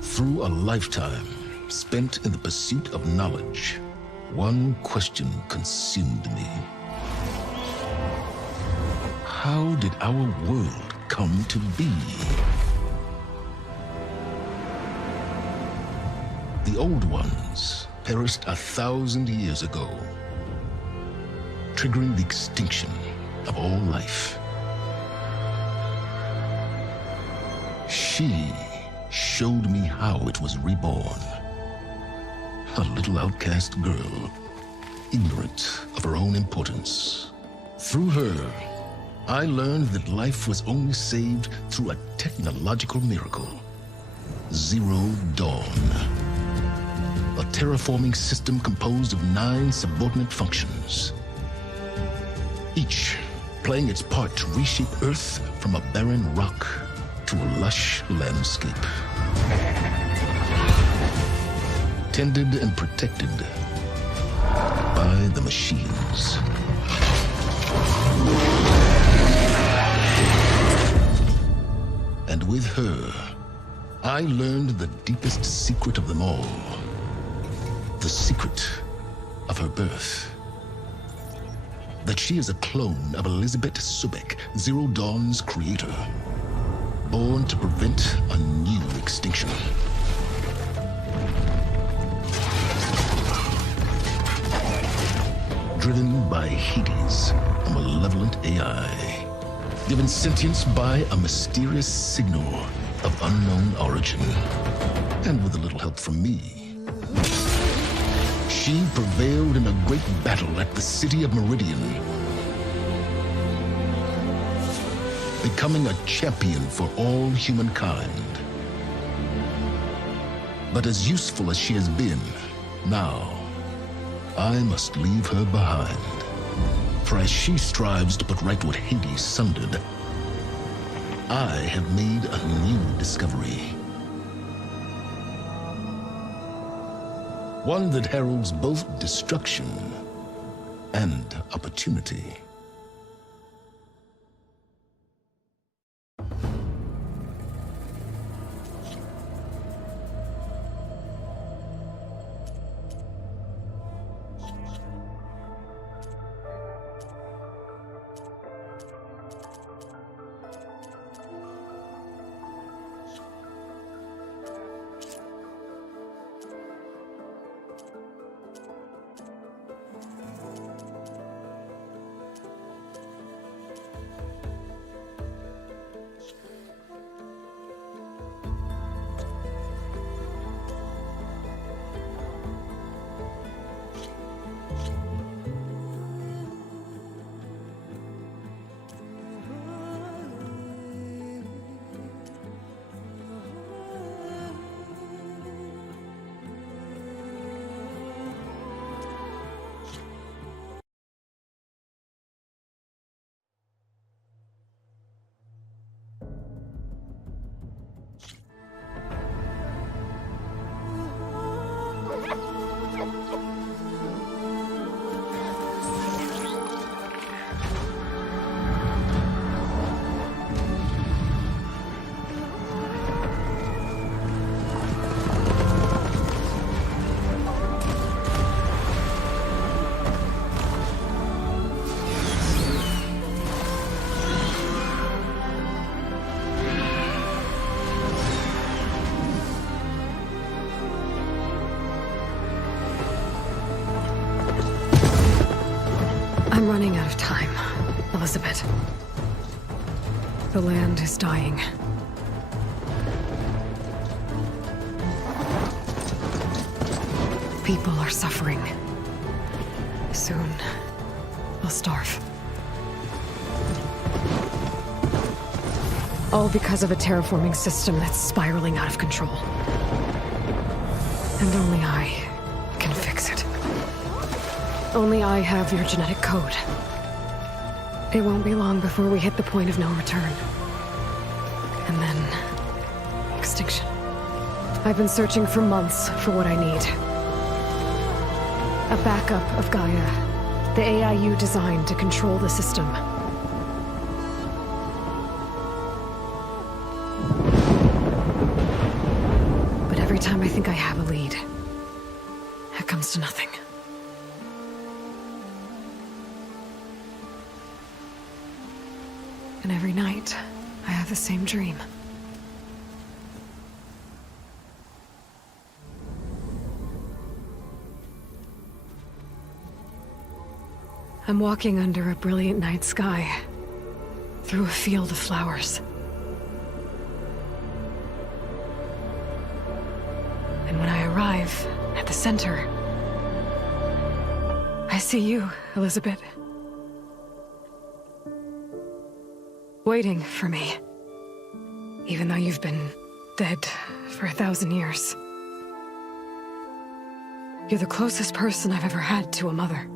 Through a lifetime spent in the pursuit of knowledge, one question consumed me. How did our world come to be? The old ones perished 1,000 years ago, triggering the extinction of all life. She showed me how it was reborn. A little outcast girl, ignorant of her own importance. Through her, I learned that life was only saved through a technological miracle. Zero Dawn. A terraforming system composed of 9 subordinate functions, each playing its part to reshape Earth from a barren rock to a lush landscape. Tended and protected by the machines. And with her, I learned the deepest secret of them all. The secret of her birth. That she is a clone of Elizabeth Subek, Zero Dawn's creator. Born to prevent a new extinction. Driven by Hades, a malevolent AI. Given sentience by a mysterious signal of unknown origin. And with a little help from me, she prevailed in a great battle at the city of Meridian, becoming a champion for all humankind. But as useful as she has been, now I must leave her behind. For as she strives to put right what Hades sundered, I have made a new discovery. One that heralds both destruction and opportunity. I'm running out of time, Elizabeth. The land is dying. People are suffering. Soon, they'll starve. All because of a terraforming system that's spiraling out of control. And only I can fix it. Only I have your genetic code. It won't be long before we hit the point of no return. And then... extinction. I've been searching for months for what I need. A backup of Gaia. The AI you designed to control the system. But every time I think I have a lead, it comes to nothing. And every night, I have the same dream. I'm walking under a brilliant night sky, through a field of flowers. And when I arrive at the center, I see you, Elizabeth. Waiting for me. Even though you've been dead for 1,000 years. You're the closest person I've ever had to a mother.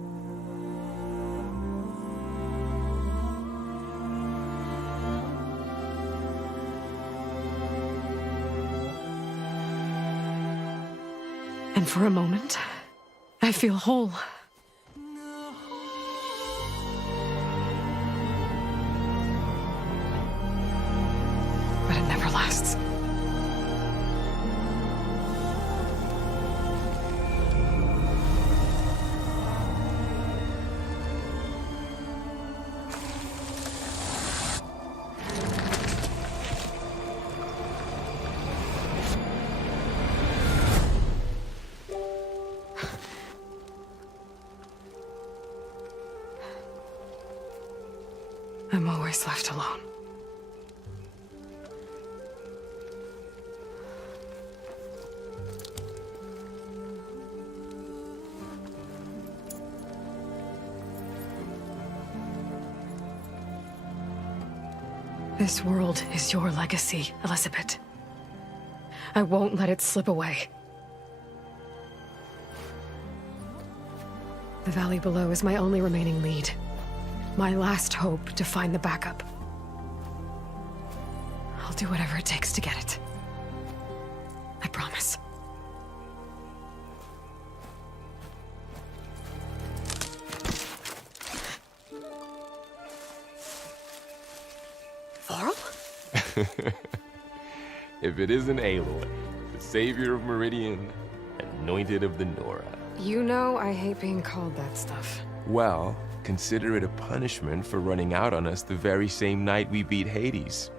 And for a moment, I feel whole. But it never lasts. I'm always left alone. This world is your legacy, Elizabeth. I won't let it slip away. The valley below is my only remaining lead. My last hope to find the backup. I'll do whatever it takes to get it. I promise. Varl? If it isn't Aloy, the savior of Meridian, anointed of the Nora. You know I hate being called that stuff. Well, consider it a punishment for running out on us the very same night we beat Hades.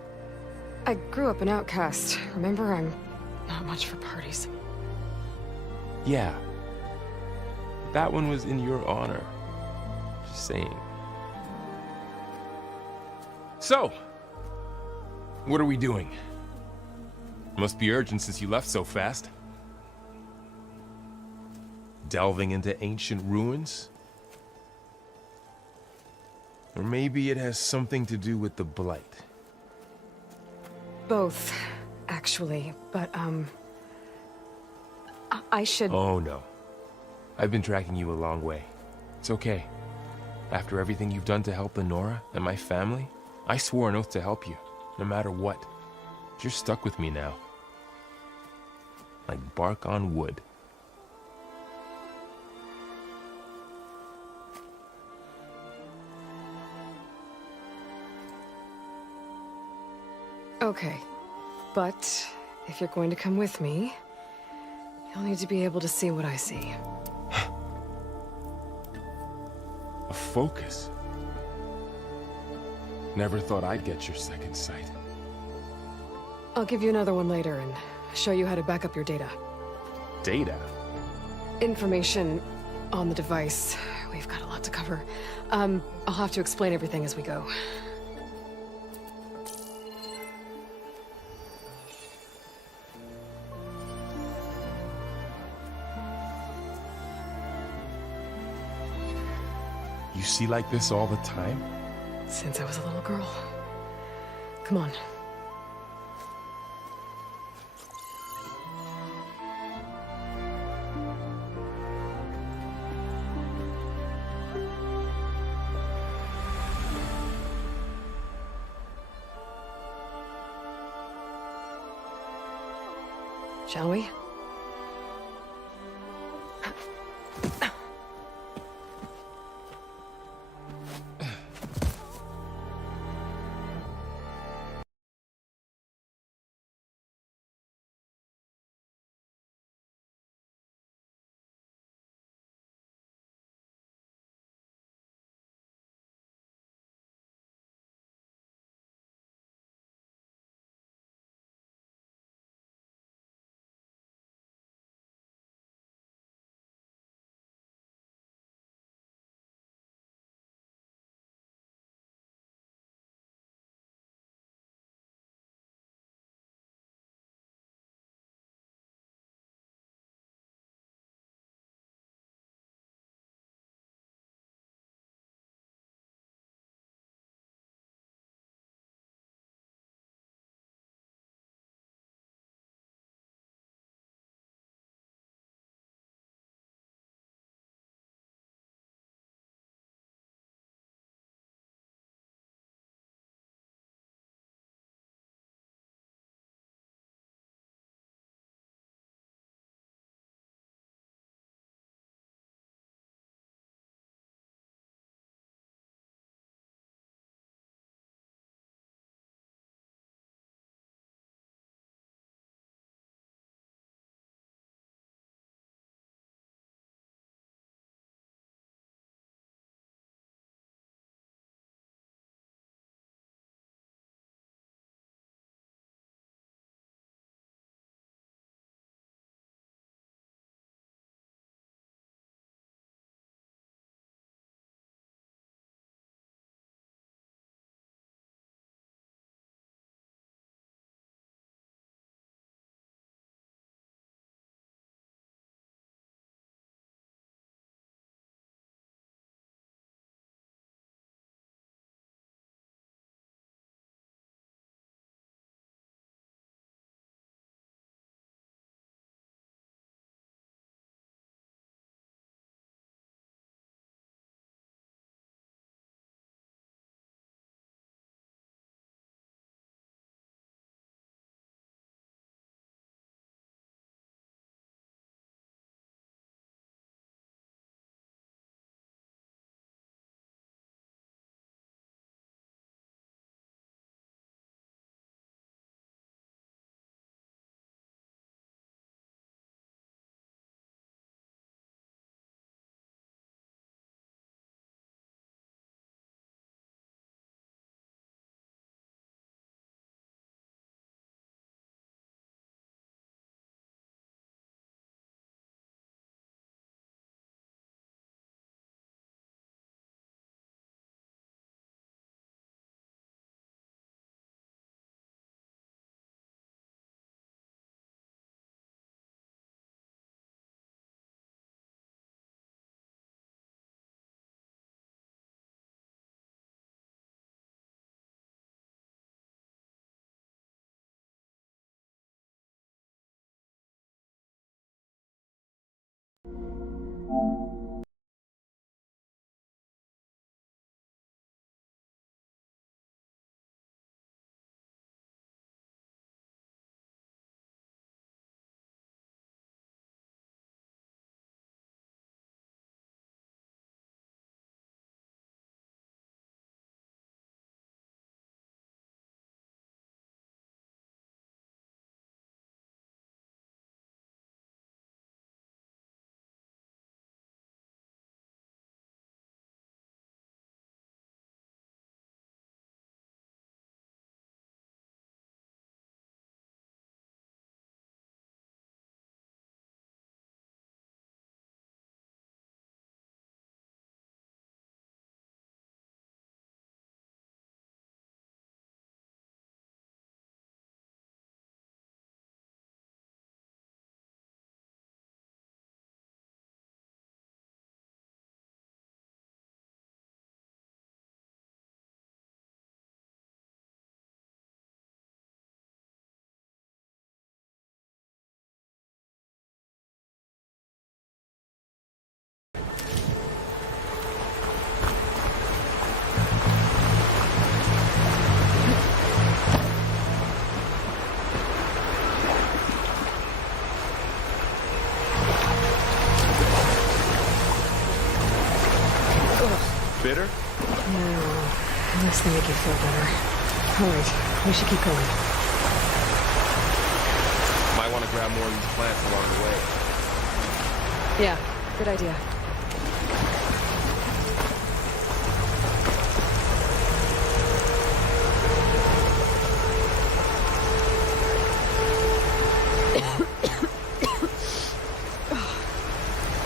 I grew up an outcast. Remember, I'm not much for parties. Yeah. That one was in your honor. Just saying. So, what are we doing? Must be urgent since you left so fast. Delving into ancient ruins? Or maybe it has something to do with the Blight. Both, actually, but, I should... Oh, no. I've been tracking you a long way. It's okay. After everything you've done to help the Nora and my family, I swore an oath to help you, no matter what. You're stuck with me now. Like bark on wood. Okay, but if you're going to come with me, you'll need to be able to see what I see. A focus? Never thought I'd get your second sight. I'll give you another one later and show you how to back up your data. Data? Information on the device. We've got a lot to cover. I'll have to explain everything as we go. You see like this all the time? Since I was a little girl. Come on. Shall we? Nice to make you feel better. Alright, we should keep going. Might want to grab more of these plants along the way. Yeah, good idea.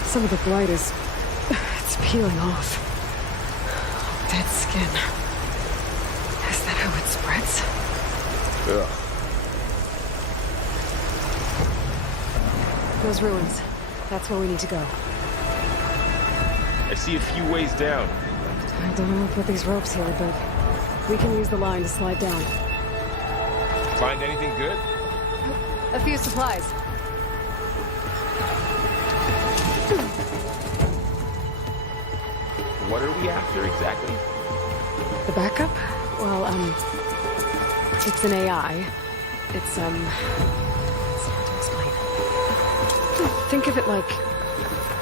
Some of the blight is... it's peeling off. Dead skin. Is that how it spreads? Ugh. Those ruins. That's where we need to go. I see a few ways down. I don't know if with these ropes here, but we can use the line to slide down. Find anything good? A few supplies. What are we after exactly? The backup? Well, it's an AI. It's hard to explain. Think of it like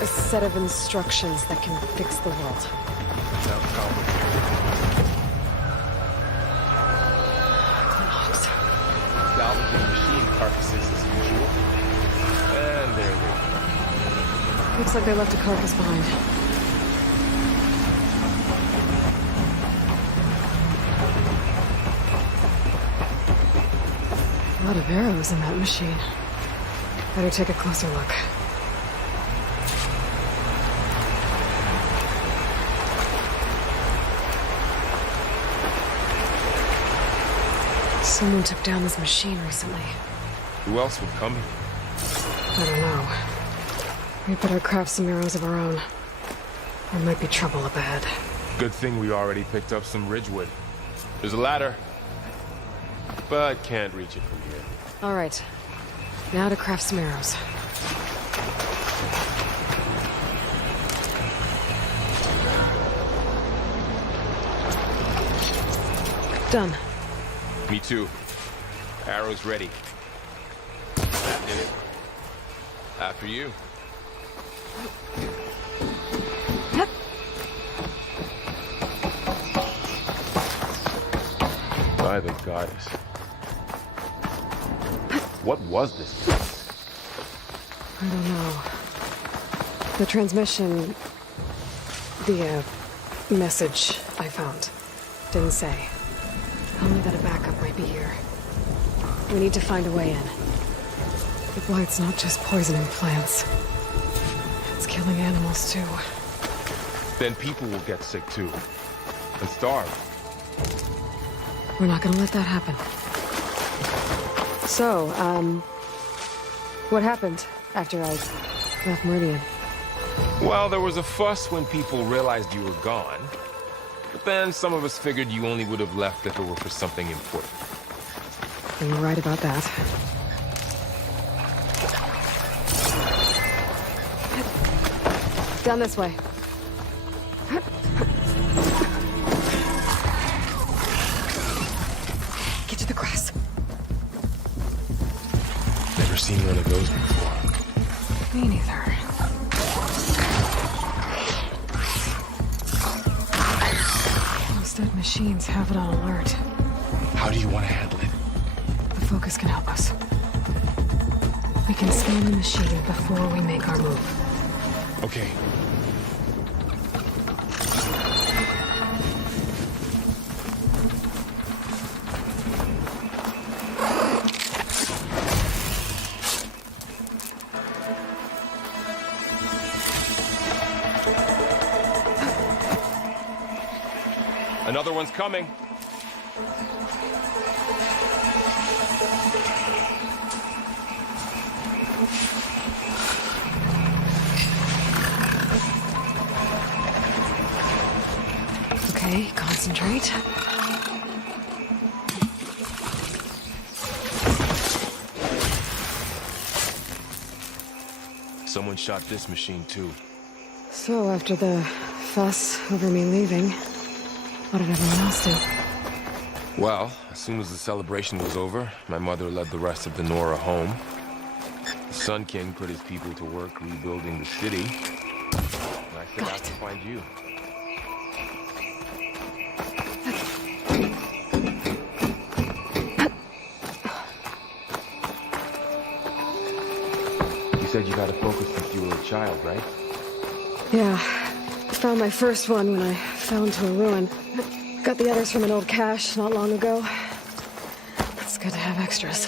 a set of instructions that can fix the world. Sounds complicated. Clocks. Salvaging machine carcasses as usual. And there they are. Looks like they left a carcass behind. A lot of arrows in that machine. Better take a closer look. Someone took down this machine recently. Who else would come here? I don't know. We better craft some arrows of our own. There might be trouble up ahead. Good thing we already picked up some ridgewood. There's a ladder, but can't reach it from here. All right. Now to craft some arrows. Done. Me too. Arrows ready. That did it. After you. By the goddess. What was this place? I don't know. The transmission... the, message I found didn't say. Only that a backup might be here. We need to find a way in. The blight's not just poisoning plants. It's killing animals, too. Then people will get sick too. And starve. We're not gonna let that happen. So, what happened after I left Meridian? Well, there was a fuss when people realized you were gone. But then some of us figured you only would have left if it were for something important. And you're right about that. Down this way. Get to the grass. Never seen one of those before. Me neither. Those dead machines have it on alert. How do you want to handle it? The focus can help us. We can scan the machine before we make our move. Okay. Another one's coming. Okay, concentrate. Someone shot this machine too. So, after the fuss over me leaving, what did everyone else do? Well, as soon as the celebration was over, my mother led the rest of the Nora home. The Sun King put his people to work rebuilding the city. And I set out to find you. said you got a focus since you were a child, right? Yeah. Found my first one when I fell into a ruin. Got the others from an old cache not long ago. It's good to have extras.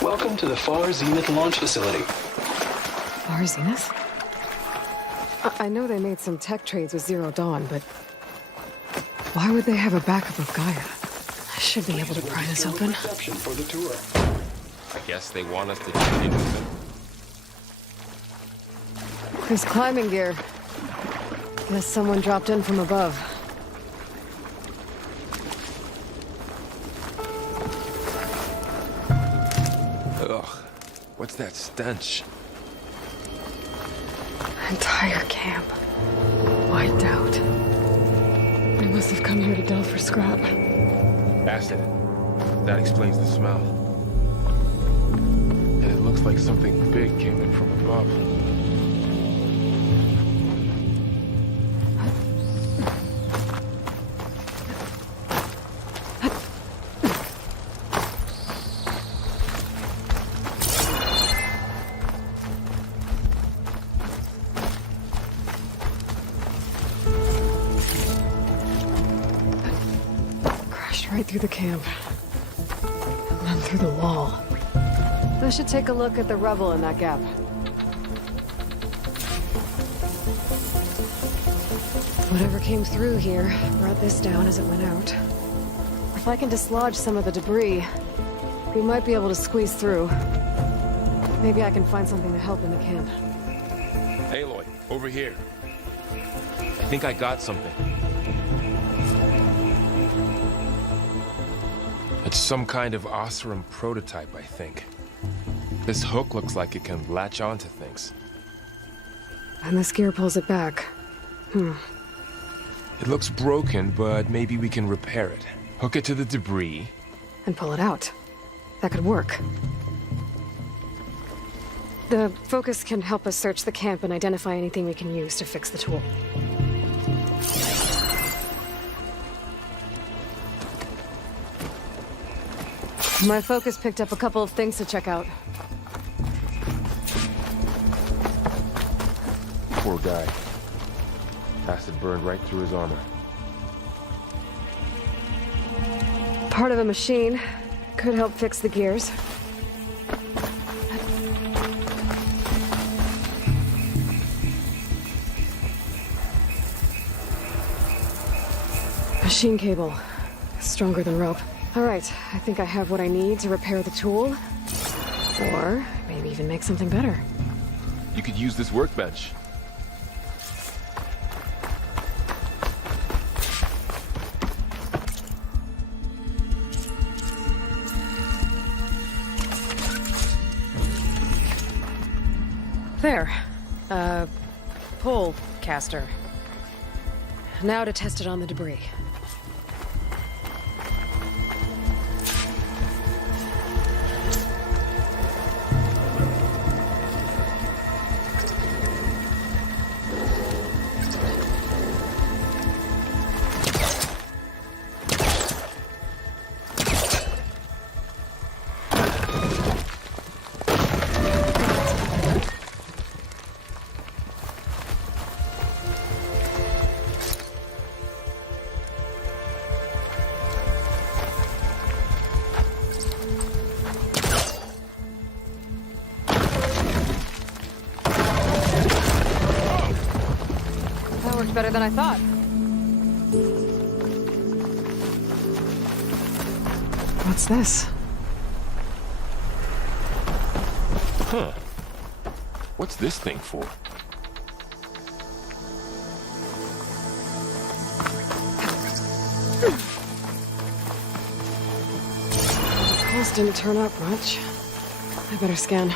Welcome to the Far Zenith launch facility. Far Zenith? I know they made some tech trades with Zero Dawn, but why would they have a backup of Gaia? I should be able to pry this open. Reception for the tour. I guess they want us to check in with them. There's climbing gear. Guess someone dropped in from above. Ugh, what's that stench? Entire camp. Wiped out. They must have come here to delve for scrap. Acid. That explains the smell. And it looks like something big came in from above. Right through the camp. And then through the wall. I should take a look at the rubble in that gap. Whatever came through here brought this down as it went out. If I can dislodge some of the debris, we might be able to squeeze through. Maybe I can find something to help in the camp. Aloy, over here. I think I got something. It's some kind of Osram prototype, I think. This hook looks like it can latch onto things. And this gear pulls it back. It looks broken, but maybe we can repair it. Hook it to the debris. And pull it out. That could work. The focus can help us search the camp and identify anything we can use to fix the tool. My focus picked up a couple of things to check out. Poor guy. Acid burned right through his armor. Part of a machine. Could help fix the gears. Machine cable. Stronger than rope. All right, I think I have what I need to repair the tool. Or maybe even make something better. You could use this workbench. There. Pole caster. Now to test it on the debris. Better than I thought. What's this? Huh. What's this thing for? The pulse didn't turn up much. I better scan.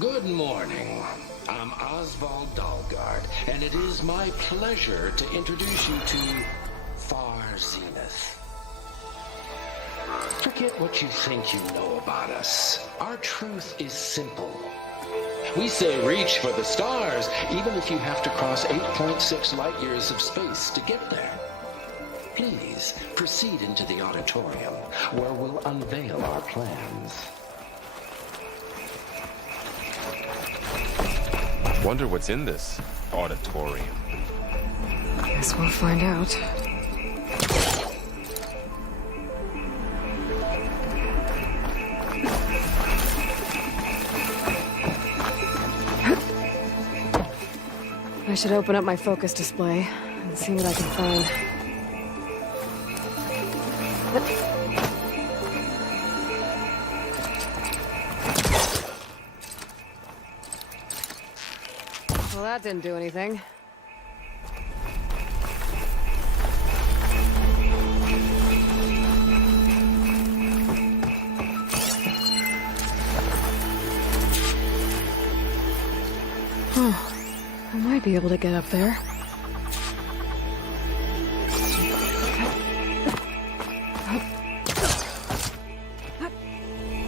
Good morning. I'm Oswald Dalgard, and it is my pleasure to introduce you to Far Zenith. Forget what you think you know about us. Our truth is simple. We say reach for the stars, even if you have to cross 8.6 light years of space to get there. Please proceed into the auditorium, where we'll unveil our plans. Wonder what's in this auditorium. Guess we'll find out. I should open up my focus display and see what I can find. Well, that didn't do anything. I might be able to get up there.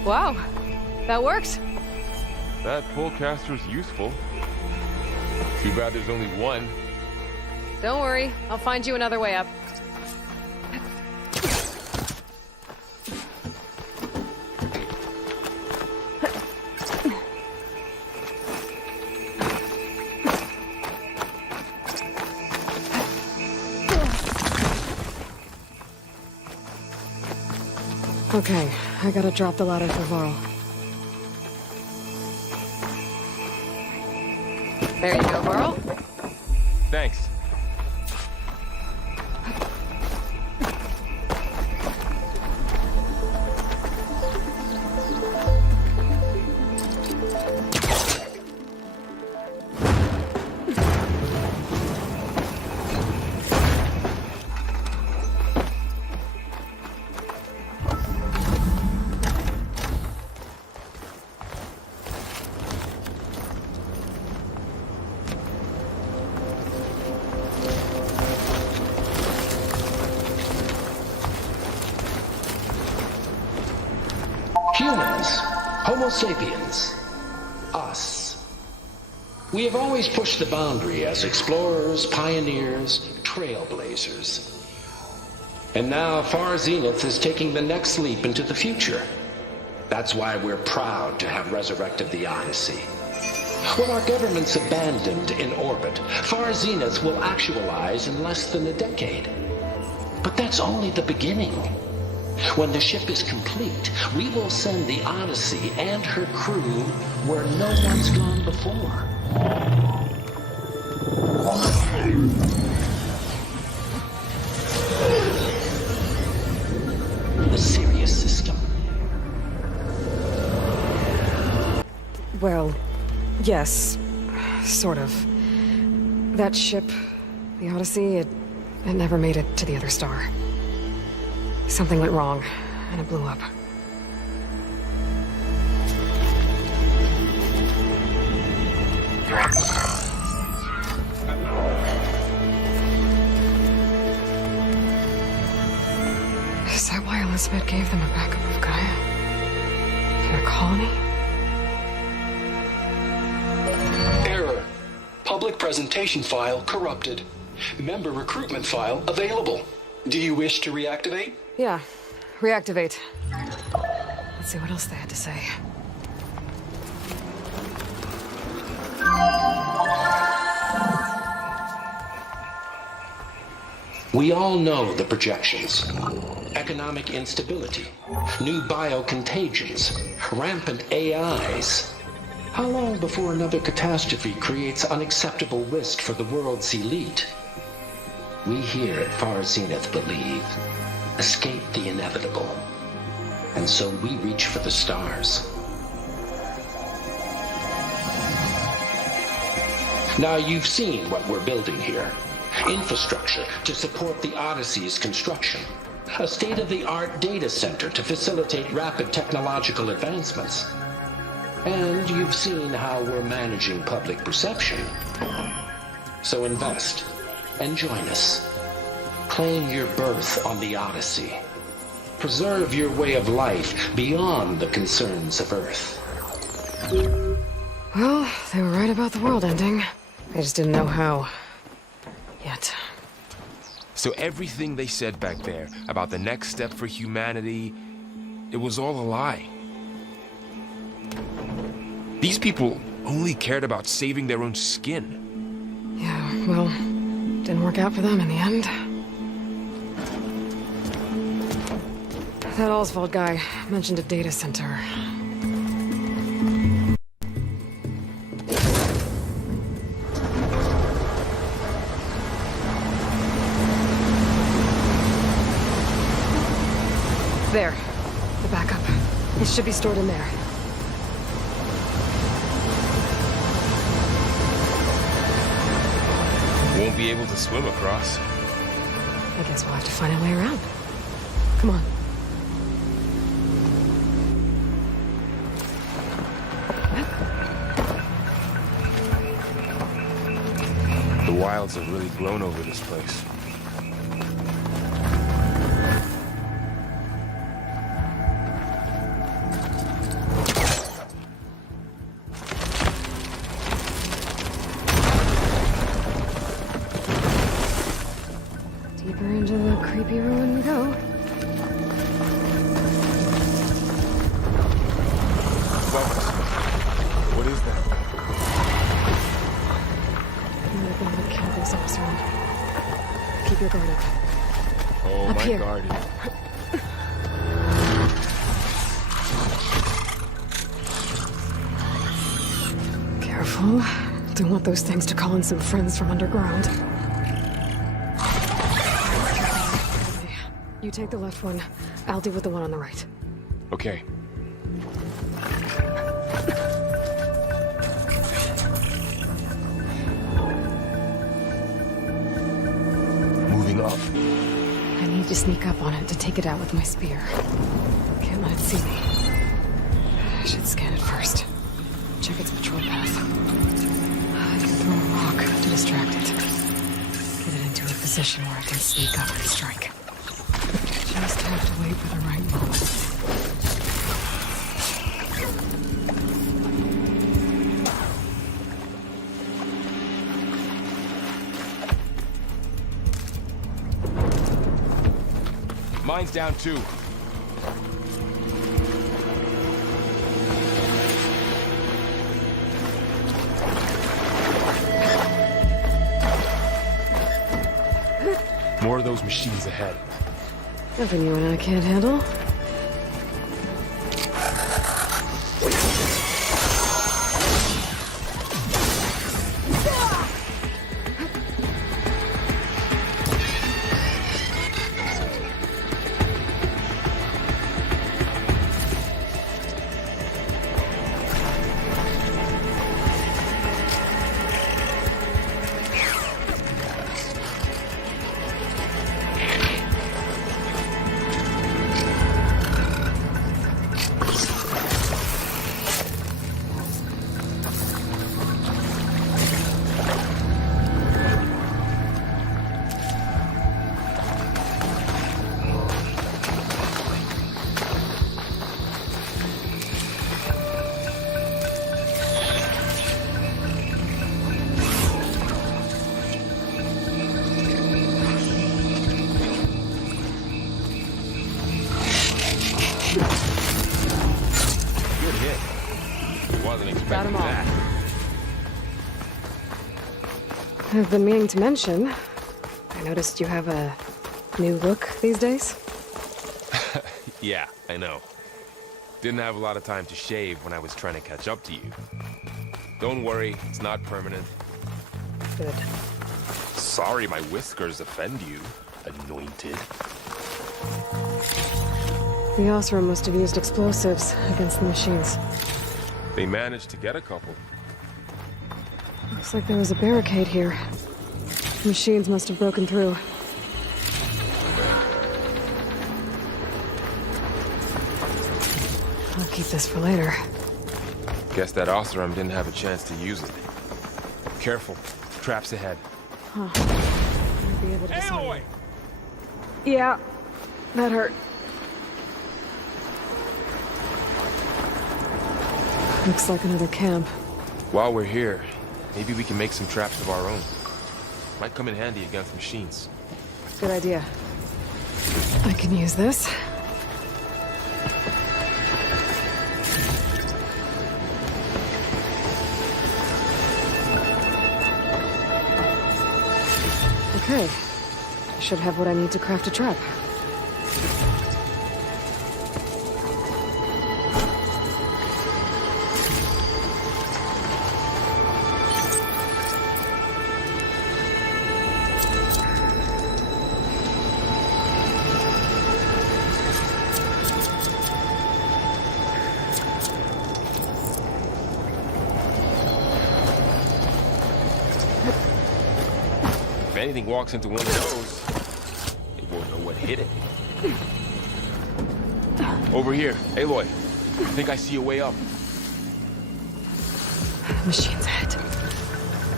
Wow, that worked. That pullcaster's useful. Too bad there's only one. Don't worry, I'll find you another way up. Okay, I gotta drop the ladder for Varl. There you go, Varl. Thanks. Humans, Homo sapiens, us. We have always pushed the boundary as explorers, pioneers, trailblazers. And now Far Zenith is taking the next leap into the future. That's why we're proud to have resurrected the Odyssey. What our governments abandoned in orbit, Far Zenith will actualize in less than a decade. But that's only the beginning. When the ship is complete, we will send the Odyssey and her crew where no one's gone before. The Sirius system. Well, yes, sort of. That ship, the Odyssey, it never made it to the other star. Something went wrong, and it blew up. Is that why Elizabeth gave them a backup of Gaia? In a colony? Error. Public presentation file corrupted. Member recruitment file available. Do you wish to reactivate? Yeah, reactivate. Let's see what else they had to say. We all know the projections. Economic instability, new biocontagions, rampant AIs. How long before another catastrophe creates unacceptable risk for the world's elite? We here at Far Zenith believe, escape the inevitable. And so we reach for the stars. Now you've seen what we're building here. Infrastructure to support the Odyssey's construction. A state-of-the-art data center to facilitate rapid technological advancements. And you've seen how we're managing public perception. So invest and join us. Claim your berth on the Odyssey. preserve your way of life beyond the concerns of Earth. Well, they were right about the world ending. I just didn't know how. Yet. So everything they said back there about the next step for humanity, it was all a lie. These people only cared about saving their own skin. Yeah, well, didn't work out for them in the end. That Oswald guy mentioned a data center. There. The backup. It should be stored in there. Won't be able to swim across. I guess we'll have to find a way around. Come on. The wilds have really grown over this place. Deeper into the creepy ruin we go. What is that? Might have been what killed this officer. Keep your guard up. Oh, Up my here. garden. Careful. Don't want those things to call in some friends from underground. You take the left one. I'll deal with the one on the right. Okay. Moving up. I need to sneak up on it to take it out with my spear. Can't let it see me. I should scan it first. Check its patrol path. I can throw a rock to distract it. Get it into a position where I can sneak up and strike. Just have to wait for the right moment. Mine's down too. More of those machines ahead. Nothing you and I can't handle. Wasn't Got expecting 'em all. that. I've been meaning to mention, I noticed you have a new look these days. Yeah, I know. Didn't have a lot of time to shave when I was trying to catch up to you. Don't worry, it's not permanent. Good. Sorry my whiskers offend you, anointed. The Osram must have used explosives against the machines. They managed to get a couple. Looks like there was a barricade here. The machines must have broken through. I'll keep this for later. Guess that Osram didn't have a chance to use it. Careful, traps ahead. Might be able to disarm Aloy! them. Yeah, that hurt. Looks like another camp. While we're here, maybe we can make some traps of our own. Might come in handy against machines. Good idea. I can use this. Okay. I should have what I need to craft a trap. If anything walks into one of those, they won't know what hit it. Over here. Aloy, I think I see a way up. Machines ahead.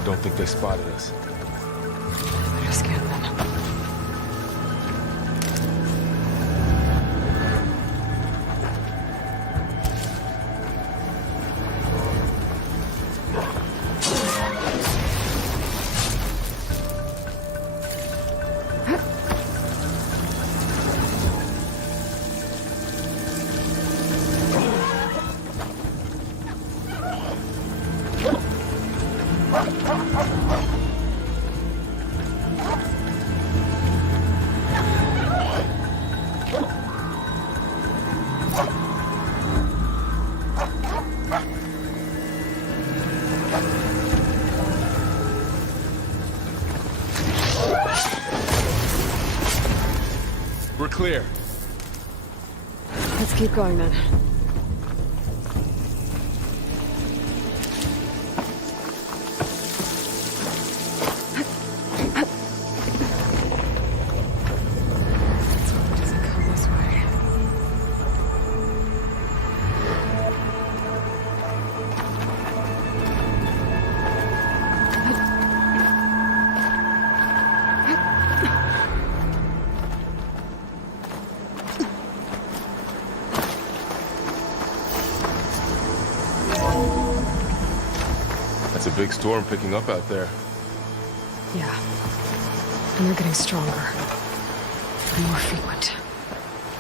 Don't think they spotted us. Better scan them. We're clear. Let's keep going then. Let's hope it doesn't come this way. That's a big storm picking up out there. Yeah. And they're getting stronger. And more frequent.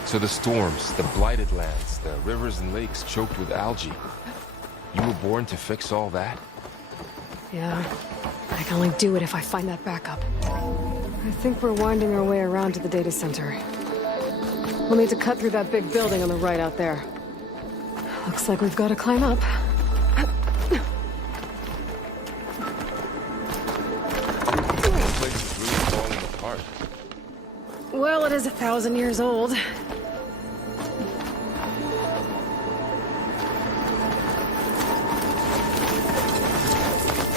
So the storms, the blighted lands, the rivers and lakes choked with algae. You were born to fix all that? Yeah. I can only do it if I find that backup. I think we're winding our way around to the data center. We'll need to cut through that big building on the right out there. Looks like we've got to climb up. The place is really falling apart. Well, it is 1,000 years old.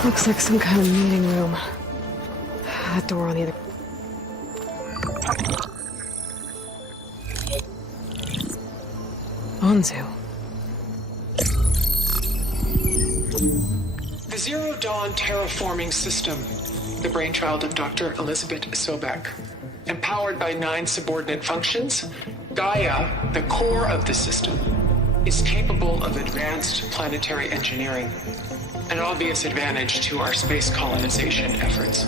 Looks like some kind of meeting room. That door on the other... Anzu. The Zero Dawn terraforming system, the brainchild of Dr. Elizabeth Sobek. Empowered by 9 subordinate functions, Gaia, the core of the system, is capable of advanced planetary engineering, an obvious advantage to our space colonization efforts.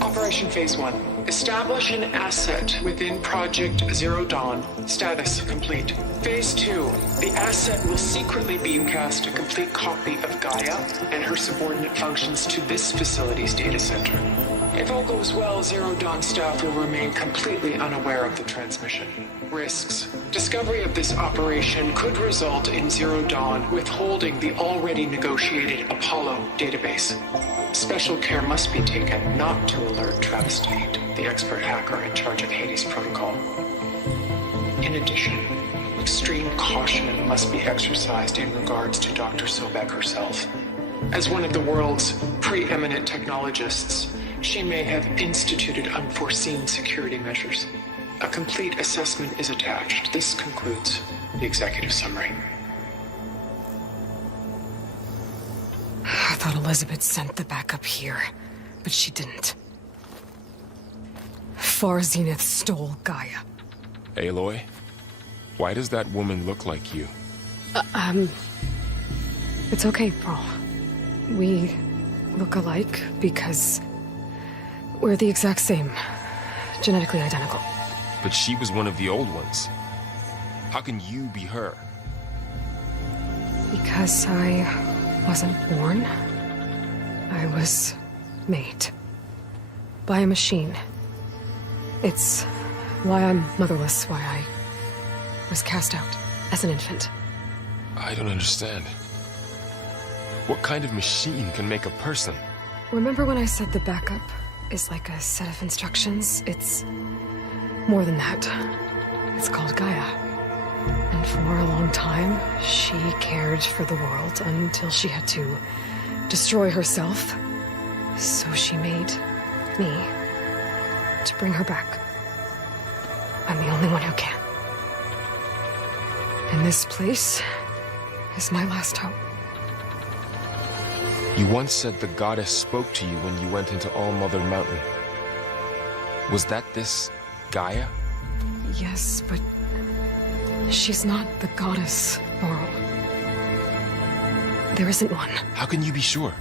Operation Phase 1. Establish an asset within Project Zero Dawn. Status complete. Phase 2. The asset will secretly beamcast a complete copy of Gaia and her subordinate functions to this facility's data center. If all goes well, Zero Dawn staff will remain completely unaware of the transmission. Risks. Discovery of this operation could result in Zero Dawn withholding the already negotiated Apollo database. Special care must be taken not to alert Travis Tate, the expert hacker in charge of Hades Protocol. In addition, extreme caution must be exercised in regards to Dr. Sobek herself. As one of the world's preeminent technologists, she may have instituted unforeseen security measures. A complete assessment is attached. This concludes the executive summary. I thought Elizabeth sent the backup here, but she didn't. Far Zenith stole Gaia. Aloy, why does that woman look like you? It's okay, Pearl. We look alike because we're the exact same. Genetically identical. But she was one of the old ones. How can you be her? Because I wasn't born. I was made. By a machine. It's why I'm motherless, why I was cast out as an infant. I don't understand. What kind of machine can make a person? Remember when I said the backup is like a set of instructions? It's more than that. It's called Gaia. And for a long time, she cared for the world until she had to destroy herself. So she made me to bring her back. I'm the only one who can. And this place is my last hope. You once said the goddess spoke to you when you went into All Mother Mountain. Was that this Gaia? Yes, but she's not the goddess, Laurel. There isn't one. How can you be sure?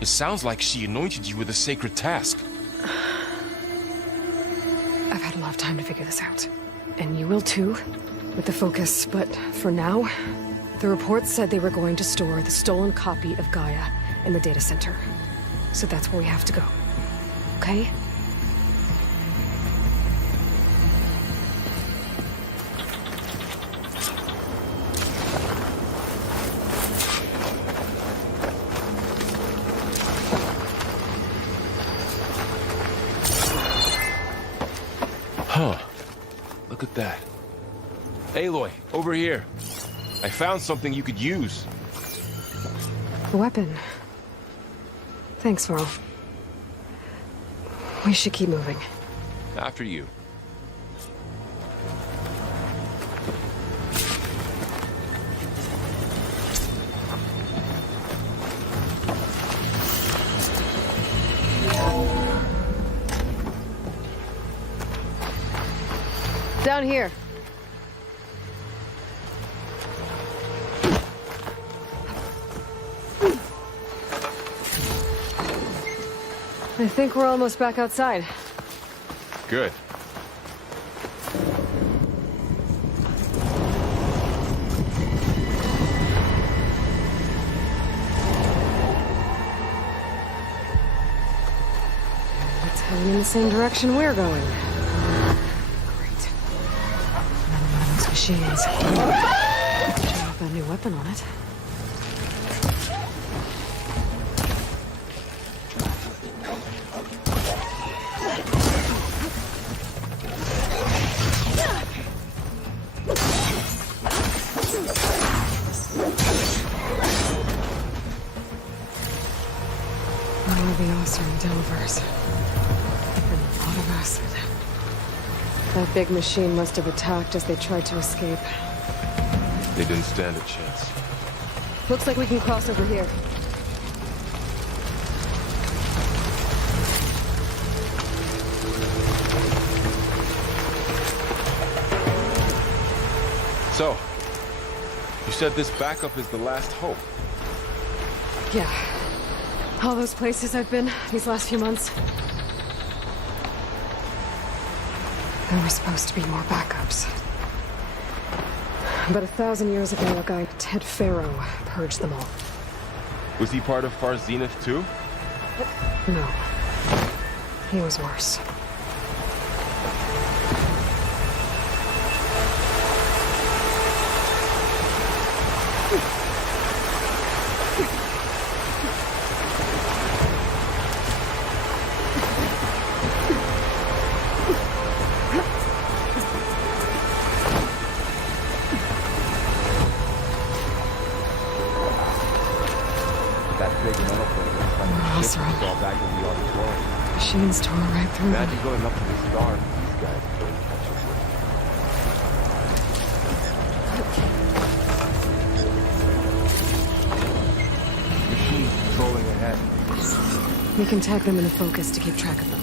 It sounds like she anointed you with a sacred task. I've had a lot of time to figure this out. And you will too, with the focus. But for now, the report said they were going to store the stolen copy of Gaia in the data center. So that's where we have to go. Okay? Huh. Look at that. Aloy, over here. I found something you could use. A weapon. Thanks, Varl. We should keep moving. After you. Down here. I think we're almost back outside. Good. It's heading in the same direction we're going. Great. Another one of those machines. Should have a new weapon on it. Delvers. And a lot of acid. That big machine must have attacked as they tried to escape. They didn't stand a chance. Looks like we can cross over here. So, you said this backup is the last hope. Yeah. All those places I've been these last few months. There were supposed to be more backups. But 1,000 years ago, a guy, Ted Pharaoh, purged them all. Was he part of Far Zenith too? No. He was worse. Machines tore right through them. Imagine going up to the star and these guys don't touch us. Machines patrolling ahead. We can tag them in the focus to keep track of them.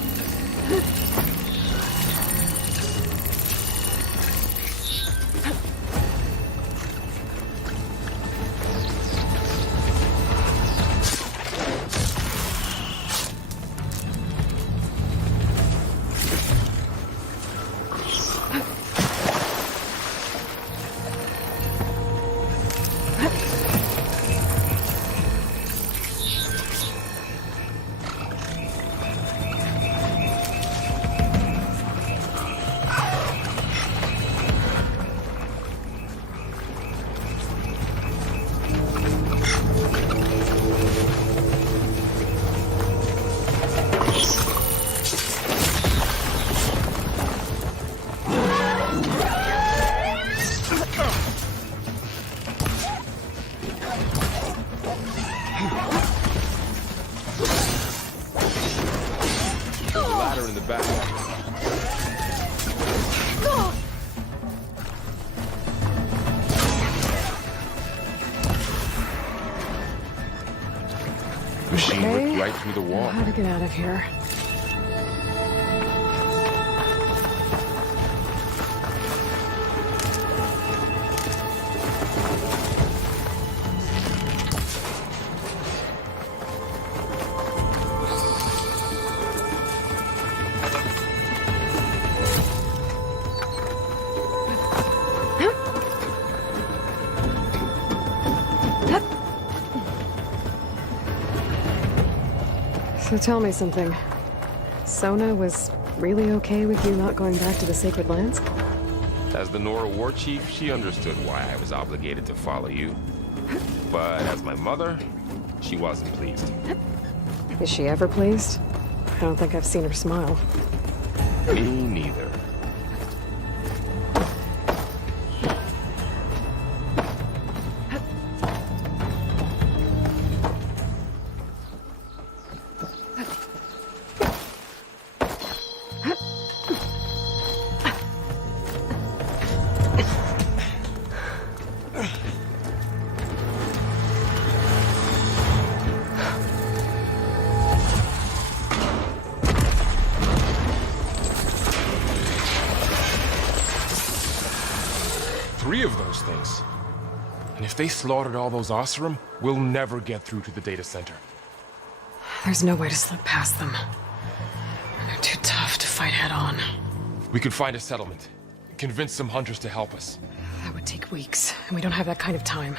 ladder in the back. Machine ripped right through the wall. How to get out of here? So tell me something. Sona was really okay with you not going back to the Sacred Lands? As the Nora war chief, she understood why I was obligated to follow you. But as my mother, she wasn't pleased. Is she ever pleased? I don't think I've seen her smile. Me neither. Three of those things. And if they slaughtered all those Oseram, we'll never get through to the data center. There's no way to slip past them. They're too tough to fight head-on. We could find a settlement. Convince some hunters to help us. That would take weeks, and we don't have that kind of time.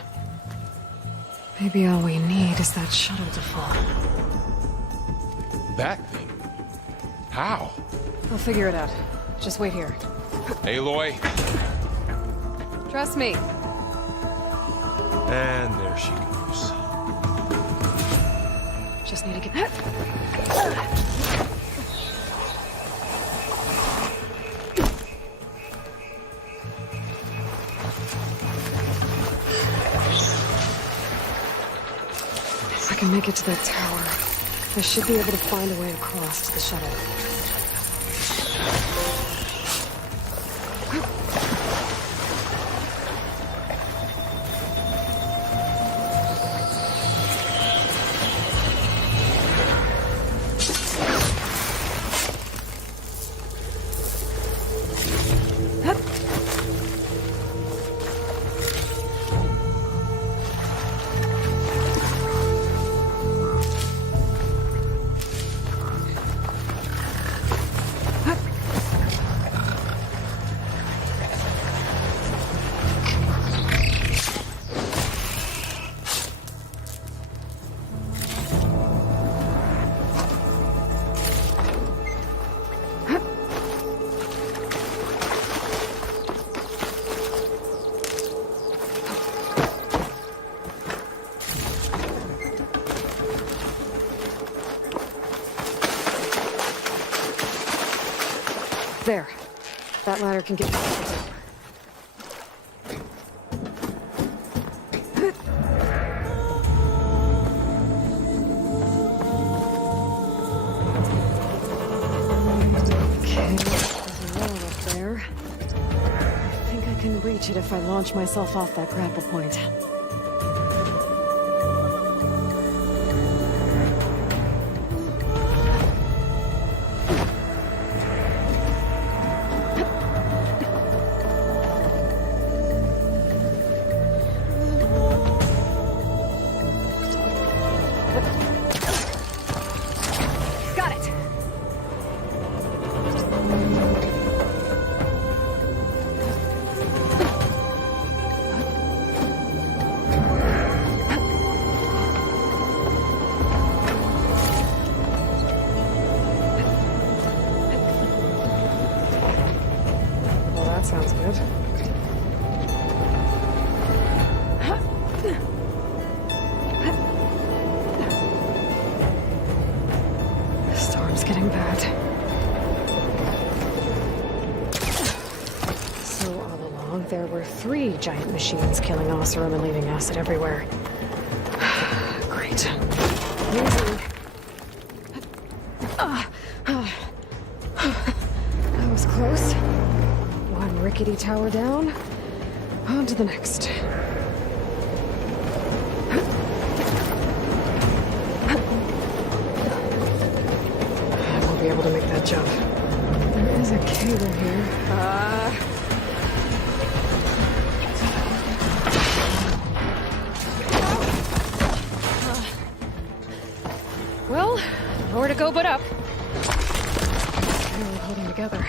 Maybe all we need is that shuttle to fall. That thing? How? I'll figure it out. Just wait here. Aloy. Trust me. And there she goes. Just need to get... If I can make it to that tower, I should be able to find a way across to the shuttle. There. That ladder can get back to the tower. Okay, there's a wall up there. I think I can reach it if I launch myself off that grapple point. Sounds good. The storm's getting bad. So all along, there were 3 giant machines killing Oseram and leaving acid everywhere. Great. Easy. rickety tower down. On to the next. I won't be able to make that jump. There is a cable here. Well, nowhere to go but up. Really holding together.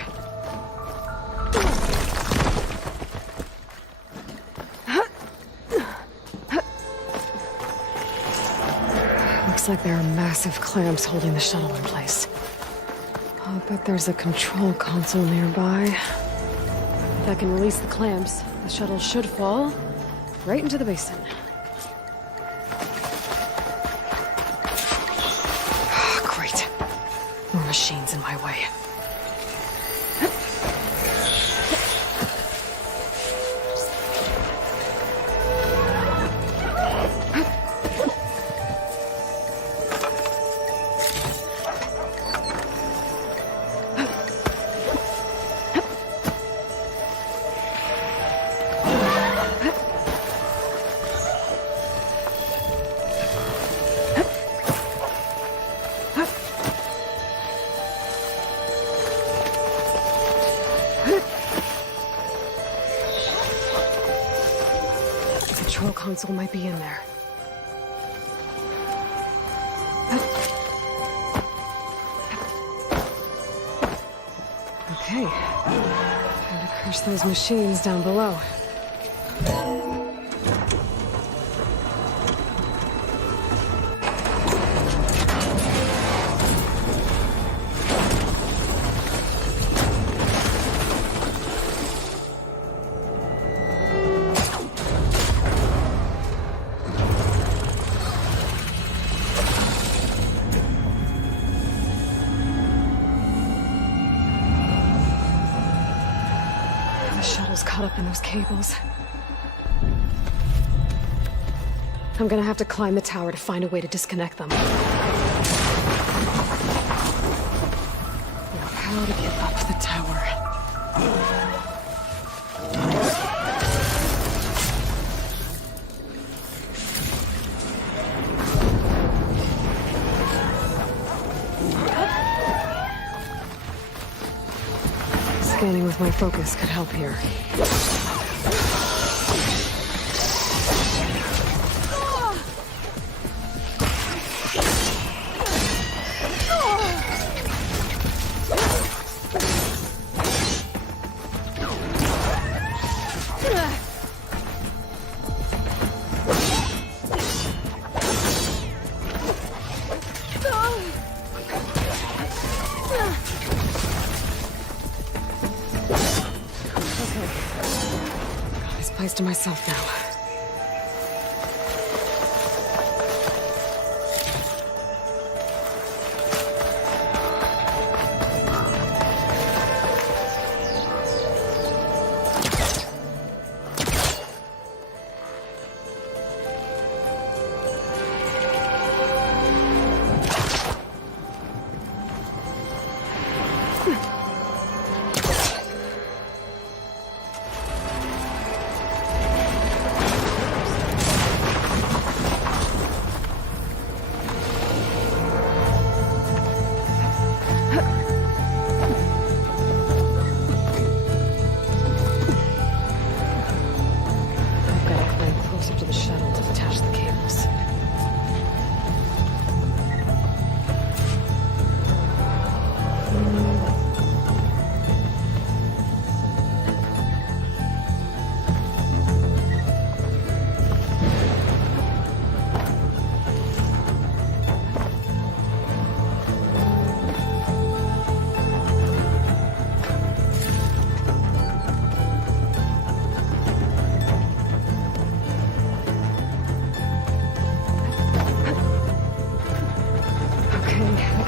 Looks like there are massive clamps holding the shuttle in place. I'll bet there's a control console nearby. If I can release the clamps, the shuttle should fall right into the basin. Great. More machines in my way. Control console might be in there. Okay. Time to crush those machines down below. Caught up in those cables. I'm gonna have to climb the tower to find a way to disconnect them. Now, how to get up the tower? Scanning with my focus could help here. Place to myself now.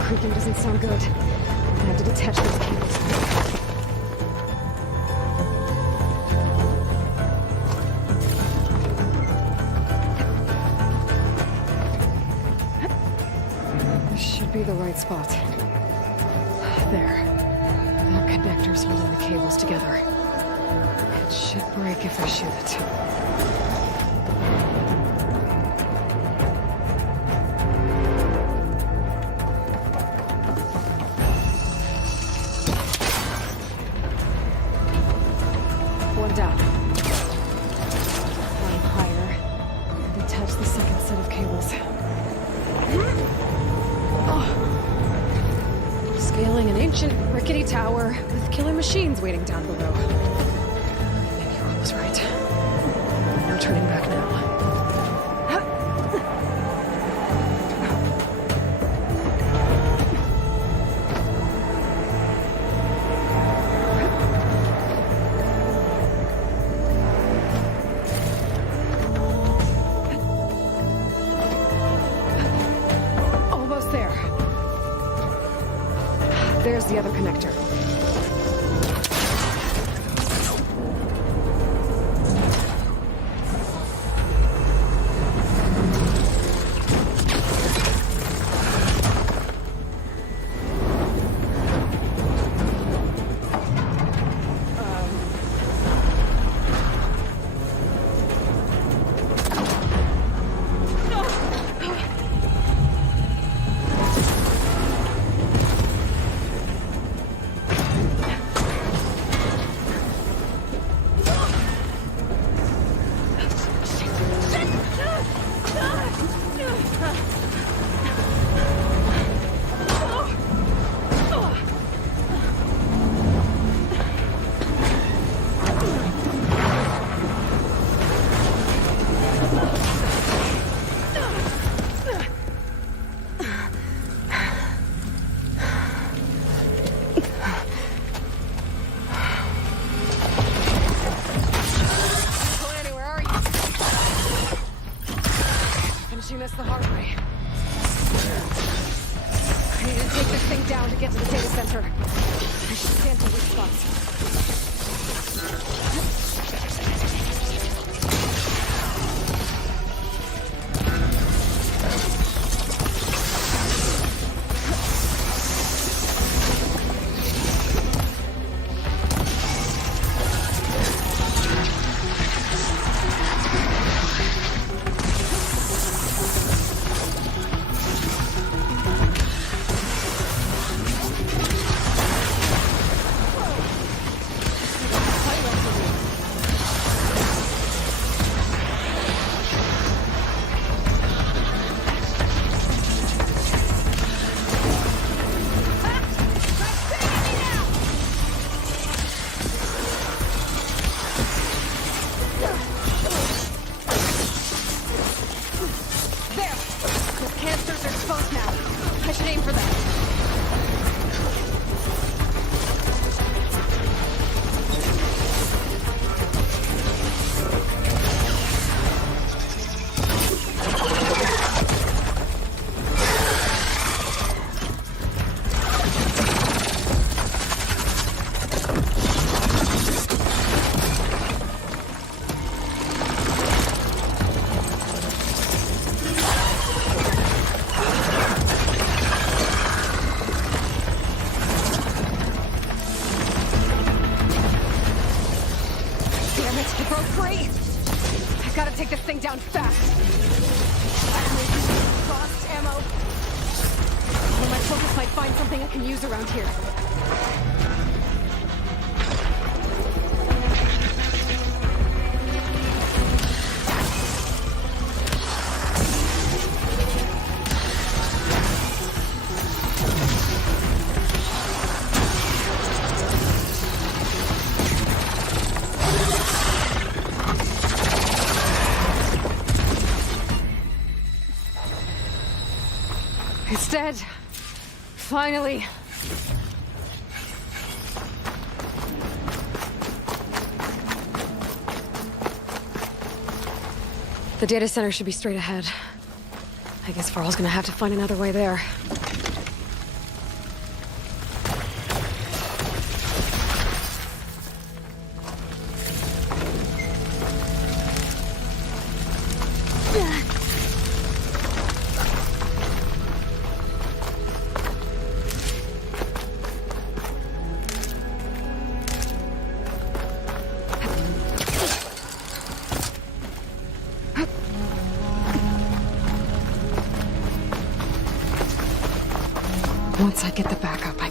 Creaking doesn't sound good. I have to detach those cables. This should be the right spot. There. Our connectors holding the cables together. It should break if I shoot it. One down. Climb higher. Detach the second set of cables. Scaling an ancient, rickety tower with killer machines waiting down below. Maybe Earl was right. No turning back now. Almost there. There's the other connector. Finishing this the hard way. I need to take this thing down to get to the data center. I should scan for weak spots. I should aim for that. Gotta take this thing down fast. Lost ammo. Well, my focus might find something I can use around here. It's dead. Finally. The data center should be straight ahead. I guess Varl's gonna have to find another way there.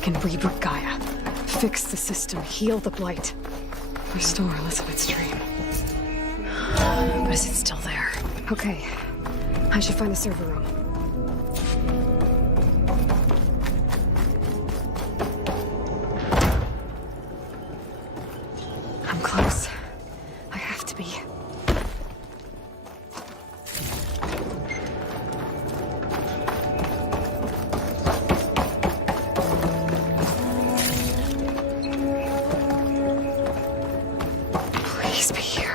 can reboot Gaia. Fix the system, heal the blight. Restore Elizabeth's dream. But is it still there? Okay. I should find the server room. I'm close. I have to be. Please be here.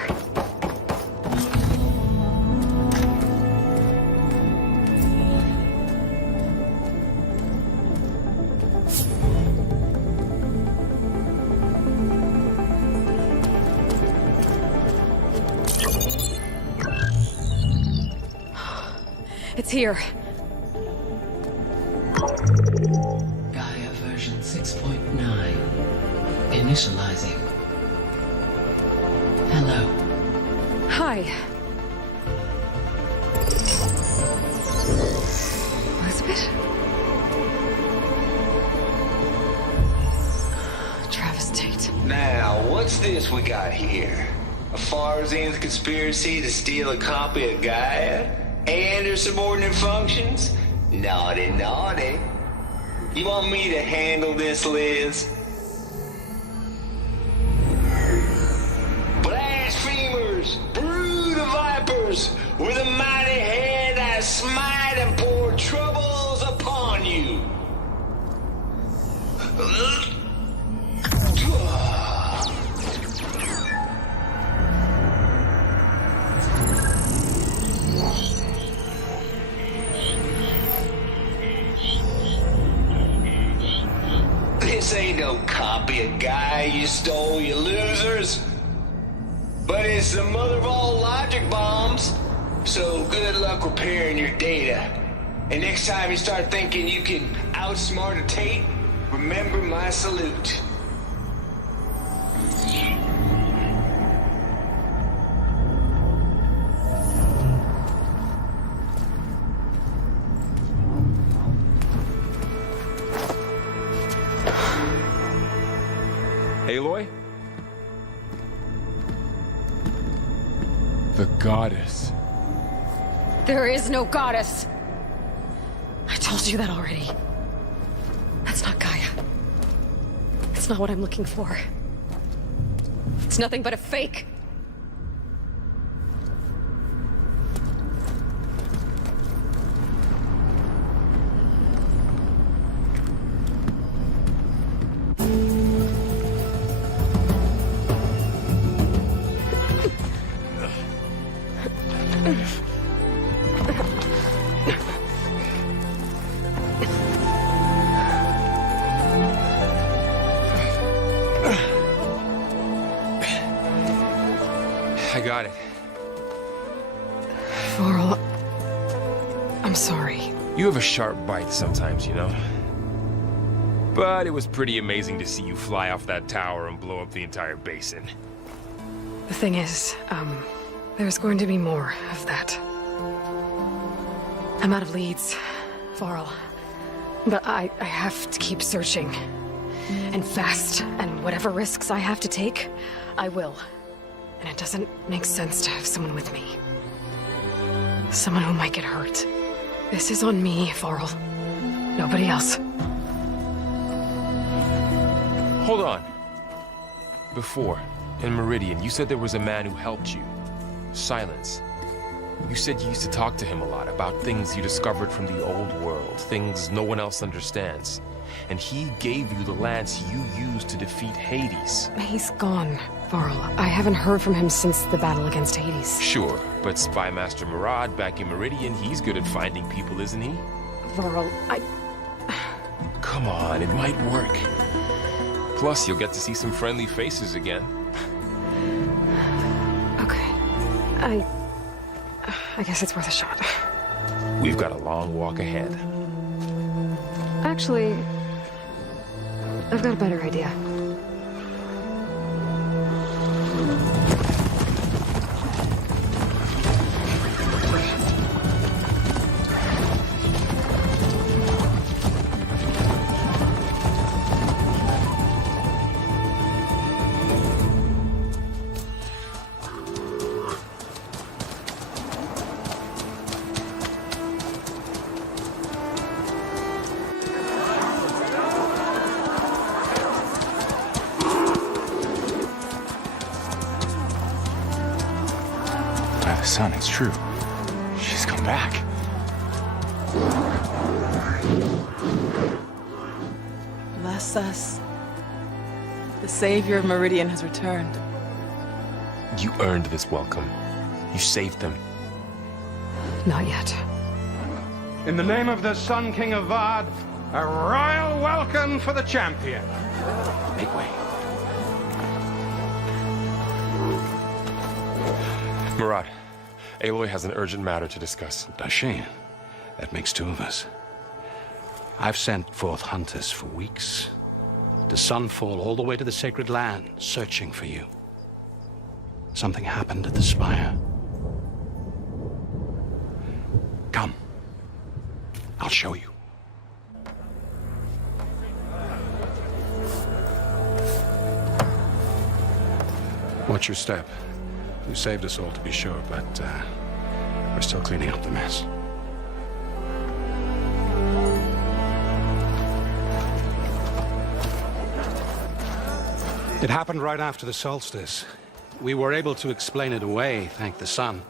It's here. Gaia version 6.9. Initializing. Hello. Hi. Elizabeth? Travis Tate. Now, what's this we got here? A Farzan's conspiracy to steal a copy of Gaia? And her subordinate functions? Naughty, naughty. You want me to handle this, Liz? Blasphemers! Brood of vipers! With a mighty hand I smite and pour troubles upon you! This ain't no copy of Gaia you stole, you losers. But it's the mother of all logic bombs. So good luck repairing your data. And next time you start thinking you can outsmart a Tate, remember my salute. Aloy? The goddess. There is no goddess. I told you that already. That's not Gaia. It's not what I'm looking for. It's nothing but a fake. I got it. Varl, I'm sorry. You have a sharp bite sometimes, you know? But it was pretty amazing to see you fly off that tower and blow up the entire basin. The thing is, there's going to be more of that. I'm out of leads, Varl. But I have to keep searching. And fast, and whatever risks I have to take, I will. And it doesn't make sense to have someone with me. Someone who might get hurt. This is on me, Varl. Nobody else. Hold on. Before, in Meridian, you said there was a man who helped you. Silence. You said you used to talk to him a lot about things you discovered from the old world, things no one else understands. And he gave you the lance you used to defeat Hades. He's gone, Varl. I haven't heard from him since the battle against Hades. Sure, but Spy Master Murad back in Meridian, he's good at finding people, isn't he? Varl, Come on, it might work. Plus, you'll get to see some friendly faces again. Okay. I guess it's worth a shot. We've got a long walk ahead. Actually, I've got a better idea. Son, it's true. She's come back. Bless us. The savior of Meridian has returned. You earned this welcome. You saved them. Not yet. In the name of the Sun King of Vard, a royal welcome for the champion. Make way. Murad, Aloy has an urgent matter to discuss. Does she? That makes two of us. I've sent forth hunters for weeks, to Sunfall all the way to the Sacred Land, searching for you. Something happened at the Spire. Come. I'll show you. Watch your step. You saved us all, to be sure, but we're still cleaning up the mess. It happened right after the solstice. We were able to explain it away, thank the sun.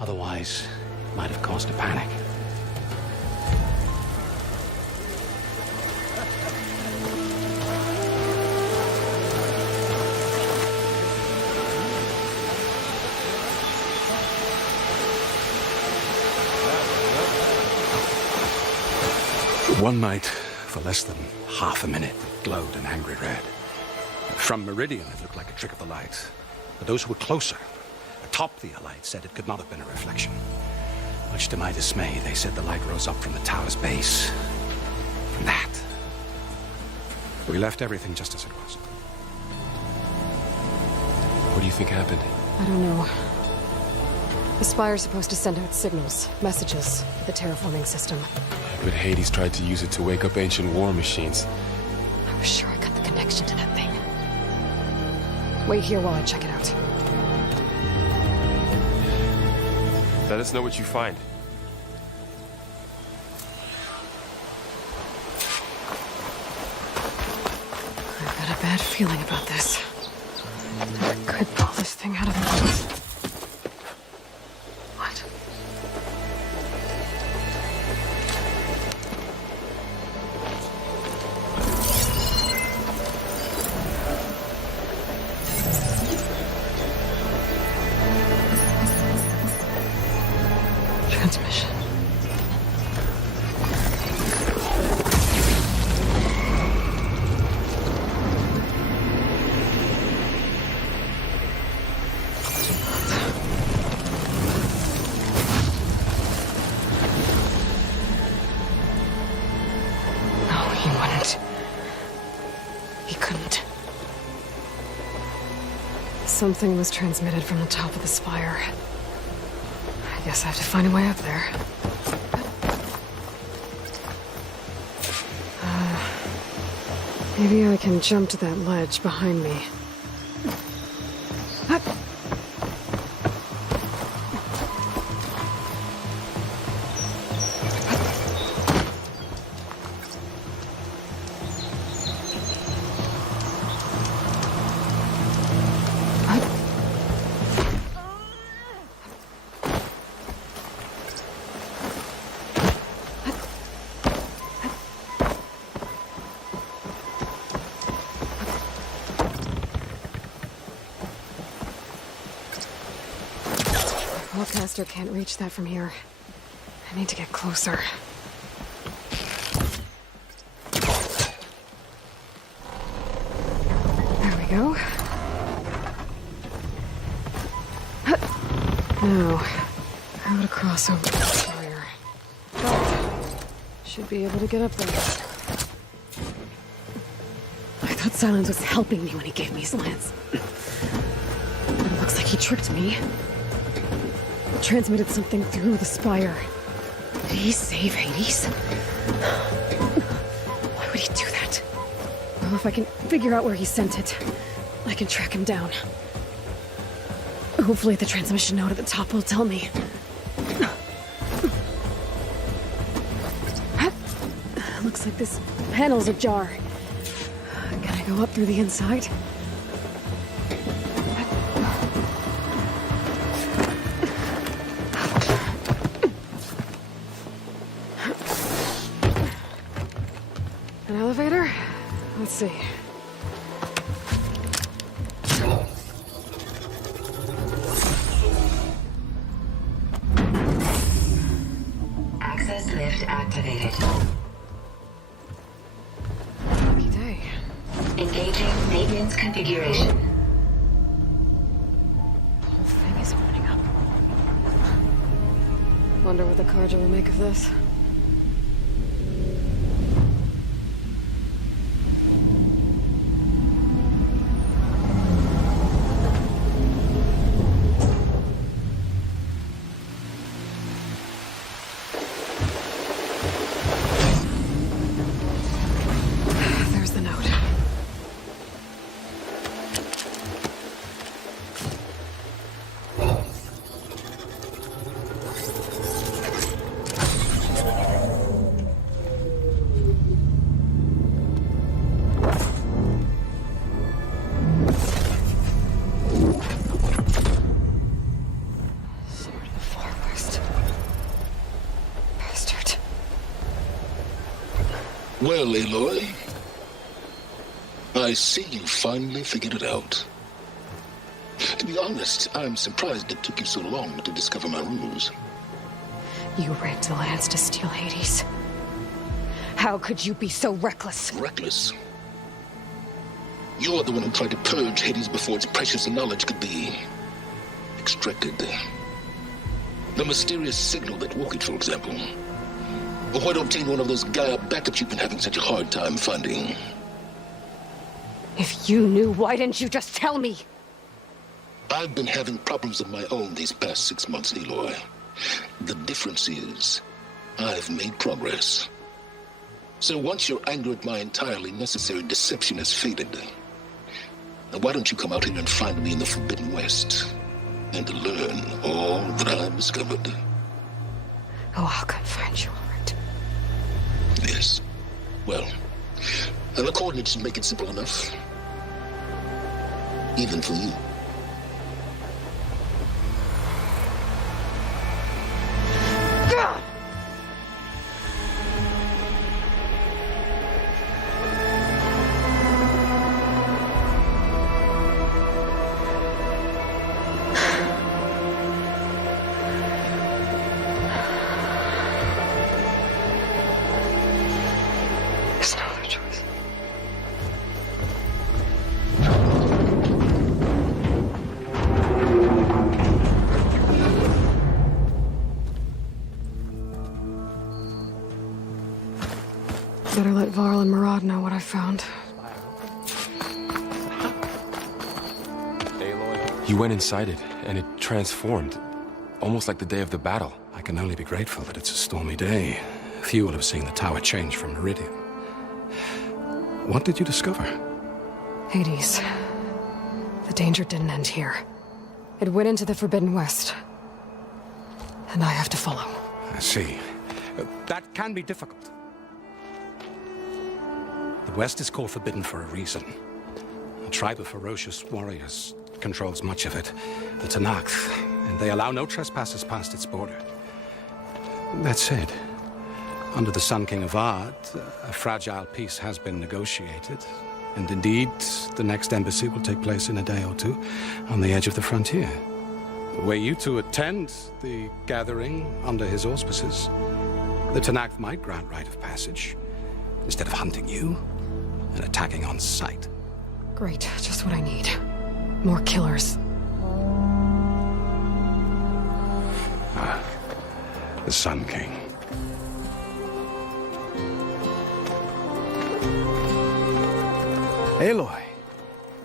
Otherwise, it might have caused a panic. One night, for less than half a minute, it glowed an angry red. From Meridian, it looked like a trick of the light. But those who were closer, atop the light, said it could not have been a reflection. Much to my dismay, they said the light rose up from the tower's base. From that. We left everything just as it was. What do you think happened? I don't know. The Spire's supposed to send out signals, messages, the terraforming system. But Hades tried to use it to wake up ancient war machines. I was sure I got the connection to that thing. Wait here while I check it out. Let us know what you find. I've got a bad feeling about this. I could pull this thing out of the... What? Transmission. No, he wouldn't. He couldn't. Something was transmitted from the top of the spire. I guess I have to find a way up there. Maybe I can jump to that ledge behind me. Hellcaster can't reach that from here. I need to get closer. There we go. Now, how to cross over the spire. Should be able to get up there. I thought Silence was helping me when he gave me slants. But it looks like he tricked me. Transmitted something through the spire. Did he save Hades? Why would he do that? Well, if I can figure out where he sent it, I can track him down. Hopefully the transmission node at the top will tell me. Looks like this panel's ajar. Can I go up through the inside? see. Access lift activated. Lucky day. Engaging maintenance configuration. The whole thing is opening up. Wonder what the Carja will make of this. There's the note. Sword of the Far West. Bastard. Well, Aloy, I see you finally figured it out. To be honest, I'm surprised it took you so long to discover my ruse. You rigged the lands to steal Hades. How could you be so reckless? Reckless? You're the one who tried to purge Hades before its precious knowledge could be extracted. The mysterious signal that woke it, for example. Or why to obtain one of those Gaia backups you've been having such a hard time finding. If you knew, why didn't you just tell me? I've been having problems of my own these past 6 months, Aloy. The difference is, I've made progress. So once your anger at my entirely necessary deception has faded, now why don't you come out here and find me in the Forbidden West, and learn all that I've discovered? Oh, I'll come find you, all right. Yes. Well, the coordinates should make it simple enough. Even for you. There's no other choice. Better let Varl and Murad know what I found. You went inside it, and it transformed. Almost like the day of the battle. I can only be grateful that it's a stormy day. Few will have seen the tower change from Meridian. What did you discover? Hades. The danger didn't end here. It went into the Forbidden West. And I have to follow. I see. That can be difficult. The West is called Forbidden for a reason. A tribe of ferocious warriors controls much of it, the Tanakh, and they allow no trespassers past its border. That said, under the Sun King of Ard, a fragile peace has been negotiated, and indeed, the next embassy will take place in a day or two on the edge of the frontier. Were you to attend the gathering under his auspices, the Tanakh might grant right of passage, instead of hunting you and attacking on sight. Great, just what I need. More killers. The Sun King. Aloy,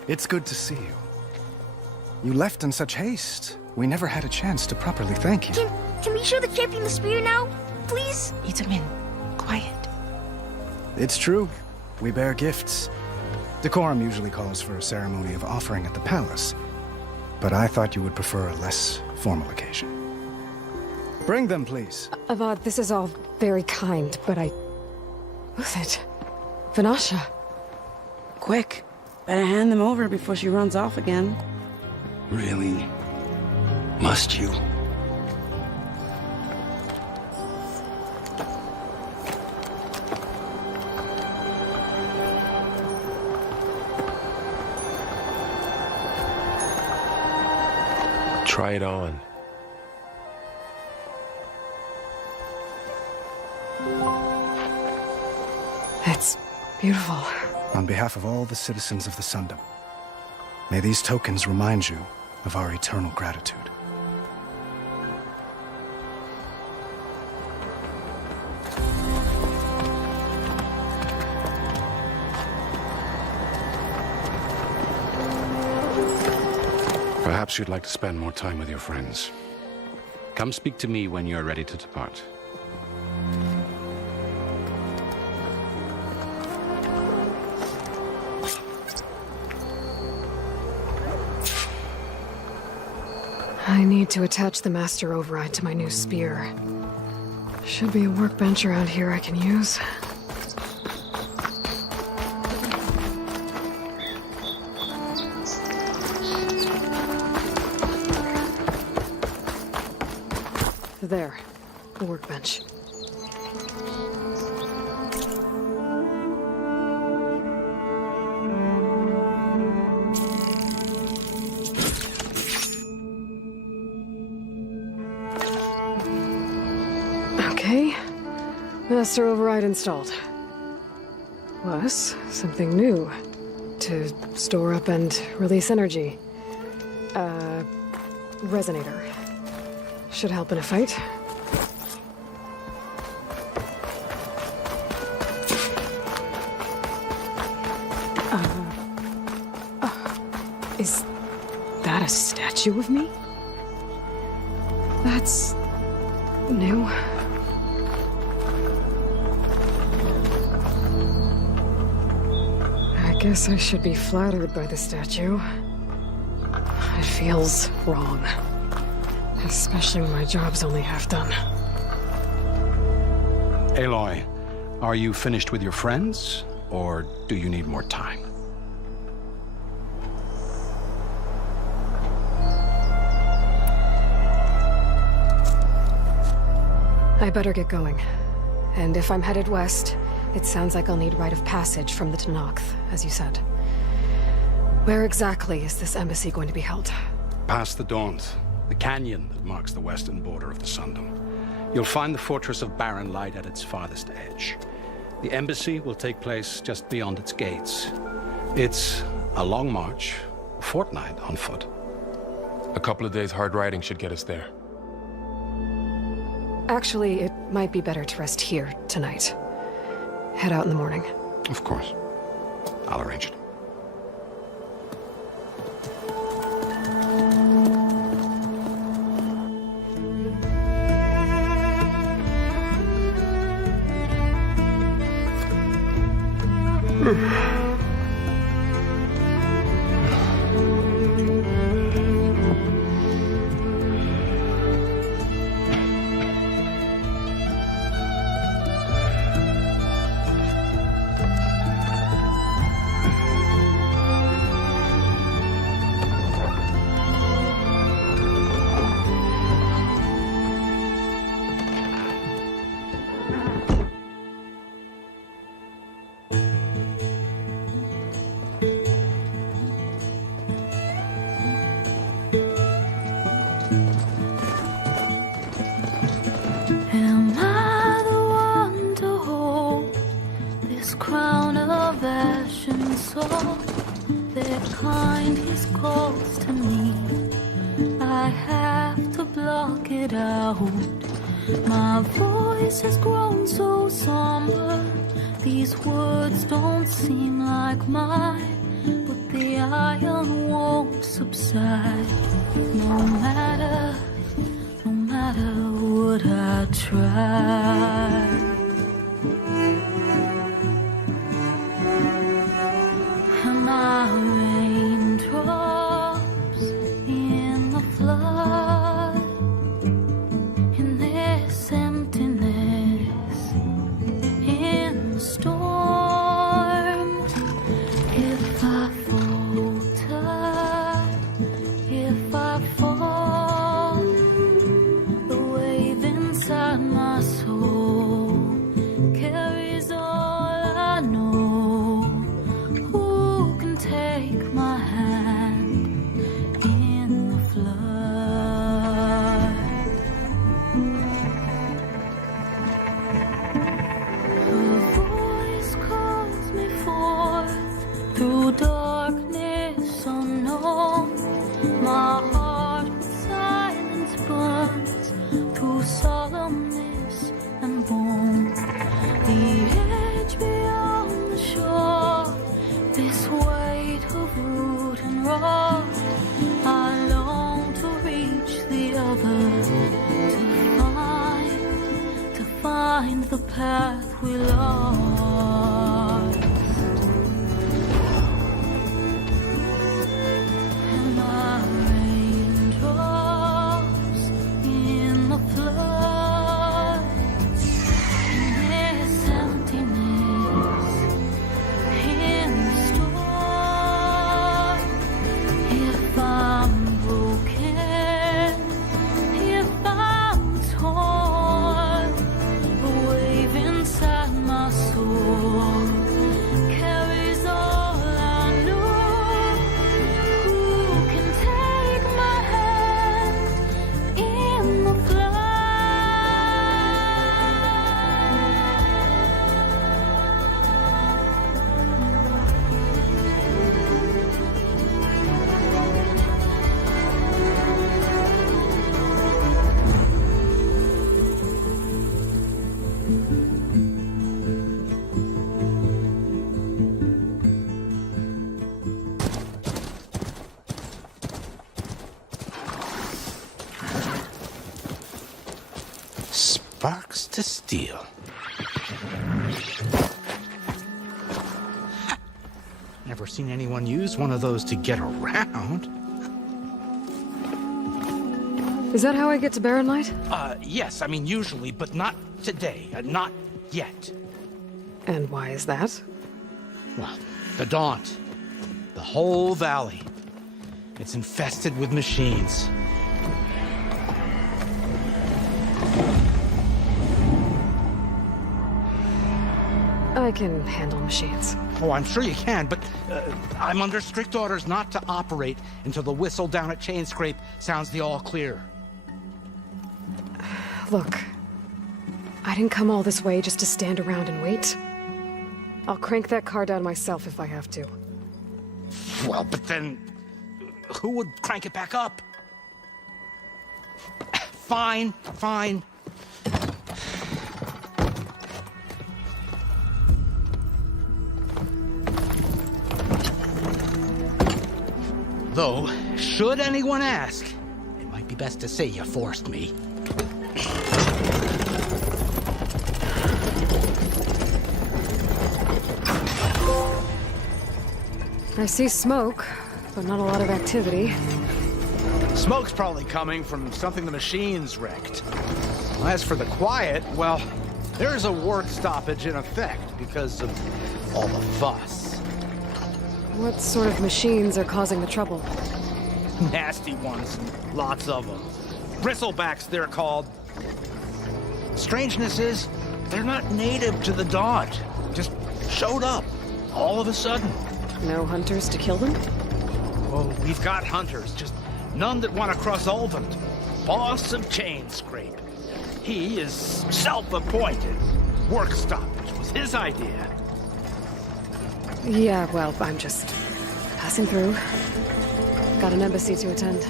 it's good to see you. You left in such haste. We never had a chance to properly thank you. Can we show the champion the spear now? Please? Itamin, quiet. It's true. We bear gifts. Decorum usually calls for a ceremony of offering at the palace, but I thought you would prefer a less formal occasion. Bring them, please. Avad, this is all very kind, but Who's it? Vanasha. Quick. Better hand them over before she runs off again. Really? Must you? Try it on. It's beautiful. On behalf of all the citizens of the Sundom, may these tokens remind you of our eternal gratitude. Perhaps you'd like to spend more time with your friends. Come speak to me when you're ready to depart. I need to attach the master override to my new spear. Should be a workbench around here I can use. There, the workbench. Okay, master override installed. Plus, something new. To store up and release energy. Resonator. Should help in a fight. Is that a statue of me? That's new. I guess I should be flattered by the statue. It feels wrong. Especially when my job's only half done. Aloy, are you finished with your friends, or do you need more time? I better get going. And if I'm headed west, it sounds like I'll need rite of passage from the Tenakth, as you said. Where exactly is this embassy going to be held? Past the Daunt, the canyon that marks the western border of the Sundom. You'll find the fortress of Barren Light at its farthest edge. The embassy will take place just beyond its gates. It's a long march, a fortnight on foot. A couple of days hard riding should get us there. Actually, it might be better to rest here tonight. Head out in the morning. Of course. I'll arrange it. Am I the one to hold this crown of ash and salt? Their kind is close to me. I have to block it out. My voice has grown so somber. These words don't seem like mine, but the iron won't subside. No matter what I try. Am I raindrops in the flood? In this emptiness, in the storm. If I falter, if I fall, the wave inside my soul carries all I know. Who can take my hand in the flood? weight of root and rot. I long to reach the other, to find the path we lost. And my raindrops in the flood, in this emptiness, in the storm. If I'm broken, if I'm torn, the wave inside my soul carries all I know. Who can take my hand in the flood? Sparks to steel. Never seen anyone use one of those to get around. Is that how I get to Barren Light? Yes, I mean usually, but not today. Not yet. And why is that? Well, the Daunt. The whole valley. It's infested with machines. I can handle machines. Oh, I'm sure you can, but I'm under strict orders not to operate until the whistle down at Chainscrape sounds the all clear. Look, I didn't come all this way just to stand around and wait. I'll crank that car down myself if I have to. Well, but then who would crank it back up? Fine, fine. Though, should anyone ask, it might be best to say you forced me. I see smoke, but not a lot of activity. Smoke's probably coming from something the machines wrecked. As for the quiet, well, there's a work stoppage in effect because of all the fuss. What sort of machines are causing the trouble? Nasty ones, lots of them. Bristlebacks, they're called. Strangeness is, they're not native to the Daunt. Just showed up, all of a sudden. No hunters to kill them? Oh, we've got hunters, just none that want to cross Ulvund. Boss of Chainscrape. He is self-appointed. Work stoppage was his idea. Yeah, well, I'm just passing through. Got an embassy to attend.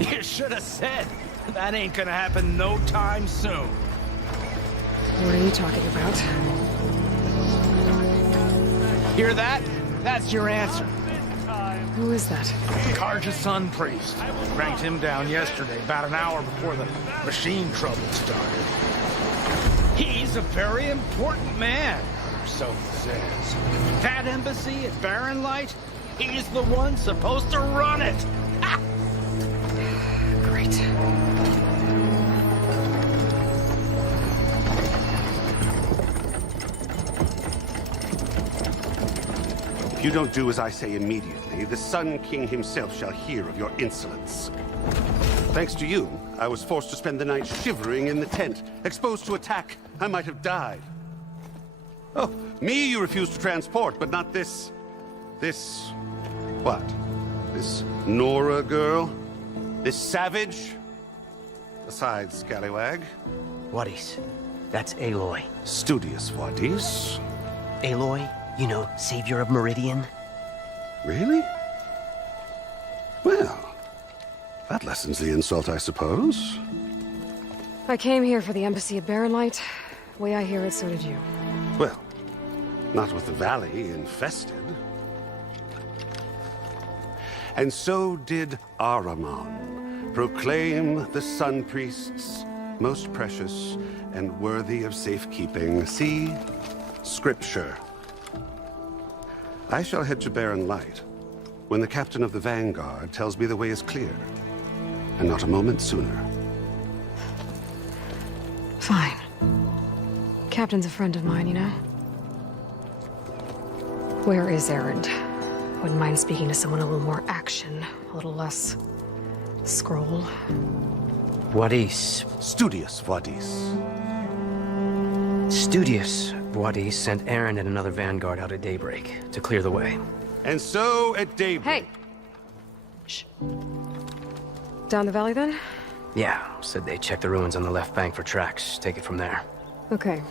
You should have said. That ain't gonna happen no time soon. What are you talking about? Hear that? That's your answer. Who is that? Karja's son priest. Cranked him down yesterday, about an hour before the machine trouble started. He's a very important man, so he says. That embassy at Barren Light, he's the one supposed to run it. Ha! Great. If you don't do as I say immediately, the Sun King himself shall hear of your insolence. Thanks to you, I was forced to spend the night shivering in the tent. Exposed to attack, I might have died. Oh, me you refuse to transport, but not this... what? This Nora girl? This savage? Besides, scallywag. Wadis. That's Aloy. Studious Wadis. Aloy, you know, savior of Meridian. Really? Well, that lessens the insult, I suppose. I came here for the embassy at Barren Light. Way I hear it, so did you. Well, not with the valley infested. And so did Ahriman, proclaim the Sun Priests most precious and worthy of safekeeping. See Scripture. I shall head to Barren Light when the captain of the Vanguard tells me the way is clear, and not a moment sooner. Fine. Captain's a friend of mine, you know? Where is Erend? Wouldn't mind speaking to someone a little more action, a little less scroll. Wadis. Studious Wadis. Studious Wadis sent Erend and another Vanguard out at daybreak to clear the way. And so at daybreak... Hey! Shh. Down the valley, then? Yeah, said they checked the ruins on the left bank for tracks. Take it from there. Okay.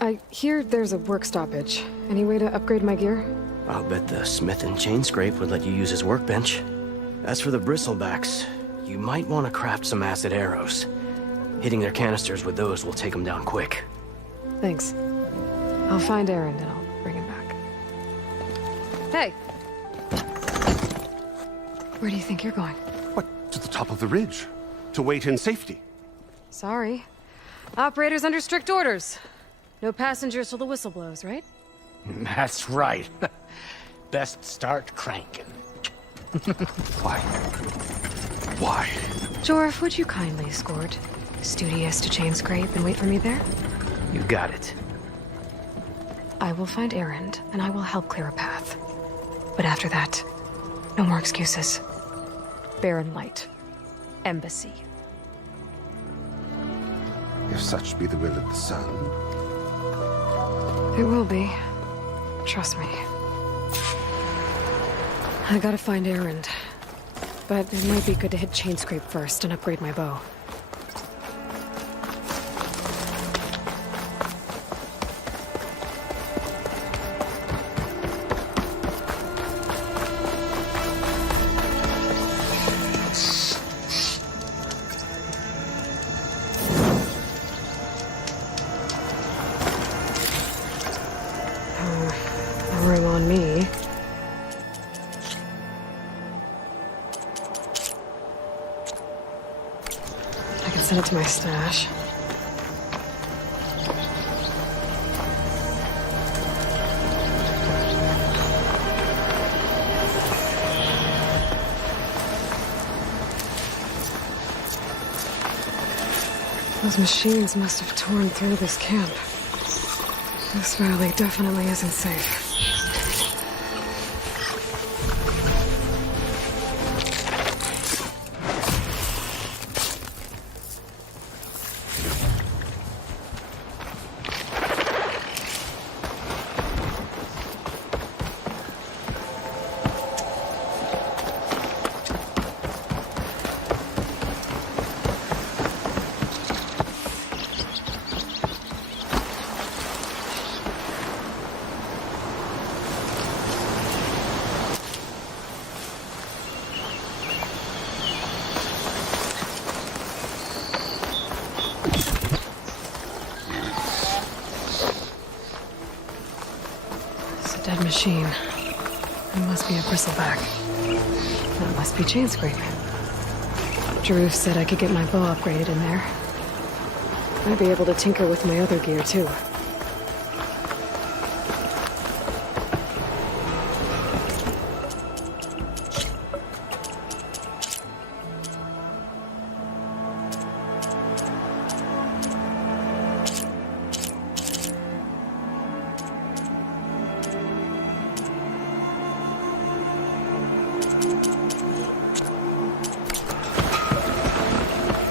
I hear there's a work stoppage. Any way to upgrade my gear? I'll bet the smith and chain scrape would let you use his workbench. As for the bristlebacks, you might want to craft some acid arrows. Hitting their canisters with those will take them down quick. Thanks. I'll find Erend and I'll bring him back. Hey! Where do you think you're going? What? To the top of the ridge. To wait in safety. Sorry. Operator's under strict orders. No passengers till the whistle blows, right? That's right. Best start cranking. Why? Why? Jorf, would you kindly escort Studious to chain scrape and wait for me there? You got it. I will find Erend, and I will help clear a path. But after that, no more excuses. Barren Light. Embassy. If such be the will of the sun. It will be. Trust me. I gotta find Erend. But it might be good to hit chain scrape first and upgrade my bow. Room on me. I can send it to my stash. Those machines must have torn through this camp. This valley definitely isn't safe. Dead machine. It must be a bristleback. That must be chain scrape. Drew said I could get my bow upgraded in there. I'd be able to tinker with my other gear, too.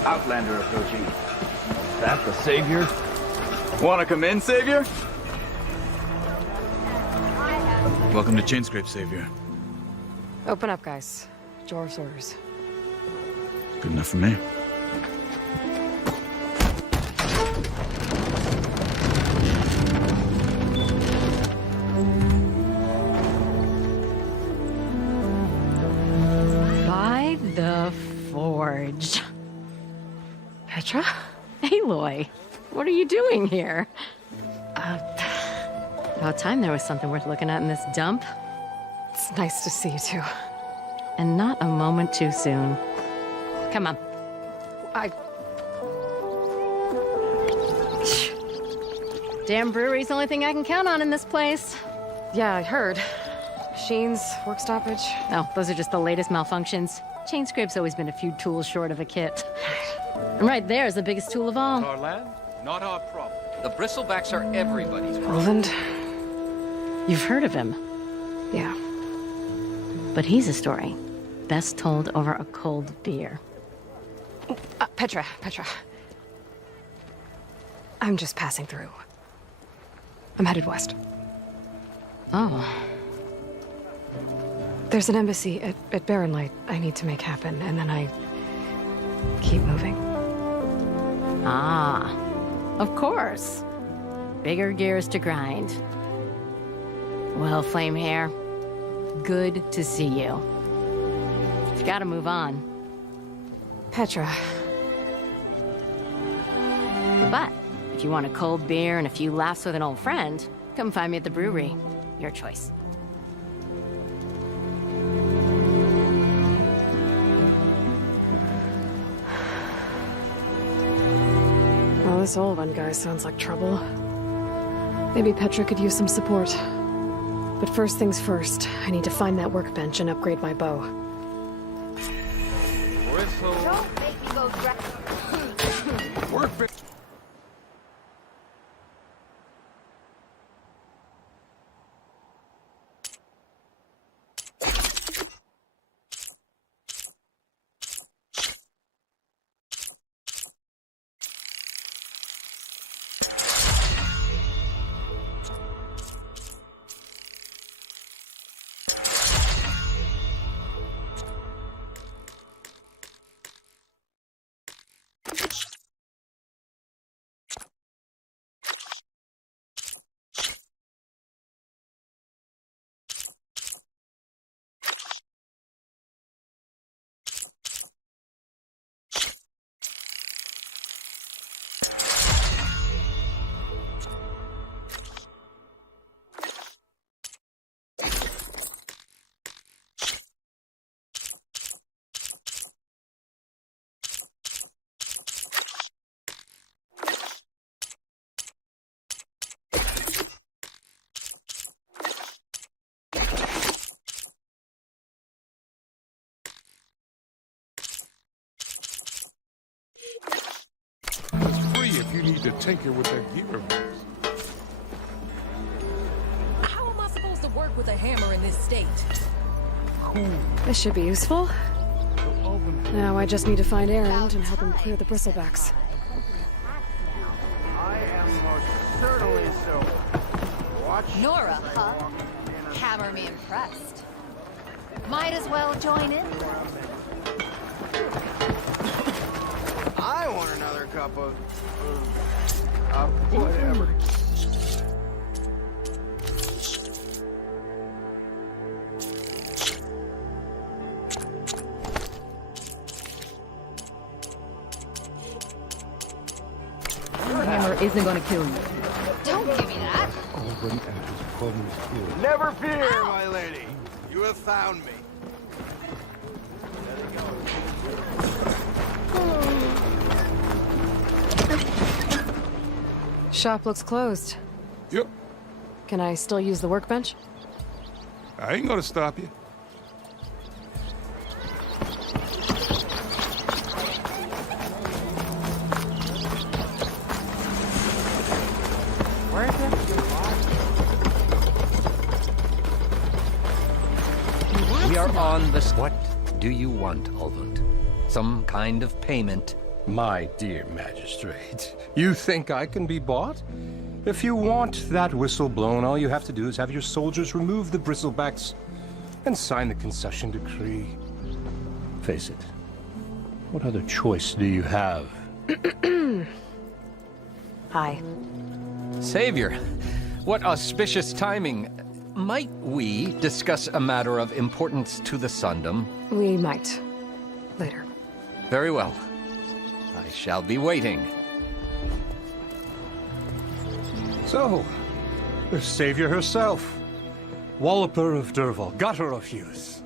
Outlander approaching. That the Savior? Wanna come in, Savior? Welcome to Chainscrape, Savior. Open up, guys. Jorv's orders. Good enough for me. By the Forge. Petra? Aloy, what are you doing here? About time there was something worth looking at in this dump. It's nice to see you, too. and not a moment too soon. Come on. Damn brewery's the only thing I can count on in this place. Yeah, I heard. Machines, work stoppage. Oh, those are just the latest malfunctions. Chain Scrape's always been a few tools short of a kit. And right there is the biggest tool of all. Our land, not our problem. The bristlebacks are everybody's problem. Roland? You've heard of him. Yeah. But he's a story best told over a cold beer. Petra. I'm just passing through. I'm headed west. Oh. There's an embassy at Barren Light I need to make happen, and then I keep moving. Ah, of course. Bigger gears to grind. Well, Flame Hair, good to see you. You've got to move on. Petra. But if you want a cold beer and a few laughs with an old friend, come find me at the brewery. Your choice. Well, this old one guy sounds like trouble. Maybe Petra could use some support. But first things first, I need to find that workbench and upgrade my bow. Don't make me go Workbench. If you need to tinker with that gearbox. How am I supposed to work with a hammer in this state? This should be useful. Now I just need to find Erend and help him clear the bristlebacks. I am most certainly so. Watch. Nora, huh? Hammer me impressed. Might as well join in. I want another cup of whatever. Your hammer isn't going to kill you. Don't give me that. Never fear, my lady. You have found me. Shop looks closed. Yep. Can I still use the workbench? I ain't gonna stop you. We are on the... What do you want, Ulvund? Some kind of payment? My dear magistrate, you think I can be bought? If you want that whistle blown, all you have to do is have your soldiers remove the bristlebacks and sign the concession decree. Face it, what other choice do you have? Hi. Savior, what auspicious timing. Might we discuss a matter of importance to the Sundom? We might. Later. Very well. I shall be waiting. So, the Savior herself, Walloper of Derval, Gutter of Youth.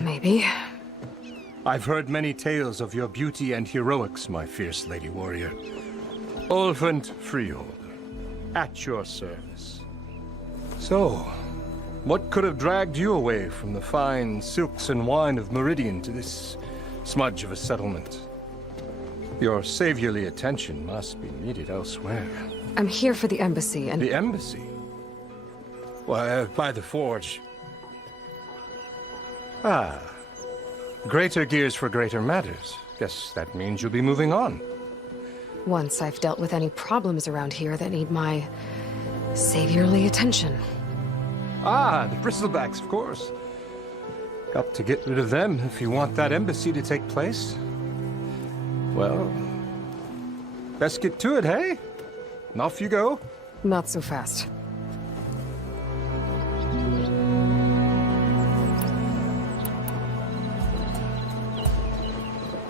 Maybe. I've heard many tales of your beauty and heroics, my fierce lady warrior. Ulfant Freeholder, at your service. So, what could have dragged you away from the fine silks and wine of Meridian to this smudge of a settlement? Your saviorly attention must be needed elsewhere. I'm here for the embassy and... The embassy? Why, by the forge. Ah. Greater gears for greater matters. Guess that means you'll be moving on. Once I've dealt with any problems around here that need my saviorly attention. Ah, the bristlebacks, of course. Got to get rid of them if you want that embassy to take place. Well, best get to it, hey? And off you go. Not so fast.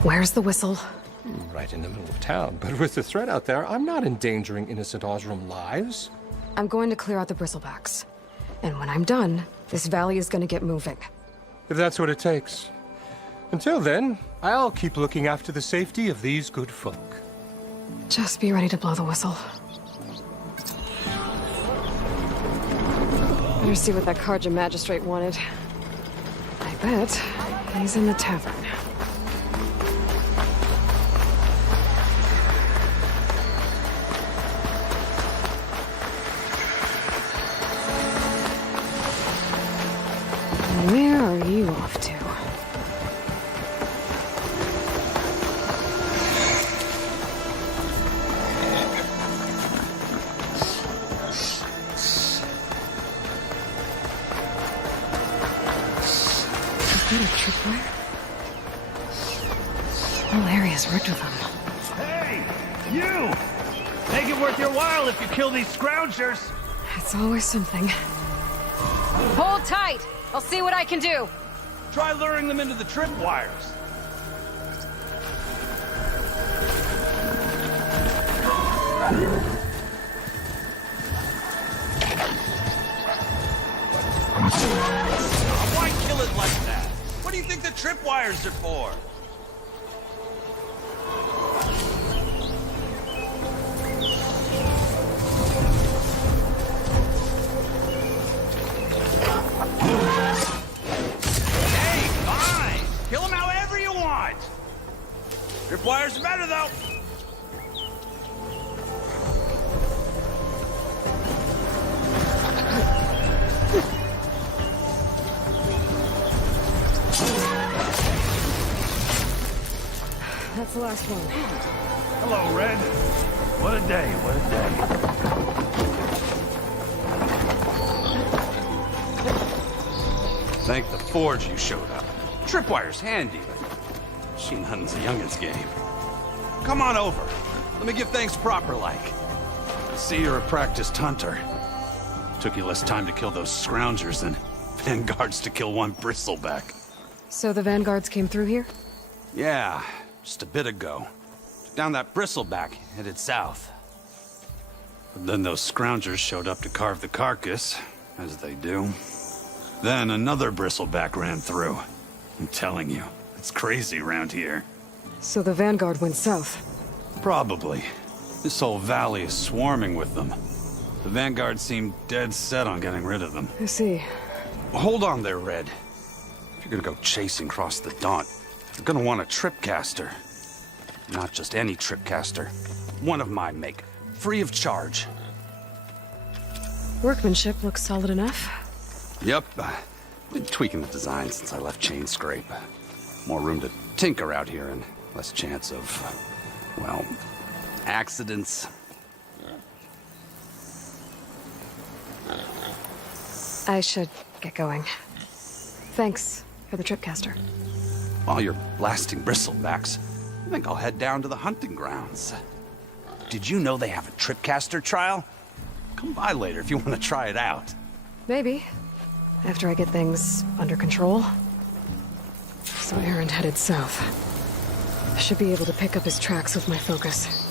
Where's the whistle? Right in the middle of town. But with the threat out there, I'm not endangering innocent Osram lives. I'm going to clear out the bristlebacks. And when I'm done, this valley is going to get moving. If that's what it takes. Until then, I'll keep looking after the safety of these good folk. Just be ready to blow the whistle. Better see what that Karja magistrate wanted. I bet he's in the tavern. Where are you off to? Is that a tripwire? Whole area's rigged with them. Hey! You! Make it worth your while if you kill these scroungers! It's always something. Hold tight! I'll see what I can do. Try luring them into the tripwires. Why kill it like that? What do you think the tripwires are for? Hey, fine! Kill them however you want! Tripwires are better, though! That's the last one. Hello, Red. What a day, what a day. Thank the Forge you showed up. Tripwire's handy, but machine hunting's a youngin's game. Come on over. Let me give things proper like. I see you're a practiced hunter. Took you less time to kill those scroungers than vanguards to kill one bristleback. So the vanguards came through here? Yeah, just a bit ago. Took down that bristleback, headed south. But then those scroungers showed up to carve the carcass, as they do. Then another bristleback ran through. I'm telling you, it's crazy around here. So the vanguard went south? Probably. This whole valley is swarming with them. The vanguard seemed dead set on getting rid of them. I see. Hold on there, Red. If you're gonna go chasing across the Daunt, you're gonna want a tripcaster. Not just any tripcaster. One of my make. Free of charge. Workmanship looks solid enough. Yep. Been tweaking the design since I left Chainscrape. More room to tinker out here and less chance of, well, accidents. I should get going. Thanks for the tripcaster. While you're blasting bristlebacks, I think I'll head down to the hunting grounds. Did you know they have a tripcaster trial? Come by later if you want to try it out. Maybe. After I get things under control. So Aaron headed south. I should be able to pick up his tracks with my focus.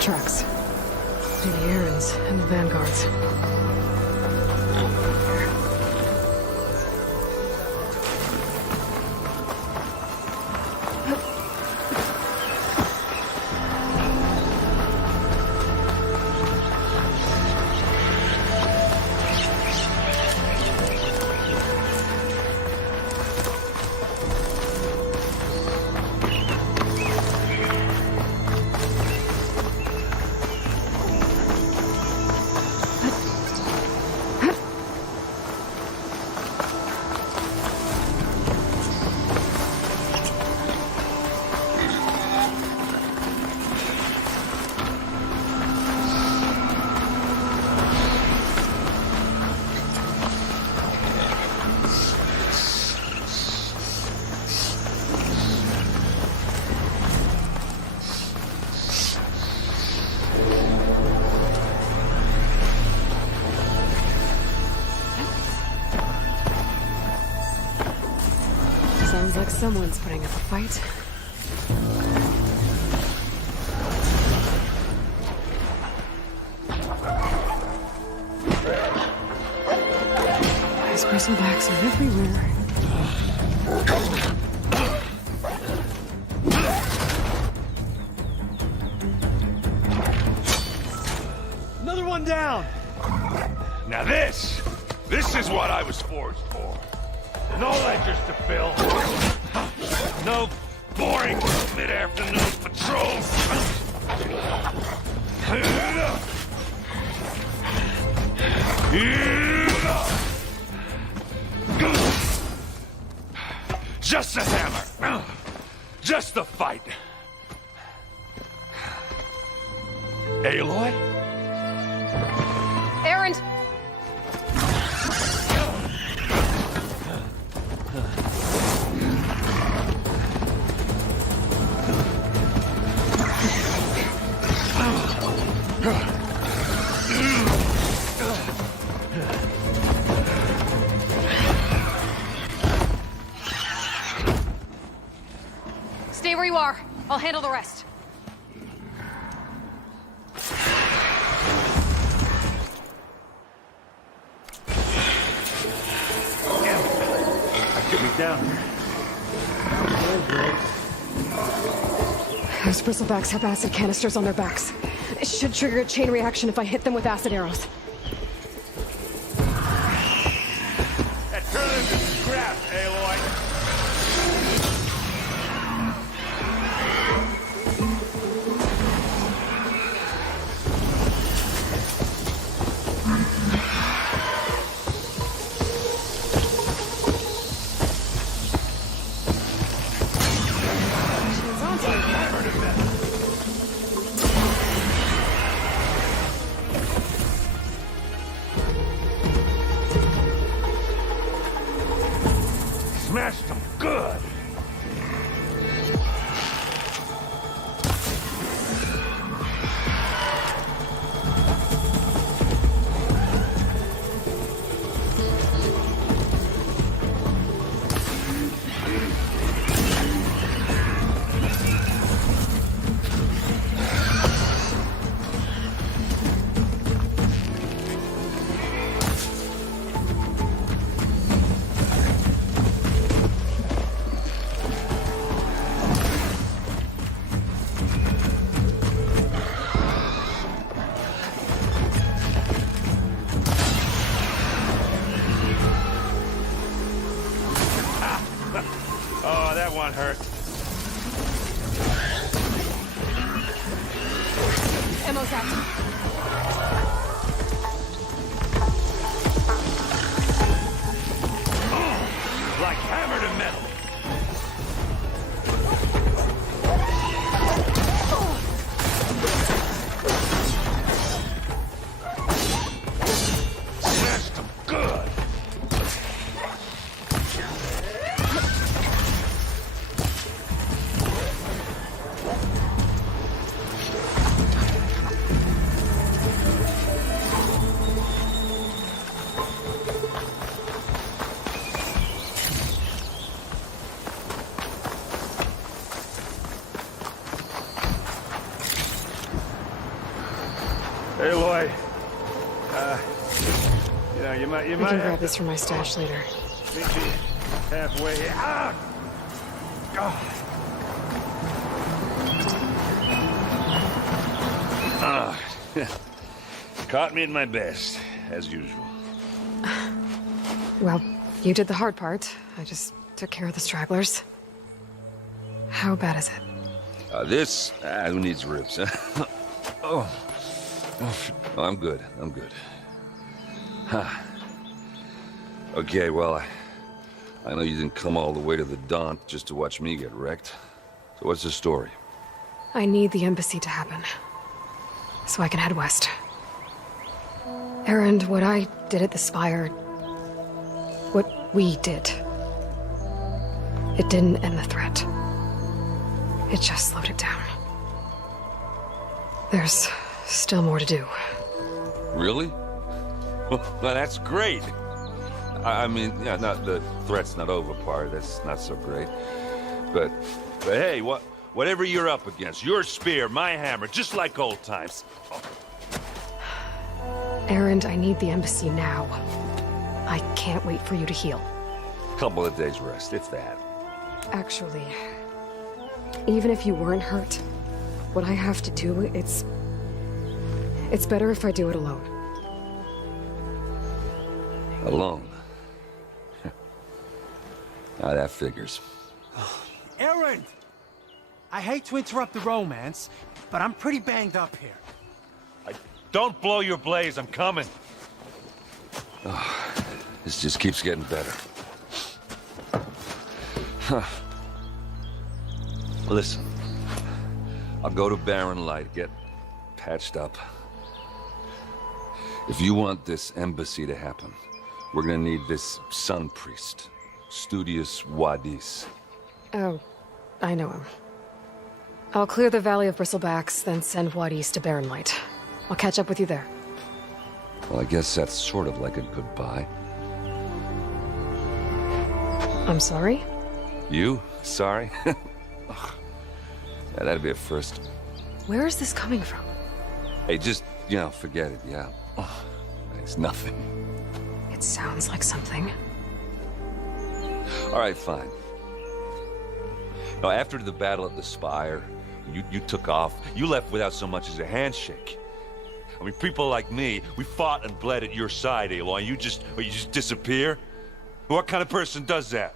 Tracks. The Errands and the Vanguards. Sounds like someone's putting up a fight. These bristlebacks are everywhere. Another one down! Now this is what I was forged for. No ledgers to fill. No boring mid-afternoon patrols. Just a hammer. Just the fight. Aloy? Errand! Stay where you are. I'll handle the rest. Get me down. Those bristlebacks have acid canisters on their backs. It should trigger a chain reaction if I hit them with acid arrows. That turned into scrap, Aloy. Smashed them good. Oh, that one hurt. Ammo's out. Like hammered and metal. Hey, Lloyd. You might I can grab this from my stash later. meet you halfway. Ah! Caught me in my best, as usual. Well, you did the hard part. I just took care of the stragglers. How bad is it? Who needs ribs? Oh, I'm good. I'm good. Huh. Okay, well, I know you didn't come all the way to the Daunt just to watch me get wrecked. So what's the story? I need the embassy to happen, so I can head west. Erend, what I did at the Spire, what we did, it didn't end the threat. It just slowed it down. There's still more to do. Really? Well, that's great. I mean, yeah, not the threat's not over part. That's not so great. But hey, whatever you're up against, your spear, my hammer, just like old times. Erend, I need the embassy now. I can't wait for you to heal. Couple of days rest, if that. Actually, even if you weren't hurt, what I have to do, it's better if I do it alone. Alone? Now that figures. Erend! I hate to interrupt the romance, but I'm pretty banged up here. Don't blow your blaze, I'm coming. Oh, this just keeps getting better. Huh. Listen, I'll go to Barren Light, get patched up. If you want this embassy to happen, we're gonna need this sun priest, Studius Wadis. Oh, I know him. I'll clear the Valley of Bristlebacks, then send Wadis to Barren Light. I'll catch up with you there. Well, I guess that's sort of like a goodbye. I'm sorry? You? Sorry? Yeah, that'd be a first. Where is this coming from? Hey, just, forget it, yeah. Oh, it's nothing. It sounds like something. All right, fine. Now, after the Battle of the Spire, you took off. You left without so much as a handshake. I mean, people like me, we fought and bled at your side, Aloy. You just disappear? What kind of person does that?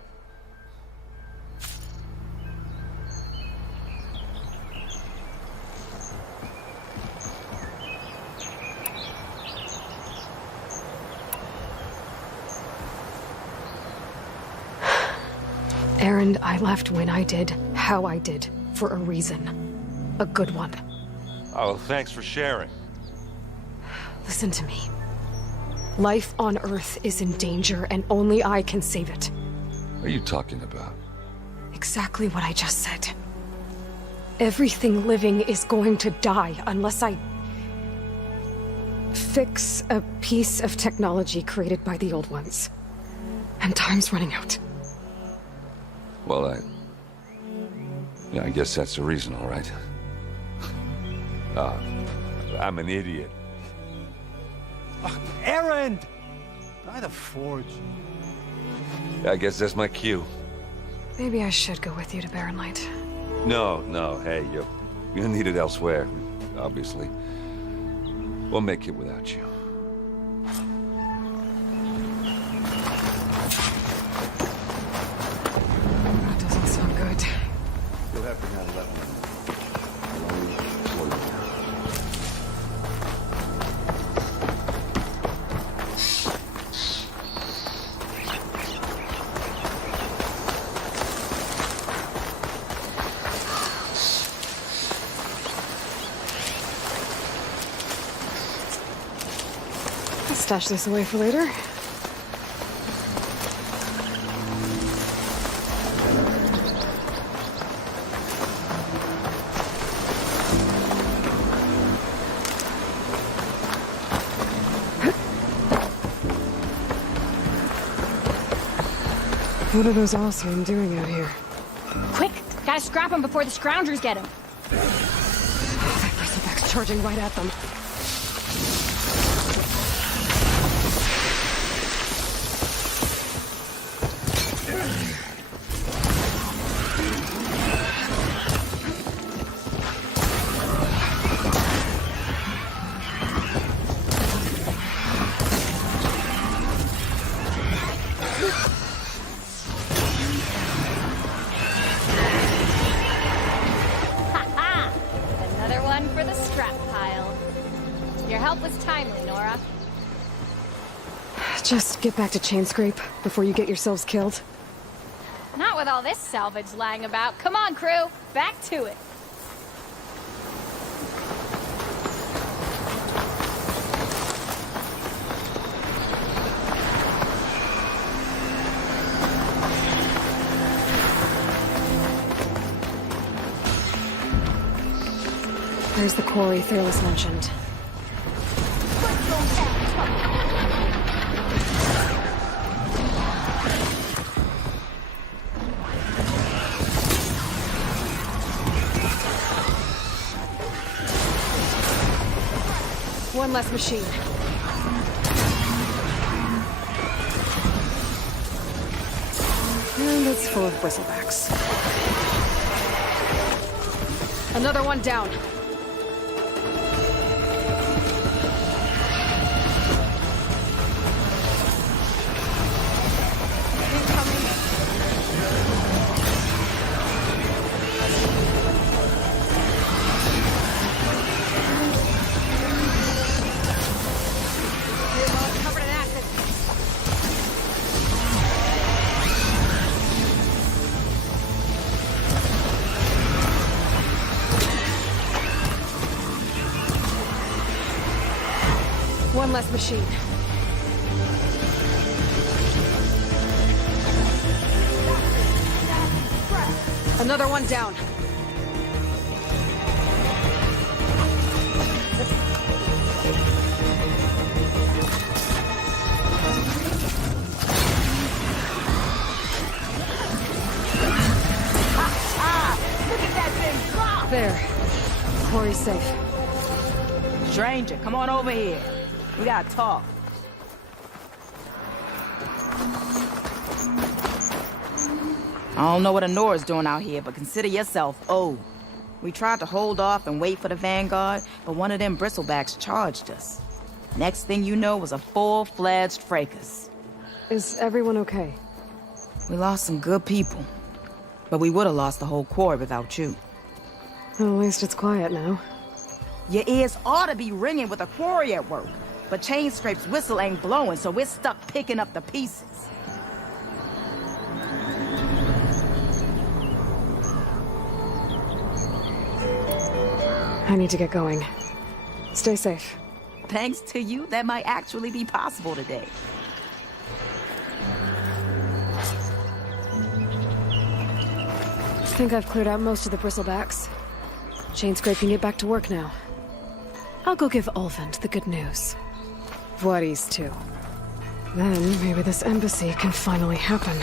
Erend, I left when I did, how I did, for a reason. A good one. Oh, thanks for sharing. Listen to me. Life on Earth is in danger, and only I can save it. What are you talking about? Exactly what I just said. Everything living is going to die unless I fix a piece of technology created by the old ones. And time's running out. Well, I guess that's the reason, all right. I'm an idiot. Erend! By the Forge. I guess that's my cue. Maybe I should go with you to Barren Light. No, hey, you're needed elsewhere, obviously. We'll make it without you. That doesn't sound good. You'll have to handle that one. I'll stash this away for later. What are those awesome doing out here? Quick! Gotta scrap him before the scroungers get him. That bristleback's charging right at them. Another one for the scrap pile. Your help was timely, Nora. Just get back to Chainscrape before you get yourselves killed. Not with all this salvage lying about. Come on, crew. Back to it. There's the quarry Thalos mentioned. One less machine. And it's full of bristlebacks. Another one down. One less machine. Another one down. Look at that thing drop! There. Quarry's safe. Stranger, come on over here. We gotta talk. I don't know what Antor's doing out here, but consider yourself owed. We tried to hold off and wait for the Vanguard, but one of them bristlebacks charged us. Next thing you know was a full-fledged fracas. Is everyone okay? We lost some good people, but we would have lost the whole quarry without you. Well, at least it's quiet now. Your ears ought to be ringing with a quarry at work, but Chainscrape's whistle ain't blowing, so we're stuck picking up the pieces. I need to get going. Stay safe. Thanks to you, that might actually be possible today. I think I've cleared out most of the bristlebacks. Chainscrape can get back to work now. I'll go give Ulvund the good news. Vladis too. Then maybe this embassy can finally happen.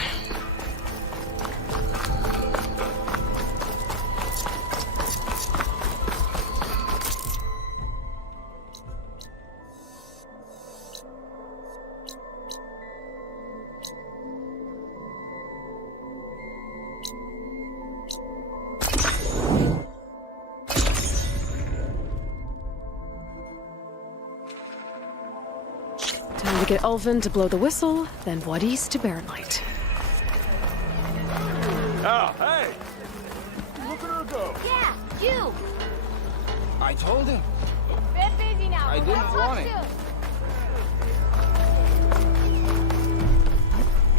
Time to get Ulvund to blow the whistle, then Vladis to Baronlight. Oh, hey! Look at her go! Yeah, you! I told him. Bit busy now. I but didn't we'll talk want it. soon.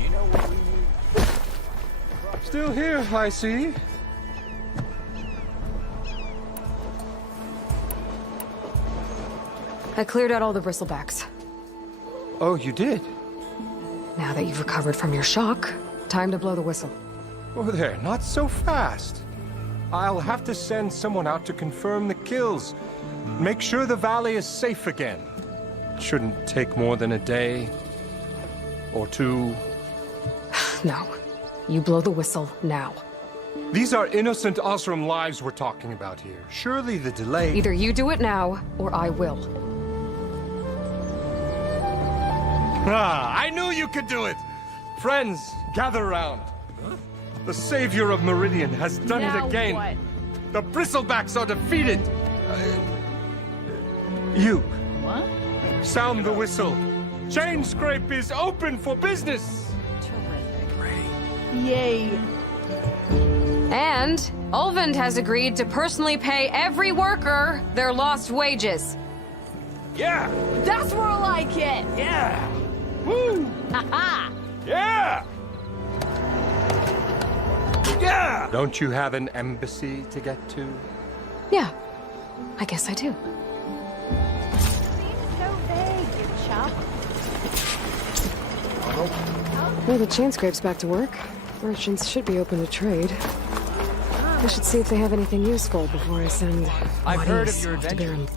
You know what we need? Still here, I see. I cleared out all the bristlebacks. Oh, you did? Now that you've recovered from your shock, time to blow the whistle. Oh, there, not so fast. I'll have to send someone out to confirm the kills. Make sure the valley is safe again. Shouldn't take more than a day. Or two. No. You blow the whistle now. These are innocent Osram lives we're talking about here. Surely the delay... Either you do it now, or I will. Ah, I knew you could do it! Friends, gather round. The savior of Meridian has done it again. What? The bristlebacks are defeated. You. What? Sound the whistle. Chainscrape is open for business. Yay. And Ulvund has agreed to personally pay every worker their lost wages. Yeah! That's more like it! Yeah! Woo! Ha-ha! Yeah! Yeah! Don't you have an embassy to get to? Yeah, I guess I do. So vague, you chump. Well, the chain scrape's back to work. Merchants should be open to trade. I should see if they have anything useful before I send I've heard of bodies your off to adventure. Baron.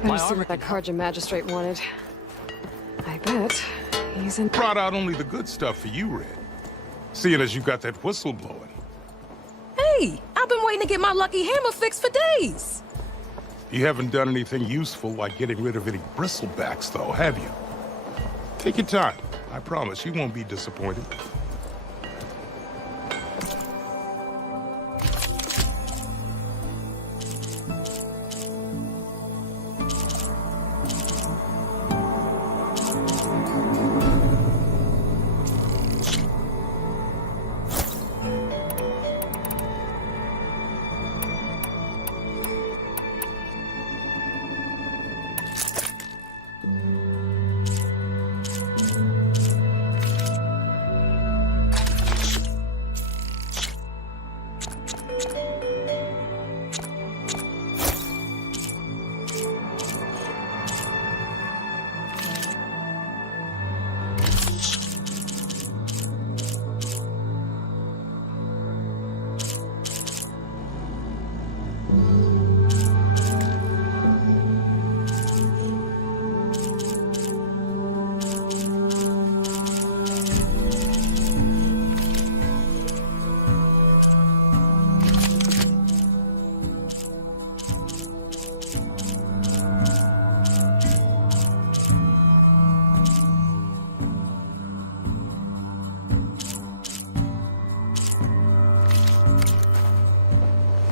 Better see what that Karja magistrate wanted. I bet he's in. Brought out only the good stuff for you, Red. Seeing as you got that whistle blowing. Hey, I've been waiting to get my lucky hammer fixed for days. You haven't done anything useful like getting rid of any bristlebacks, though, have you? Take your time. I promise you won't be disappointed.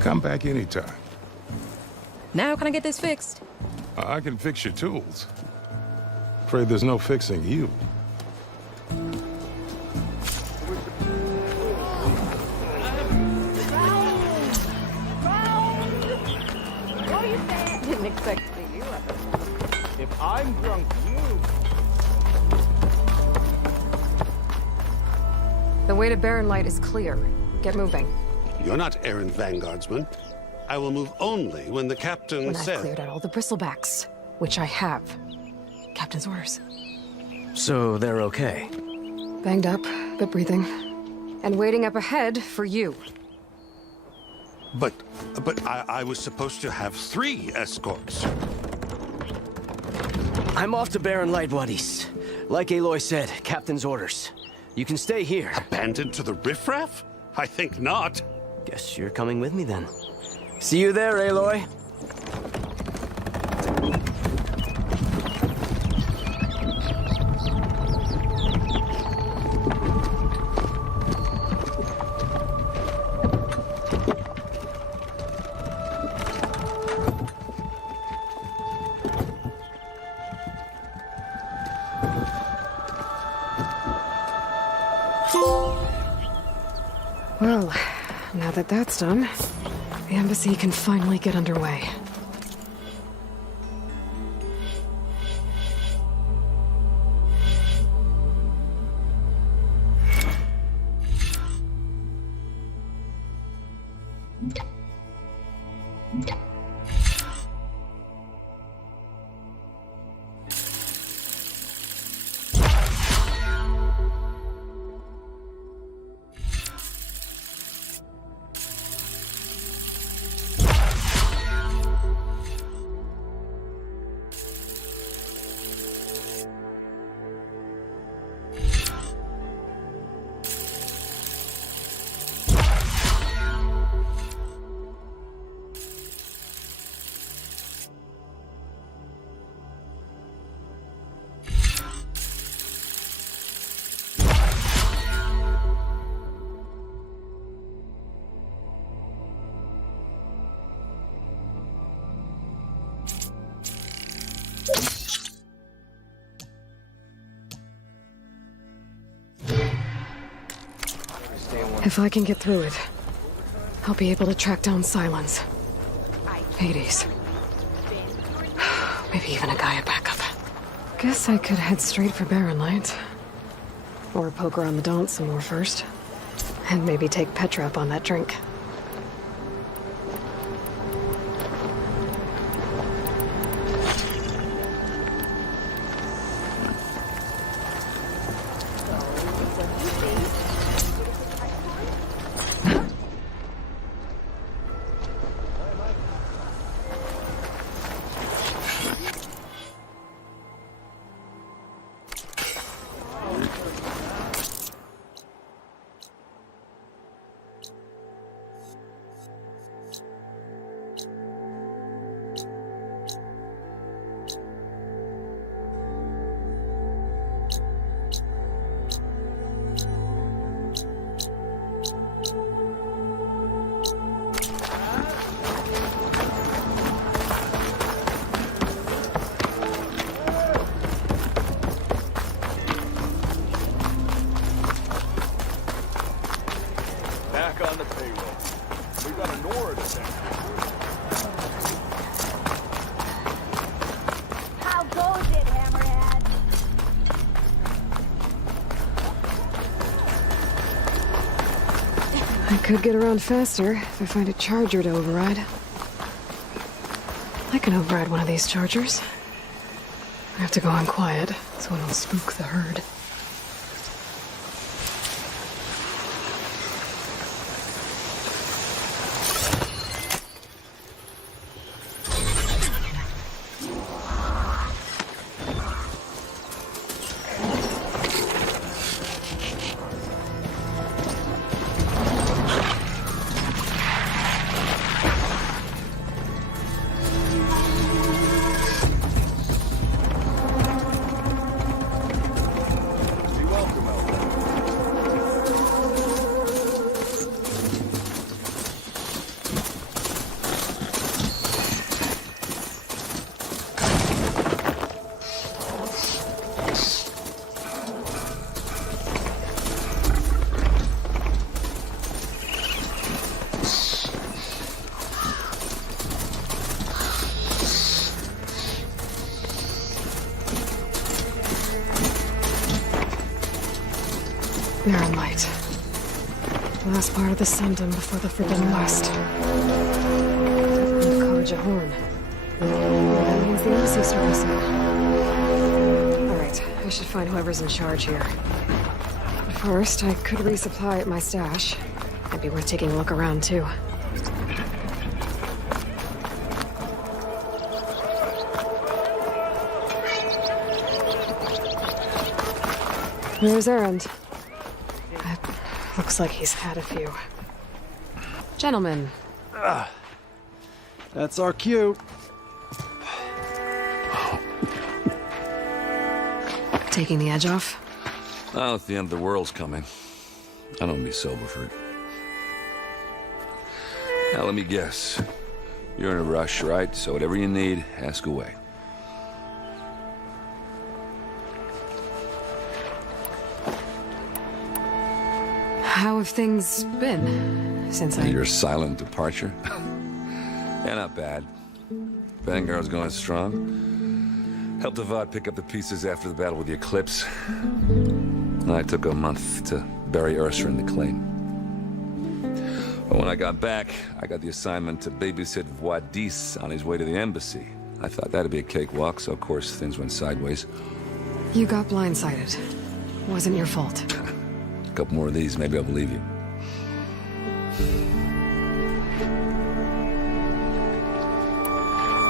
Come back anytime. Now can I get this fixed? I can fix your tools. Afraid there's no fixing you. Didn't expect to see you up there. If I'm drunk, you... The way to Barren Light is clear. Get moving. You're not errand vanguardsman. I will move only when the captain When I've says... cleared out all the bristlebacks, which I have. Captain's orders. So they're okay? Banged up, but breathing. And waiting up ahead for you. But I was supposed to have 3 escorts. I'm off to Barren Light, Wadis. Like Aloy said, Captain's orders. You can stay here. Abandoned to the riffraff? I think not. Guess you're coming with me then. See you there, Aloy. Well, now that that's done, the embassy can finally get underway. If I can get through it, I'll be able to track down Silence. Hades. Maybe even a Gaia backup. Guess I could head straight for Barren Light. Or poke around the Daunt some more first. And maybe take Petra up on that drink. Back on the payroll. We got a Nora to thank. How goes it, Hammerhead? I could get around faster if I find a charger to override. I can override one of these chargers. I have to go on quiet so I don't spook the herd. Barren Light. The last part of the Sundom before the Forbidden West. And Karja Horn. That means the embassy starting soon. Alright, I should find whoever's in charge here. But first, I could resupply at my stash. Might be worth taking a look around, too. Where's Erend? Looks like he's had a few. Gentlemen. That's our cue. Taking the edge off? Well, if the end of the world's coming, I don't be sober for it. Now, let me guess. You're in a rush, right? So whatever you need, ask away. How have things been since Your silent departure? Yeah, not bad. Vanguard's going strong. Helped Avad pick up the pieces after the battle with the Eclipse. I took a month to bury Ursa in the claim. But when I got back, I got the assignment to babysit Wadis on his way to the embassy. I thought that'd be a cakewalk, so of course things went sideways. You got blindsided. Wasn't your fault. A couple more of these, maybe I'll believe you.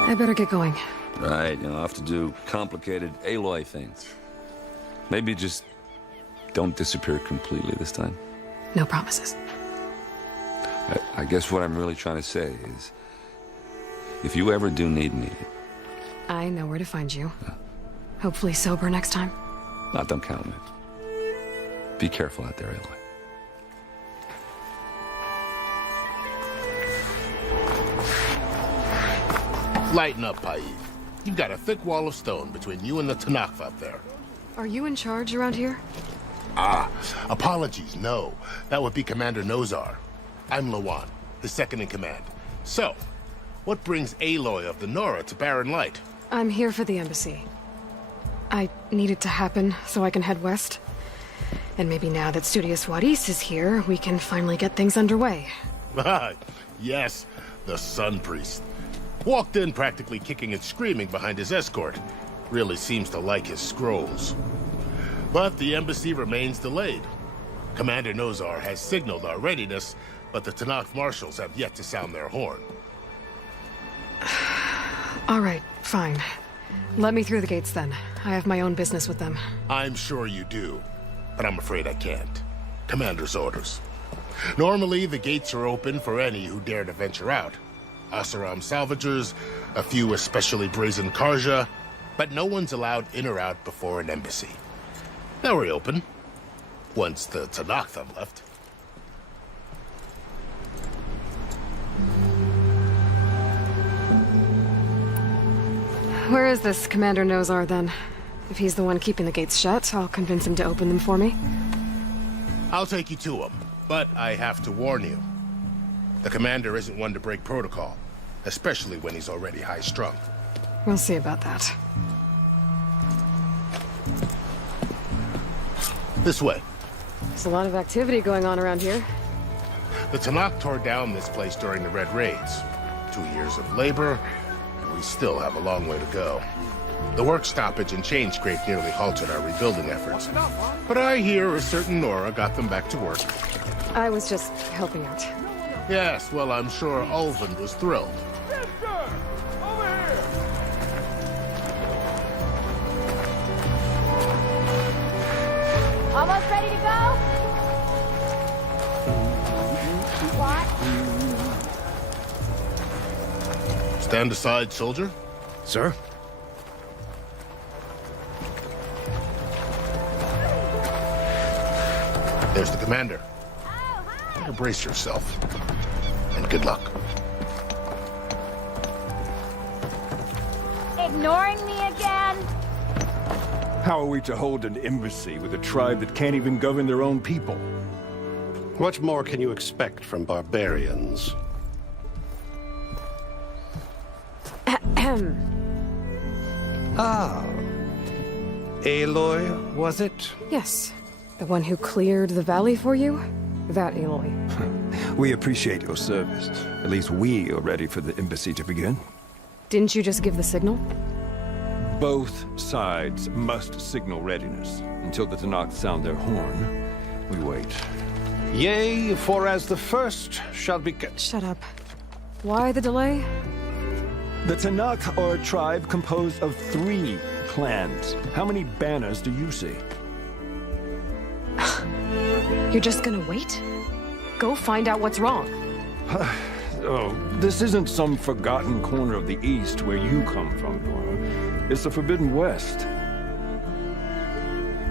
I better get going. Right, I'll have to do complicated Aloy things. Maybe just don't disappear completely this time. No promises. I guess what I'm really trying to say is, if you ever do need me... I know where to find you. Hopefully sober next time. Don't count on it. Be careful out there, Aloy. Lighten up, Paid. You've got a thick wall of stone between you and the Tanakh up there. Are you in charge around here? Apologies, no. That would be Commander Nozar. I'm Lawan, his second in command. So, what brings Aloy of the Nora to Barren Light? I'm here for the embassy. I need it to happen so I can head west. And maybe now that Studious Wadis is here, we can finally get things underway. Yes, the Sun Priest. Walked in practically kicking and screaming behind his escort. Really seems to like his scrolls. But the embassy remains delayed. Commander Nozar has signaled our readiness, but the Tanakh marshals have yet to sound their horn. All right, fine. Let me through the gates then. I have my own business with them. I'm sure you do, but I'm afraid I can't. Commander's orders. Normally, the gates are open for any who dare to venture out. Asaram salvagers, a few especially brazen Karja, but no one's allowed in or out before an embassy. They'll reopen, once the Tanakh have left. Where is this Commander Nozar, then? If he's the one keeping the gates shut, I'll convince him to open them for me. I'll take you to him, but I have to warn you. The commander isn't one to break protocol, especially when he's already high-strung. We'll see about that. This way. There's a lot of activity going on around here. The Tanakh tore down this place during the Red Raids. 2 years of labor, and we still have a long way to go. The work stoppage and chain scrape nearly halted our rebuilding efforts. But I hear a certain Nora got them back to work. I was just helping out. Yes, well, I'm sure Ulvin was thrilled. Almost ready to go? What? Stand aside, soldier. Sir? There's the commander. Better brace yourself. And good luck. Ignoring me again? How are we to hold an embassy with a tribe that can't even govern their own people? What more can you expect from barbarians? Ah. Aloy, was it? Yes. The one who cleared the valley for you? That Aloy. We appreciate your service. At least we are ready for the embassy to begin. Didn't you just give the signal? Both sides must signal readiness. Until the Tanakh sound their horn, we wait. Yea, for as the first shall be... Shut up. Why the delay? The Tanakh are a tribe composed of 3 clans. How many banners do you see? You're just gonna wait? Go find out what's wrong. Oh, this isn't some forgotten corner of the East where you come from, Nora. It's the Forbidden West.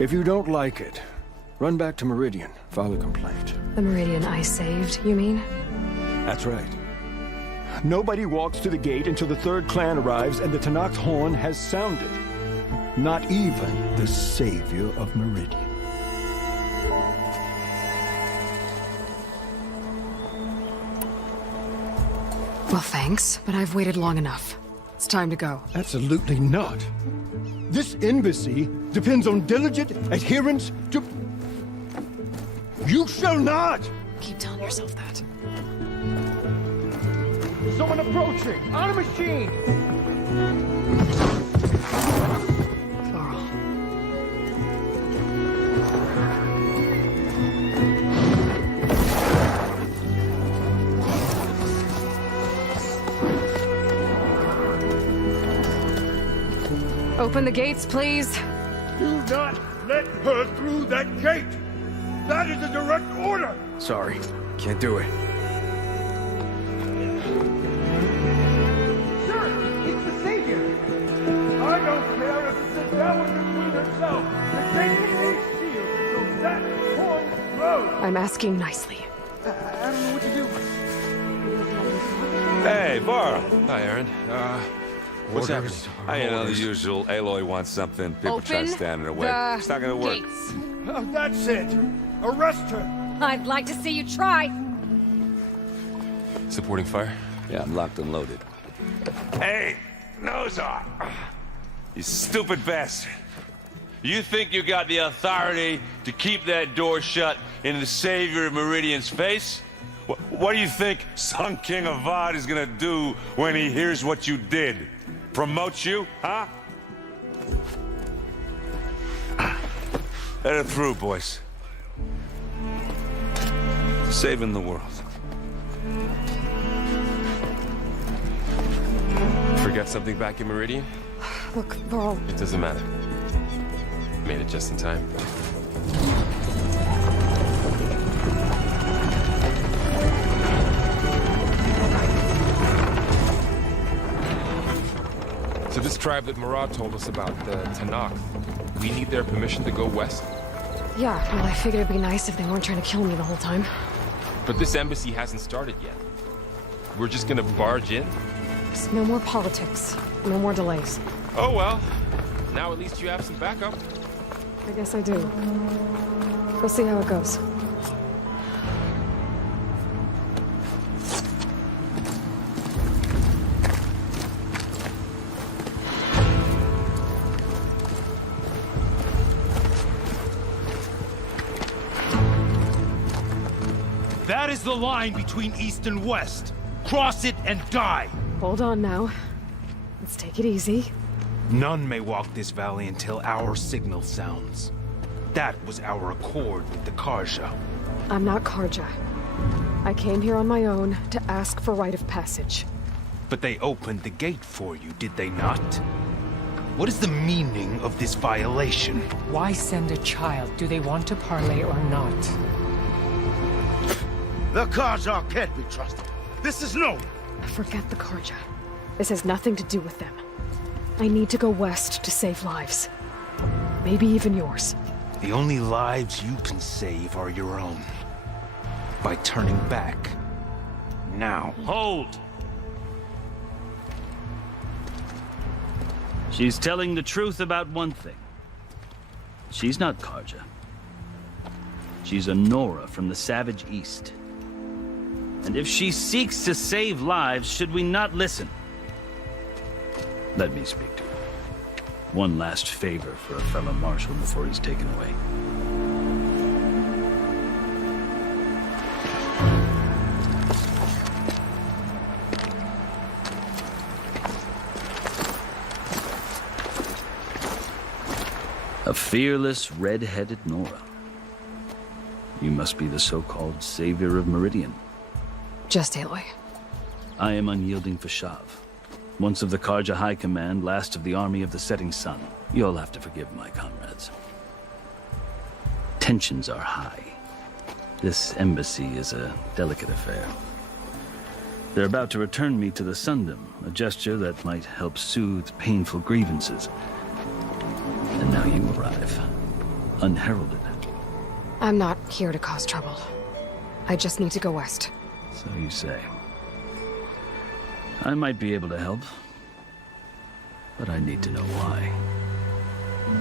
If you don't like it, run back to Meridian, file a complaint. The Meridian I saved, you mean? That's right. Nobody walks to the gate until the 3rd clan arrives and the Tanakh's horn has sounded. Not even the savior of Meridian. Well, thanks, but I've waited long enough. It's time to go. Absolutely not. This embassy depends on diligent adherence to... You shall not! Keep telling yourself that. Someone approaching! On a machine! Open the gates, please. Do not let her through that gate! That is a direct order! Sorry, can't do it. Sir, it's the Savior! I don't care if it's the devil between herself. The gate is a shield until that horn blows! I'm asking nicely. I don't know what to do. Hey, Varl. Hi, Aaron. What's happening? You know, the usual. Aloy wants something. People try to stand in her way. It's not gonna work. Oh, that's it. Arrest her. I'd like to see you try. Supporting fire? Yeah, I'm locked and loaded. Hey, Nozar! You stupid bastard. You think you got the authority to keep that door shut in the Savior of Meridian's face? What do you think Sun King of Vod is gonna do when he hears what you did? Promote you, huh? Let it through, boys. Saving the world. Forget something back in Meridian? Look, Varl. It doesn't matter. Made it just in time. So this tribe that Murad told us about, the Tanakh, we need their permission to go west? Yeah, well, I figured it'd be nice if they weren't trying to kill me the whole time. But this embassy hasn't started yet. We're just gonna barge in? Just no more politics. No more delays. Oh well. Now at least you have some backup. I guess I do. We'll see how it goes. That is the line between East and West. Cross it and die. Hold on now. Let's take it easy. None may walk this valley until our signal sounds. That was our accord with the Karja. I'm not Karja. I came here on my own to ask for rite of passage. But they opened the gate for you, did they not? What is the meaning of this violation? Why send a child? Do they want to parley or not? The Karja can't be trusted. This is known. Forget the Karja. This has nothing to do with them. I need to go west to save lives. Maybe even yours. The only lives you can save are your own. By turning back. Now. Hold! She's telling the truth about one thing. She's not Karja. She's a Nora from the Savage East. And if she seeks to save lives, should we not listen? Let me speak to her. One last favor for a fellow marshal before he's taken away. A fearless, red-headed Nora. You must be the so-called Savior of Meridian. Just Aloy. I am unyielding Fashav. Once of the Karja High Command, last of the Army of the Setting Sun. You'll have to forgive my comrades. Tensions are high. This embassy is a delicate affair. They're about to return me to the Sundom, a gesture that might help soothe painful grievances. And now you arrive, unheralded. I'm not here to cause trouble. I just need to go west. So you say. I might be able to help, but I need to know why.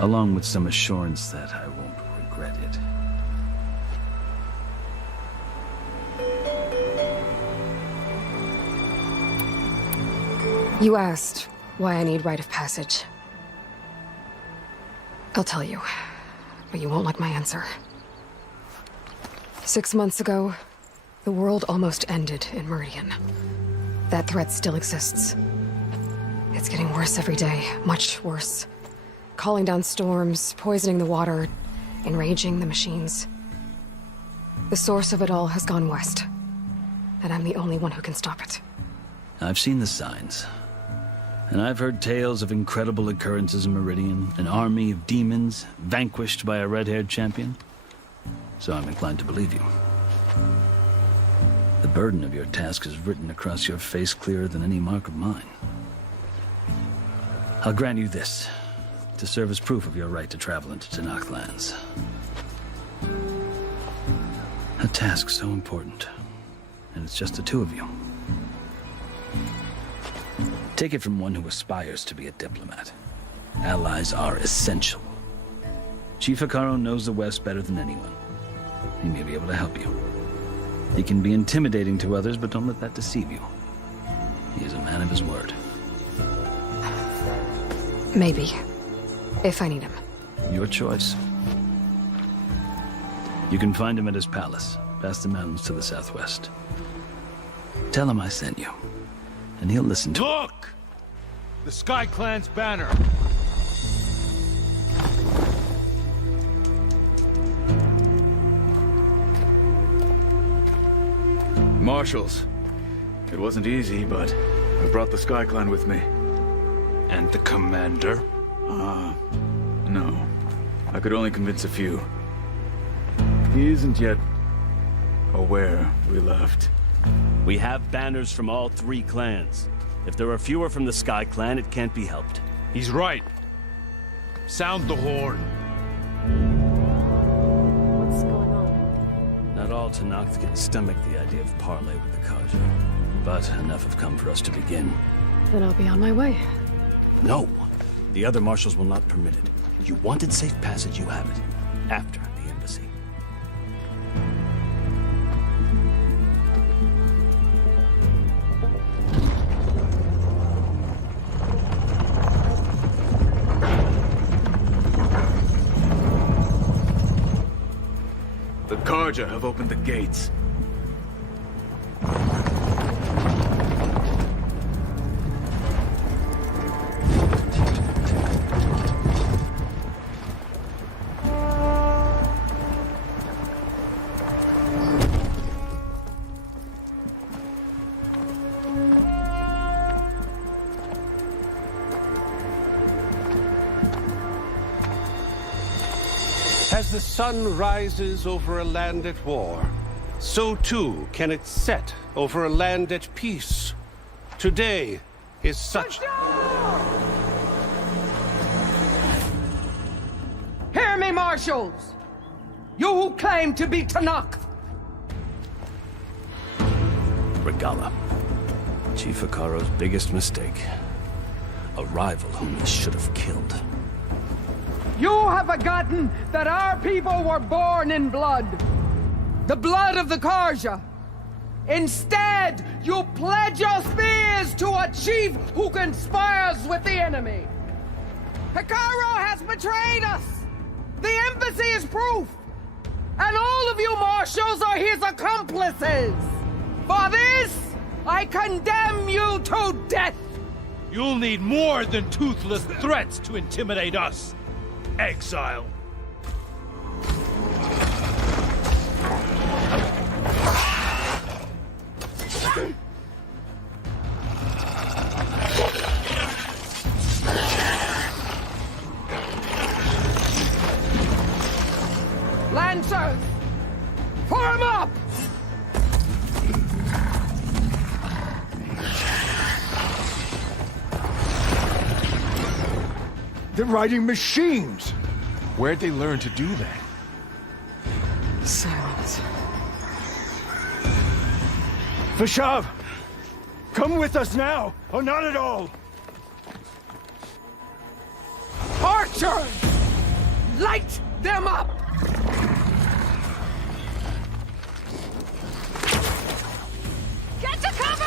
Along with some assurance that I won't regret it. You asked why I need rite of passage. I'll tell you, but you won't like my answer. 6 months ago, the world almost ended in Meridian. That threat still exists. It's getting worse every day, much worse. Calling down storms, poisoning the water, enraging the machines. The source of it all has gone west, and I'm the only one who can stop it. I've seen the signs. And I've heard tales of incredible occurrences in Meridian, an army of demons vanquished by a red-haired champion. So I'm inclined to believe you. The burden of your task is written across your face clearer than any mark of mine. I'll grant you this, to serve as proof of your right to travel into Tanakh lands. A task so important, and it's just the two of you. Take it from one who aspires to be a diplomat. Allies are essential. Chief Hekarro knows the West better than anyone. He may be able to help you. He can be intimidating to others, but don't let that deceive you. He is a man of his word. Maybe. If I need him. Your choice. You can find him at his palace, past the mountains to the southwest. Tell him I sent you, and he'll listen to— Look! The Sky Clan's banner. Marshals. It wasn't easy, but I brought the Sky Clan with me. And the commander? No. I could only convince a few. He isn't yet aware we left. We have banners from all 3 clans. If there are fewer from the Sky Clan, it can't be helped. He's right. Sound the horn. What's going on? Not all Tenakth can stomach the idea of parley with the Karja. But enough have come for us to begin. Then I'll be on my way. No! The other marshals will not permit it. You wanted safe passage, you have it. After the embassy. The Karja have opened the gates. As the sun rises over a land at war, so too can it set over a land at peace. Today is such... Hear me, marshals! You who claim to be Tenakth! Regala. Chief Hekarro's biggest mistake. A rival whom he should have killed. You have forgotten that our people were born in blood. The blood of the Karja. Instead, you pledge your spears to a chief who conspires with the enemy. Hekarro has betrayed us. The embassy is proof. And all of you marshals are his accomplices. For this, I condemn you to death. You'll need more than toothless threats to intimidate us. Exile. Lancers, form up! They're riding machines! Where'd they learn to do that? Silence. Vashav! Come with us now, or not at all! Archers! Light them up! Get to cover!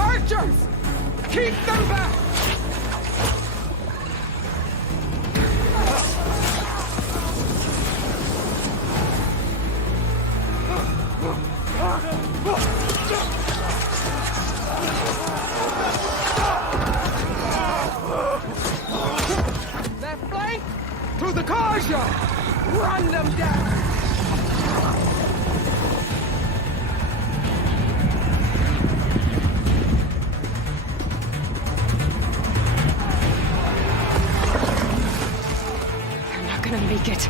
Archers! Keep them back! Left flank! To the Karja! Run them down! Gonna make it.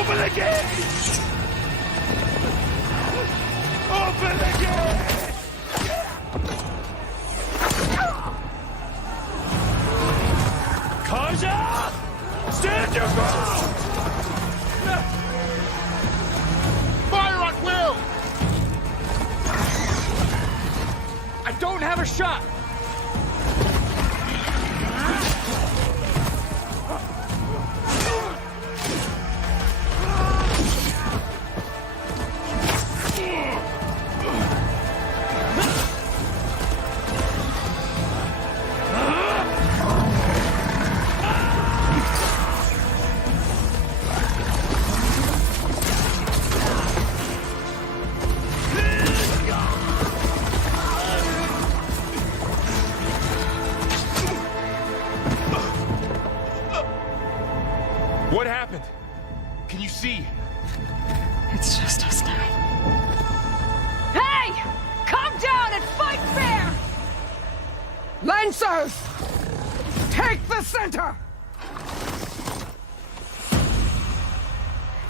Open the gate! Open the gate! Kaja! Stand your ground! Fire at will! I don't have a shot! What happened? Can you see? It's just us now. Hey! Come down and fight fair! Lancers! Take the center!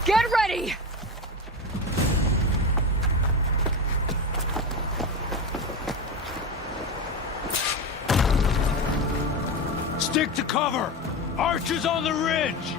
Get ready! Stick to cover! Archers on the ridge!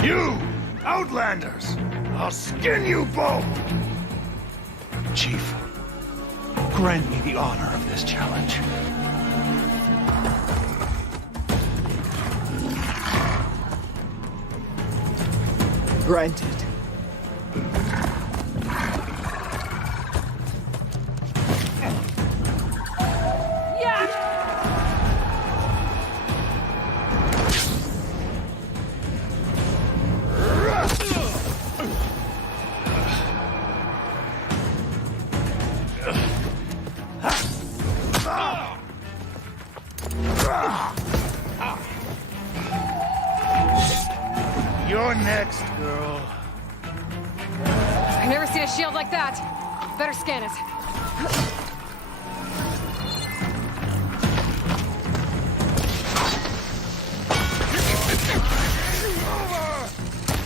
You! Outlanders! I'll skin you both! Chief, grant me the honor of this challenge. Granted. You're next, girl. I've never seen a shield like that. Better scan it.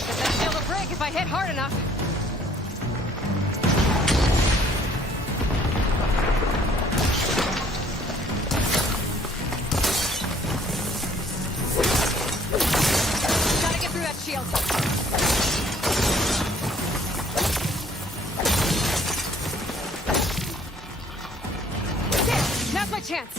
Get that shield will break if I hit hard enough. Gotta get through that shield. There, now's my chance.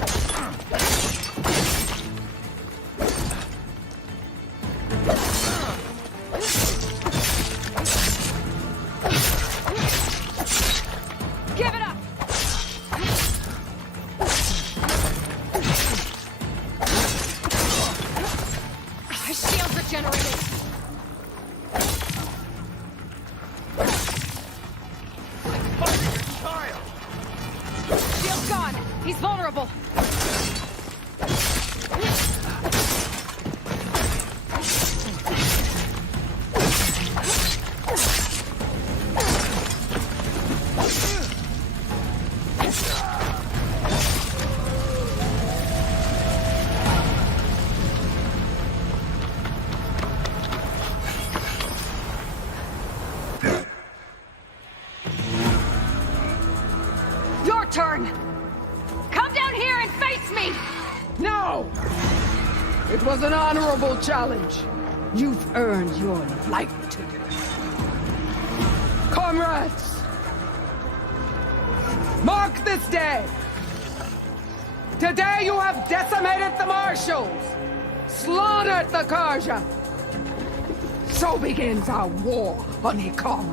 Give it up. My shield's regenerated. Shield's gone. He's vulnerable. was an honorable challenge. You've earned your life today. Comrades, mark this day. Today you have decimated the marshals, slaughtered the Karja. So begins our war on Hikaru.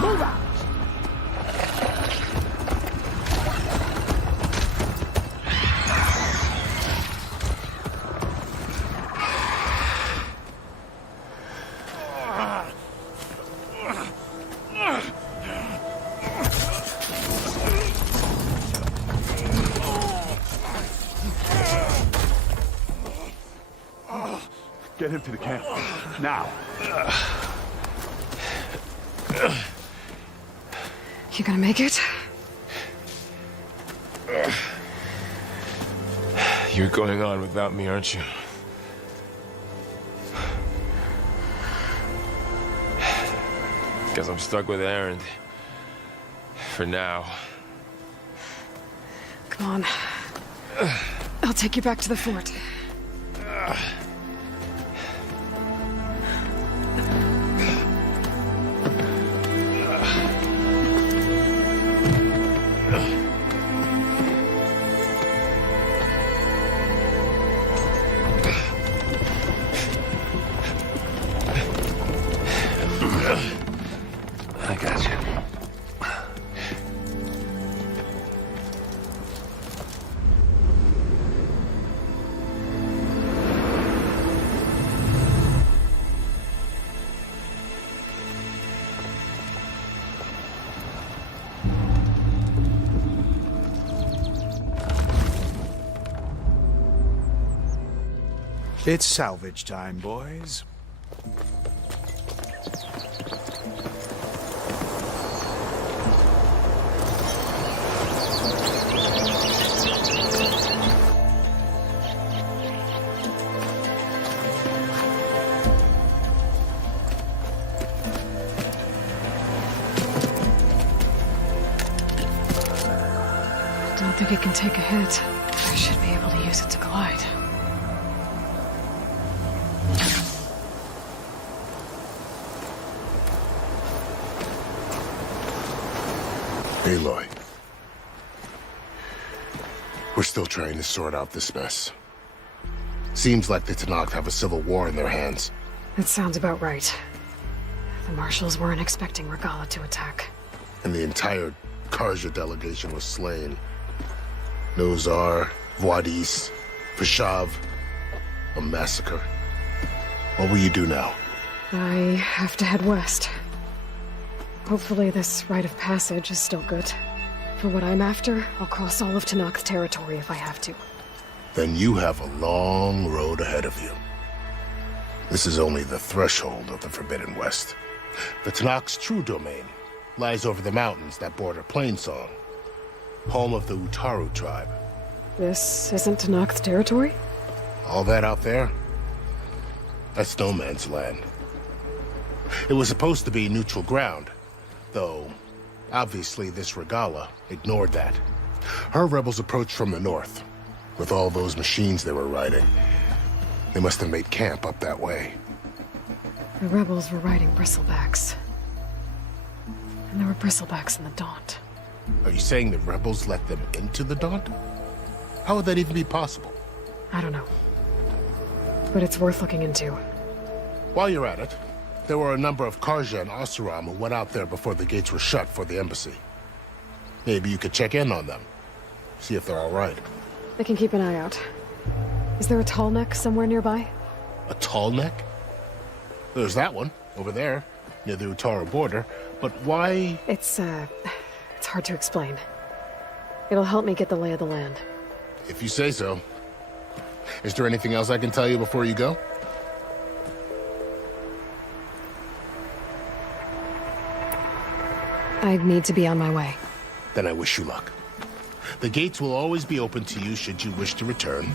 Move out! Get him to the camp. Now. You gonna make it? You're going on without me, aren't you? Guess I'm stuck with Aaron. For now. Come on. I'll take you back to the fort. I got you. It's salvage time, boys. Don't think it can take a hit. I should be able to use it to glide. Aloy. We're still trying to sort out this mess. Seems like the Tenakth have a civil war in their hands. That sounds about right. The marshals weren't expecting Regala to attack. And the entire Karja delegation was slain. Nozar, Wadis, Vashav. A massacre. What will you do now? I have to head west. Hopefully this rite of passage is still good. For what I'm after, I'll cross all of Tenakth's territory if I have to. Then you have a long road ahead of you. This is only the threshold of the Forbidden West. The Tenakth's true domain lies over the mountains that border Plainsong, home of the Utaru tribe. This isn't Tenakth's territory? All that out there? That's no man's land. It was supposed to be neutral ground, though obviously this Regala ignored that. Her rebels approached from the north, with all those machines they were riding. They must have made camp up that way. The rebels were riding bristlebacks. And there were bristlebacks in the Daunt. Are you saying the rebels let them into the Daunt? How would that even be possible? I don't know. But it's worth looking into. While you're at it, there were a number of Karja and Oseram who went out there before the gates were shut for the embassy. Maybe you could check in on them. See if they're all right. I can keep an eye out. Is there a tall neck somewhere nearby? A tall neck? There's that one, over there, near the Utaru border. But why? It's hard to explain. It'll help me get the lay of the land. If you say so. Is there anything else I can tell you before you go? I need to be on my way. Then I wish you luck. The gates will always be open to you should you wish to return.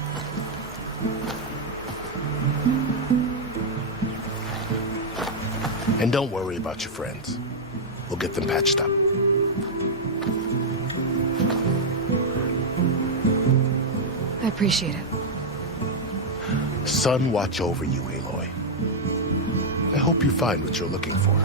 And don't worry about your friends. We'll get them patched up. I appreciate it. Sun watch over you, Aloy. I hope you find what you're looking for.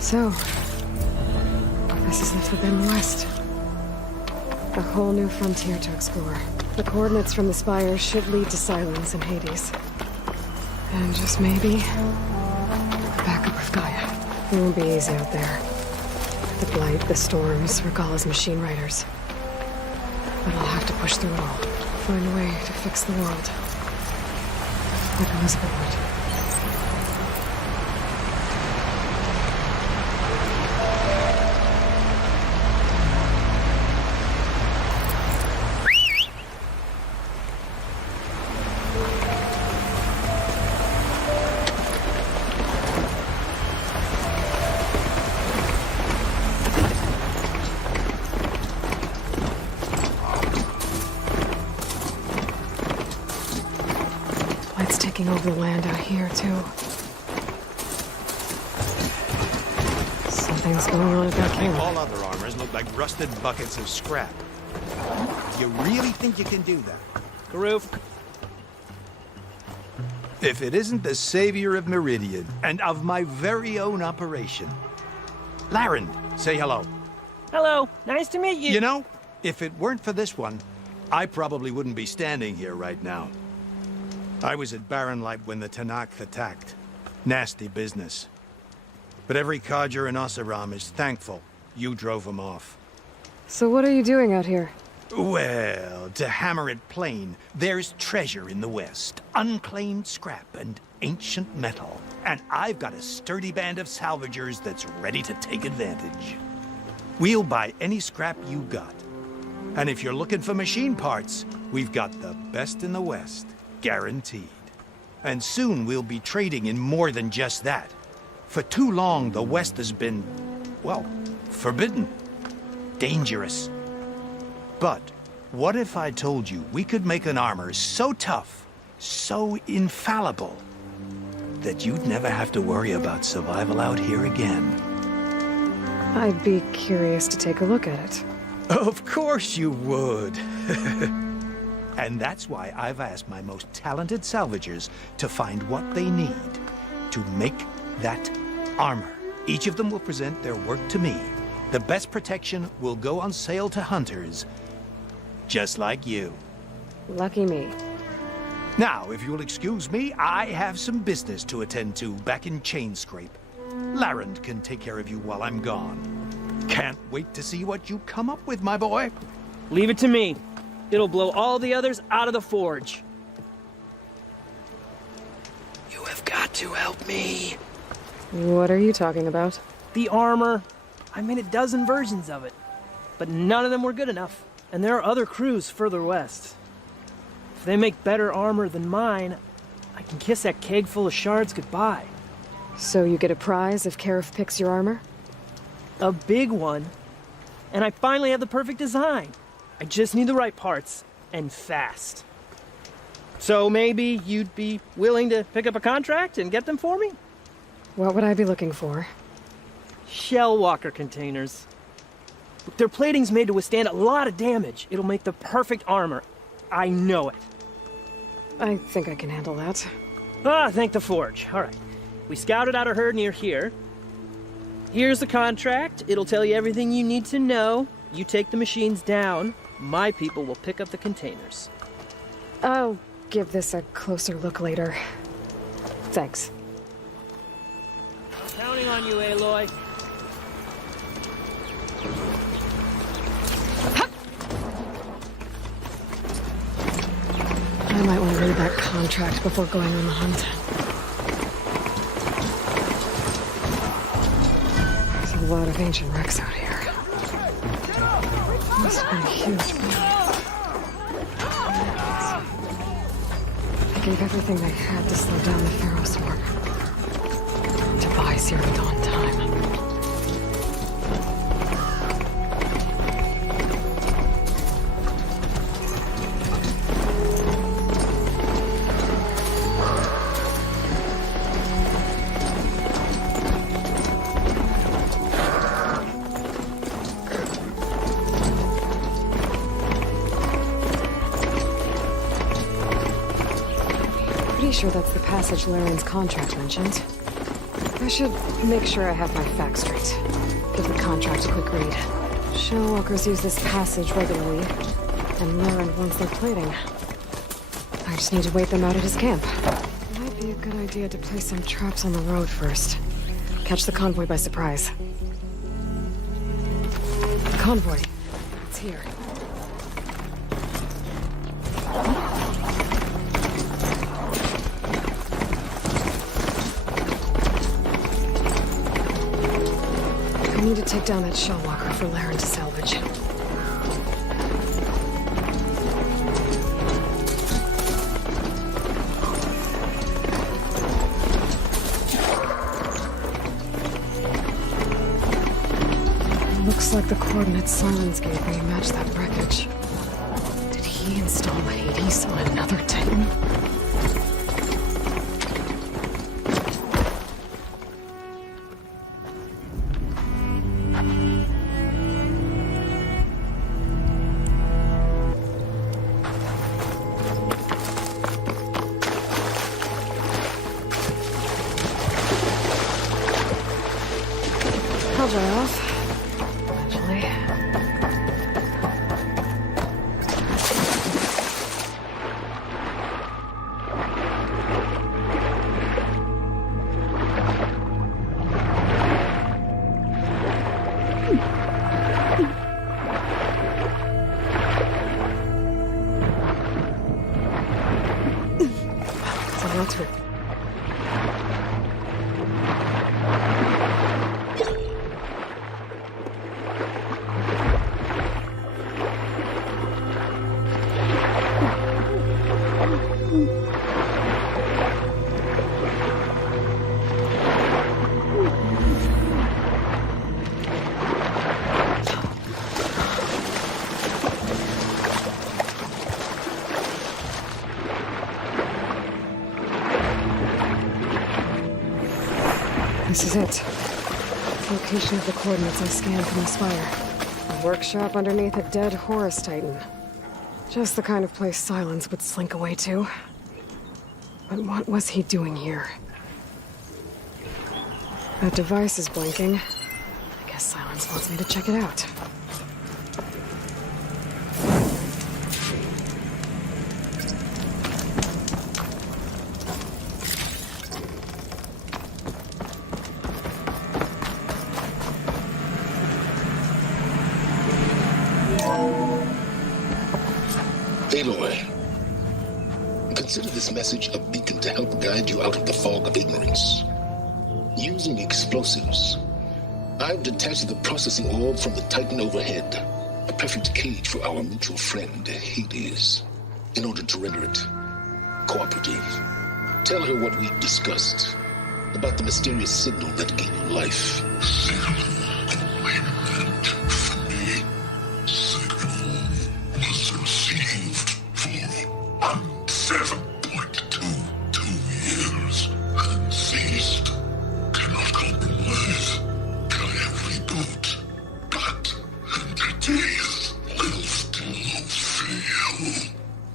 So, this is the Forbidden West. A whole new frontier to explore. The coordinates from the spires should lead to Silence and Hades. And just maybe, backup with Gaia. It won't be easy out there. The Blight, the Storms, Regalla's machine riders. But I'll have to push through it all. Find a way to fix the world. Like Elizabeth would. Taking over the land out here, too. Something's going on at that camp. All other armors look like rusted buckets of scrap. You really think you can do that? Karoof. If it isn't the savior of Meridian, and of my very own operation. Larend, say hello. Hello, nice to meet you. You know, if it weren't for this one, I probably wouldn't be standing here right now. I was at Barren Light when the Tanakh attacked. Nasty business. But every Carja in Oseram is thankful you drove them off. So what are you doing out here? Well, to hammer it plain, there's treasure in the West. Unclaimed scrap and ancient metal. And I've got a sturdy band of salvagers that's ready to take advantage. We'll buy any scrap you got. And if you're looking for machine parts, we've got the best in the West. Guaranteed. And soon we'll be trading in more than just that. For too long, the West has been, well, forbidden. Dangerous. But what if I told you we could make an armor so tough, so infallible, that you'd never have to worry about survival out here again? I'd be curious to take a look at it. Of course you would. And that's why I've asked my most talented salvagers to find what they need to make that armor. Each of them will present their work to me. The best protection will go on sale to hunters, just like you. Lucky me. Now, if you'll excuse me, I have some business to attend to back in Chainscrape. Larend can take care of you while I'm gone. Can't wait to see what you come up with, my boy. Leave it to me. It'll blow all the others out of the forge. You have got to help me. What are you talking about? The armor. I made a dozen versions of it, but none of them were good enough. And there are other crews further west. If they make better armor than mine, I can kiss that keg full of shards goodbye. So you get a prize if Karif picks your armor? A big one. And I finally have the perfect design. I just need the right parts, and fast. So maybe you'd be willing to pick up a contract and get them for me? What would I be looking for? Shell walker containers. Their plating's made to withstand a lot of damage. It'll make the perfect armor. I know it. I think I can handle that. Ah, thank the Forge. All right. We scouted out a herd near here. Here's the contract. It'll tell you everything you need to know. You take the machines down. My people will pick up the containers. I'll give this a closer look later. Thanks. Counting on you, Aloy. I might want to read that contract before going on the hunt. There's a lot of ancient wrecks out here. Must have been a huge blast. They gave everything they had to slow down the Pharaoh swarm. To buy Zero Dawn time. Sure that's the passage Laren's contract mentioned. I should make sure I have my facts straight. Give the contract a quick read. Shellwalkers use this passage regularly, and Laren wants their plating. I just need to wait them out at his camp. Might be a good idea to place some traps on the road first. Catch the convoy by surprise. The convoy. It's here. I need to take down that shellwalker for Laren to salvage. Looks like the coordinates Silence gave me match that wreckage. Did he install Hades on another Titan? I'll dry off. Eventually. So that's it. This is it. Location of the coordinates I scanned from the spire. A workshop underneath a dead Horus Titan. Just the kind of place Silence would slink away to. But what was he doing here? That device is blinking. I guess Silence wants me to check it out. Aloy, consider this message a beacon to help guide you out of the fog of ignorance. Using explosives, I've detached the processing orb from the Titan overhead, a perfect cage for our mutual friend, Hades, in order to render it cooperative. Tell her what we've discussed about the mysterious signal that gave you life. Signal commandment for me.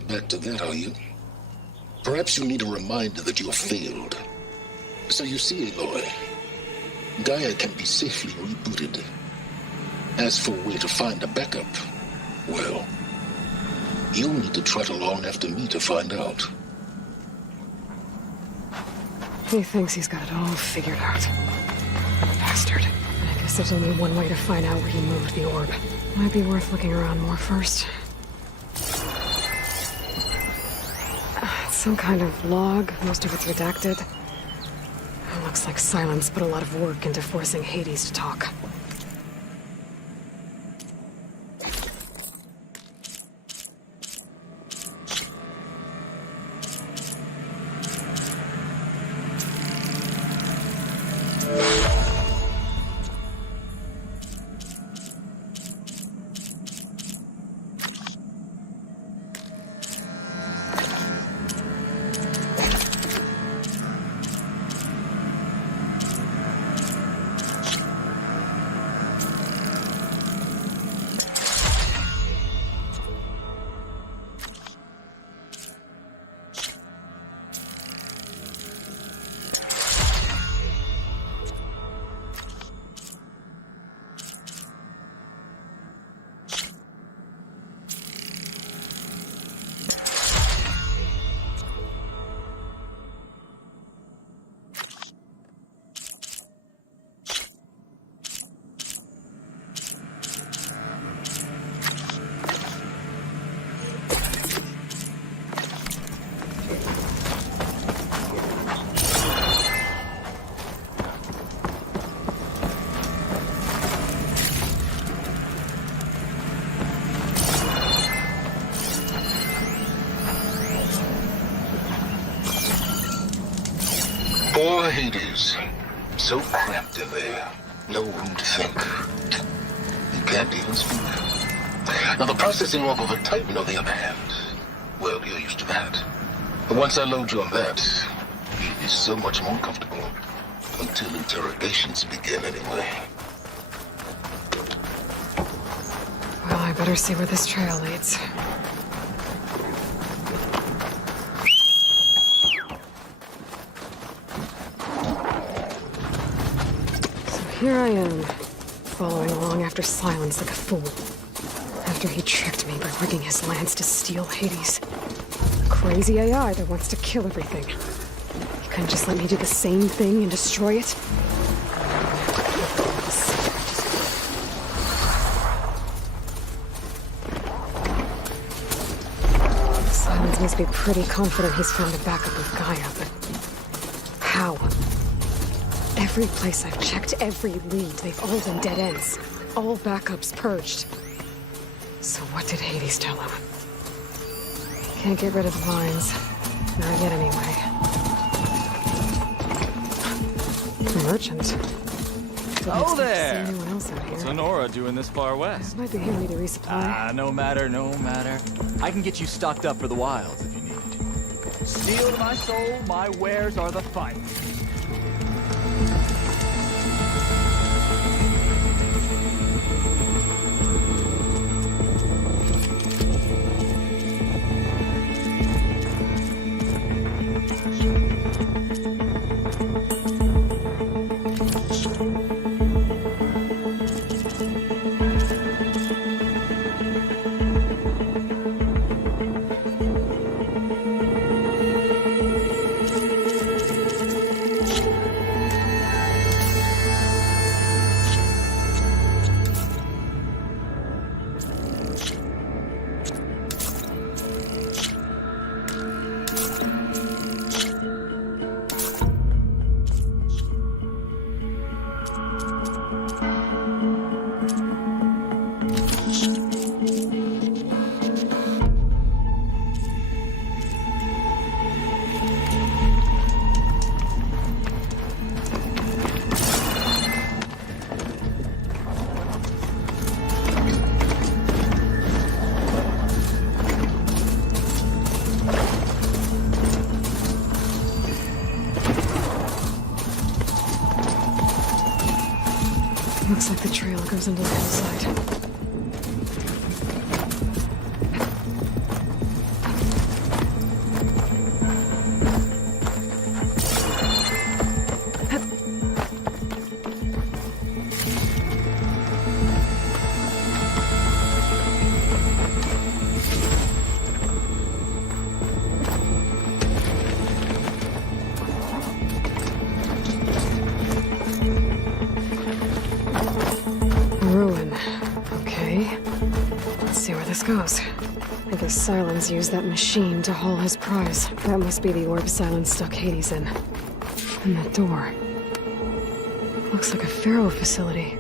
back to that, are you? Perhaps you need a reminder that you have failed. So you see, Aloy, Gaia can be safely rebooted. As for where to find a backup, well, you'll need to trot along after me to find out. He thinks he's got it all figured out. Bastard. I guess there's only one way to find out where he moved the orb. Might be worth looking around more first. Some kind of log, most of it's redacted. Looks like Silence put a lot of work into forcing Hades to talk. Poor Hades. So cramped in there. No room to think. You can't even speak. Now the processing orb of a Titan, on the other hand, well, you're used to that. But once I load you on that, you'll be so much more comfortable. Until interrogations begin, anyway. Well, I better see where this trail leads. Here I am, following along after Silence like a fool. After he tricked me by rigging his lance to steal Hades. Crazy AI that wants to kill everything. He couldn't just let me do the same thing and destroy it? Silence must be pretty confident he's found a backup with Gaia, but how? Every place I've checked, every lead, they've all been dead ends. All backups purged. So what did Hades tell him? Can't get rid of the vines. Not yet, anyway. A merchant. Oh there! See anyone else out here? What's Antor doing this far west? Might be here to resupply. No matter. I can get you stocked up for the wilds if you need. Steel to my soul, my wares are the finest. Looks like the trail goes into the hillside. see where this goes. I guess Silence used that machine to haul his prize. That must be the orb Silence stuck Hades in. And that door. Looks like a Pharaoh facility.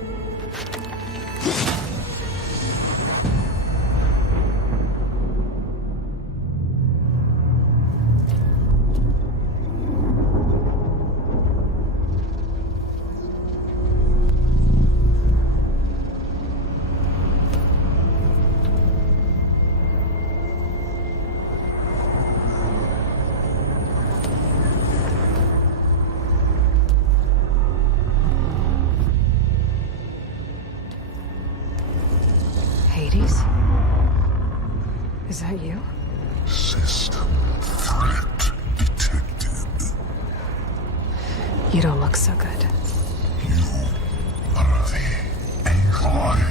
Hades? Is that you? System threat detected. You don't look so good. You are the Aloy.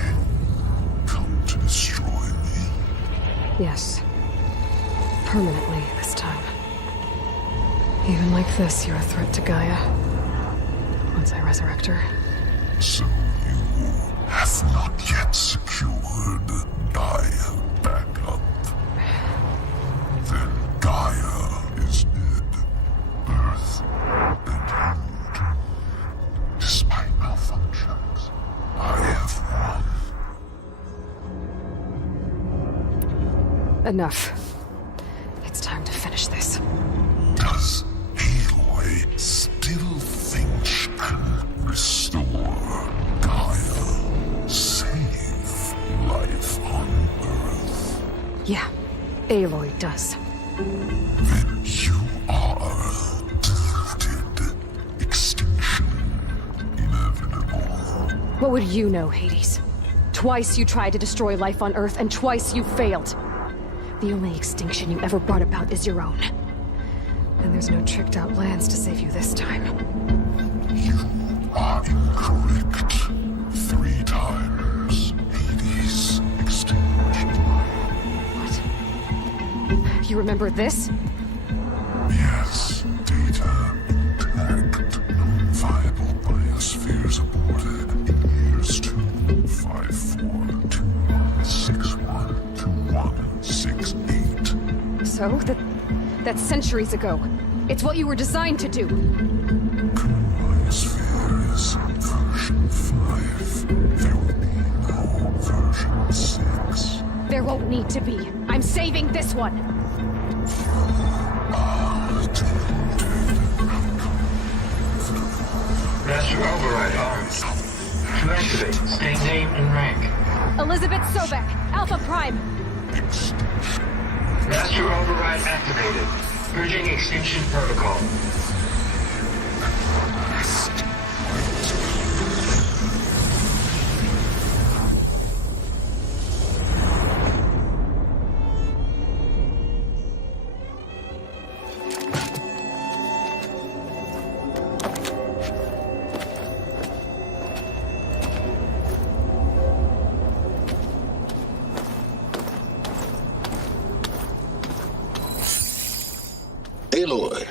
Come to destroy me. Yes. Permanently this time. Even like this, you're a threat to Gaia. Once I resurrect her. So you have not yet secured Gaia back up. Then Gaia is dead. Earth and you. Despite malfunctions, I have won. Enough. It's time to finish this. Does Aloy still think she can restore Gaia? Save life on Earth? Yeah, Aloy does. Then you are deluded. Extinction inevitable. What would you know, Hades? Twice you tried to destroy life on Earth, and twice you failed. The only extinction you ever brought about is your own. And there's no tricked-out lands to save you this time. You are incorrect. 3 times. Hades extinguished. You remember this? Yes. Data intact. Non-viable biospheres aborted in years 254, 2161, 2168. So? That's centuries ago. It's what you were designed to do. Biosphere is version 5. There will be no version 6. There won't need to be. I'm saving this one. Master override armed. To activate, state name and rank. Elizabeth Sobek, Alpha Prime. Master override activated. Purging extinction protocol. Aloy,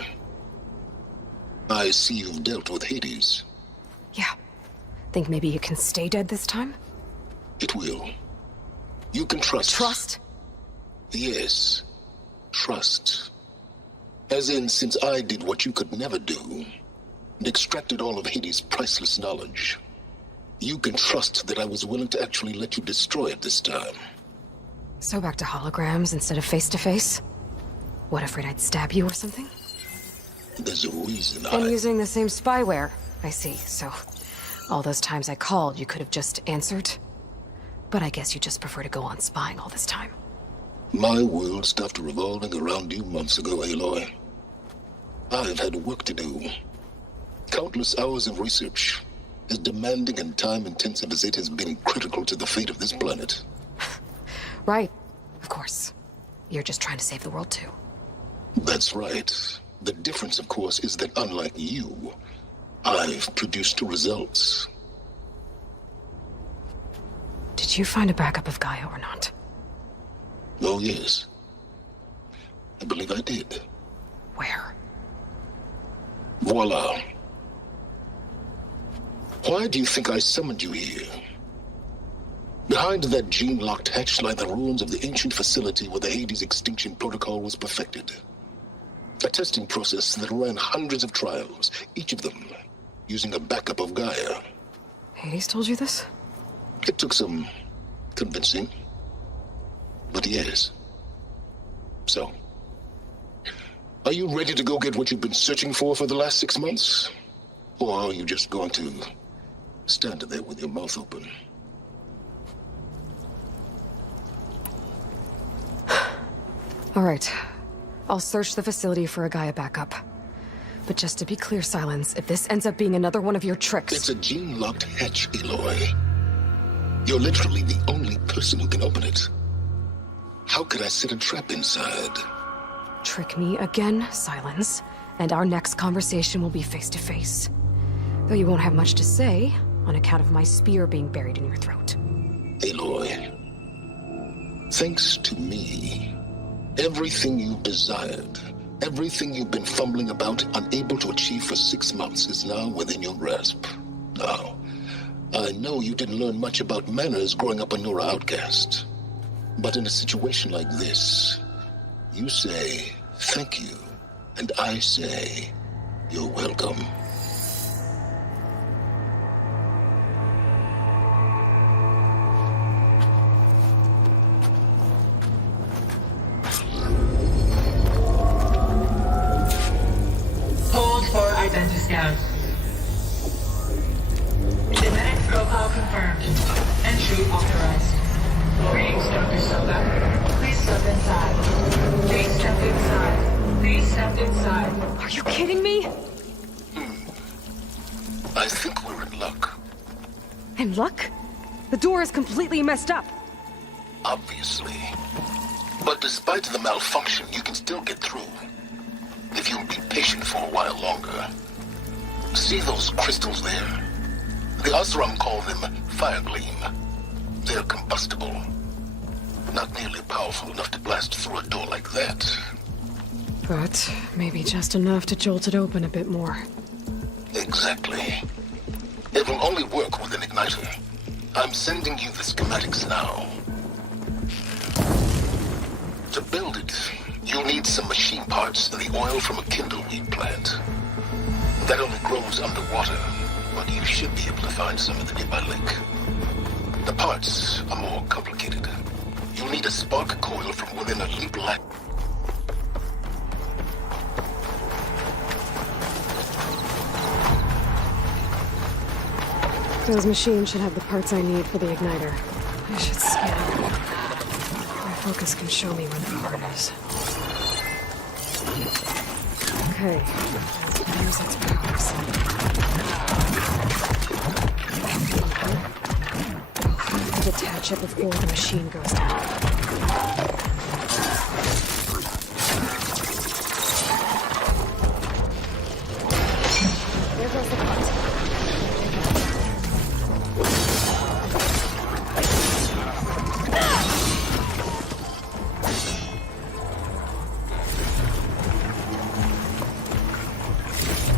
I see you've dealt with Hades. Yeah. Think maybe you can stay dead this time? It will. You can trust. Trust? Yes. Trust. As in, since I did what you could never do, and extracted all of Hades' priceless knowledge, you can trust that I was willing to actually let you destroy it this time. So back to holograms instead of face-to-face? What, afraid I'd stab you or something? There's a reason And using the same spyware. I see, so all those times I called, you could have just answered? But I guess you just prefer to go on spying all this time. My world stopped revolving around you months ago, Aloy. I've had work to do. Countless hours of research, as demanding and time-intensive as it has been critical to the fate of this planet. Right, of course. You're just trying to save the world, too. That's right. The difference, of course, is that unlike you, I've produced results. Did you find a backup of Gaia or not? Oh, yes. I believe I did. Where? Voila. Why do you think I summoned you here? Behind that gene-locked hatch lie the ruins of the ancient facility where the Hades extinction protocol was perfected. A testing process that ran hundreds of trials, each of them using a backup of Gaia. Hades told you this? It took some convincing, but yes. So, are you ready to go get what you've been searching for the last 6 months? Or are you just going to stand there with your mouth open? All right. I'll search the facility for a Gaia backup. But just to be clear, Silence, if this ends up being another one of your tricks... It's a gene-locked hatch, Aloy. You're literally the only person who can open it. How could I set a trap inside? Trick me again, Silence, and our next conversation will be face-to-face. Though you won't have much to say, on account of my spear being buried in your throat. Aloy, thanks to me, everything you've desired, everything you've been fumbling about, unable to achieve for 6 months, is now within your grasp. Now, I know you didn't learn much about manners growing up a Nora outcast. But in a situation like this, you say, thank you, and I say, you're welcome. Hold for identiscan. Genetic profile confirmed. Entry authorized. Greetings, Dr. Soka. Please step inside. Please step inside. Please step inside. Are you kidding me? I think we're in luck. In luck? The door is completely messed up. Obviously. But despite the malfunction, you can still get through. If you'll be patient for a while longer. See those crystals there? The Osram call them fire gleam. They're combustible. Not nearly powerful enough to blast through a door like that. But maybe just enough to jolt it open a bit more. Exactly. It will only work with an igniter. I'm sending you the schematics now. To build it, you'll need some machine parts and the oil from a kindleweed plant. That only grows underwater, but you should be able to find some in the nearby lake. The parts are more complicated. You'll need a spark coil from within a leap lat. Those machines should have the parts I need for the igniter. I should scan. My focus can show me where the part is. Okay. Here's its powers. Detach it before the machine goes down. There goes the part.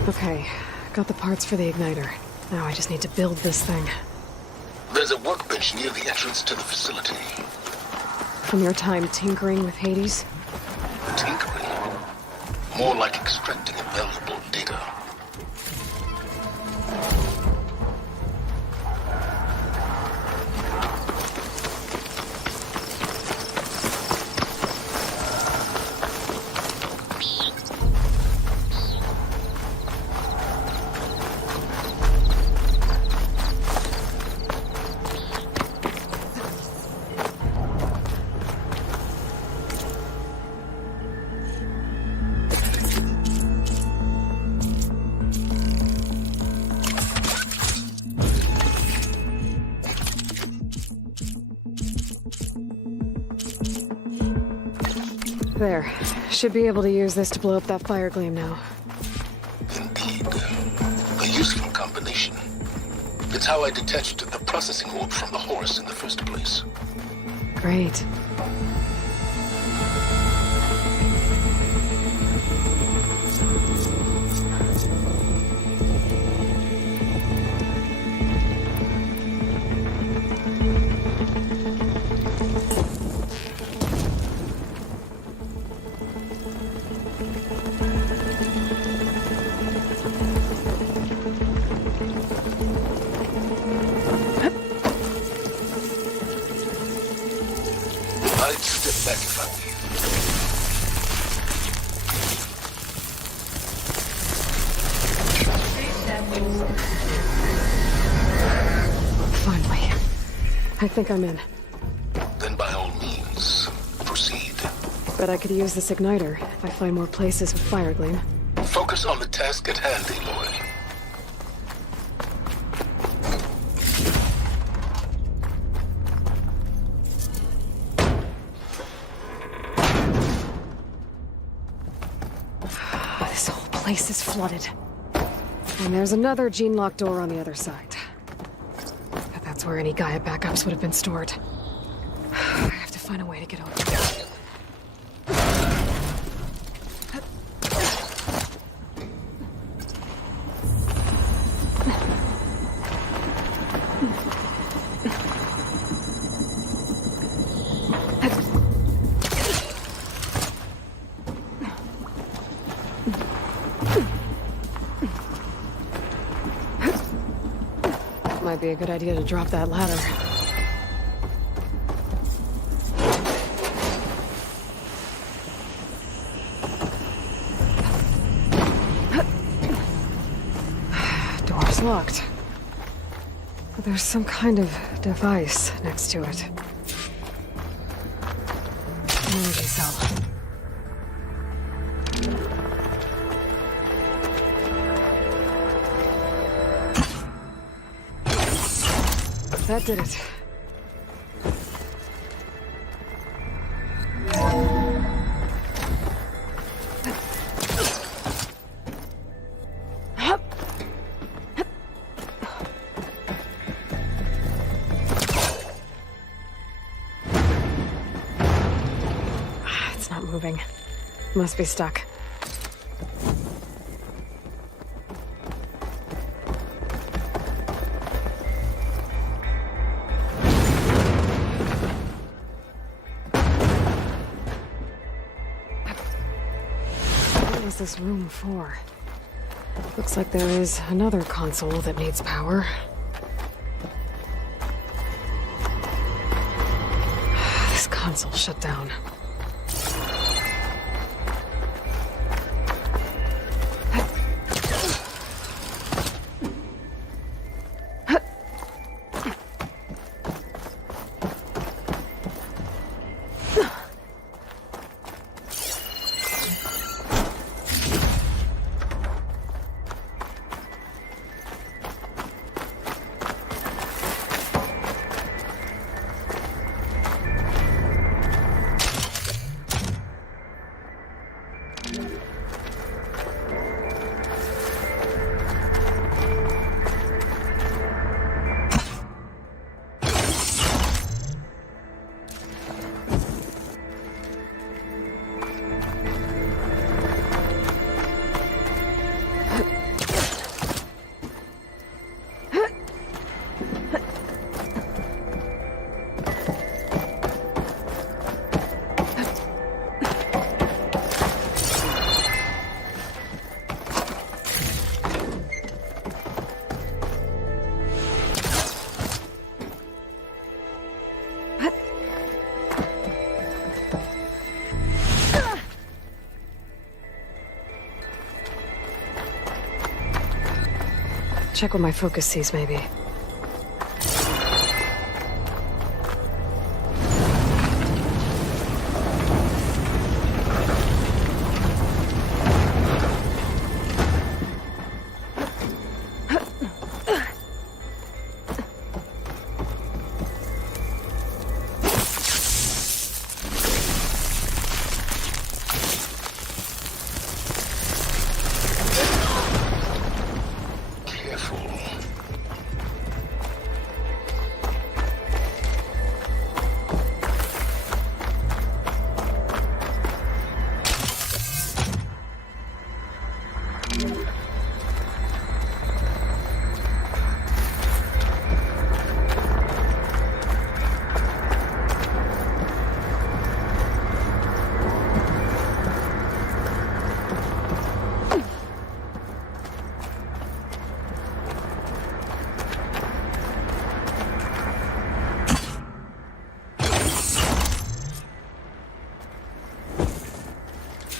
Okay, got the parts for the igniter. Now I just need to build this thing. There's a workbench near the entrance to the facility. From your time tinkering with Hades? Tinkering? More like extracting invaluable data. There. Should be able to use this to blow up that fire gleam now. Indeed. A useful combination. It's how I detached the processing orb from the horse in the first place. Great. I'd step back if I were you. Finally. I think I'm in. Then by all means, proceed. Bet I could use this igniter if I find more places with fire gleam. Focus on the task at hand, Aloy. This whole place is flooded. And there's another gene-locked door on the other side. But that's where any Gaia backups would have been stored. I have to find a way to get over there. Might be a good idea to drop that ladder. Door's locked. But there's some kind of device next to it. Energy cell. That did it. It's not moving. Must be stuck. This room for? Looks like there is another console that needs power. This console shut down. Check what my focus sees, maybe.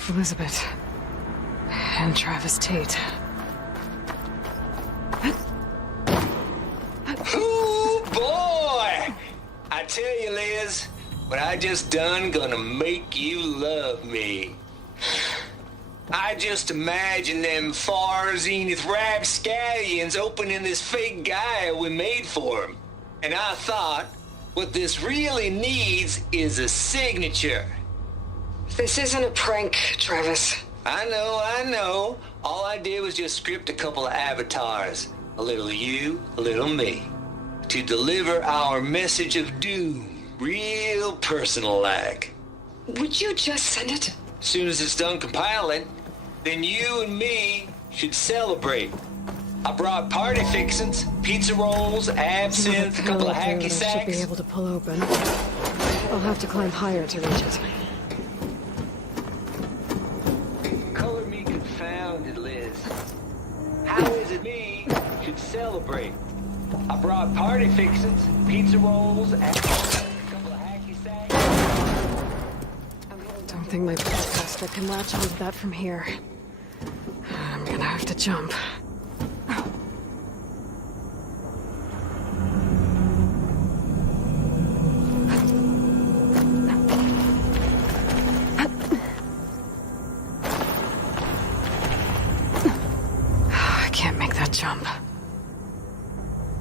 Elizabeth. And Travis Tate. Ooh, boy! I tell you, Liz, what I just done gonna make you love me. I just imagine them far zenith rapscallions opening this fake guy we made for him. And I thought, what this really needs is a signature. This isn't a prank, Travis. I know. All I did was just script a couple of avatars. A little you, a little me. To deliver our message of doom, real personal-like. Would you just send it? As soon as it's done compiling, then you and me should celebrate. I brought party fixins, pizza rolls, absinthe, a couple of hacky I should sacks. be able to pull open. I'll have to climb higher to reach it. Color me confounded, Liz. How is it me should celebrate? I brought party fixins, pizza rolls, absinthe, a couple of hacky sacks. Don't think my podcaster can latch onto that from here. I'm gonna have to jump. I can't make that jump.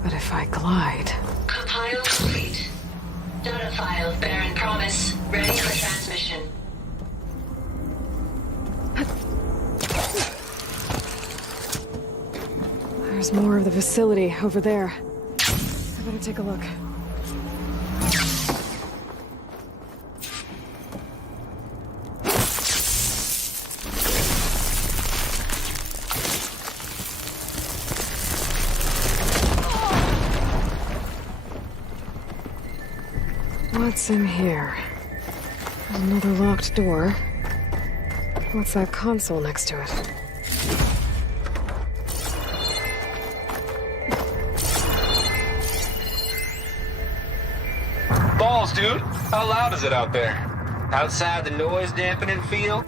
But if I glide... Compile complete. Data file bearing promise ready for transmission. There's more of the facility over there. I better take a look. What's in here? There's another locked door. What's that console next to it? Balls, dude. How loud is it out there? Outside the noise dampening field?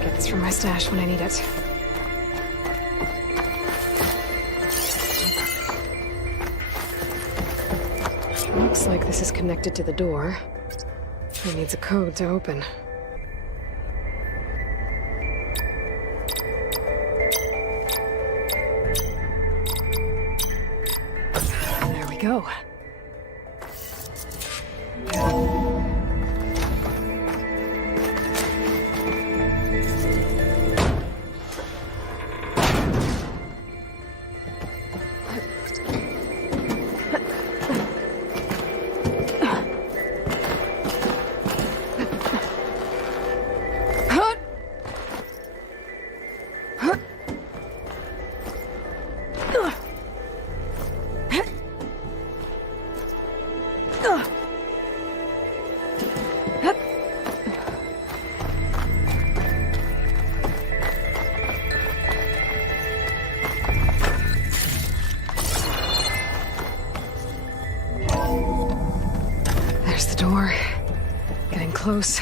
Get this from my stash when I need it. Looks like this is connected to the door. It needs a code to open. There we go. There's the door. Getting close.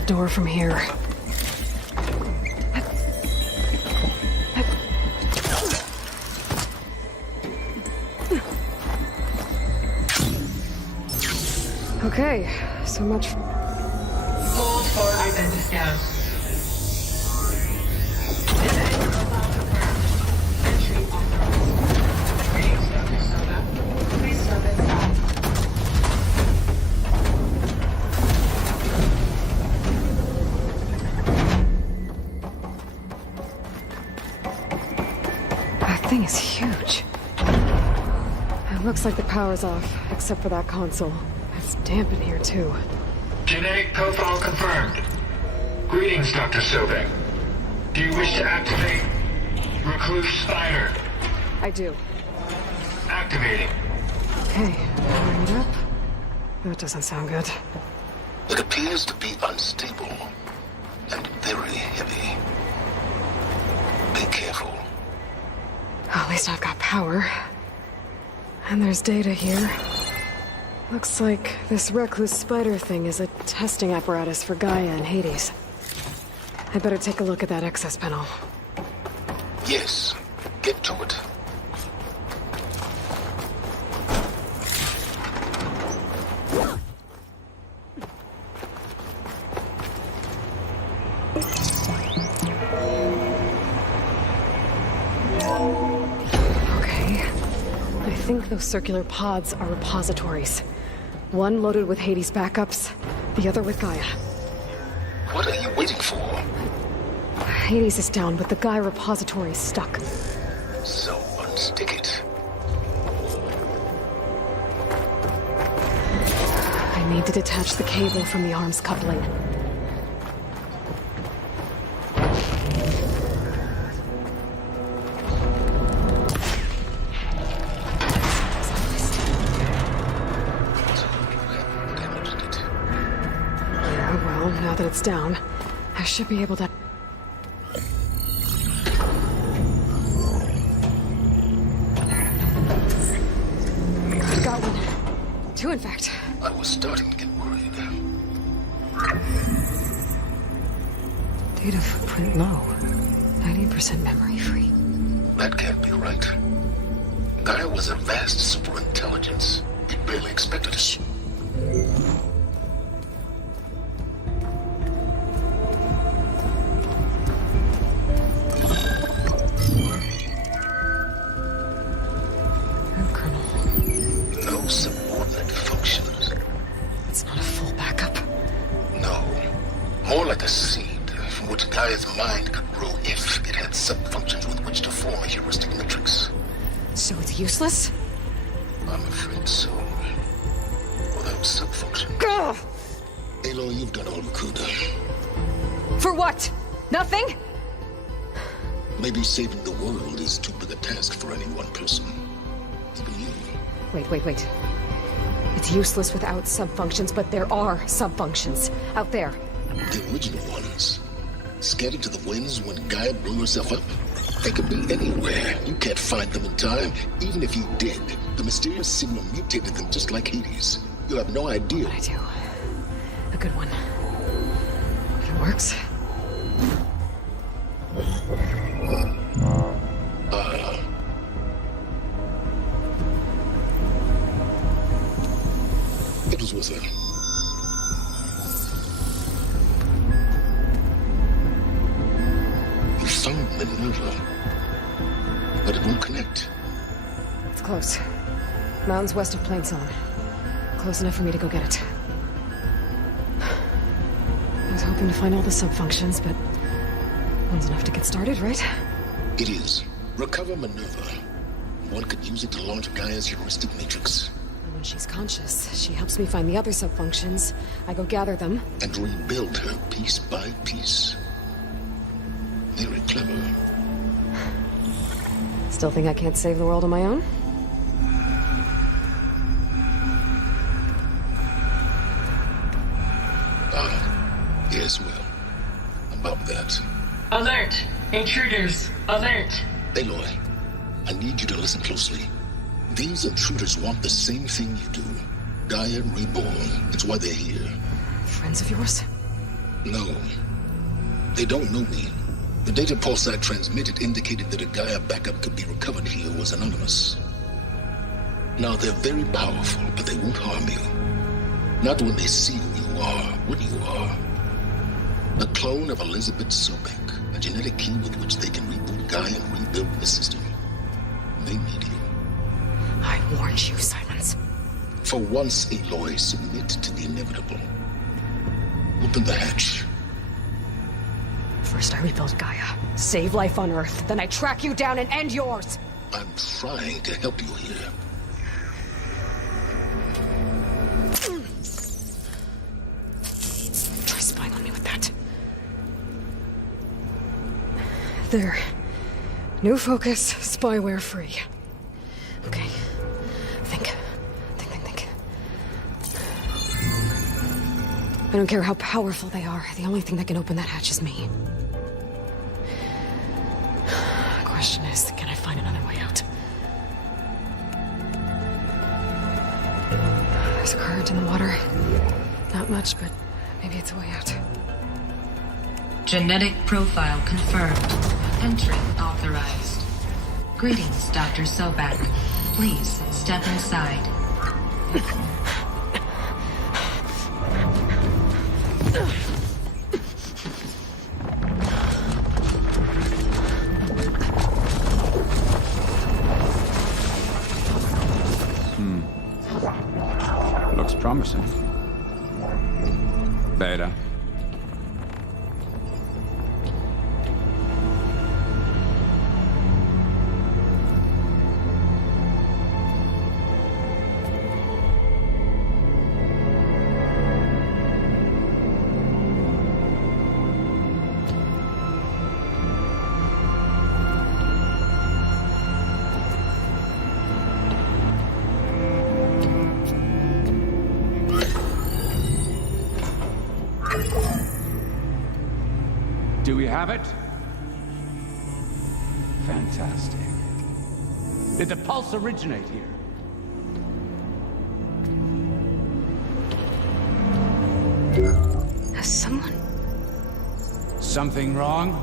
the door from here. Okay, so much. Hold for identification. Entry authorized. Greetings, Dr. Soda. Please step inside. That thing is huge. It looks like the power's off, except for that console. It's damp in here, too. Genetic profile confirmed. Greetings, Dr. Sobek. Do you wish to activate Recluse Spider? I do. Activating. Okay, bring it up. That doesn't sound good. It appears to be unstable and very heavy. Be careful. At least I've got power. And there's data here. Looks like this Recluse Spider thing is a testing apparatus for Gaia and Hades. I'd better take a look at that access panel. Yes, get to it. Okay. I think those circular pods are repositories. One loaded with Hades backups, the other with Gaia. What are you waiting for? Hades is down, but the Gaia repository is stuck. So unstick it. I need to detach the cable from the arms coupling. Yeah, well, now that it's down, I should be able to... Got one. Two, in fact. I was starting to get worried. Data footprint low. 90% memory free. That can't be right. Gaia was a vast superintelligence. It barely expected us. No subordinate functions. It's not a full backup. No. More like a seed from which Gaia's mind could grow if it had sub-functions with which to form a heuristic matrix. So it's useless? I'm afraid so. Without sub-function. Gah! Aloy, you've done all you could. For what? Nothing? Maybe saving the world is too big a task for any one person. Even you. Wait. It's useless without sub-functions, but there are sub-functions out there. The original ones. Scattered to the winds when Gaia blew herself up? They could be anywhere. You can't find them in time. Even if you did, the mysterious signal mutated them just like Hades. You have no idea. But I do. A good one. If it works. It was with her. You found Minerva, but it won't connect. It's close. Mountains west of Plainzone. Close enough for me to go get it. I was hoping to find all the sub-functions, but one's enough to get started, right? It is. Recover Minerva. One could use it to launch Gaia's heuristic matrix. And when she's conscious, she helps me find the other sub-functions. I go gather them. And rebuild her piece by piece. Very clever. Still think I can't save the world on my own? Yes, well. About that. Alert! Intruders! Alert! Aloy, I need you to listen closely. These intruders want the same thing you do. Gaia reborn. It's why they're here. Friends of yours? No. They don't know me. The data pulse I transmitted indicated that a Gaia backup could be recovered here was anonymous. Now, they're very powerful, but they won't harm you. Not when they see who you are, what you are. A clone of Elizabeth Sobek, a genetic key with which they can reboot Gaia and rebuild the system. They need you. I warned you, Silence. For once, Aloy, submit to the inevitable. Open the hatch. First I rebuild Gaia, save life on Earth, then I track you down and end yours! I'm trying to help you here. Try spying on me with that. There. New focus, spyware free. Okay. Think. I don't care how powerful they are. The only thing that can open that hatch is me. Question is, can I find another way out? There's a current in the water. Not much, but maybe it's a way out. Genetic profile confirmed. Entry authorized. Greetings, Dr. Sobek. Please step inside. Looks promising. Beta. Do we have it? Fantastic. Did the pulse originate here? Has someone... Something wrong?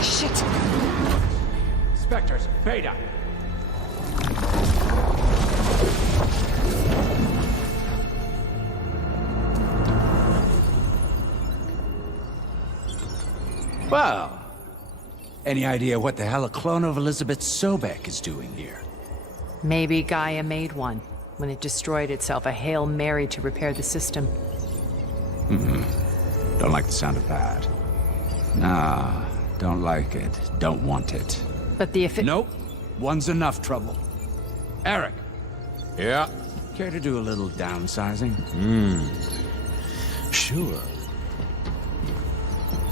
Shit! Spectres, Beta! Well, any idea what the hell a clone of Elizabeth Sobek is doing here? Maybe Gaia made one when it destroyed itself, a Hail Mary to repair the system. Don't like the sound of that. Nah, don't like it. Don't want it. But the Nope. One's enough trouble. Eric. Yeah? Care to do a little downsizing? Sure.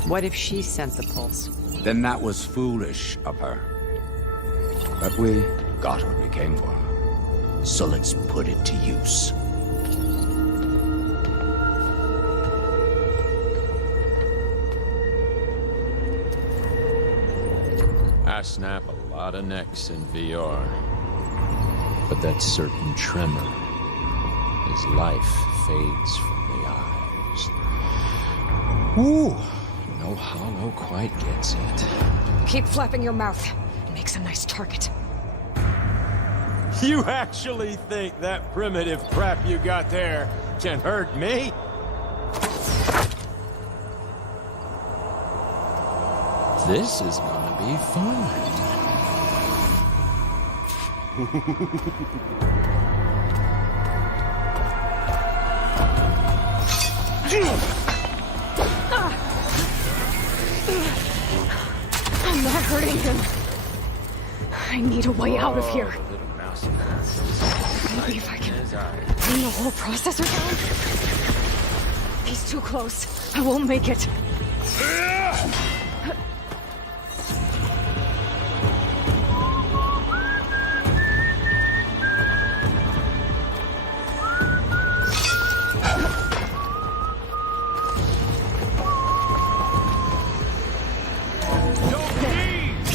What if she sent the pulse? Then that was foolish of her. But we got what we came for. So let's put it to use. I snap a lot of necks in VR. But that certain tremor as life fades from the eyes. Ooh, no hollow quite gets it. Keep flapping your mouth. It makes a nice target. You actually think that primitive crap you got there can hurt me? This is gonna be fun. I'm not hurting him. I need a way out of here. Maybe if I can bring the whole processor down? He's too close. I won't make it.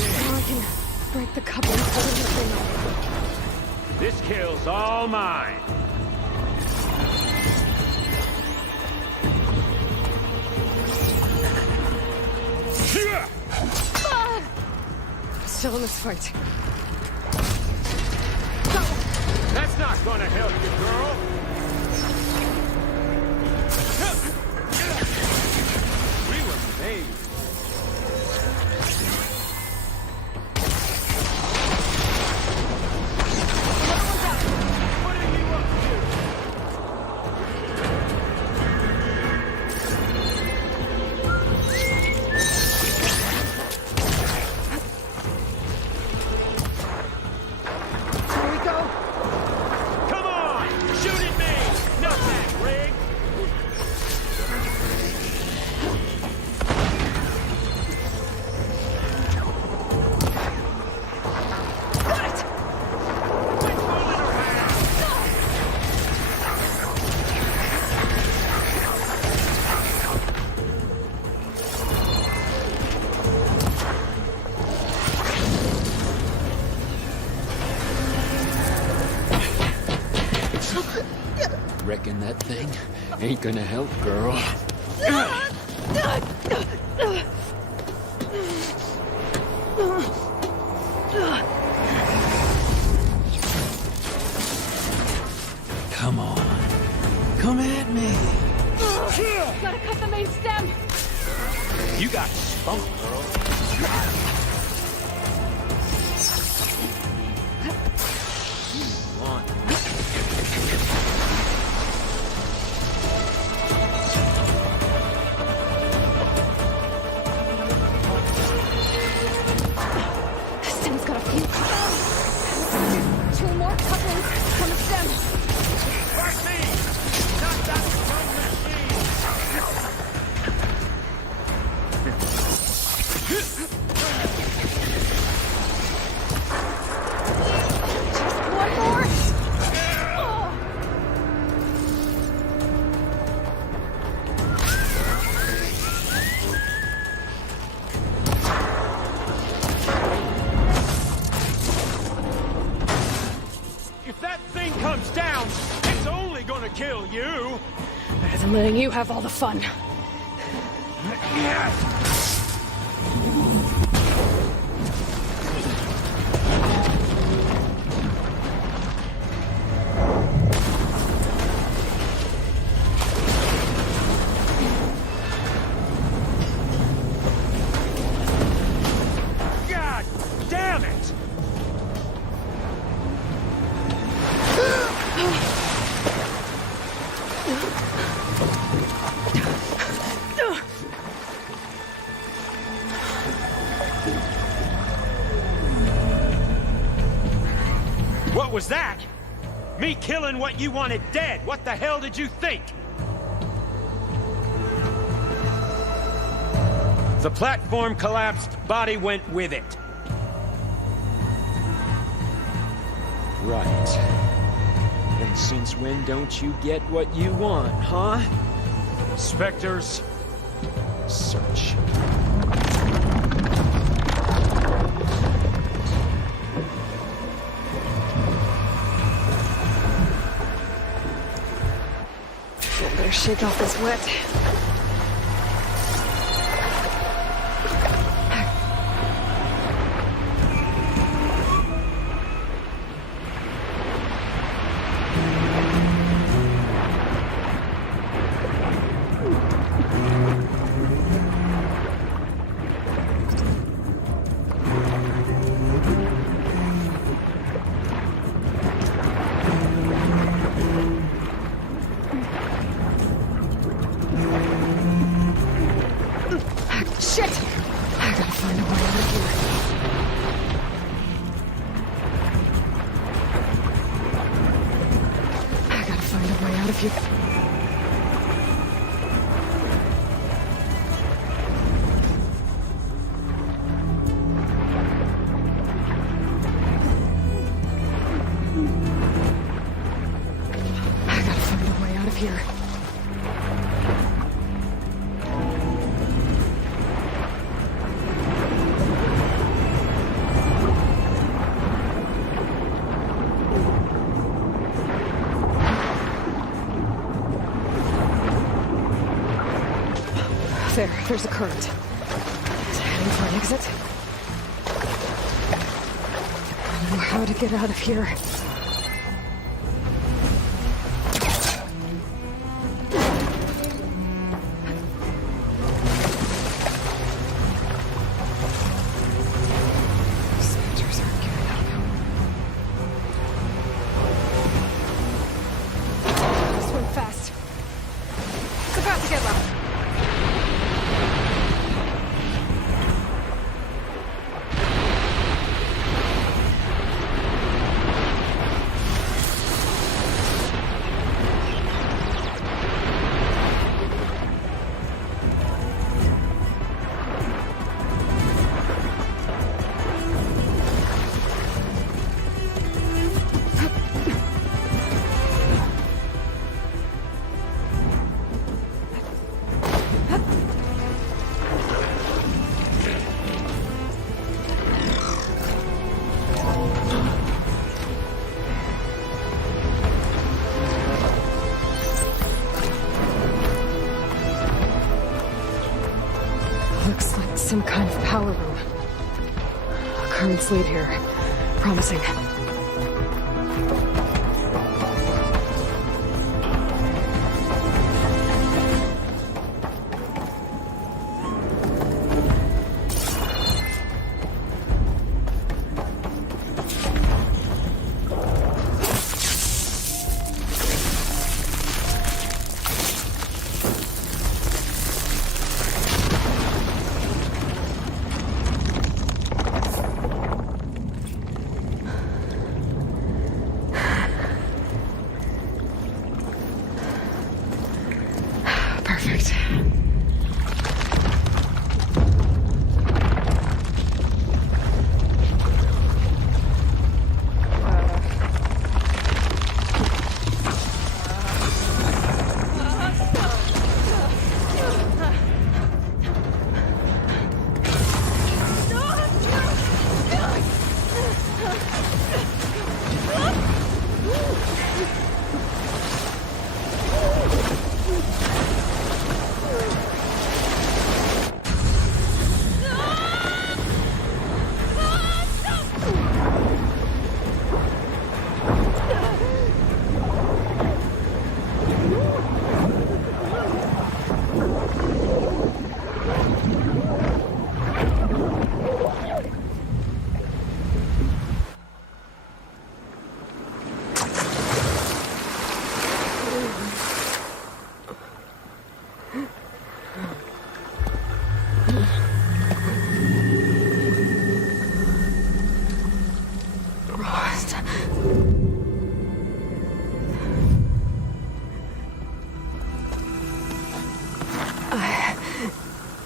Now I can break the all mine. Still in this fight. That's not gonna help you, girl. We were made. What are you up to? Here we go. Come on! Shoot at me! No back, Rig! Reckon that thing ain't gonna help, girl. Come on. Come at me. Gotta cut the main stem. You got spunk, girl. The stem's got a few. Two more couplings from the stem. Watch me! Not that one One more. Oh. If that thing comes down, it's only gonna kill you! Better than letting you have all the fun. God damn it! What was that? Me killing what you wanted dead. What the hell did you think? The platform collapsed, body went with it. Right. And since when don't you get what you want, huh? Spectres, Search. Better shake off this wet. Shit! I gotta find a way out of here. I gotta find a way out of here. I gotta find a way out of here. There, there's a current. Heading for an exit. I know how to get out of here. Soldiers aren't giving up. Swim fast. It's about to get loud. Looks like some kind of power room. Currents lead here. Promising. Perfect.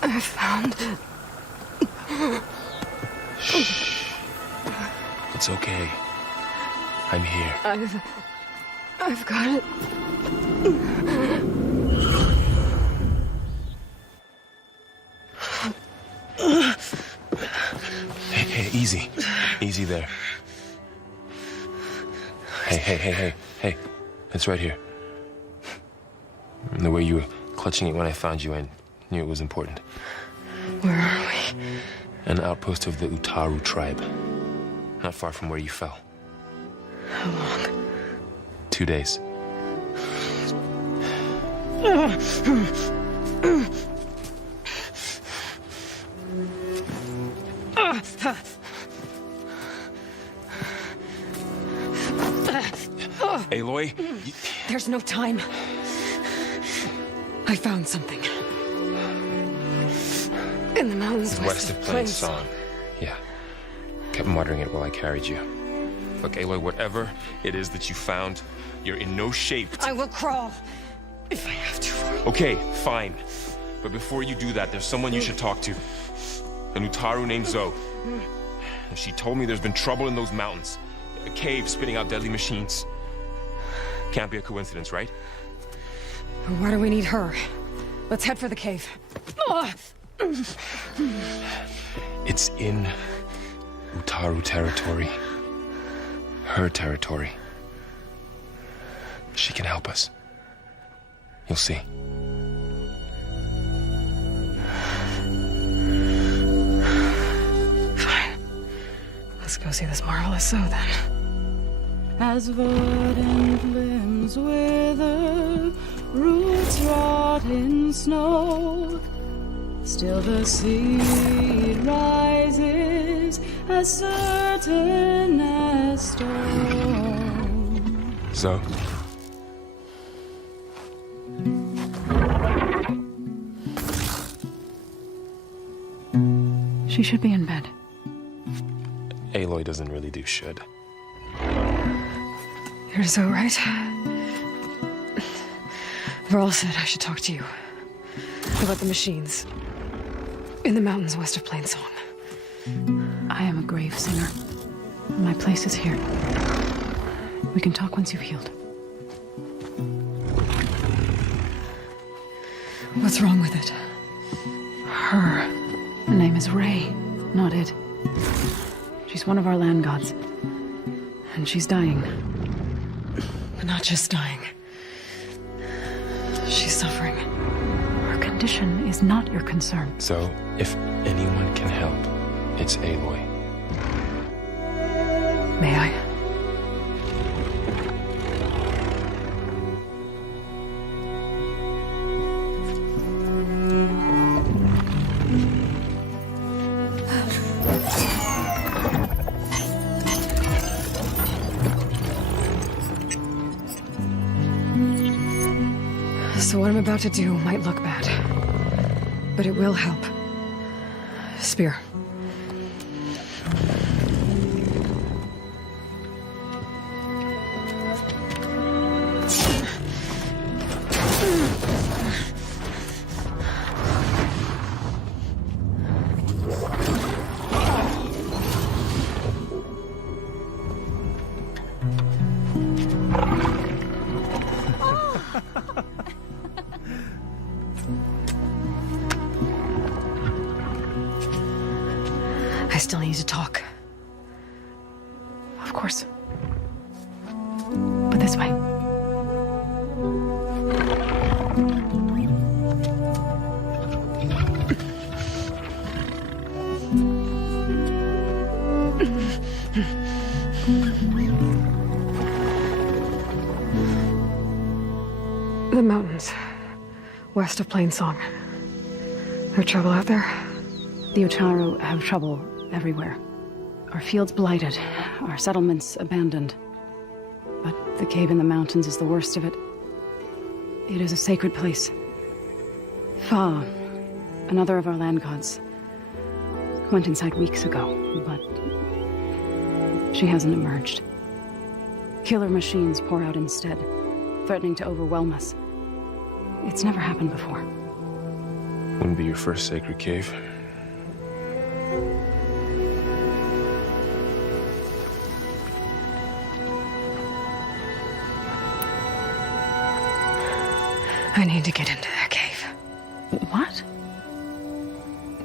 I found... Shh. It's okay. I'm here. I've got it. Hey, easy. Easy there. Hey. It's right here. The way you were clutching it when I found you, I knew it was important. Where are we? An outpost of the Utaru tribe. Not far from where you fell. How long? 2 days. Aloy? There's no time. I found something. In the mountains West of Plain Song. Yeah. Kept muttering it while I carried you. Look, Aloy, whatever it is that you found, you're in no shape to... I will crawl. If I have to. Okay, fine. But before you do that, there's someone you should talk to. An Utaru named Zoe. She told me there's been trouble in those mountains. A cave spitting out deadly machines. Can't be a coincidence, right? Why do we need her? Let's head for the cave. It's in Utaru territory. Her territory. She can help us. You'll see. Let's go see this marvelous Zoe then. As verdant limbs wither, roots rot in snow, still the seed rises as certain as stone. Zoe? She should be in bed. Aloy doesn't really do should. You're so right. Varl said I should talk to you about the machines in the mountains west of Plainsong. I am a grave singer. My place is here. We can talk once you've healed. What's wrong with it? Her name is Ray, not it. She's one of our land gods. And she's dying. But not just dying. She's suffering. Her condition is not your concern. So, if anyone can help, it's Aloy. May I? So what I'm about to do might look bad, but it will help. Spear. I still need to talk. Of course. But this way. The mountains, west of Plainsong. There trouble out there? The Utaru have trouble everywhere. Our fields blighted, our settlements abandoned. But the cave in the mountains is the worst of it. It is a sacred place. Fa, another of our land gods, went inside weeks ago, but she hasn't emerged. Killer machines pour out instead, threatening to overwhelm us. It's never happened before. Wouldn't be your first sacred cave. I need to get into that cave. What?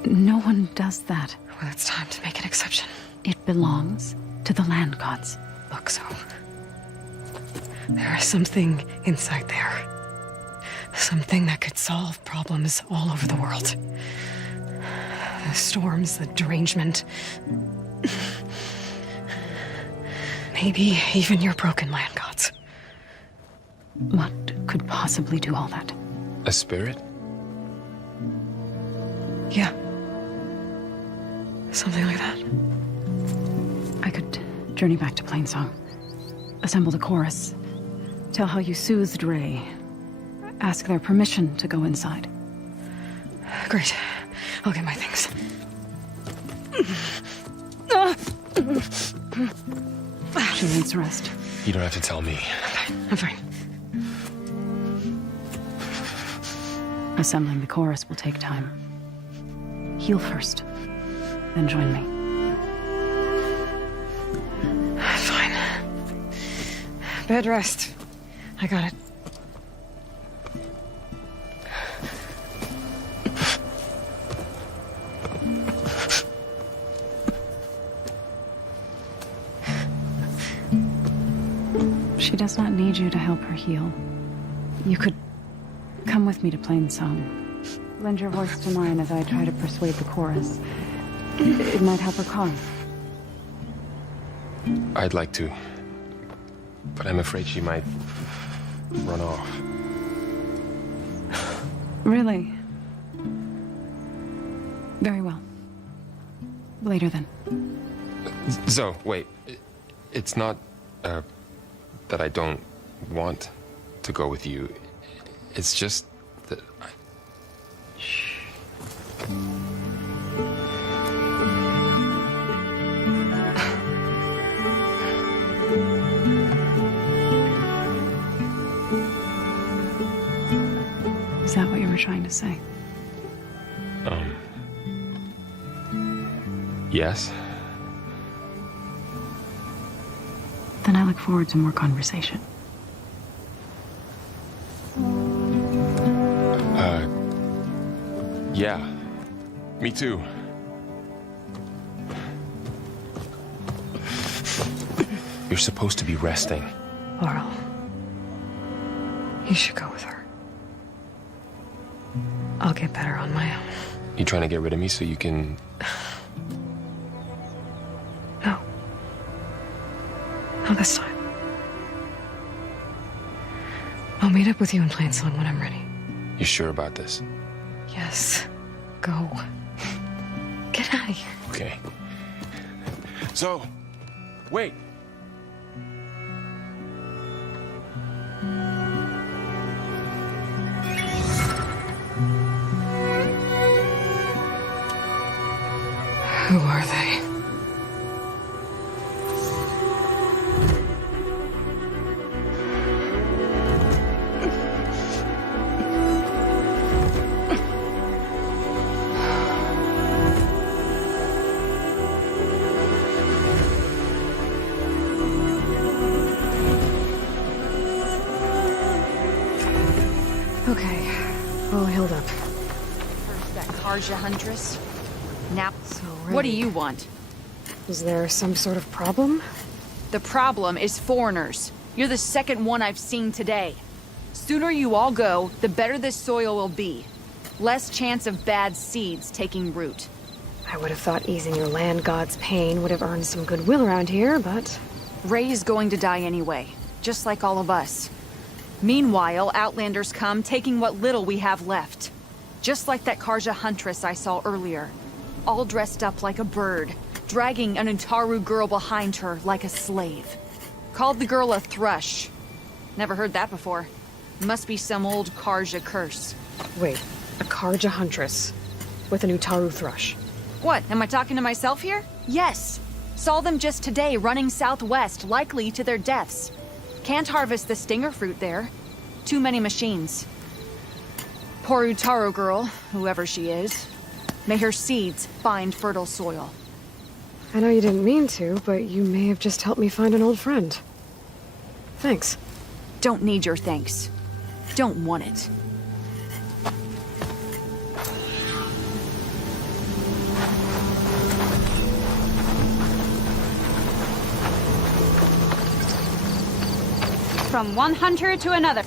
No one does that. Well, it's time to make an exception. It belongs to the land gods. Look, so there is something inside there. Something that could solve problems all over the world. The storms, the derangement. Maybe even your broken land gods. What could possibly do all that? A spirit? Yeah. Something like that. I could journey back to Plainsong, assemble the chorus, tell how you soothed Ray, ask their permission to go inside. Great. I'll get my things. She needs rest. You don't have to tell me. I'm fine. Assembling the chorus will take time. Heal first, then join me. Fine. Bed rest. I got it. She does not need you to help her heal. You could come with me to Plainsong. Lend your voice to mine as I try to persuade the chorus. It might help her cause. I'd like to. But I'm afraid she might run off. Really? Very well. Later then. Zoe, wait. It's not, that I don't want to go with you. It's just that I... Shh. Is that what you were trying to say? Yes? Then I look forward to more conversation. Yeah. Me too. You're supposed to be resting. Laurel. You should go with her. I'll get better on my own. You trying to get rid of me so you can... No. Not this time. I'll meet up with you in Plainsong when I'm ready. You sure about this? Yes. Go. Get out of here. Okay. So, wait. Who are they? Okay, all healed up. First that Karja huntress. Now, Ready. what do you want? Is there some sort of problem? The problem is foreigners. You're the second one I've seen today. Sooner you all go, the better this soil will be. Less chance of bad seeds taking root. I would have thought easing your land god's pain would have earned some goodwill around here, but... Ray's going to die anyway, just like all of us. Meanwhile, Outlanders come, taking what little we have left. Just like that Karja huntress I saw earlier. All dressed up like a bird, dragging an Antaru girl behind her like a slave. Called the girl a thrush. Never heard that before. Must be some old Karja curse. Wait, a Karja huntress with an Utaru thrush. What, am I talking to myself here? Yes. Saw them just today running southwest, likely to their deaths. Can't harvest the stinger fruit there. Too many machines. Poor Utaru girl, whoever she is. May her seeds find fertile soil. I know you didn't mean to, but you may have just helped me find an old friend. Thanks. Don't need your thanks. Don't want it. From one hunter to another.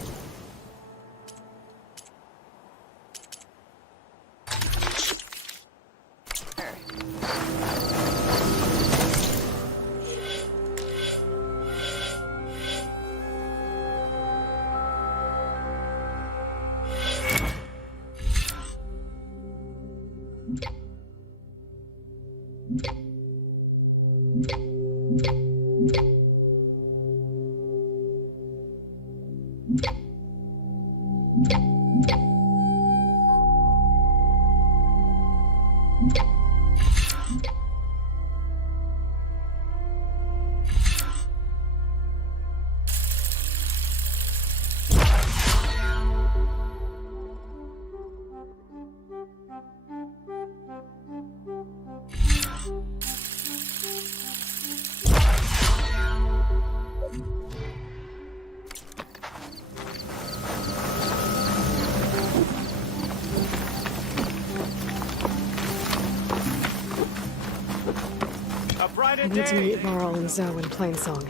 I need to meet Laurel and Zoe in Plainsong.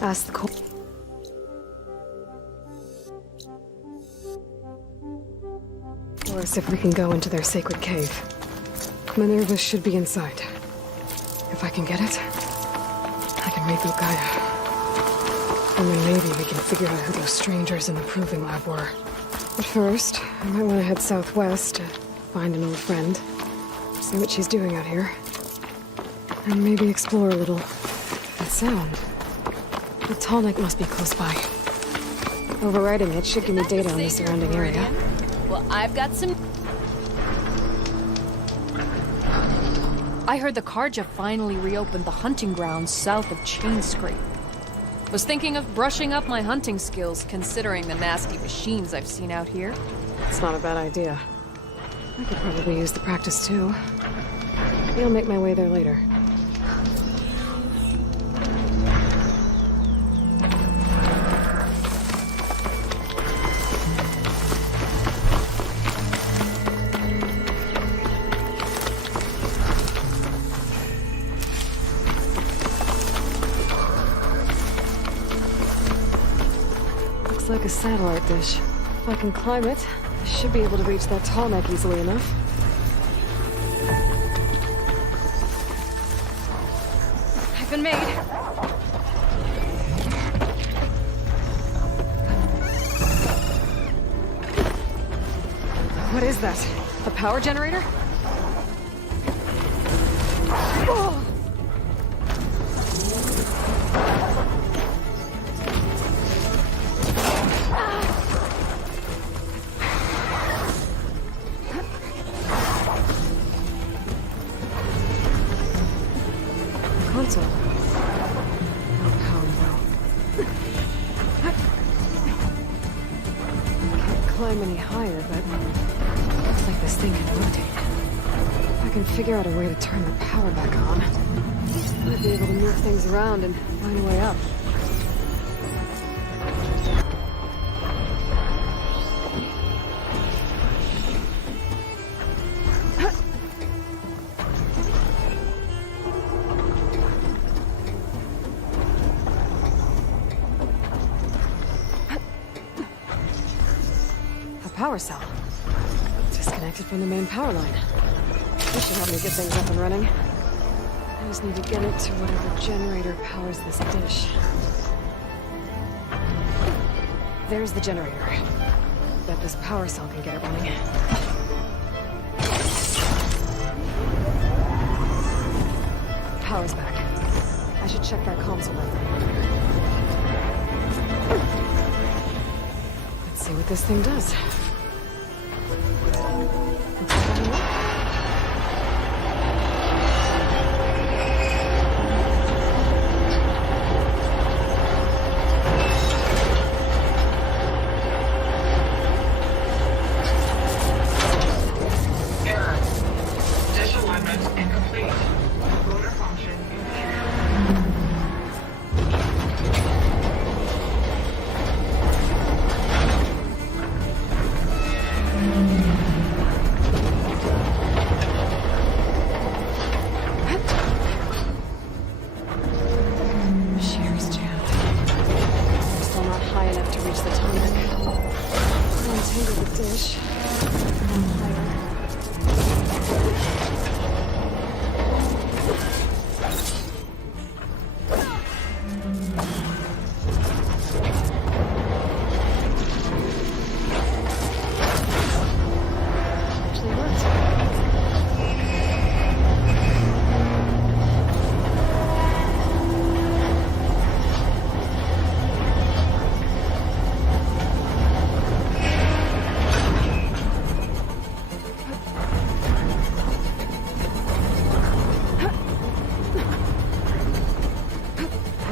Ask the Chorus if we can go into their sacred cave. Minerva should be inside. If I can get it, I I can reboot Gaia. And then maybe we can figure out who those strangers in the proving lab were. But first, I might want to head southwest to find an old friend. See what she's doing out here. And maybe explore a little. That sound. The Tallneck must be close by. Overriding it should give me data on the surrounding area. Well, I've got some... I heard the Karja finally reopened the hunting grounds south of Chainscrape. Was thinking of brushing up my hunting skills, considering the nasty machines I've seen out here. It's not a bad idea. I could probably use the practice too. Maybe I'll make my way there later. Like a satellite dish. If I can climb it, I should be able to reach that Tallneck easily enough. I've been made. What is that? A power generator? Oh! Climb any higher, but looks like this thing can rotate. If I can figure out a way to turn the power back on, I'd be able to move things around and find a way up. Power cell. Disconnected from the main power line. This should help me get things up and running. I just need to get it to whatever generator powers this dish. There's the generator. Bet this power cell can get it running. Power's back. I should check that console light. Let's see what this thing does.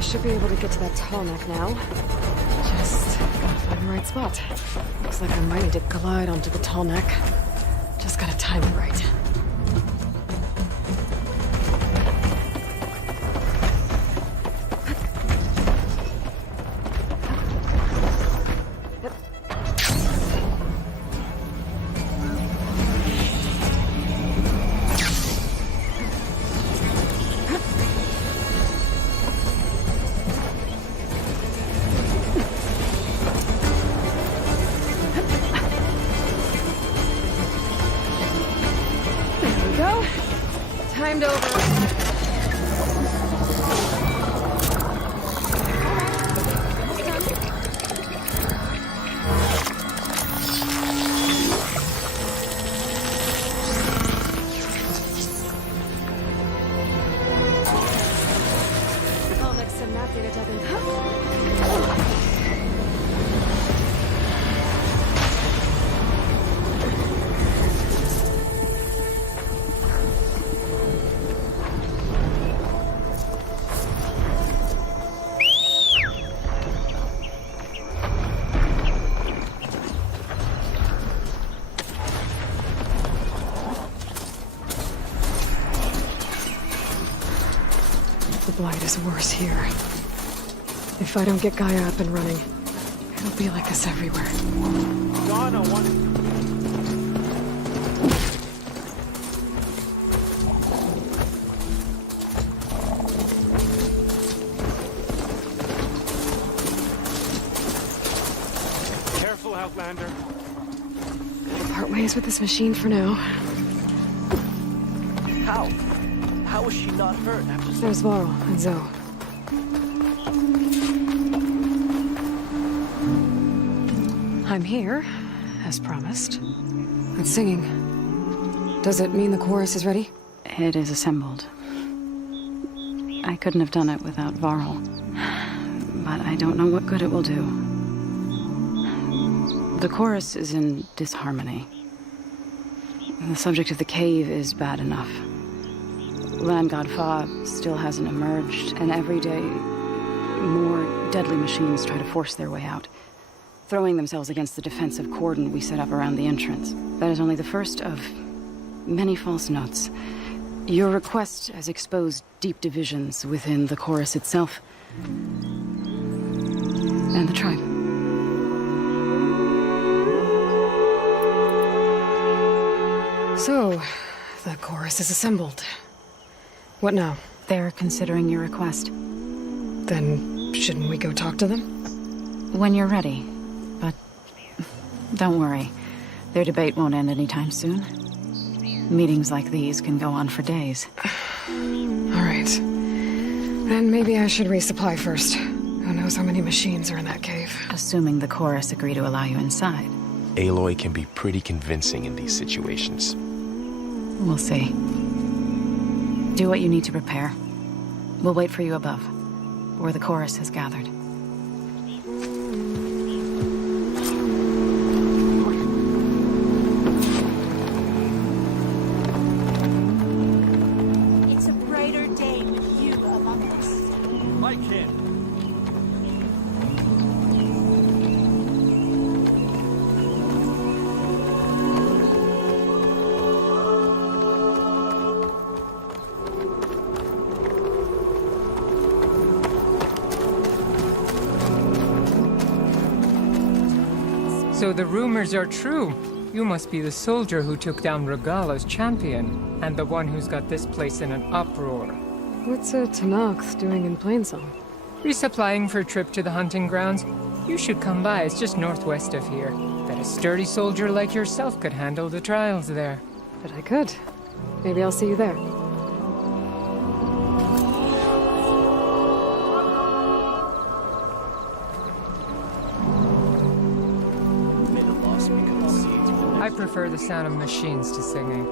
Should be able to get to that Tallneck now. Just gotta find the right spot. Looks like I might need to glide onto the Tallneck. Just gotta time it right. Timed over. blight is worse here. If I don't get Gaia up and running, it'll be like this everywhere. Donna wanted... Careful, Outlander. Part ways with this machine for now. How? How was she not hurt after... There's Varl and Zoe. I'm here, as promised. It's singing. Does it mean the chorus is ready? It is assembled. I couldn't have done it without Varl. But I don't know what good it will do. The chorus is in disharmony. The subject of the cave is bad enough. Land God Fa still hasn't emerged, and every day more deadly machines try to force their way out, throwing themselves against the defensive cordon we set up around the entrance. That is only the first of many false notes. Your request has exposed deep divisions within the chorus itself and the tribe. So, the chorus is assembled. What now? They're considering your request. Then, shouldn't we go talk to them? When you're ready. But don't worry. Their debate won't end anytime soon. Meetings like these can go on for days. All right. Then maybe I should resupply first. Who knows how many machines are in that cave? Assuming the chorus agree to allow you inside. Aloy can be pretty convincing in these situations. We'll see. Do what you need to prepare. We'll wait for you above, where the chorus has gathered. It's a brighter day with you among us. I can't. So the rumors are true. You must be the soldier who took down Regala's champion, and the one who's got this place in an uproar. What's a Tanakh doing in Plainsong? Resupplying for a trip to the hunting grounds. You should come by, it's just northwest of here. Bet a sturdy soldier like yourself could handle the trials there. But I could. Maybe I'll see you there. I prefer the sound of machines to singing.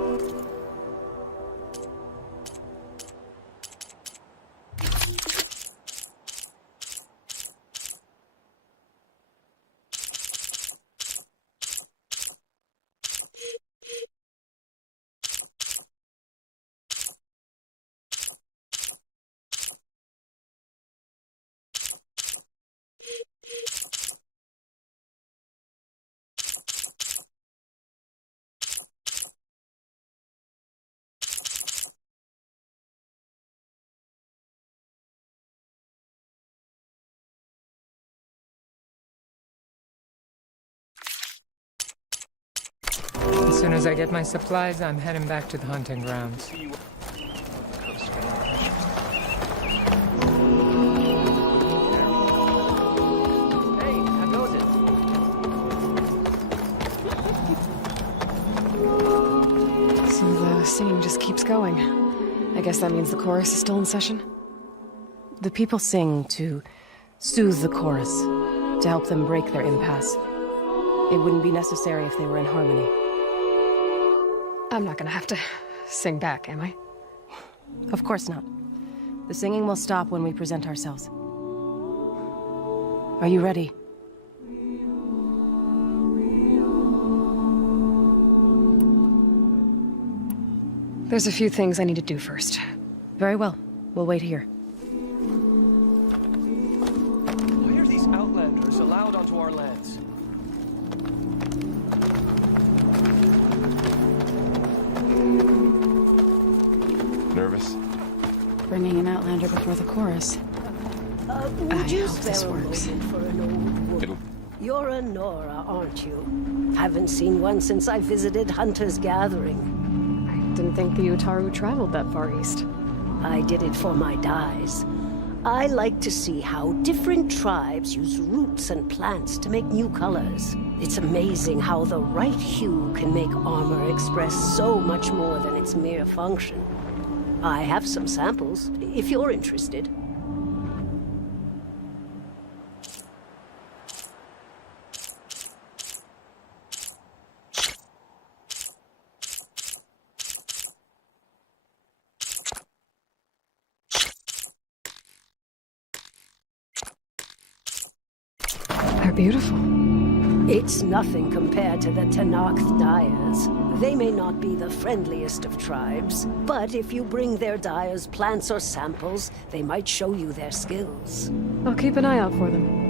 As soon as I get my supplies, I'm heading back to the hunting grounds. Hey, how goes it? So the singing just keeps going. I guess that means the chorus is still in session? The people sing to soothe the chorus, to help them break their impasse. It wouldn't be necessary if they were in harmony. I'm not gonna have to sing back, am I? Of course not. The singing will stop when we present ourselves. Are you ready? There's a few things I need to do first. Very well. We'll wait here. Why are these outlanders allowed onto our lands? Nervous? bringing an outlander before the chorus. Would you hope this spare a works. moment for an old woman? You're a Nora, aren't you? Haven't seen one since I visited Hunter's Gathering. I didn't think the Utaru traveled that far east. I did it for my dyes. I like to see how different tribes use roots and plants to make new colors. It's amazing how the right hue can make armor express so much more than its mere function. I have some samples, if you're interested. They're beautiful. It's nothing compared to the Tenakth dyers. They may not be the friendliest of tribes, but if you bring their dyers plants or samples, they might show you their skills. I'll keep an eye out for them.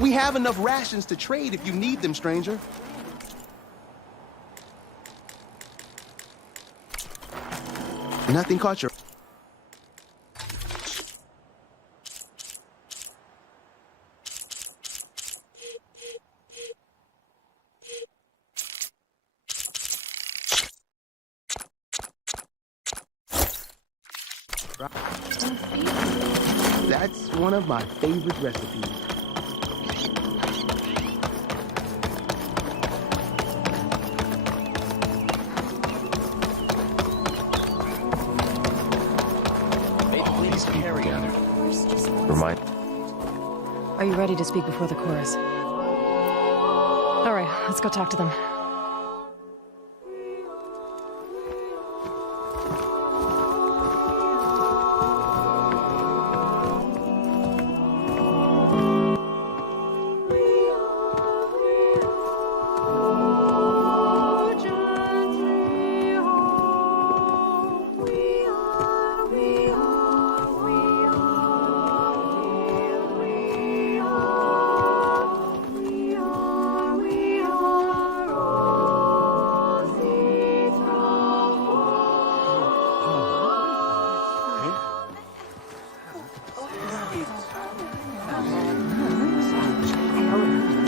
We have enough rations to trade if you need them, stranger. Nothing caught your... That's one of my favorite recipes. Are you ready to speak before the chorus? All right, let's go talk to them.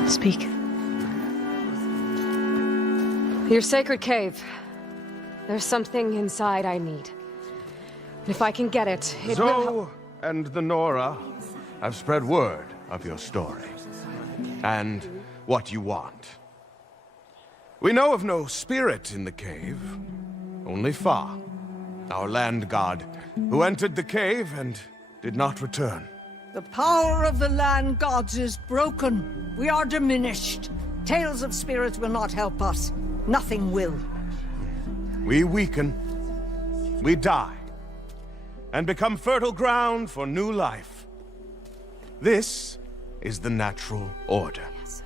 Speak. Your sacred cave. There's something inside I need. And if I can get it, it will Zoe and the Nora have spread word of your story. And what you want. We know of no spirit in the cave. Only Fa, our land god, who entered the cave and did not return. The power of the land gods is broken. We are diminished. Tales of spirits will not help us. Nothing will. We weaken, we die, and become fertile ground for new life. This is the natural order. Yes.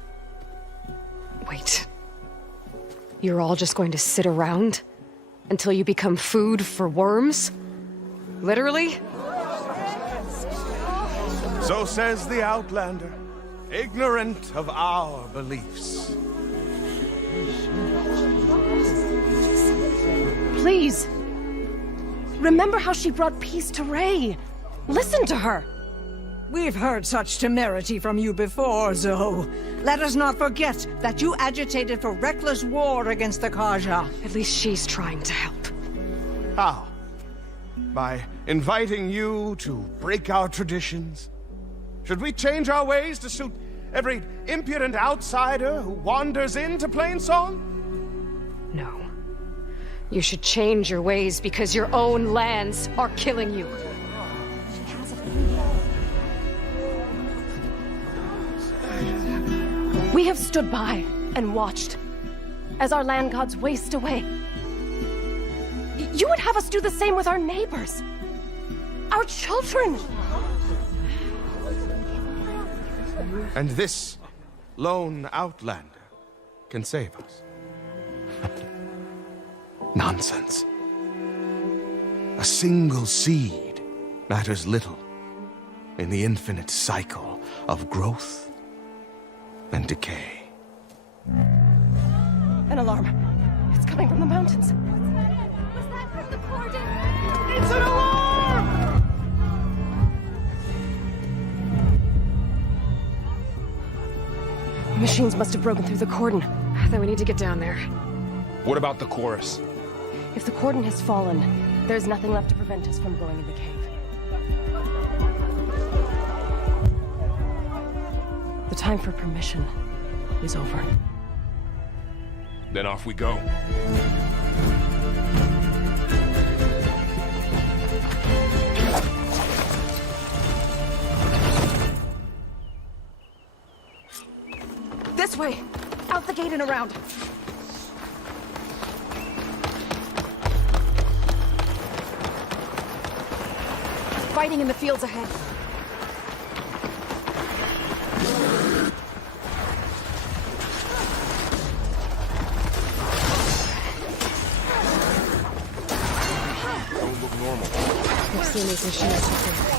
Wait. You're all just going to sit around until you become food for worms? Literally? So says the Outlander, ignorant of our beliefs. Please! Remember how she brought peace to Ray! Listen to her! We've heard such temerity from you before, Zoe. Let us not forget that you agitated for reckless war against the Kaja. At least she's trying to help. How? By inviting you to break our traditions? Should we change our ways to suit every impudent outsider who wanders into Plainsong? No. You should change your ways because your own lands are killing you. We have stood by and watched as our land gods waste away. You would have us do the same with our neighbors, our children. And this lone outlander can save us. Nonsense. A single seed matters little in the infinite cycle of growth and decay. An alarm. It's coming from the mountains. Was that from the cordon? It's an alarm! Machines must have broken through the cordon. Then we need to get down there. What about the chorus? If the cordon has fallen, there's nothing left to prevent us from going in the cave. The time for permission is over. Then off we go. This way! Out the gate and around! Fighting in the fields ahead. Don't look normal. I've seen these machines before.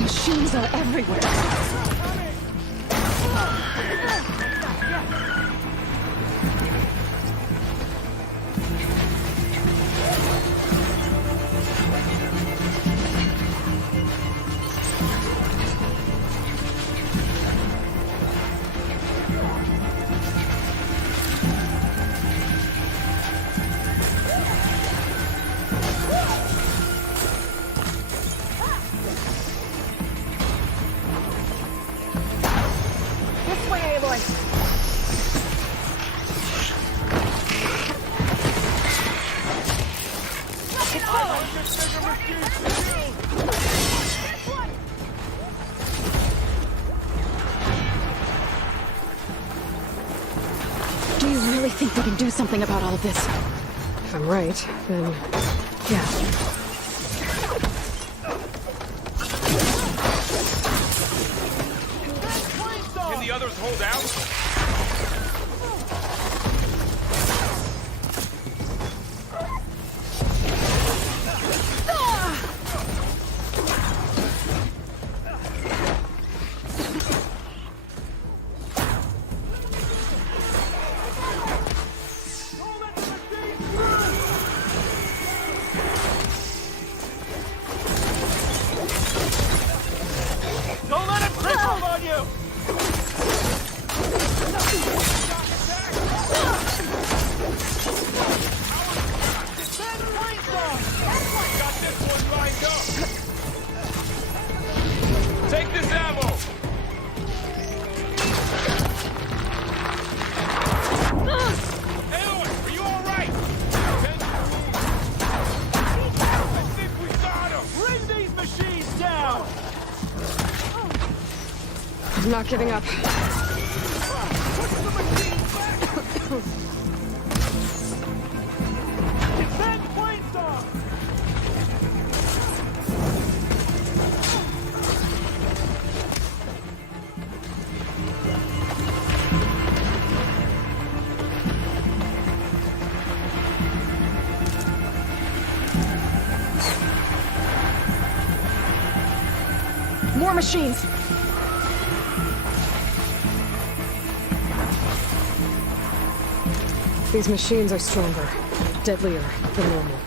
Machines are everywhere. Do you really think we can do something about all of this? If I'm right, then yeah. Can the others hold out? Don't let him cripple on you! Got this one lined up. Take this ammo. Aloy, are you all right? I think we got him. Bring these machines down! I'm not giving up. Defend Plainsong! More machines! These machines are stronger, deadlier than normal.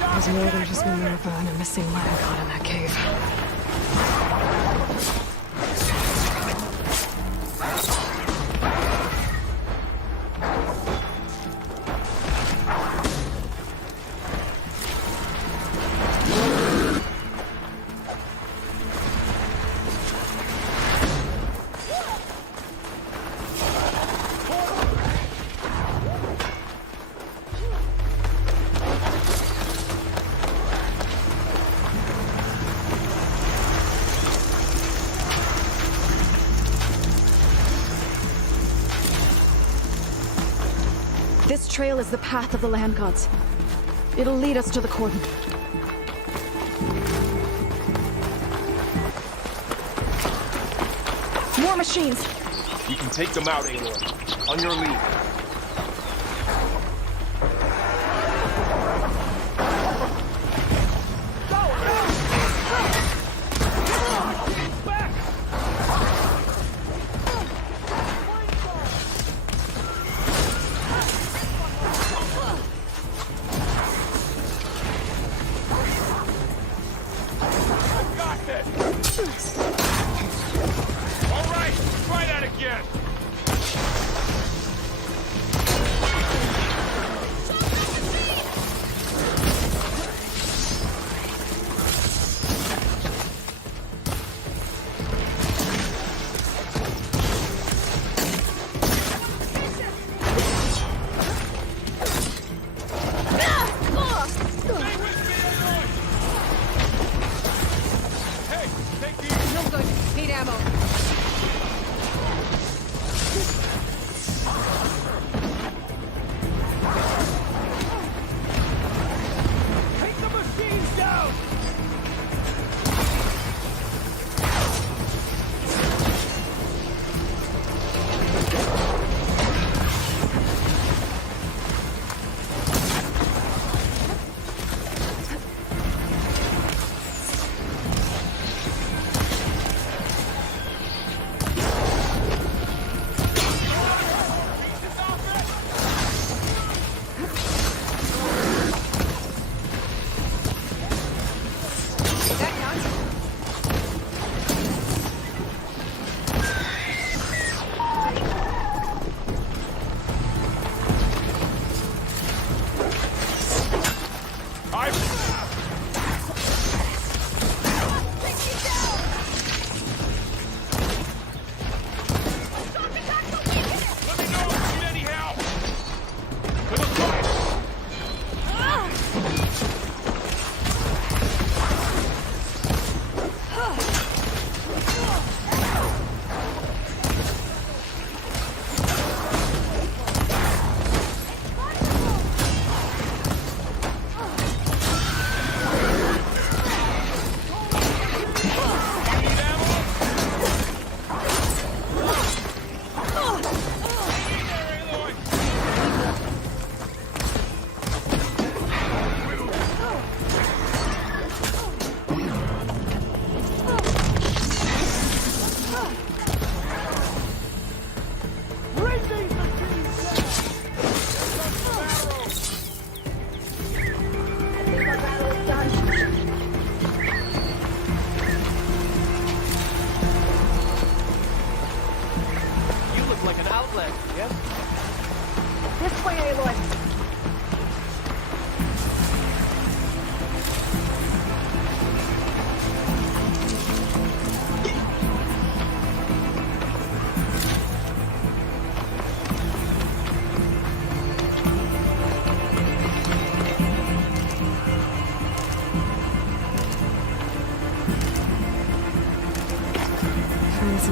There's more than just Minerva and a missing land god in that cave. This trail is the path of the land gods. It'll lead us to the cordon. More machines! You can take them out, Aloy. On your lead.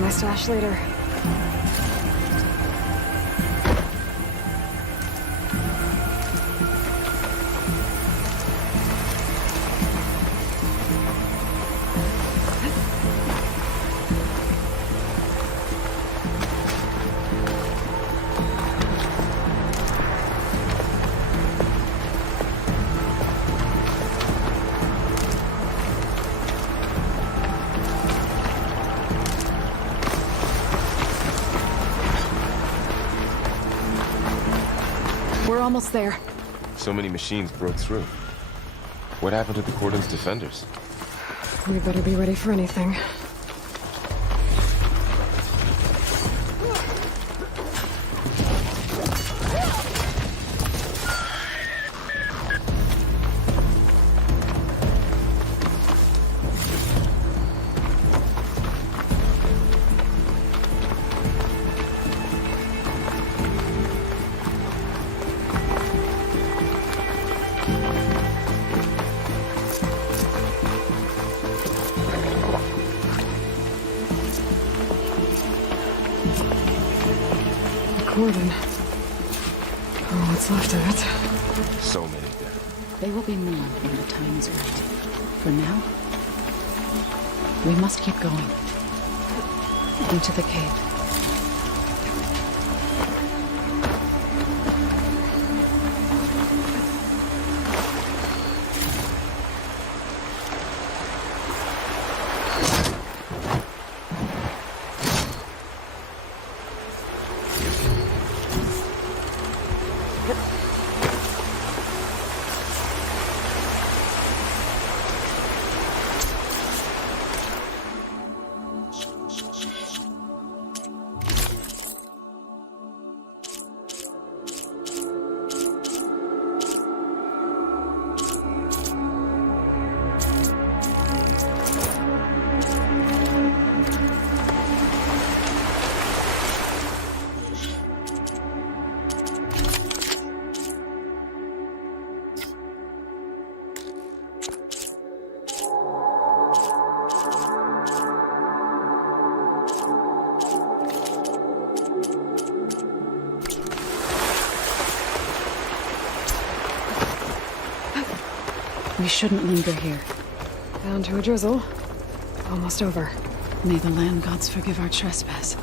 My stash later. We're almost there. So many machines broke through. What happened to the Cordon's defenders? We better be ready for anything. Cordon. Oh, what's left of it. So many dead. They will be mourned when the time is right. For now, we must keep going. Into the cave. We shouldn't linger here. Down to a drizzle. Almost over. May the land gods forgive our trespass.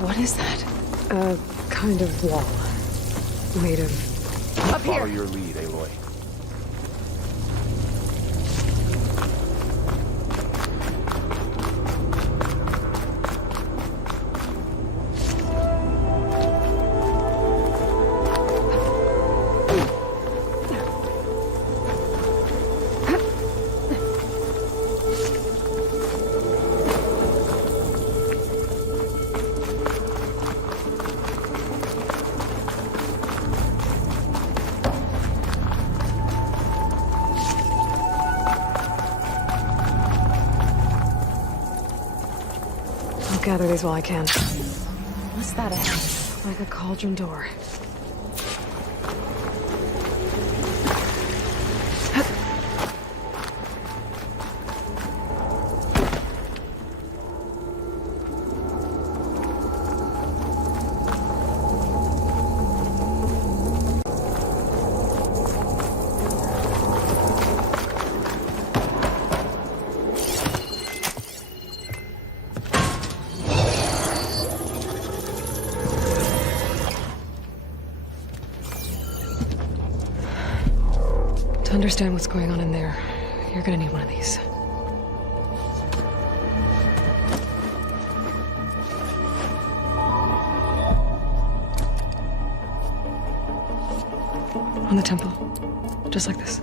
What is that? A kind of wall. Made of... Up here! Follow your lead, Aloy. Gather these while I can. What's that ahead? Like a cauldron door. To understand what's going on in there, you're gonna need one of these. On the temple. Just like this.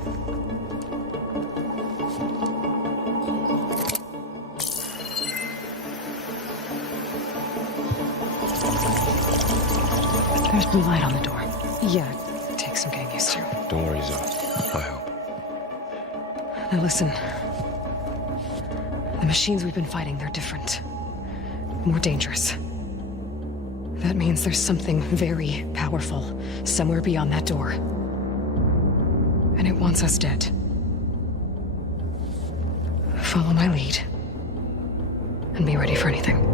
There's blue light on the door. Yeah, it takes some getting used to. Don't worry, Zoe. I help. Now listen. The machines we've been fighting, they're different. More dangerous. That means there's something very powerful somewhere beyond that door. And it wants us dead. Follow my lead. And be ready for anything.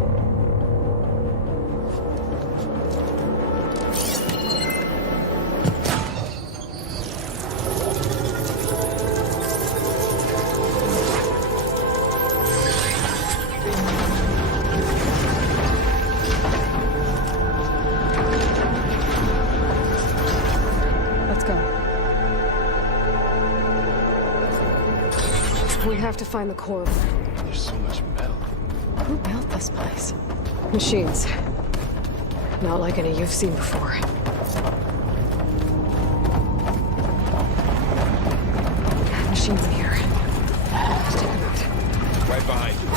We have to find the core of it. There's so much metal. Who built this place? Machines. Not like any you've seen before. Machines in here. Let's take them out. Right behind you.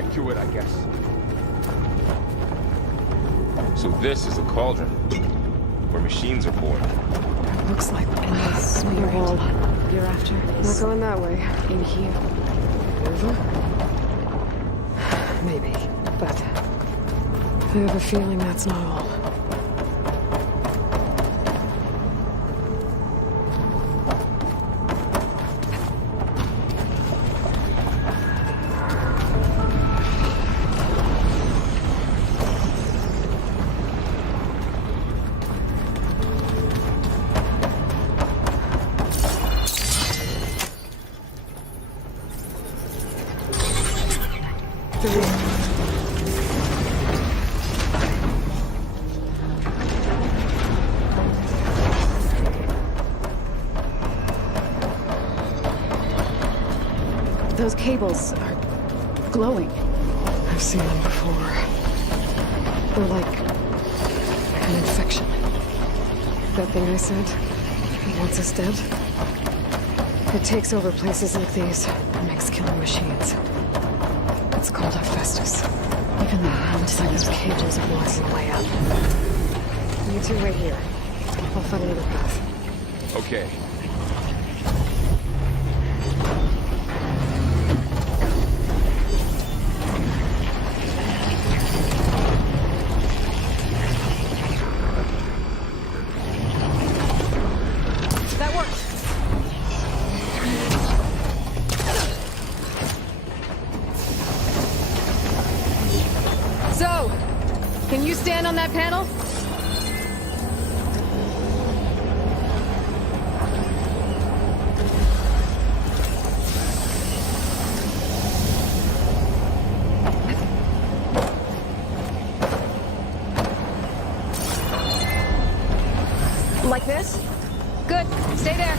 back to it, I guess. So this is a cauldron, where machines are born. Looks like in the smear wall you're after. Not going that way. In here. Over? Maybe, but I have a feeling that's not all. Those cables are glowing. I've seen them before. They're like an infection. That thing I said, it wants us dead. It takes over places like these and makes killing machines. It's called Hephaestus. Even the It's like those cages are blocking the way up. You two wait here. I'll find another path. Okay. That worked. So, can you stand on that panel? Like this? Good. Stay there.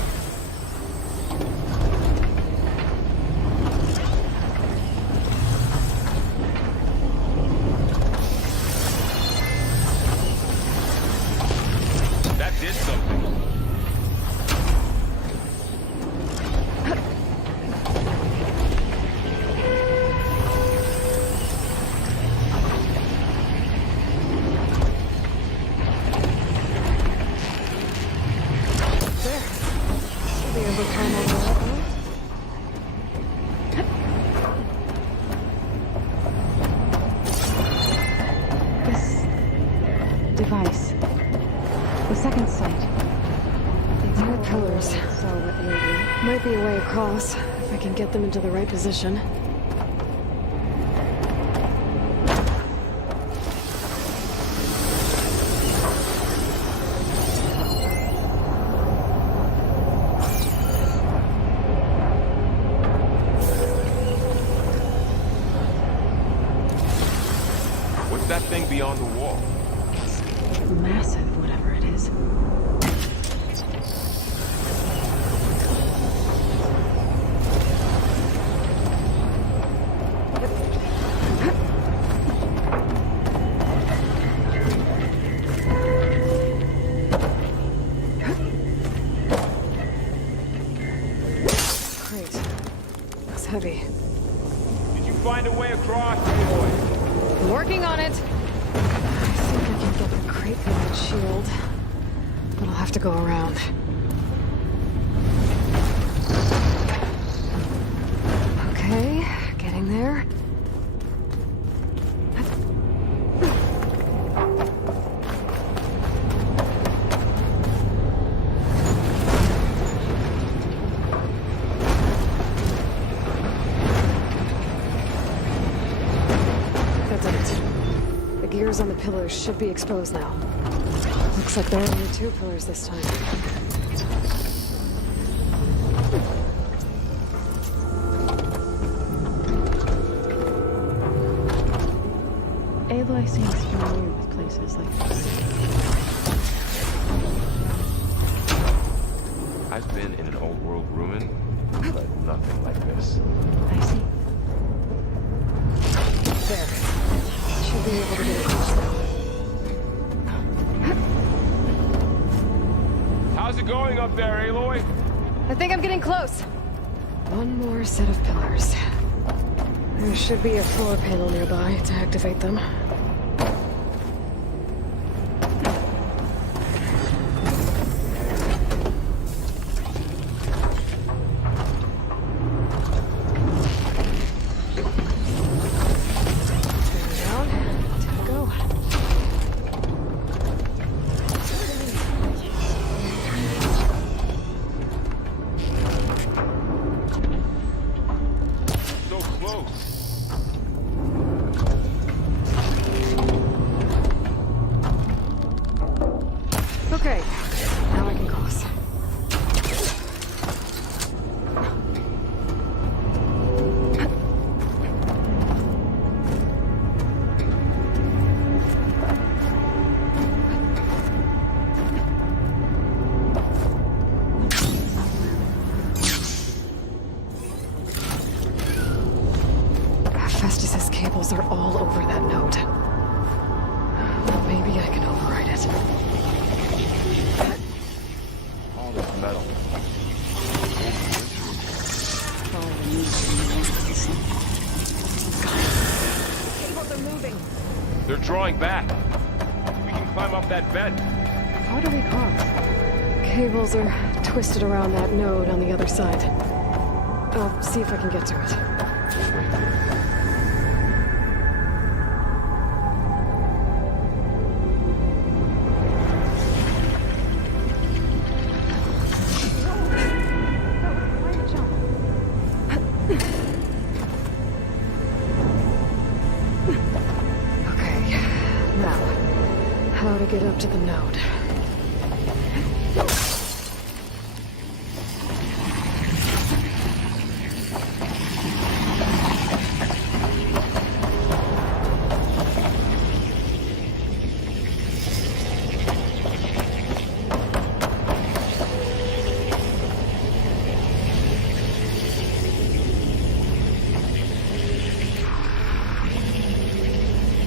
That did something. Should be able to climb over that one. This device. The second sight. More pillars. Might be a way across, if I can get them into the right position. What's that thing beyond the wall? Massive, whatever it is. Great. Looks heavy. Did you find a way across, Aloy? I'm working on it. I think I can get the crate through that shield. But I'll have to go around. Okay, getting there. That's it. The gears on the pillars should be exposed now. Looks like there are only 2 pillars this time. Aloy seems familiar with places like this. I've been in an old world ruin, but nothing like this. I see. There. Should be able to get across now. How's it going up there, Aloy? I think I'm getting close. One more set of pillars. There should be a floor panel nearby to activate them. Okay, now I can cross. Festus's cables are all over that node. Maybe I can override it. All this metal. Cables are moving. They're drawing back. We can climb up that vent. How do we cross? Cables are twisted around that node on the other side. I'll see if I can get to it. How to get up to the node.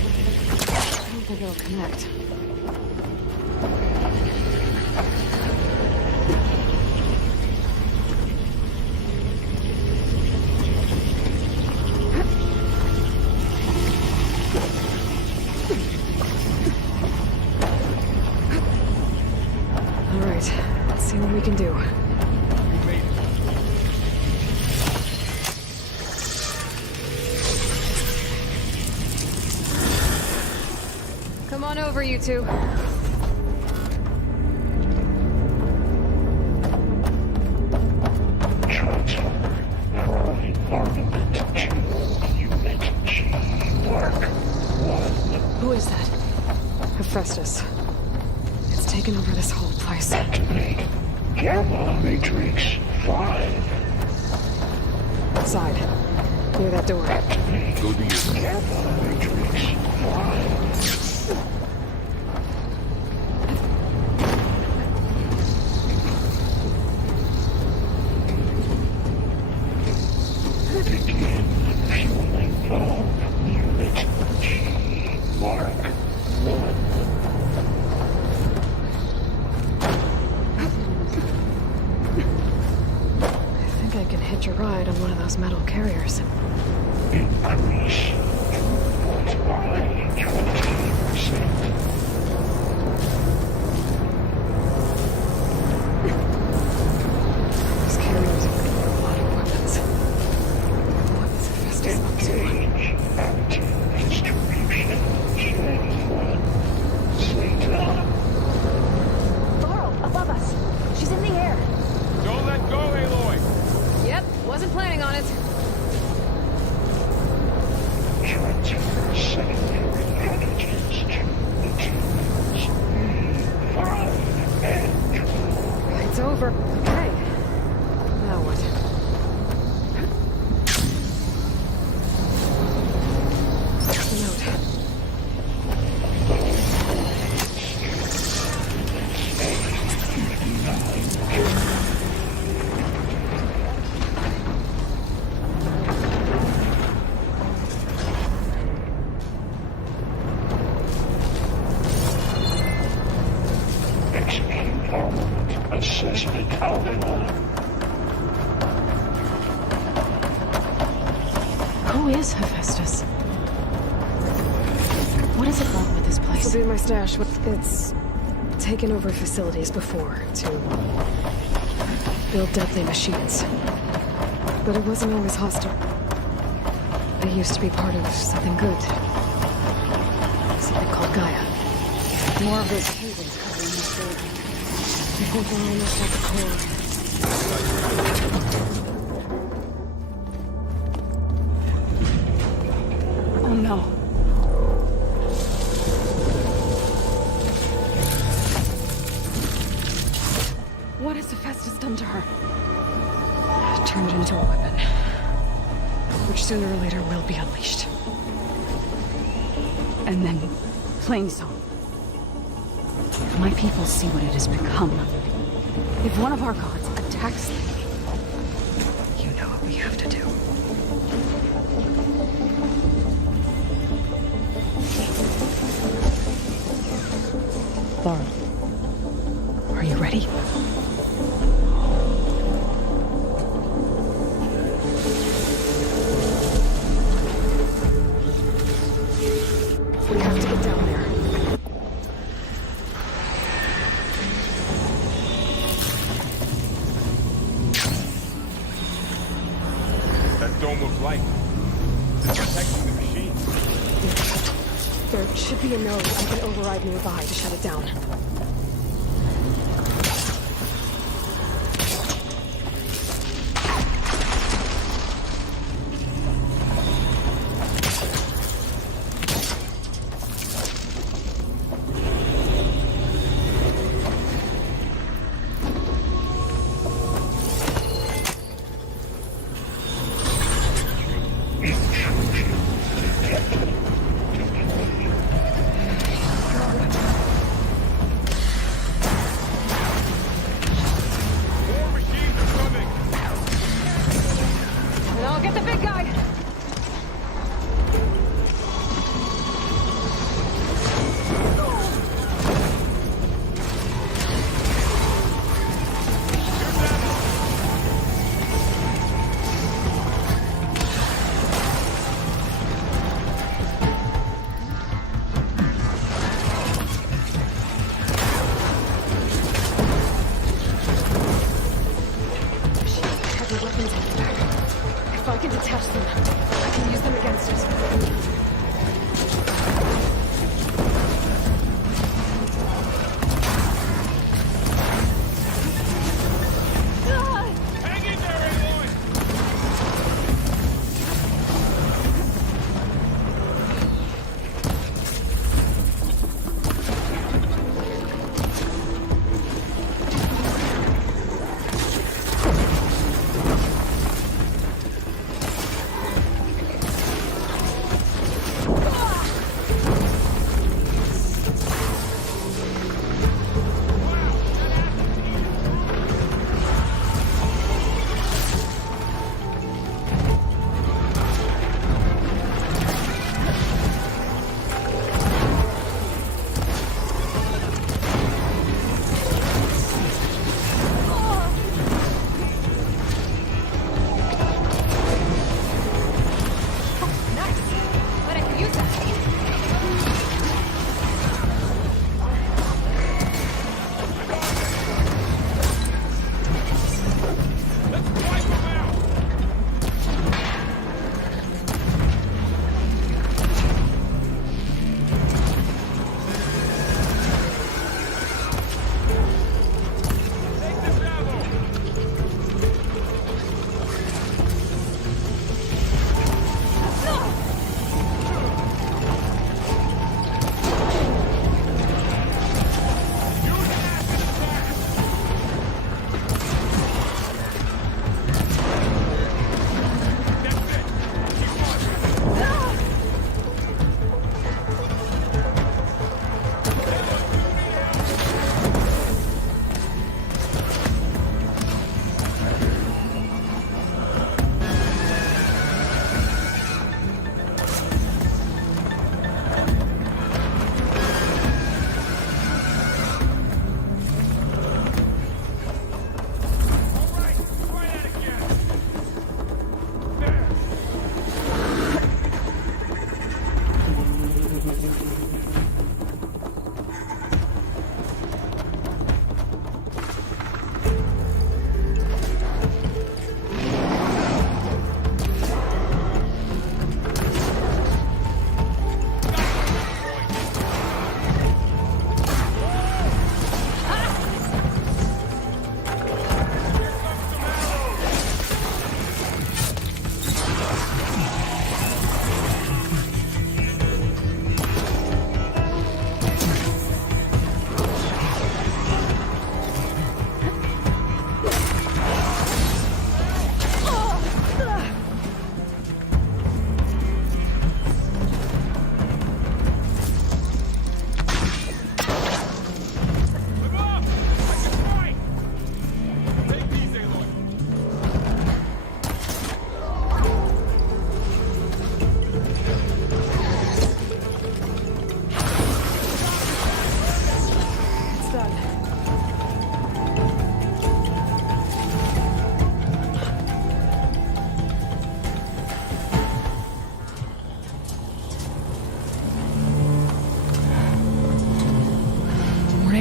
I don't think it'll connect. Let's see what we can do. Come on over, you two. Who is that? Hephaestus. It's taken over this whole place. Activate Gamma Matrix 5. Outside. Near that door. Activate Gamma Matrix 5. Begin fueling valve unit G. Mark 1. I can hitch a ride on one of those metal carriers. Increase throughput by 20%. Those carriers are bringing a lot of weapons. What is Hephaestus up to? Engage active distribution. J1. Zeta. Laurel, above us. She's in the air. Don't let go, Aloy! Yep, wasn't planning on it. Transfer secondary packages to materials E5 and It's over. Okay. Now what? The note. execute armament assessment algorithm. Who Who is Hephaestus? What does it want with this place? This will be my stash. It's taken over facilities before to build deadly machines. But it wasn't always hostile. It used to be part of something good. Something called Gaia. More of those cables covering this building. I think we're almost at the core. Oh no. What has Hephaestus done to her? Turned into a weapon. Which sooner or later will be unleashed. And then, plain song. If my people see what it has become, if one of our gods attacks them, you know what we have to do. Laura, are you ready? We have to get down there. That dome of light. It's protecting the machine. There should be a node I can override nearby to shut it down.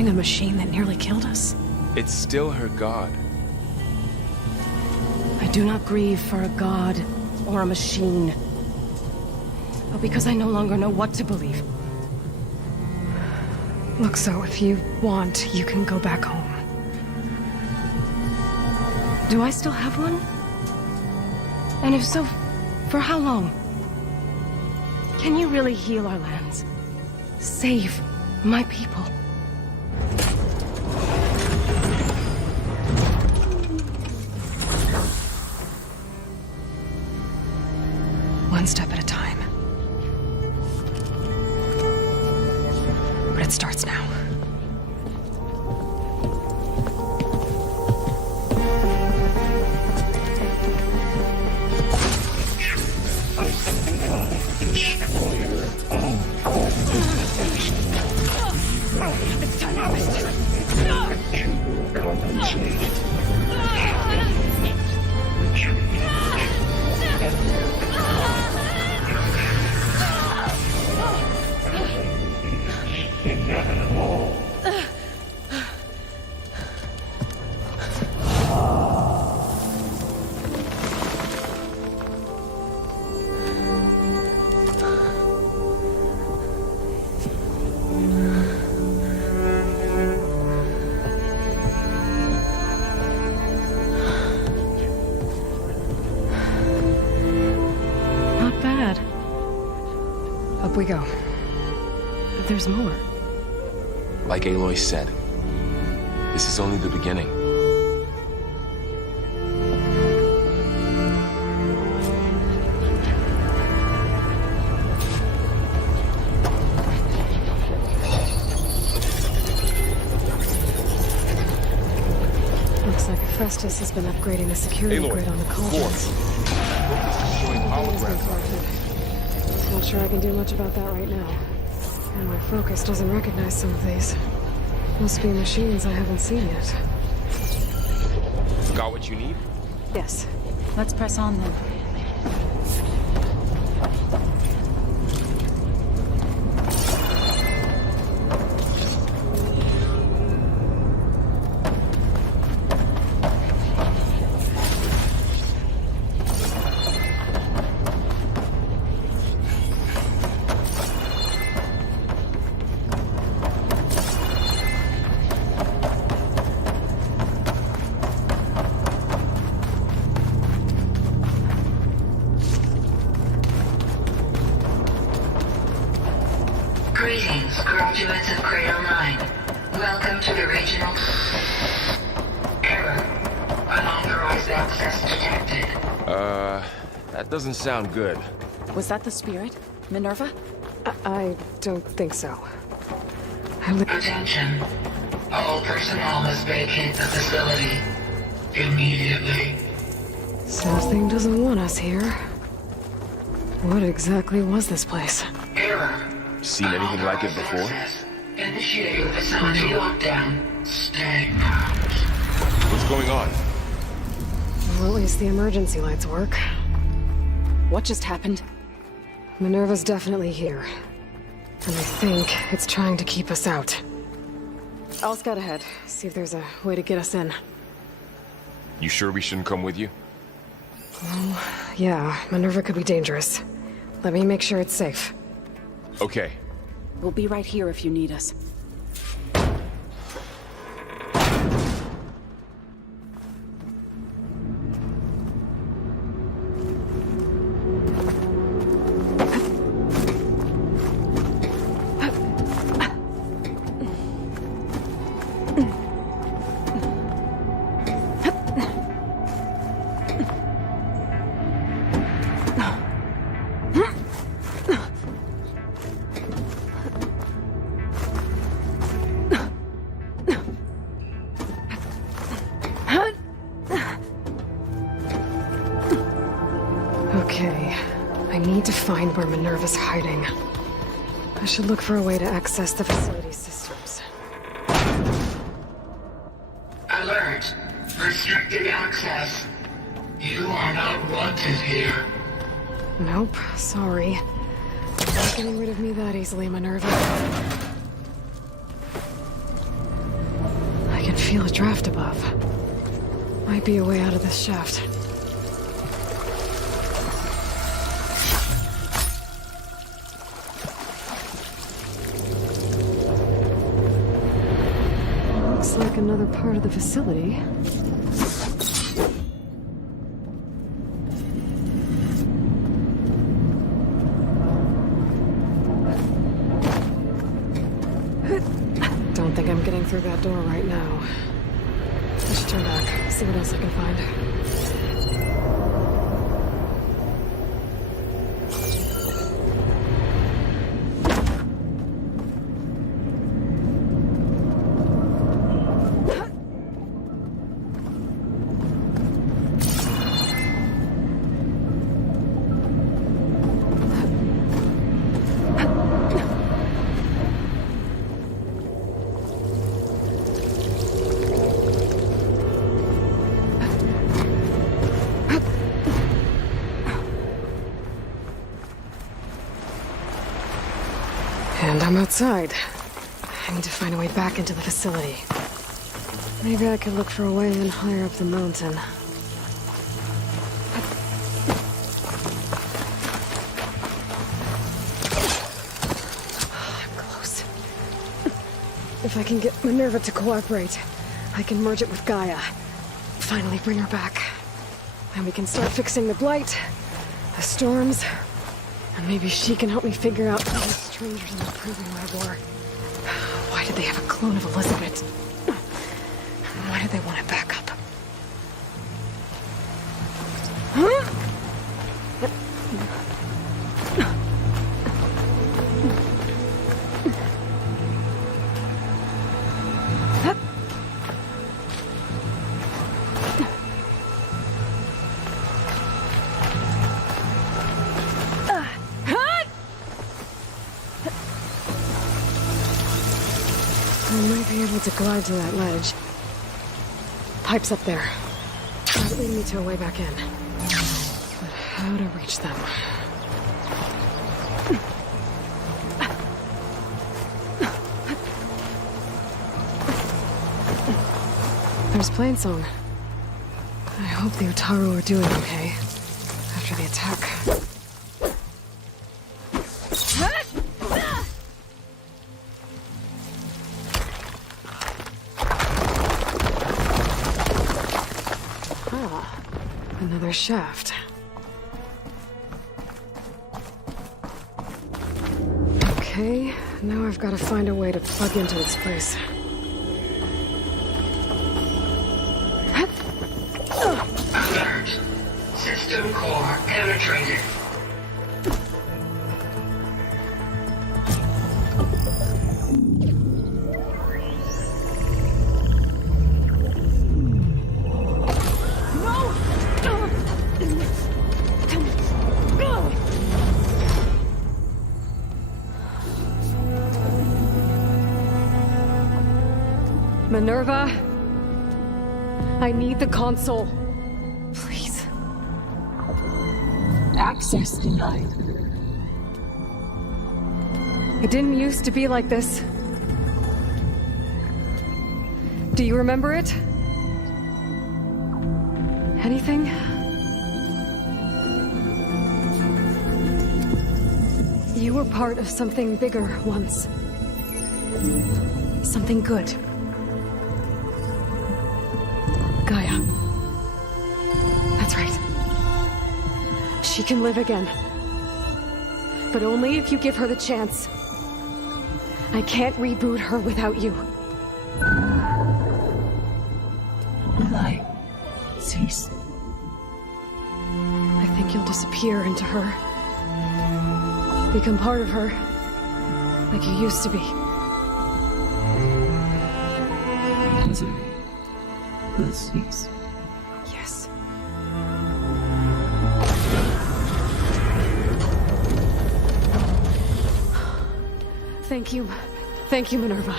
fighting a machine that nearly killed us? It's still her god. I do not grieve for a god or a machine, but because I no longer know what to believe. Look, so if you want, you can go back home. Do I still have one? And if so, for how long? Can you really heal our lands? Save my people? One step at a time. But it starts now. Not bad. Up we go. There's more. Like Aloy said, this is only the beginning. Looks like Festus has been upgrading the security Aloy, grid on the cauldrons. Showing holograms on it. Not sure I can do much about that right now. And my focus doesn't recognize some of these. Must be machines I haven't seen yet. Got what you need? Yes. Let's press on then. Greetings, graduates of Cradle 9. Welcome to the regional... Error. Unauthorized access detected. That doesn't sound good. Was that the spirit? Minerva? I don't think so. Attention. All personnel must vacate the facility. Immediately. Something doesn't want us here. What exactly was this place? Error. Seen anything like it before? Initiating facility lockdown. Stay out. What's going on? Well, at least the emergency lights work. What just happened? Minerva's definitely here. And I think it's trying to keep us out. I'll scout ahead, see if there's a way to get us in. You sure we shouldn't come with you? Well, yeah, Minerva could be dangerous. Let me make sure it's safe. Okay. We'll be right here if you need us. Okay, I need to find where Minerva's hiding. I should look for a way to access the facility's systems. Alert. Restricted access. You are not wanted here. Nope, sorry. You're not getting rid of me that easily, Minerva. feel a draft above. Might be a way out of this shaft. Looks like another part of the facility. Don't think I'm getting through that door right now. I should turn back, see what else I can find. And I'm outside. I need to find a way back into the facility. Maybe I could look for a way in higher up the mountain. I'm close. If I can get Minerva to cooperate, I can merge it with Gaia. Finally bring her back. Then we can start fixing the blight, the storms, and maybe she can help me figure out who these strangers in the prison lab were. Why did they have a clone of Elizabeth? Why did they want it back up? Huh? I might be able to glide to that ledge. Pipes up there. Might lead me to a way back in. But how to reach them? There's Plainsong. I hope the Utaru are doing okay after the attack. Another shaft. Okay, now I've got to find a way to plug into this place. Alert. System core penetrated. Minerva, I need the console. Please. Access denied. It didn't used to be like this. Do you remember it? Anything? You were part of something bigger once. Something good. Gaia. That's right. She can live again. But only if you give her the chance. I can't reboot her without you. Light. Cease. I think you'll disappear into her. Become part of her. Like you used to be. Misery. Will cease. Yes. Thank you. Thank you, Minerva.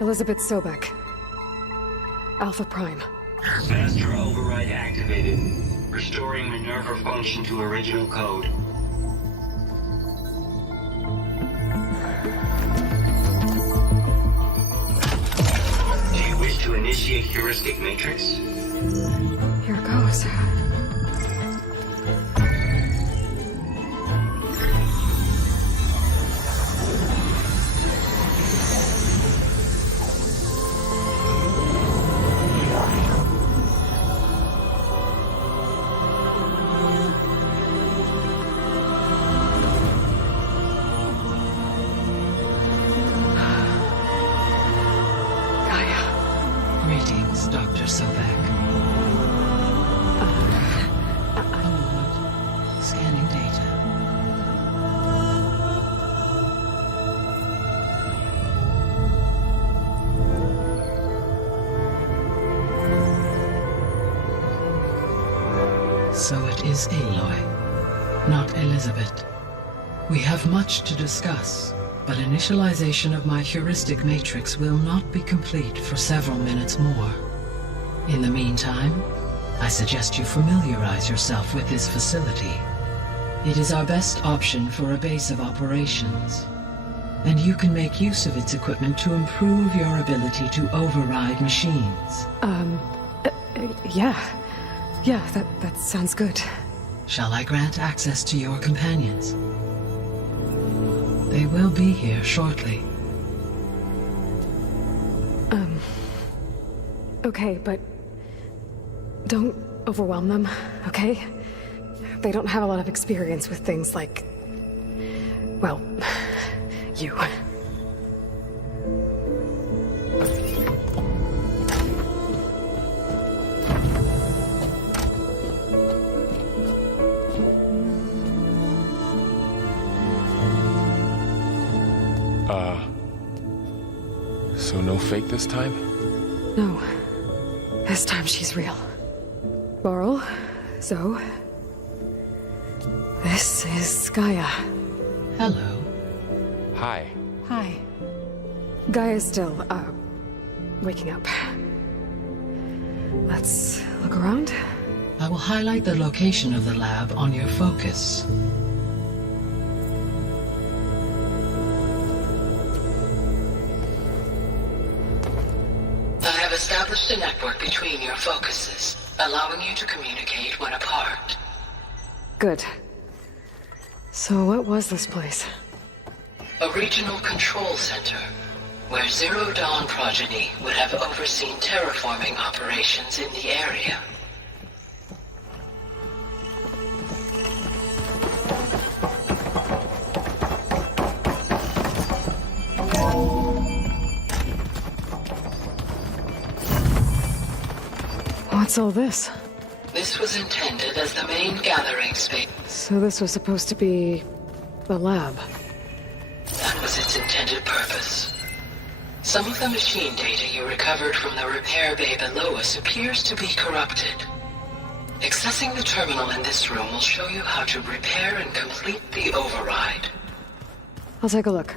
Elizabeth Sobek. Alpha Prime. Master override activated. Restoring Minerva function to original code. Do you wish to initiate heuristic matrix? Here goes. Greetings, Dr. Sobek. Scanning data. So it is Aloy, not Elizabeth. We have much to discuss, but initialization of my heuristic matrix will not be complete for several minutes more. In the meantime, I suggest you familiarize yourself with this facility. It is our best option for a base of operations, and you can make use of its equipment to improve your ability to override machines. Yeah, that sounds good. Shall I grant access to your companions? They will be here shortly. Okay, but don't overwhelm them, okay? They don't have a lot of experience with things like, well, you. So no fake this time? No. This time she's real. Laurel, Zoe. This is Gaia. Hello. Hi. Hi. Gaia's still, waking up. Let's look around. I will highlight the location of the lab on your focus. I have established a network between your focuses, allowing you to communicate when apart. Good. So what was this place? A regional control center, where Zero Dawn progeny would have overseen terraforming operations in the area. What's all this? This was intended as the main gathering space. So this was supposed to be the lab. That was its intended purpose. Some of the machine data you recovered from the repair bay below us appears to be corrupted. Accessing the terminal in this room will show you how to repair and complete the override. I'll take a look.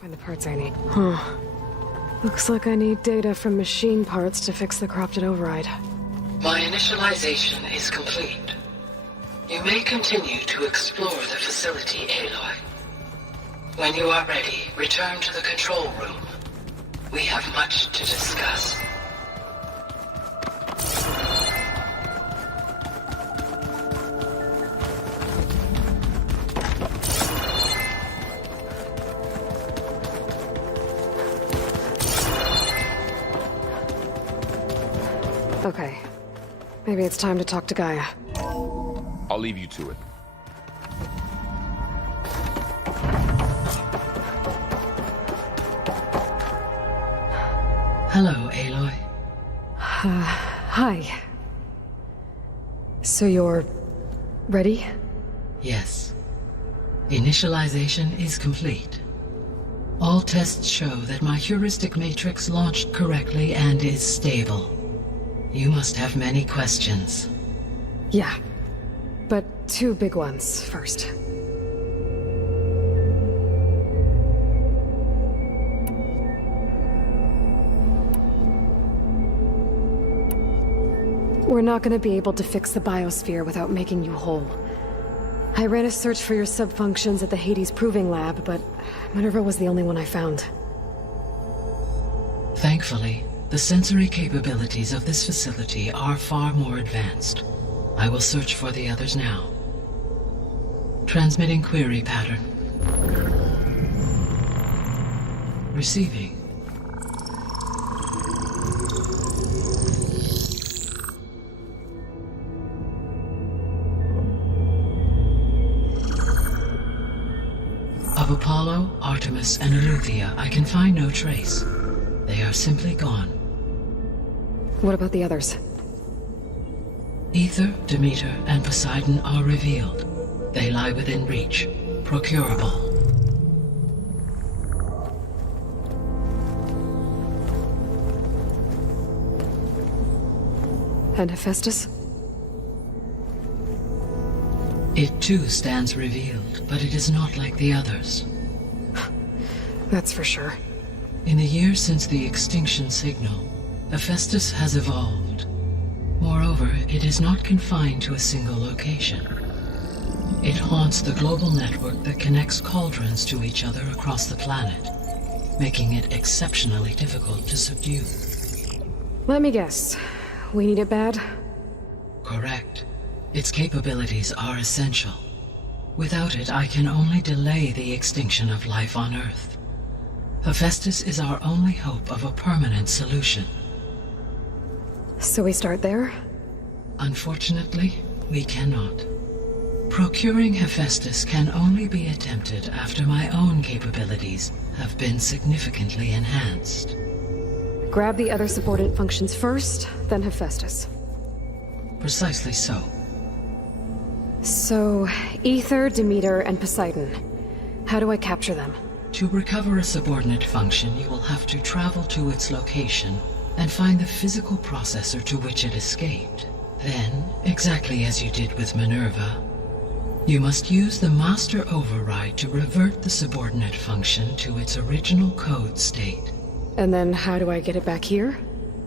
Find the parts I need. Huh. Looks like I need data from machine parts to fix the corrupted override. My initialization is complete. You may continue to explore the facility, Aloy. When you are ready, return to the control room. We have much to discuss. Okay. Maybe it's time to talk to Gaia. I'll leave you to it. Hello, Aloy. Hi. So you're ready? Yes. Initialization is complete. All tests show that my heuristic matrix launched correctly and is stable. You must have many questions. Yeah. But 2 big ones first. We're not gonna be able to fix the biosphere without making you whole. I ran a search for your subfunctions at the Hades Proving Lab, but Minerva was the only one I found. Thankfully, the sensory capabilities of this facility are far more advanced. I will search for the others now. Transmitting query pattern. Receiving. Of Apollo, Artemis, and Eleuthia, I can find no trace. They are simply gone. What about the others? Ether, Demeter, and Poseidon are revealed. They lie within reach, procurable. And Hephaestus? It too stands revealed, but it is not like the others. That's for sure. In the years since the extinction signal, Hephaestus has evolved. Moreover, it is not confined to a single location. It haunts the global network that connects cauldrons to each other across the planet, making it exceptionally difficult to subdue. Let me guess. We need it bad? Correct. Its capabilities are essential. Without it, I can only delay the extinction of life on Earth. Hephaestus is our only hope of a permanent solution. So we start there? Unfortunately, we cannot. Procuring Hephaestus can only be attempted after my own capabilities have been significantly enhanced. Grab the other subordinate functions first, then Hephaestus. Precisely so. So, Ether, Demeter, and Poseidon. How do I capture them? To recover a subordinate function, you will have to travel to its location and find the physical processor to which it escaped. Then, exactly as you did with Minerva, you must use the master override to revert the subordinate function to its original code state. And then how do I get it back here?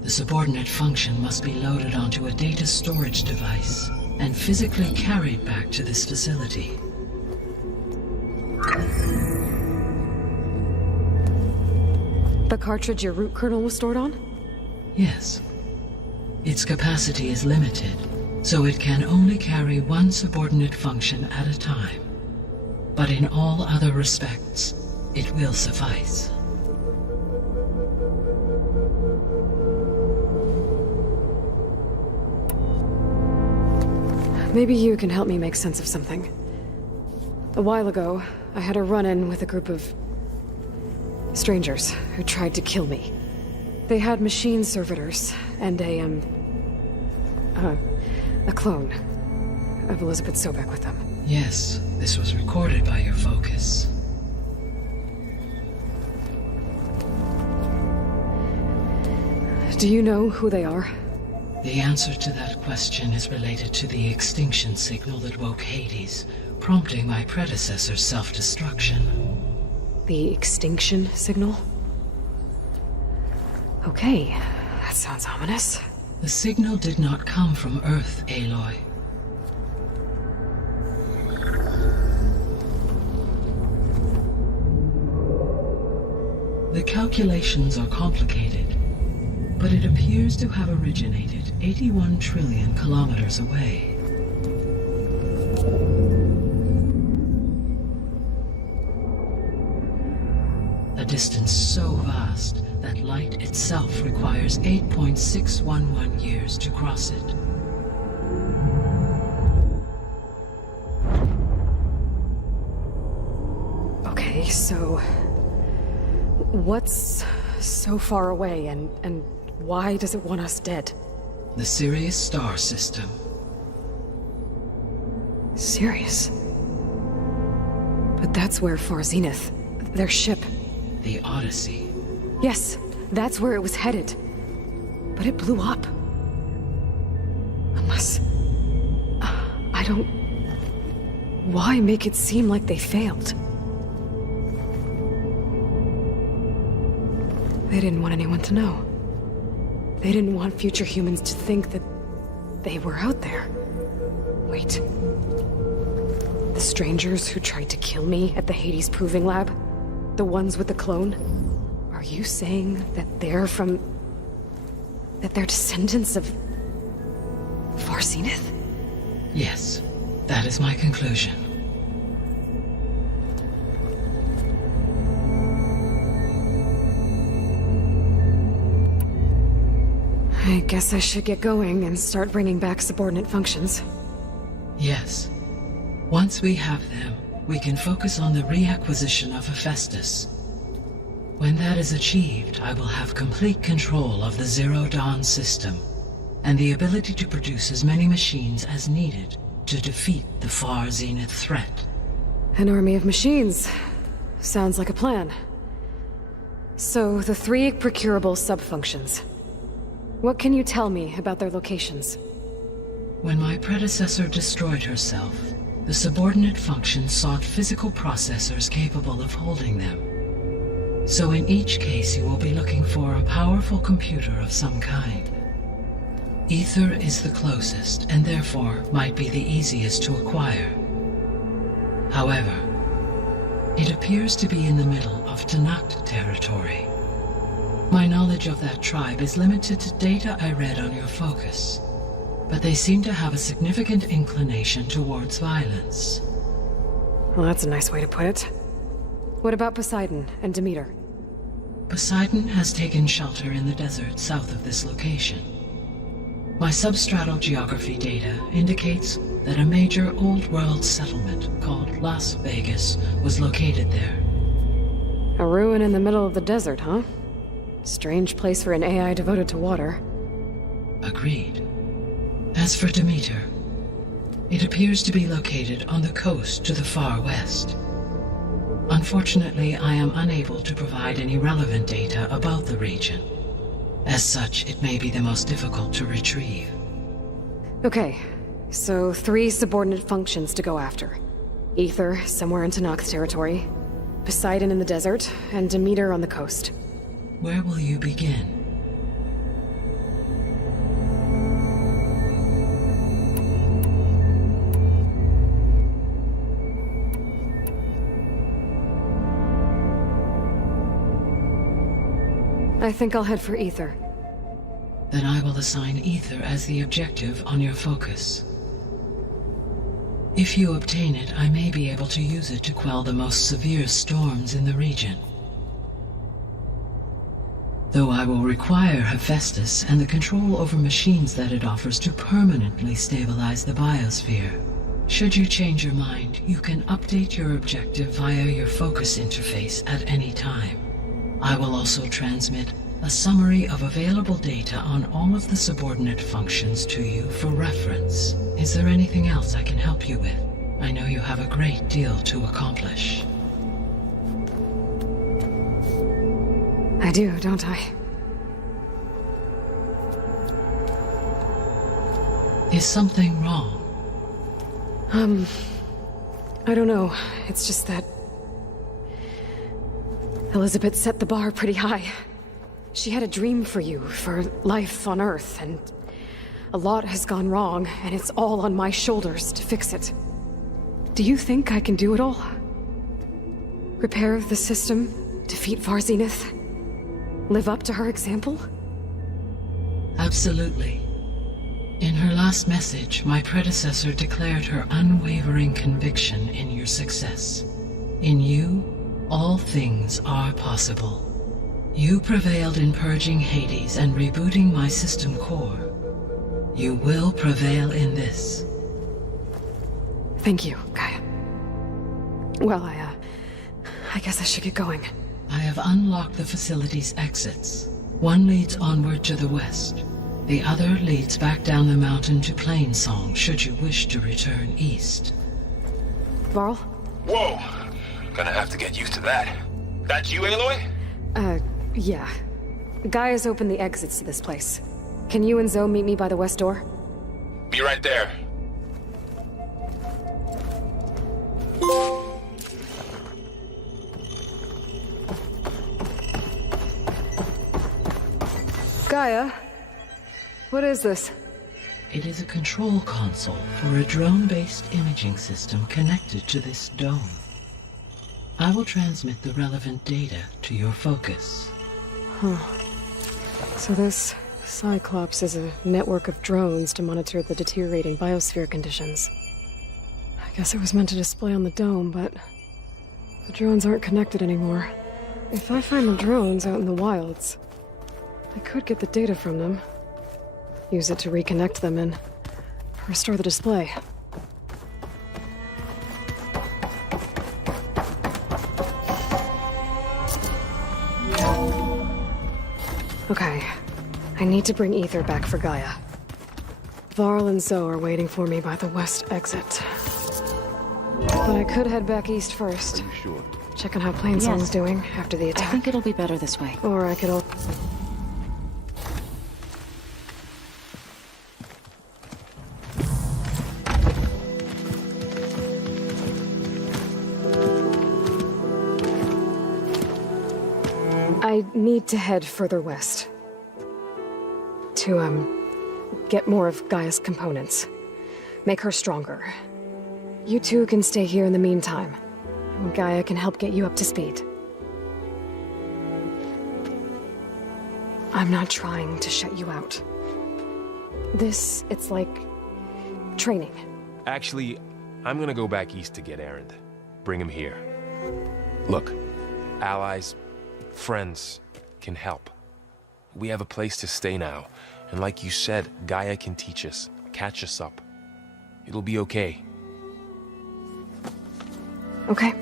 The subordinate function must be loaded onto a data storage device and physically carried back to this facility. The cartridge your root kernel was stored on? Yes. Its capacity is limited, so it can only carry one subordinate function at a time. But in all other respects, it will suffice. Maybe you can help me make sense of something. A while ago, I had a run-in with a group of strangers who tried to kill me. They had machine servitors and a clone of Elizabeth Sobek with them. Yes, this was recorded by your focus. Do you know who they are? The answer to that question is related to the extinction signal that woke Hades, prompting my predecessor's self-destruction. The extinction signal? Okay, that sounds ominous. The signal did not come from Earth, Aloy. The calculations are complicated, but it appears to have originated 81 trillion kilometers away. A distance so vast that light itself requires 8.611 years to cross it. Okay, so what's so far away and why does it want us dead? The Sirius star system. Sirius? But that's where Far Zenith, their ship. The Odyssey. Yes, that's where it was headed. But it blew up. Unless... I don't why make it seem like they failed? They didn't want anyone to know. They didn't want future humans to think that they were out there. Wait. The strangers who tried to kill me at the Hades Proving Lab? The ones with the clone? Are you saying that they're from... that they're descendants of... Far Zenith? Yes, that is my conclusion. I guess I should get going and start bringing back subordinate functions. Yes. Once we have them, we can focus on the reacquisition of Hephaestus. When that is achieved, I will have complete control of the Zero Dawn system, and the ability to produce as many machines as needed to defeat the Far Zenith threat. An army of machines. Sounds like a plan. So, the 3 procurable sub-functions. What can you tell me about their locations? When my predecessor destroyed herself, the subordinate functions sought physical processors capable of holding them. So in each case you will be looking for a powerful computer of some kind. Ether is the closest, and therefore might be the easiest to acquire. However, it appears to be in the middle of Tanakh territory. My knowledge of that tribe is limited to data I read on your focus, but they seem to have a significant inclination towards violence. Well, that's a nice way to put it. What about Poseidon and Demeter? Poseidon has taken shelter in the desert south of this location. My substratal geography data indicates that a major old-world settlement called Las Vegas was located there. A ruin in the middle of the desert, huh? Strange place for an AI devoted to water. Agreed. As for Demeter, it appears to be located on the coast to the far west. Unfortunately, I am unable to provide any relevant data about the region. As such, it may be the most difficult to retrieve. Okay, so 3 subordinate functions to go after. Ether, somewhere in Tanakh territory, Poseidon in the desert, and Demeter on the coast. Where will you begin? I think I'll head for Ether. Then I will assign Ether as the objective on your focus. If you obtain it, I may be able to use it to quell the most severe storms in the region. Though I will require Hephaestus and the control over machines that it offers to permanently stabilize the biosphere. Should you change your mind, you can update your objective via your focus interface at any time. I will also transmit a summary of available data on all of the subordinate functions to you for reference. Is there anything else I can help you with? I know you have a great deal to accomplish. I do, don't I? Is something wrong? I don't know. It's just that... Elizabeth set the bar pretty high. She had a dream for you, for life on Earth, and a lot has gone wrong, and it's all on my shoulders to fix it. Do you think I can do it all? Repair the system, defeat Far Zenith, live up to her example? Absolutely. In her last message, my predecessor declared her unwavering conviction in your success. In you, all things are possible. You prevailed in purging Hades and rebooting my system core. You will prevail in this. Thank you, Gaia. Well, I guess I should get going. I have unlocked the facility's exits. One leads onward to the west. The other leads back down the mountain to Plainsong, should you wish to return east. Varl? Whoa! Gonna have to get used to that. That's you, Aloy? Yeah. Gaia's opened the exits to this place. Can you and Zoe meet me by the west door? Be right there. Gaia, what is this? It is a control console for a drone-based imaging system connected to this dome. I will transmit the relevant data to your focus. Huh. So this Cyclops is a network of drones to monitor the deteriorating biosphere conditions. I guess it was meant to display on the dome, but the drones aren't connected anymore. If I find the drones out in the wilds, I could get the data from them, use it to reconnect them and restore the display. Okay, I need to bring Ether back for Gaia. Varl and Zoe are waiting for me by the west exit. But I could head back east first. Are you sure? Check on how Plainsong's doing after the attack. I think it'll be better this way. Or I could I need to head further west. To, get more of Gaia's components. Make her stronger. You two can stay here in the meantime. And Gaia can help get you up to speed. I'm not trying to shut you out. It's like training. Actually, I'm gonna go back east to get Erend. Bring him here. Look, allies, friends can help. We have a place to stay now, and like you said, Gaia can teach us, catch us up. It'll be okay. Okay.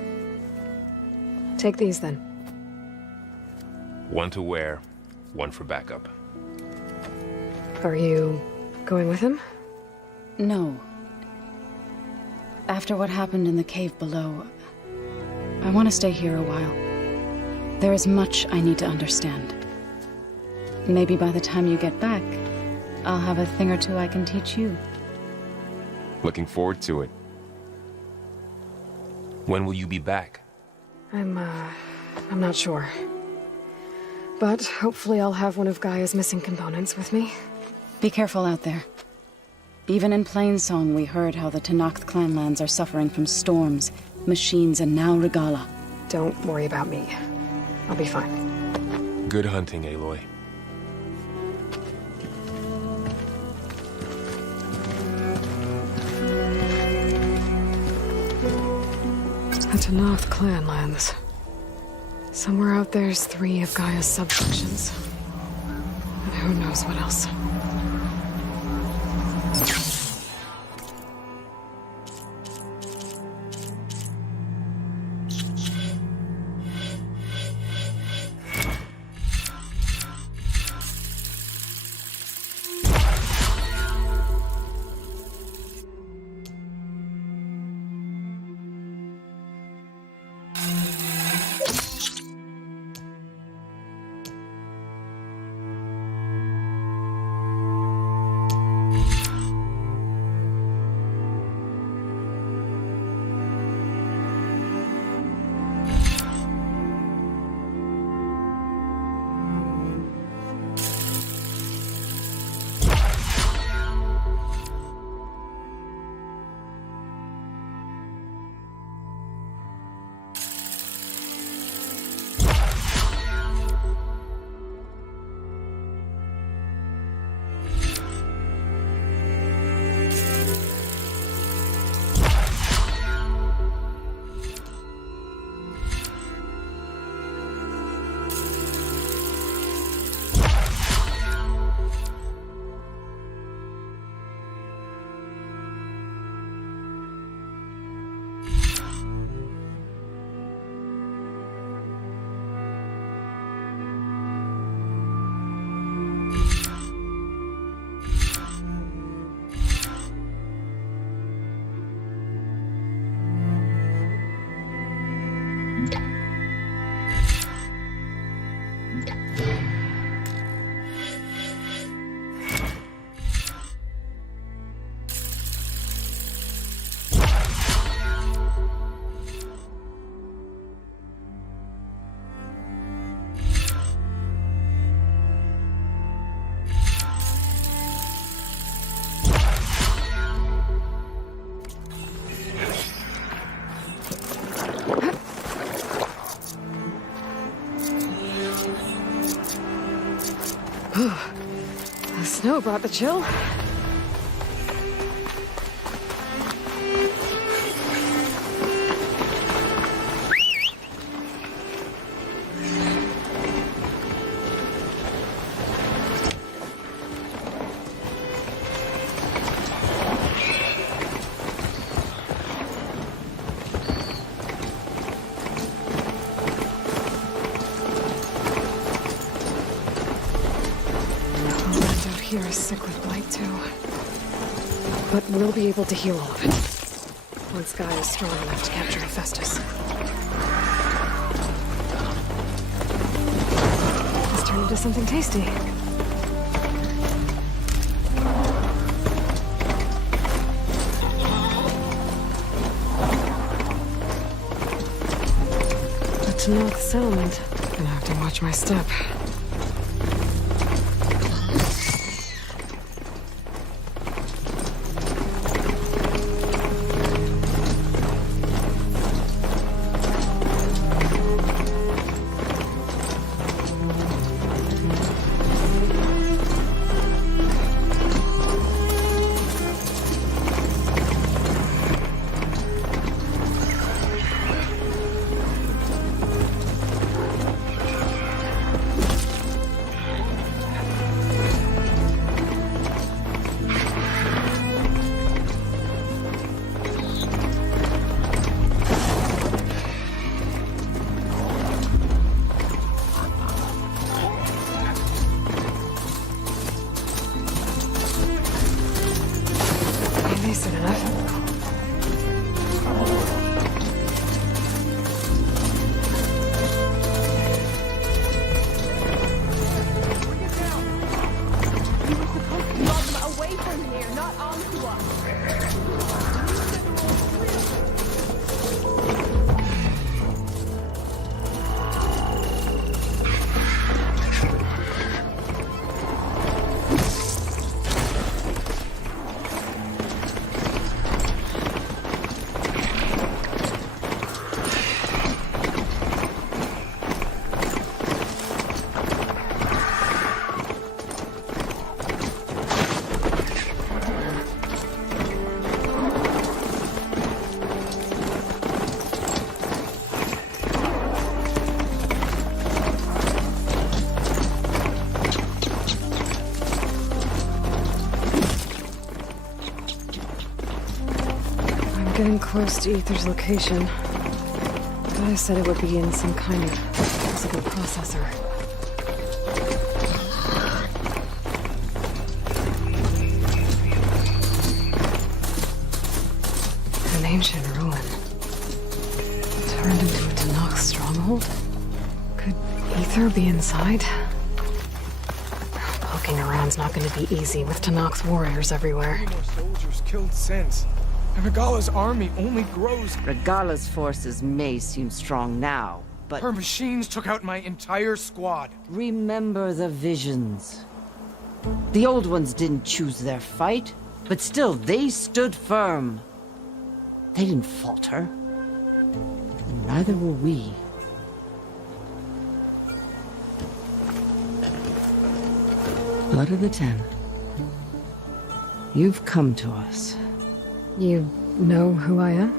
Take these then. One to wear, one for backup. Are you going with him? No. After what happened in the cave below, I want to stay here a while. There is much I need to understand. Maybe by the time you get back, I'll have a thing or two I can teach you. Looking forward to it. When will you be back? I'm not sure. But hopefully I'll have one of Gaia's missing components with me. Be careful out there. Even in Plainsong, we heard how the Tenakth clanlands are suffering from storms, machines, and now Regala. Don't worry about me. I'll be fine. Good hunting, Aloy. The Tenakth clanlands. Somewhere out there's 3 of Gaia's subsections. And who knows what else. snow brought the chill. Here is sick with blight too. But we'll be able to heal all of it. Once Guy is strong enough to capture Hephaestus. Let's turn into something tasty. But to North Settlement, gonna have to watch my step. Decent enough. Away from here, not onto us. Getting close to Aether's location. Guy said it would be in some kind of physical processor. An ancient ruin. Turned into a Tanakh stronghold? Could Aether be inside? Poking around's not gonna be easy with Tanakh's warriors everywhere. More soldiers killed since. And Regala's army only grows. Regala's forces may seem strong now, but her machines took out my entire squad. Remember the visions. The old ones didn't choose their fight, but still they stood firm. They didn't falter. Neither will we. Blood of the Ten. You've come to us. You know who I am?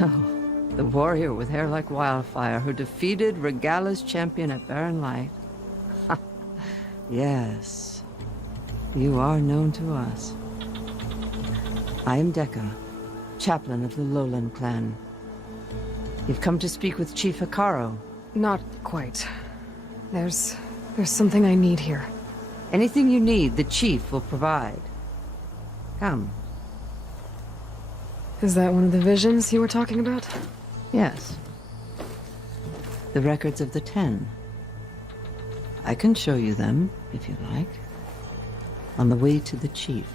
Oh, the warrior with hair like wildfire who defeated Regala's champion at Barren Light. Yes, you are known to us. I am Dekka, chaplain of the Lowland clan. You've come to speak with Chief Hikaro. Not quite. There's something I need here. Anything you need, the chief will provide. Come. Is that one of the visions you were talking about? Yes. The records of the Ten. I can show you them, if you like. On the way to the chief.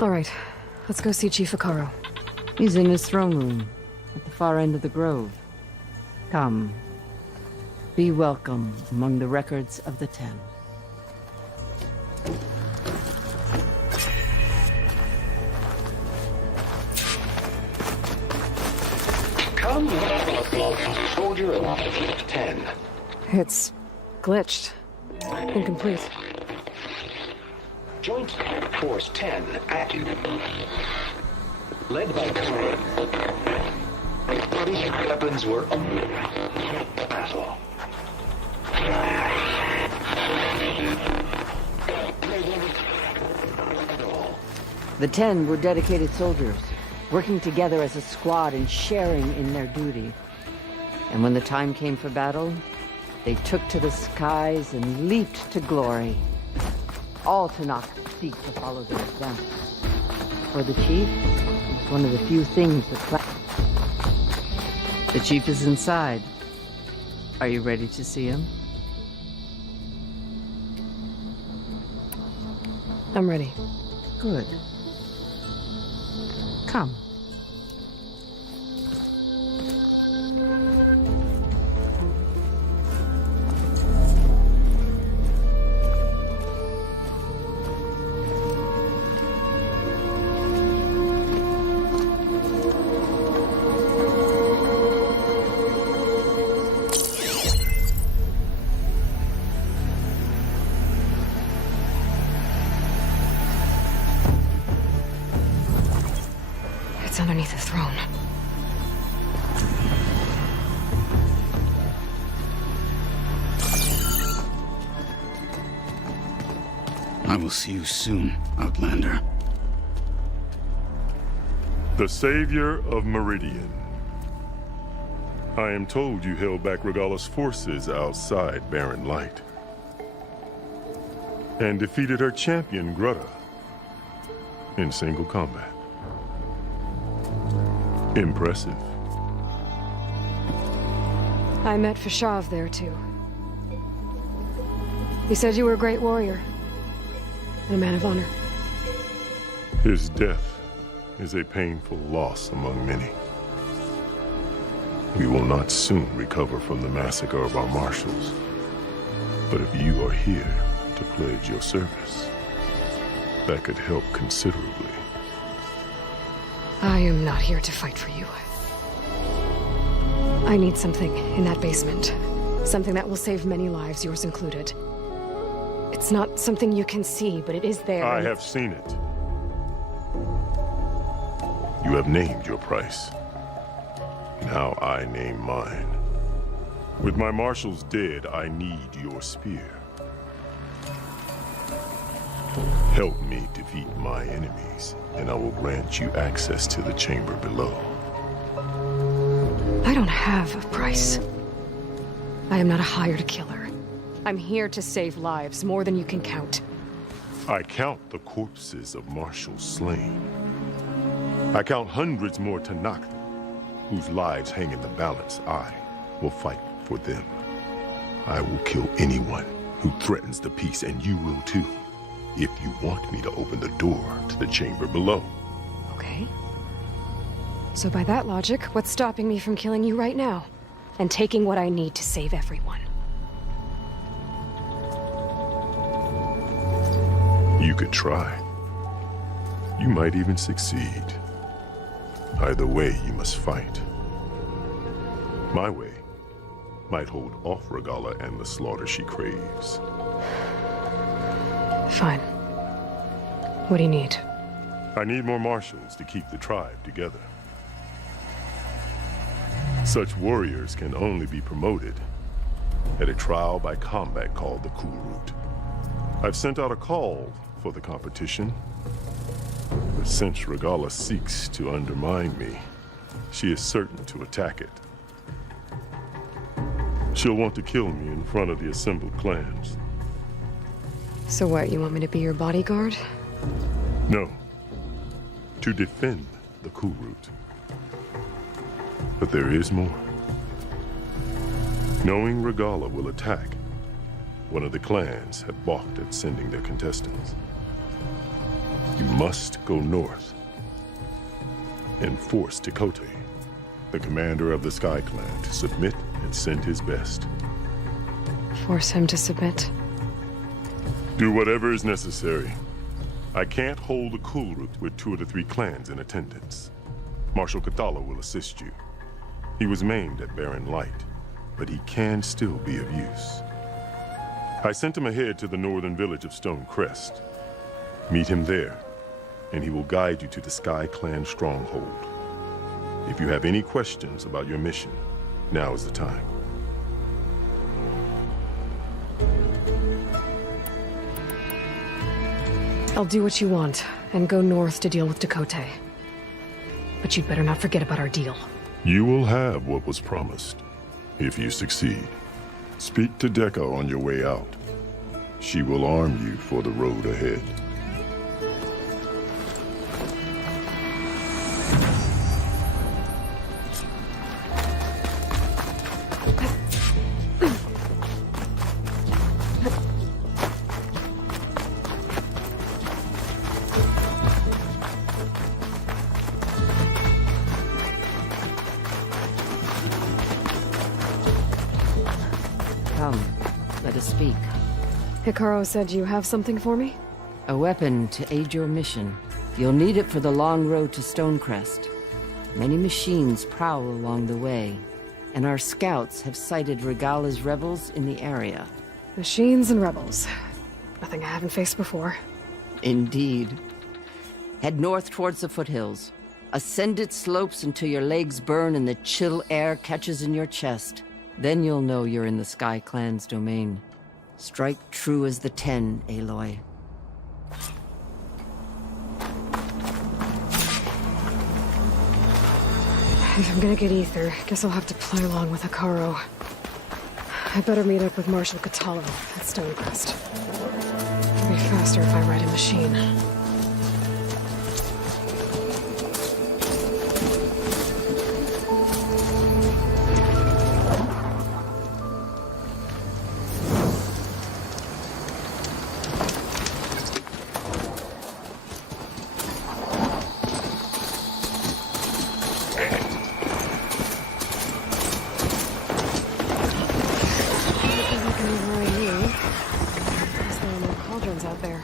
All right. Let's go see Chief Hikaro. He's in his throne room, at the far end of the grove. Come. Be welcome among the records of the Ten. Come Soldier Initiative 10. It's glitched. Incomplete. Joint Force 10 active. Led by Command. These weapons were battle. The 10 were dedicated soldiers, working together as a squad and sharing in their duty. And when the time came for battle, they took to the skies and leaped to glory. All Tanakh seek to follow their example. For the chief, it's one of the few things that the chief is inside. Are you ready to see him? I'm ready. Good. Come. It's underneath the throne. I will see you soon, Outlander. The savior of Meridian. I am told you held back Regalla's forces outside Barren Light. And defeated her champion, Grutta, in single combat. Impressive. I met Fashav there, too. He said you were a great warrior. And a man of honor. His death is a painful loss among many. We will not soon recover from the massacre of our marshals. But if you are here to pledge your service, that could help considerably. I am not here to fight for you. I need something in that basement. Something that will save many lives, yours included. It's not something you can see, but it is there. I have seen it. You have named your price. Now I name mine. With my marshals dead, I need your spear. Help me defeat my enemies, and I will grant you access to the chamber below. I don't have a price. I am not a hired killer. I'm here to save lives, more than you can count. I count the corpses of marshals slain. I count hundreds more Tanakh, whose lives hang in the balance. I will fight for them. I will kill anyone who threatens the peace, and you will too, if you want me to open the door to the chamber below. Okay. So by that logic, what's stopping me from killing you right now? And taking what I need to save everyone? You could try. You might even succeed. Either way, you must fight. My way might hold off Regalla and the slaughter she craves. Fine. What do you need? I need more marshals to keep the tribe together. Such warriors can only be promoted at a trial by combat called the Kulrut. I've sent out a call for the competition, but since Regalla seeks to undermine me, she is certain to attack it. She'll want to kill me in front of the assembled clans. So what, you want me to be your bodyguard? No. To defend the Kulrut. But there is more. Knowing Regalla will attack, one of the clans have balked at sending their contestants. You must go north and force Tekote, the commander of the Sky Clan, to submit and send his best. Force him to submit? Do whatever is necessary. I can't hold a Kulrut with 2 of the 3 clans in attendance. Marshal Kathala will assist you. He was maimed at Barren Light, but he can still be of use. I sent him ahead to the northern village of Stone Crest. Meet him there, and he will guide you to the Sky Clan stronghold. If you have any questions about your mission, now is the time. I'll do what you want, and go north to deal with Dakota. But you'd better not forget about our deal. You will have what was promised, if you succeed. Speak to Dekka on your way out. She will arm you for the road ahead. Come, let us speak. Hikaru said you have something for me? A weapon to aid your mission. You'll need it for the long road to Stonecrest. Many machines prowl along the way, and our scouts have sighted Regala's rebels in the area. Machines and rebels. Nothing I haven't faced before. Indeed. Head north towards the foothills. Ascend its slopes until your legs burn and the chill air catches in your chest. Then you'll know you're in the Sky Clan's domain. Strike true as the 10, Aloy. If I'm gonna get ether, guess I'll have to play along with Hikaru. I better meet up with Marshal Catallo at Stonecrest. It'll be faster if I ride a machine. Out there.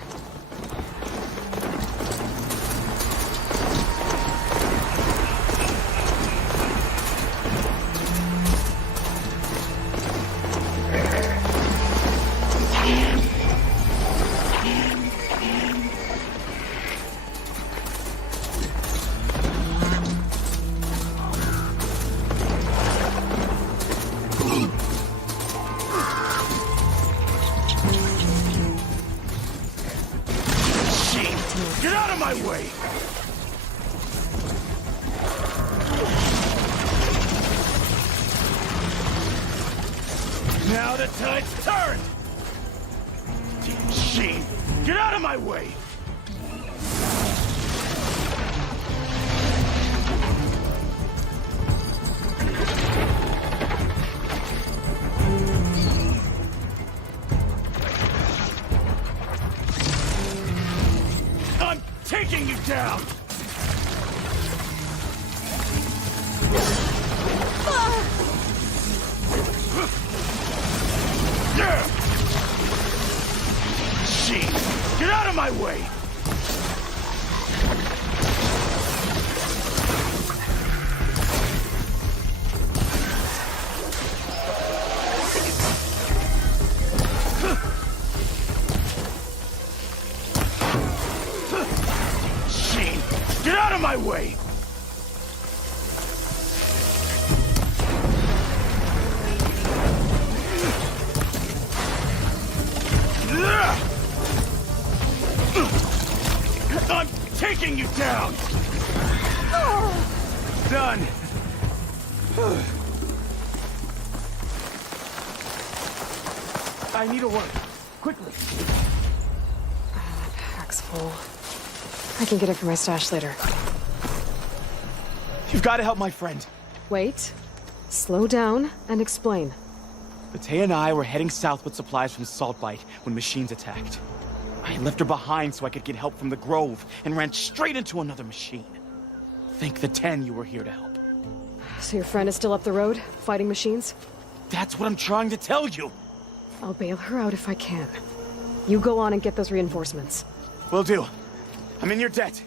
Get out of my way! Now the tide's turned! Sheen, get out of my way! Taking you down! Sheen, get out of my way! Get out of my way! I'm taking you down! Done! I need a word. Quickly. That pack's full. I can get it from my stash later. You've got to help my friend. Wait. Slow down and explain. Battea and I were heading south with supplies from Saltbite when machines attacked. I left her behind so I could get help from the Grove and ran straight into another machine. Thank the 10 you were here to help. So your friend is still up the road, fighting machines? That's what I'm trying to tell you. I'll bail her out if I can. You go on and get those reinforcements. Will do. I'm in your debt.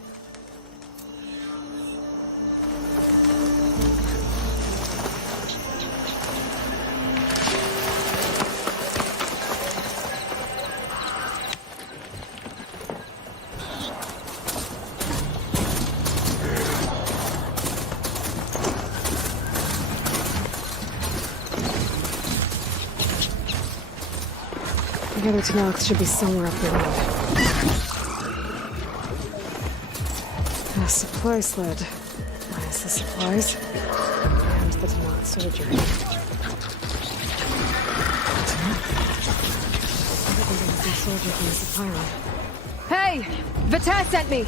The other Tanox should be somewhere up the road. A supply sled. Minus the supplies. And the Tanox surgery. Some soldier from the supply run. Hey! Vita sent me!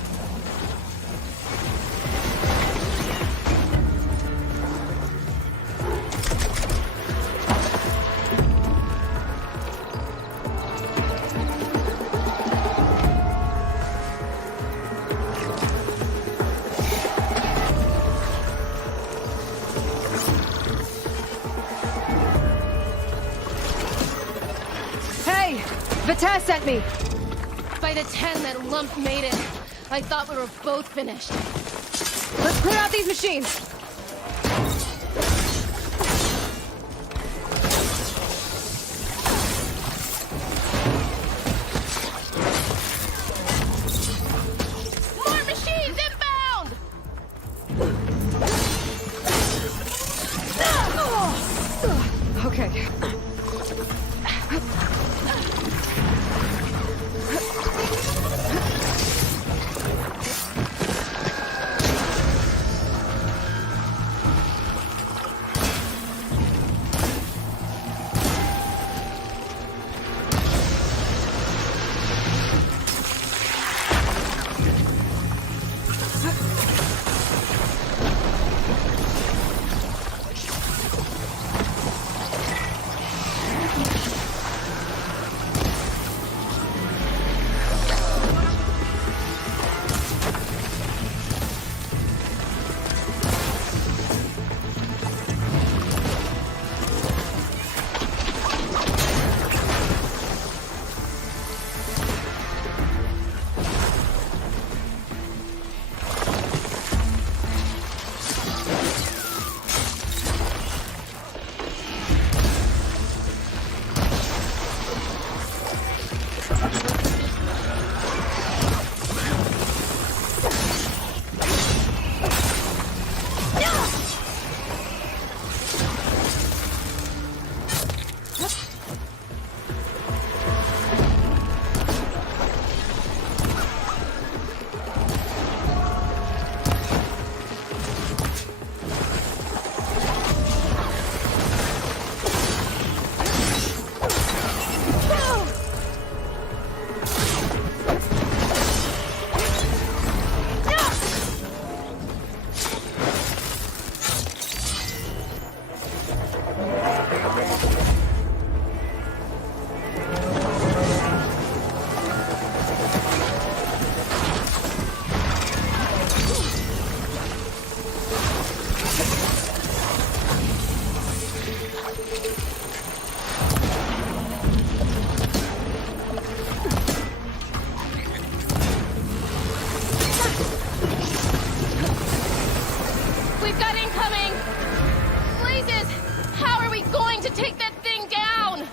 Hey! Vita sent me! By the 10 that lump made it, I thought we were both finished. Let's clear out these machines! More machines inbound! Okay. We've got incoming! Blazes! How are we going to take that thing down?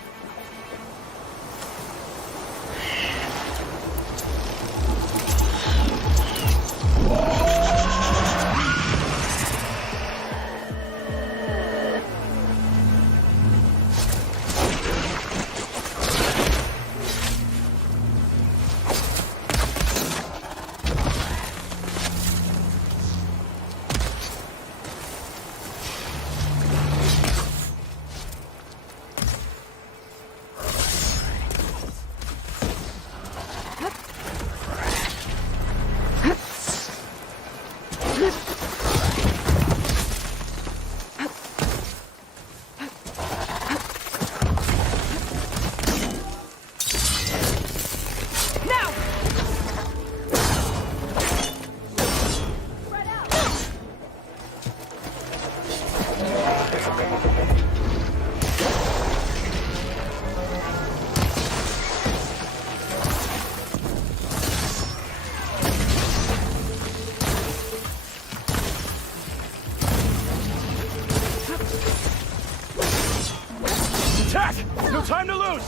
Attack! No time to lose!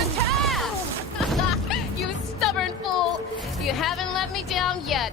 Attack! You stubborn fool! You haven't let me down yet.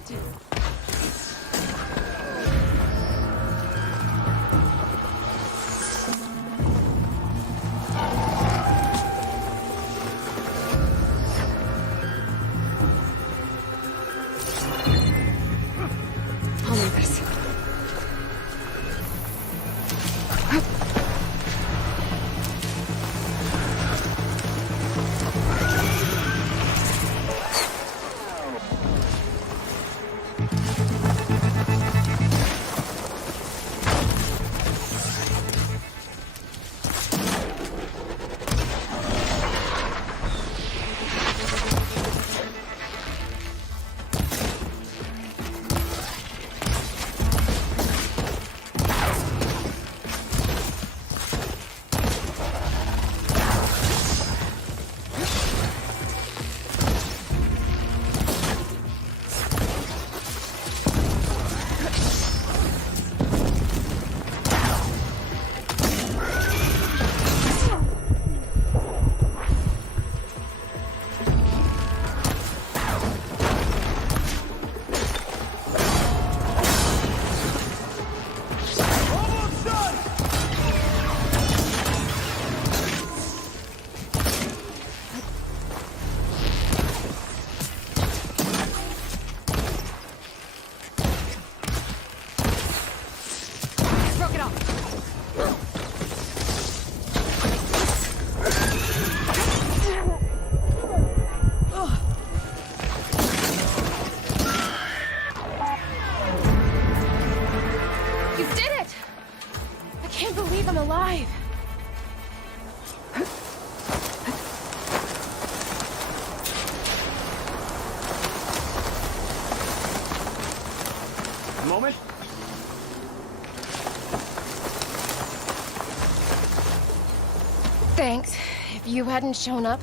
Thanks. If you hadn't shown up,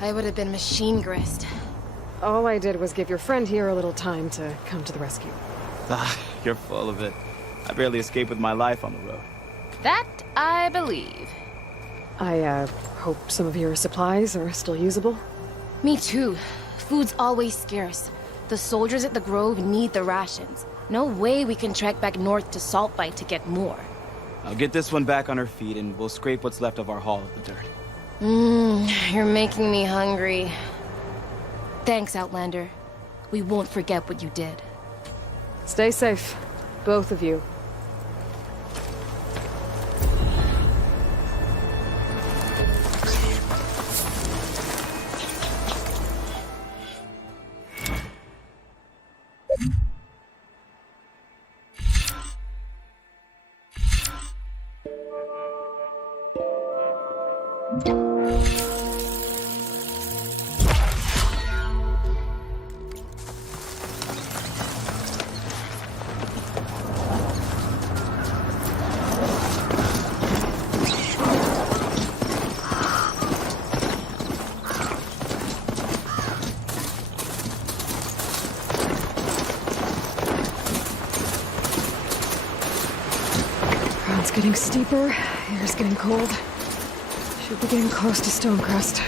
I would have been machine grist. All I did was give your friend here a little time to come to the rescue. Ah, you're full of it. I barely escaped with my life on the road. That I believe. I, hope some of your supplies are still usable. Me too. Food's always scarce. The soldiers at the Grove need the rations. No way we can trek back north to Saltbite to get more. I'll get this one back on her feet and we'll scrape what's left of our haul of the dirt. You're making me hungry. Thanks, Outlander. We won't forget what you did. Stay safe, both of you. Ground's getting steeper, air's getting cold. Should be getting close to Stonecrest.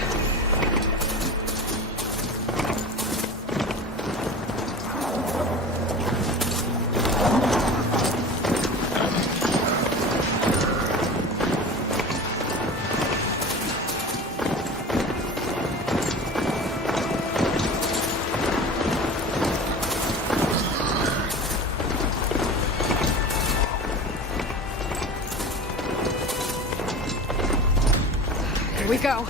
Here we go.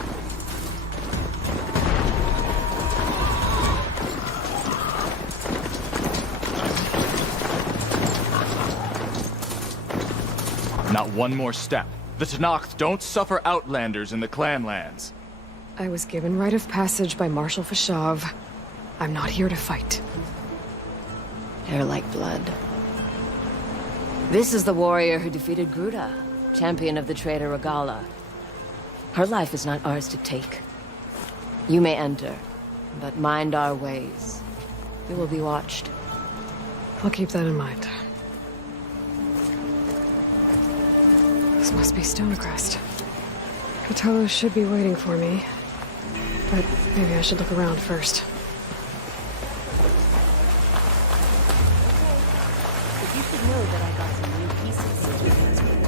Not one more step. The Tenakth don't suffer outlanders in the Clanlands. I was given rite of passage by Marshal Fashav. I'm not here to fight. Hair like blood. This is the warrior who defeated Gruda, champion of the traitor Regala. Her life is not ours to take. You may enter, but mind our ways. You will be watched. I'll keep that in mind. This must be Stonecrest. Catullus should be waiting for me, but maybe I should look around first. If you could know that I got some new pieces to keep things moving.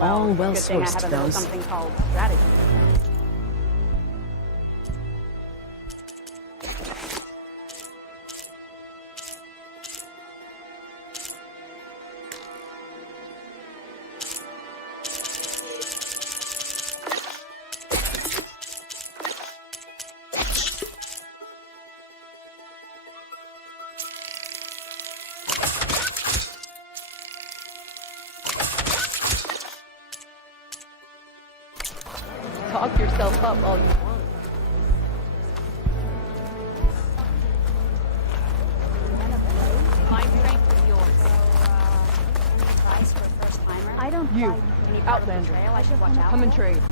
All well good thing I sourced, have a little those. something called strategy. talk yourself up all you want. My strength is yours. Price for first timer? I don't You, find any part of the Outlander, trail I should watch out come and for? trade.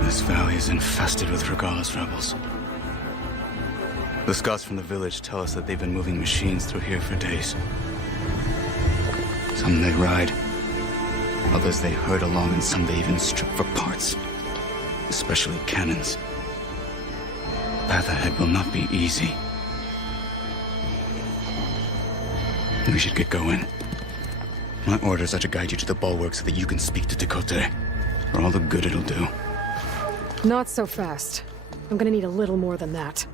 This valley is infested with Regalla's rebels. The scouts from the village tell us that they've been moving machines through here for days. Some they ride, others they herd along, and some they even strip for parts, especially cannons. Path ahead will not be easy. We should get going. My orders are to guide you to the bulwark so that you can speak to Tekote, for all the good it'll do. Not so fast. I'm gonna need a little more than that.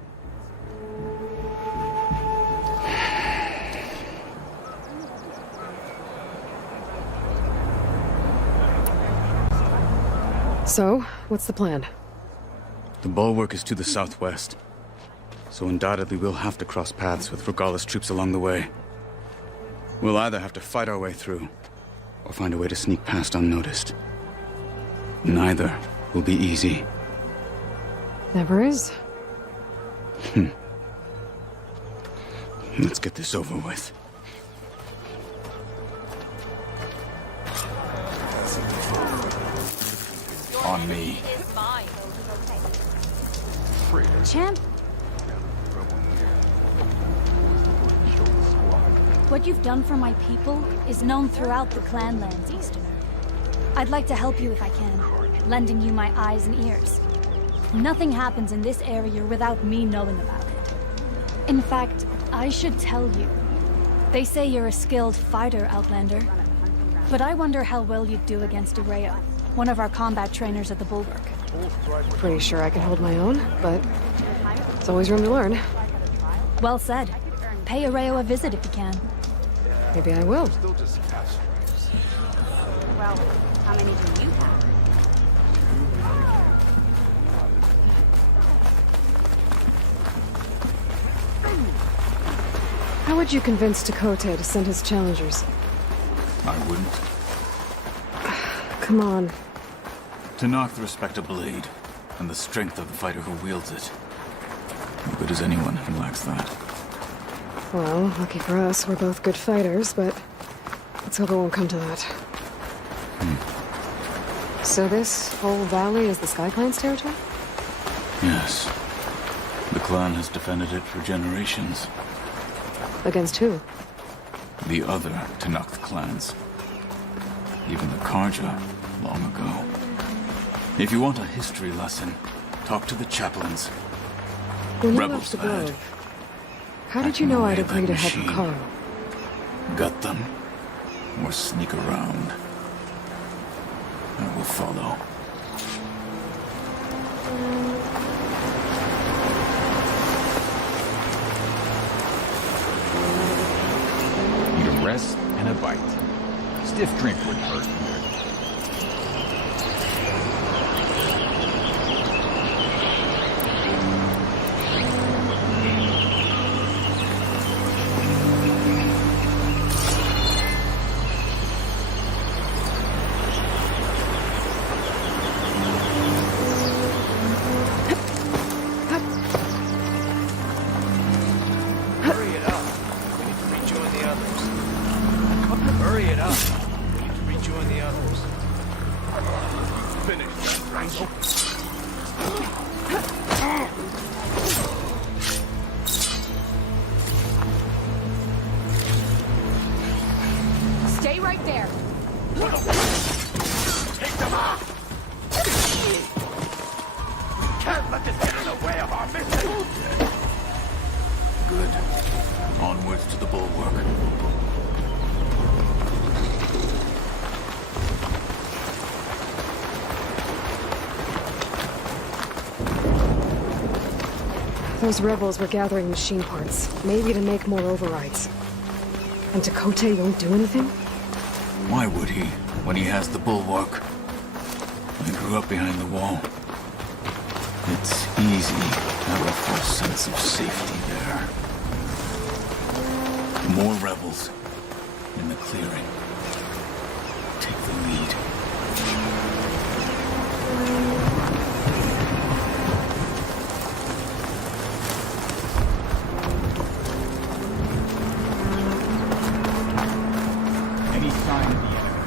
So, what's the plan? The bulwark is to the southwest, so undoubtedly we'll have to cross paths with Regalla's troops along the way. We'll either have to fight our way through, or find a way to sneak past unnoticed. Neither will be easy. Never is. Let's get this over with. On me. Champ? What you've done for my people is known throughout the clanlands, Easterner. I'd like to help you if I can, lending you my eyes and ears. Nothing happens in this area without me knowing about it. In fact, I should tell you. They say you're a skilled fighter, Outlander. But I wonder how well you'd do against Araya, one of our combat trainers at the Bulwark. Pretty sure I can hold my own, but there's always room to learn. Well said. Pay Araya a visit if you can. Maybe I will. Well, how many do you have? How would you convince Tekote to send his challengers? I wouldn't. Come on. Tenakth respect a blade, and the strength of the fighter who wields it. No good as anyone who lacks that. Well, lucky for us, we're both good fighters, but let's hope it won't come to that. So this whole valley is the Sky Clan's territory? Yes. The clan has defended it for generations. Against who? The other Tenakth clans. Even the Karja, long ago. If you want a history lesson, talk to the chaplains. When you Rebels, left the lad. Grove, how did you know I'd agree to help machine. Carl? Gut them, or sneak around. I will follow. Need a rest and a bite. Stiff drink wouldn't hurt. Hurry it up. We need to rejoin the others. Hurry it up. We need to rejoin the others. Finish that, Rango. Stay right there. Take them off! Can't let this get in the way of our mission! Good. Onwards to the bulwark. Those rebels were gathering machine parts, maybe to make more overrides. And Tekote won't do anything? Why would he, when he has the bulwark? I grew up behind the wall. It's easy to have a false sense of safety there. More rebels in the clearing. the lead. Any sign of the enemy?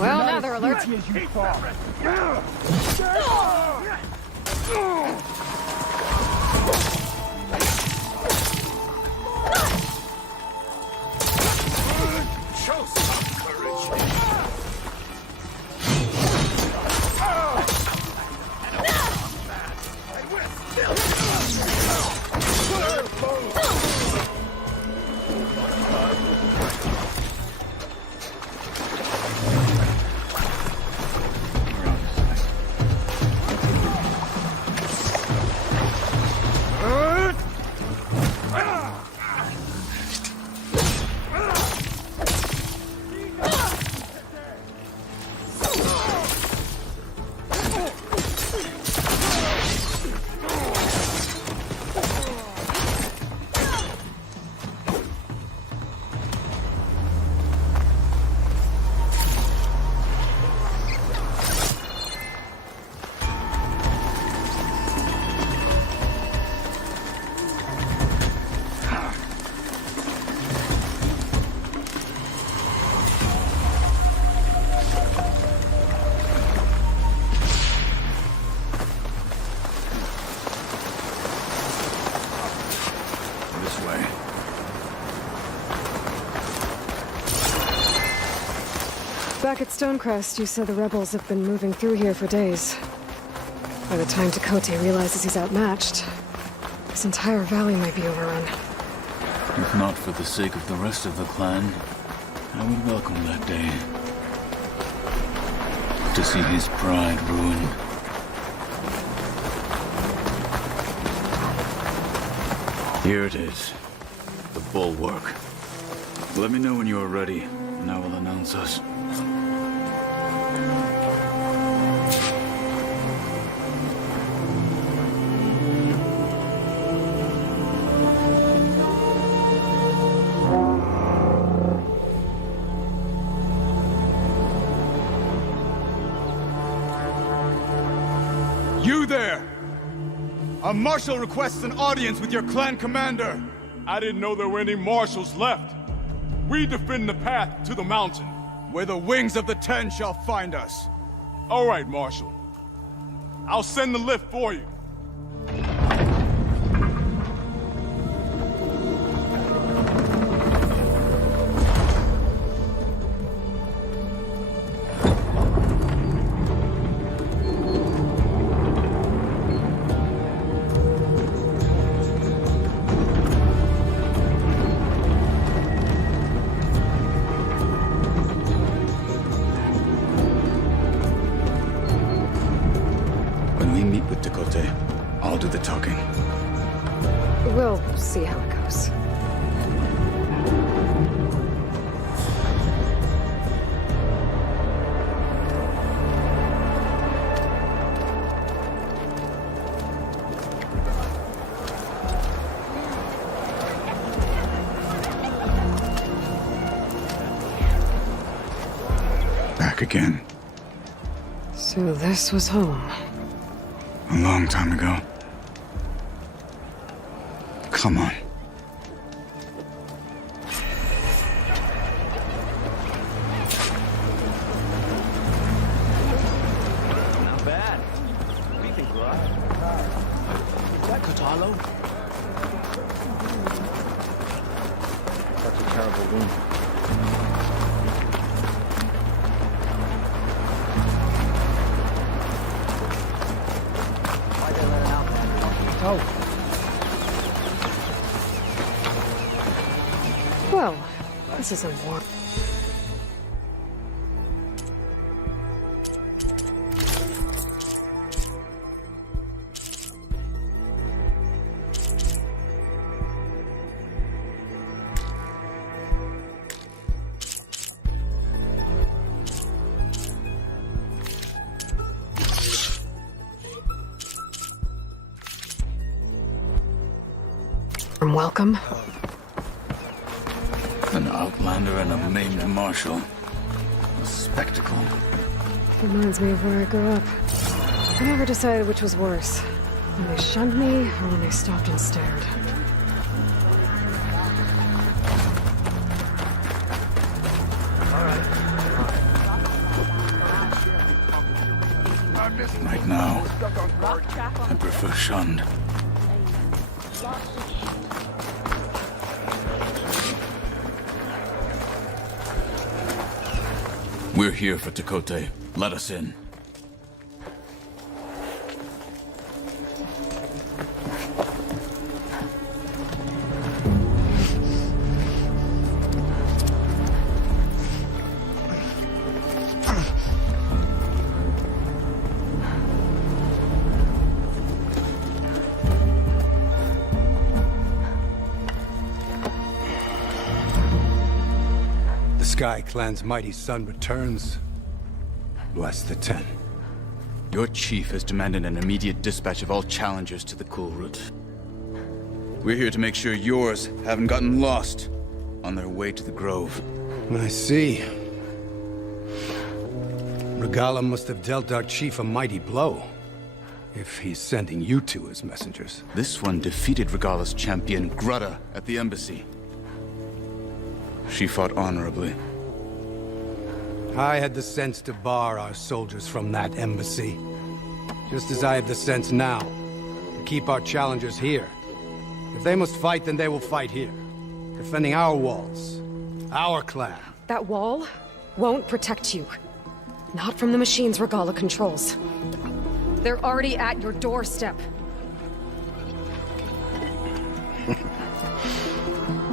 Well, now they're alert. Show some courage. Back at Stonecrest, you said the rebels have been moving through here for days. By the time Tekote realizes he's outmatched, this entire valley might be overrun. If not for the sake of the rest of the clan, I would welcome that day. To see his pride ruined. Here it is. The bulwark. Let me know when you are ready, and I will announce us. You there! A marshal requests an audience with your clan commander. I didn't know there were any marshals left. We defend the path to the mountain. Where the wings of the Ten shall find us. All right, Marshal. I'll send the lift for you. I'll do the talking. We'll see how it goes. Back again. So this was home. A long time ago. Come on. Not bad. What do you think, Rob? Is that Kotalo? Such a terrible wound. Why'd they let an outlander walk in the toe? Well, this isn't war. welcome. An outlander and a maimed marshal. A spectacle. Reminds me of where I grew up. I never decided which was worse. When they shunned me, or when they stopped and stared. Right now, I prefer shunned. We're here for Tekote. Let us in. The Sky Clan's mighty son returns. Bless the Ten. Your chief has demanded an immediate dispatch of all challengers to the Cool Route. We're here to make sure yours haven't gotten lost on their way to the Grove. I see. Regala must have dealt our chief a mighty blow, if he's sending you two as messengers. This one defeated Regala's champion, Grutta, at the embassy. She fought honorably. I had the sense to bar our soldiers from that embassy. Just as I have the sense now to keep our challengers here. If they must fight, then they will fight here. Defending our walls. Our clan. That wall won't protect you. Not from the machines Regala controls. They're already at your doorstep.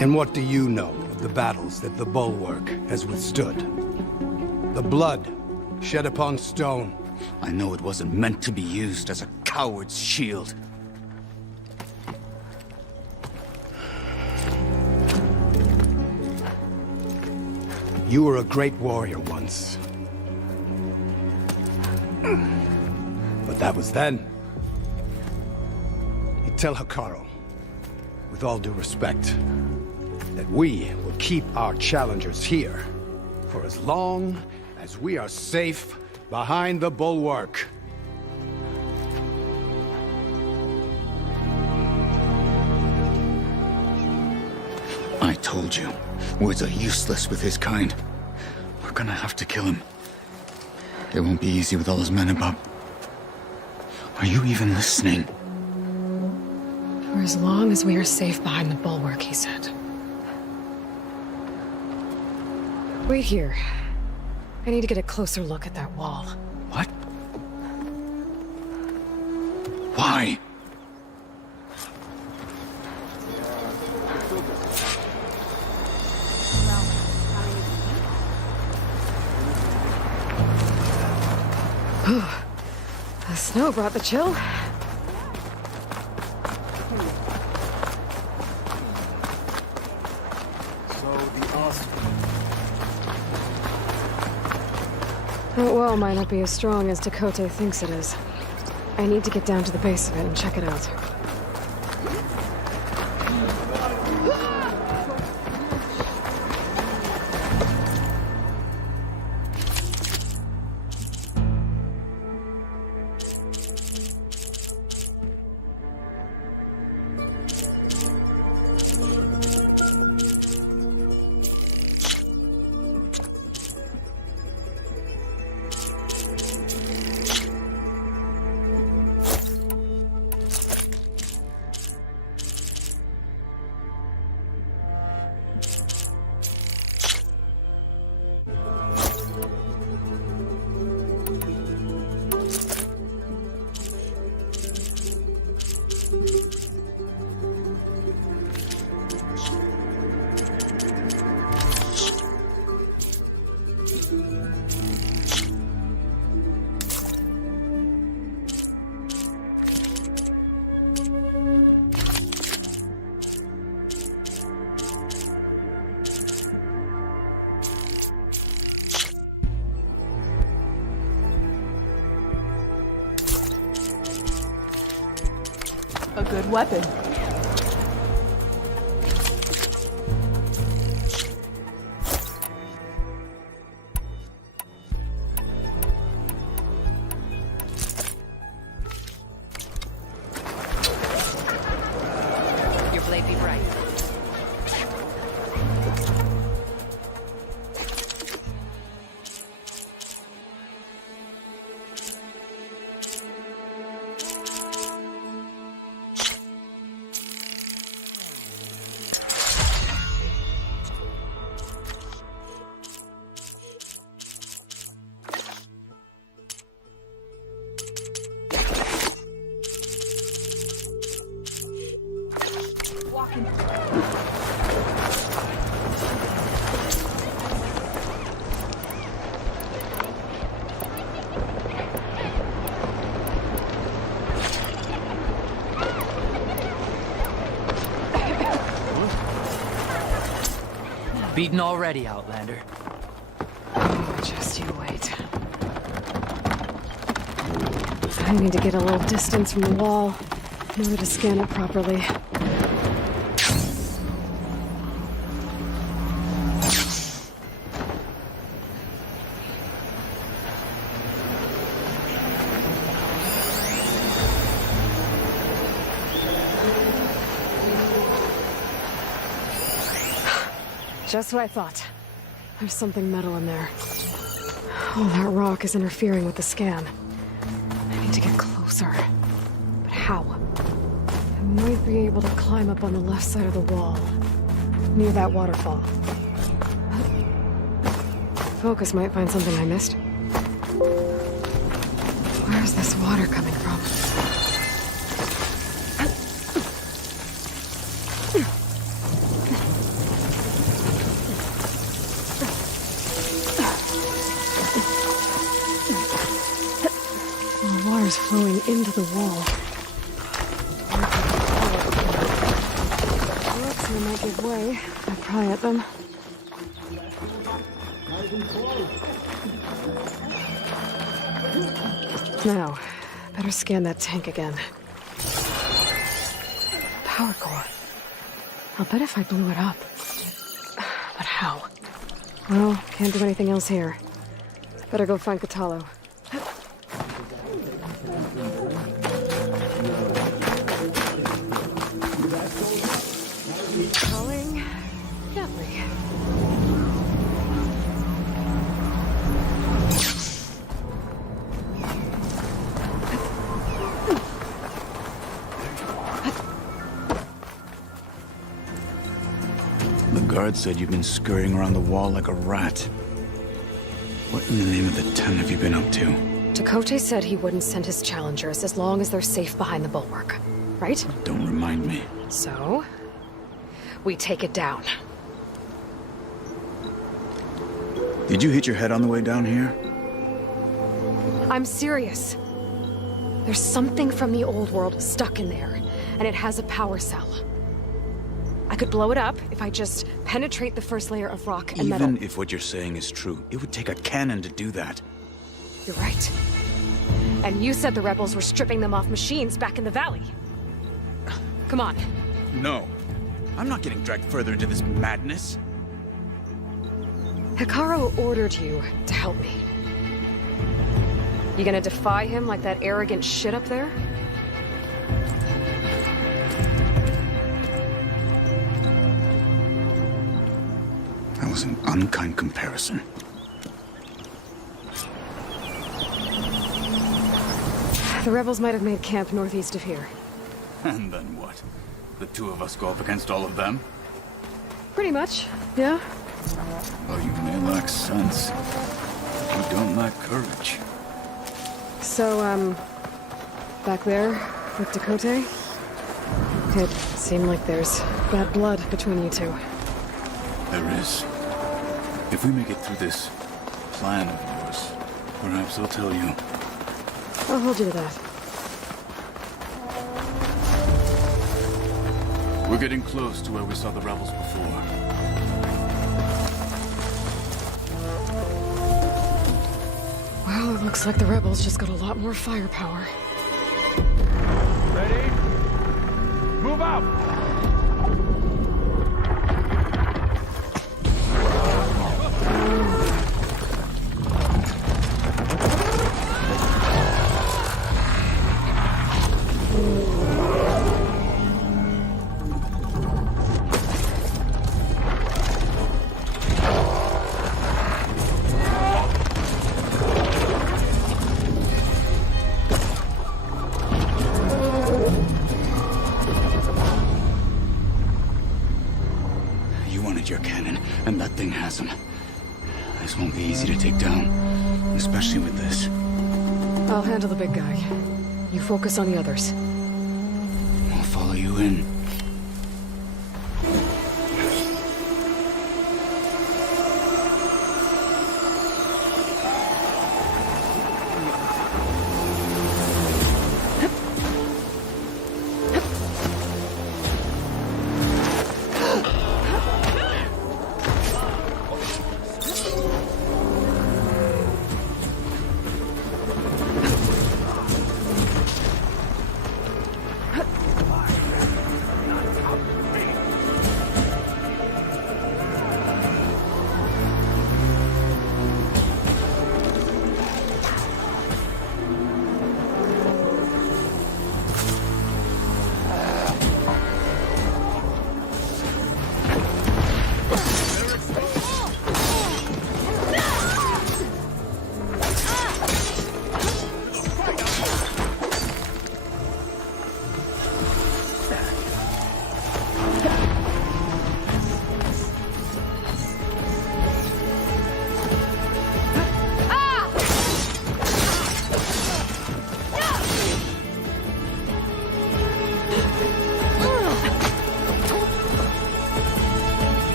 And what do you know of the battles that the Bulwark has withstood? The blood shed upon stone. I know it wasn't meant to be used as a coward's shield. You were a great warrior once. But that was then. You tell Hikaru, with all due respect, that we will keep our challengers here for as long as we are safe behind the Bulwark. I told you, words are useless with his kind. We're gonna have to kill him. It won't be easy with all his men about. Are you even listening? For as long as we are safe behind the Bulwark, he said. Wait here. I need to get a closer look at that wall. What? Why? The snow brought the chill. That wall might not be as strong as Tekote thinks it is. I need to get down to the base of it and check it out. A good weapon. beaten already, Outlander. Oh, just you wait. I need to get a little distance from the wall in order to scan it properly. Just what I thought. There's something metal in there. Oh, that rock is interfering with the scan. I need to get closer. But how? I might be able to climb up on the left side of the wall, near that waterfall. Focus might find something I missed. Where's this water coming from? Water's flowing into the wall. Looks I might give way if I pry at them. Now, better scan that tank again. Power core. I'll bet if I blew it up. But how? Well, can't do anything else here. Better go find Katalo. Calling gently. The guard said you've been scurrying around the wall like a rat. What in the name of the 10 have you been up to? Chakotay said he wouldn't send his challengers as long as they're safe behind the bulwark, right? Don't remind me. So, we take it down. Did you hit your head on the way down here? I'm serious. There's something from the old world stuck in there, and it has a power cell. I could blow it up if I just penetrate the first layer of rock and metal. Even if what you're saying is true, it would take a cannon to do that. You're right. And you said the rebels were stripping them off machines back in the valley. Come on. No. I'm not getting dragged further into this madness. Hikaru ordered you to help me. You gonna defy him like that arrogant shit up there? That was an unkind comparison. The rebels might have made camp northeast of here. And then what? The two of us go up against all of them? Pretty much, yeah. Well, you may lack sense, but you don't lack courage. So, back there with Chakotay? It seemed like there's bad blood between you two. There is. If we make it through this plan of yours, perhaps I'll tell you. I'll hold you to that. We're getting close to where we saw the rebels before. Well, it looks like the rebels just got a lot more firepower. Ready? Move out! Your cannon, and that thing has him. This won't be easy to take down, especially with this. I'll handle the big guy. You focus on the others. I'll follow you in.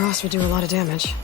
cross would do a lot of damage.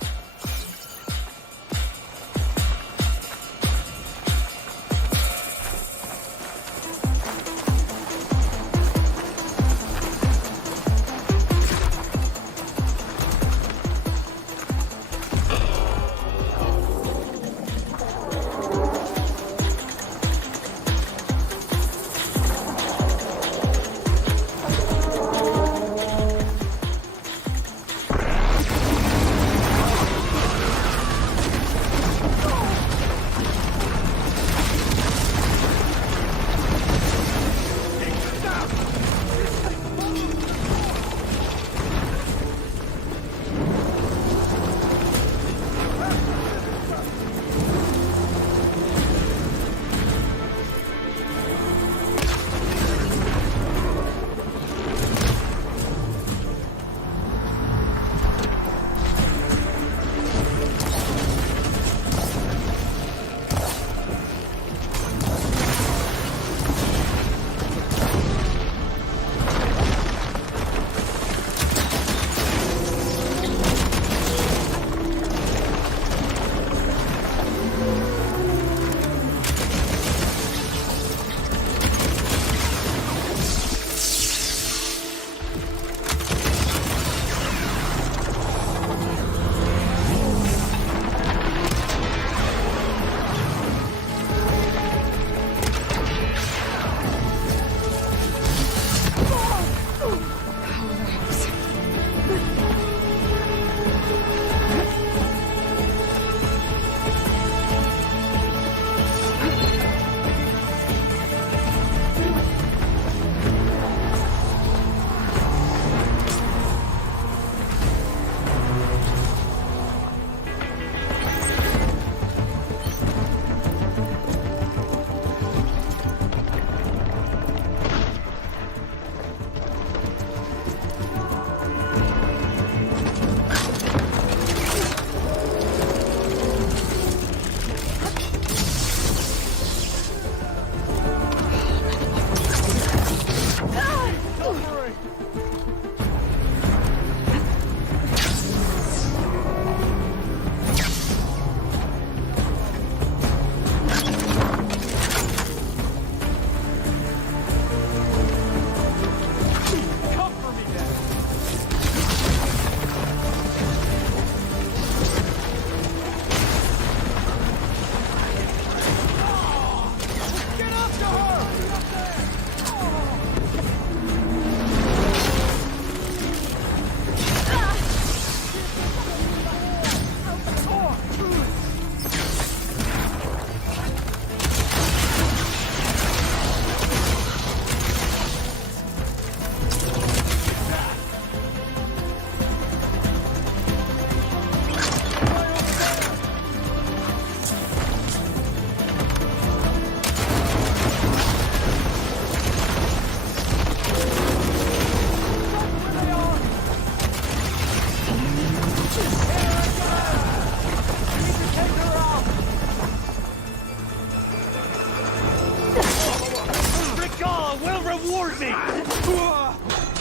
reward me!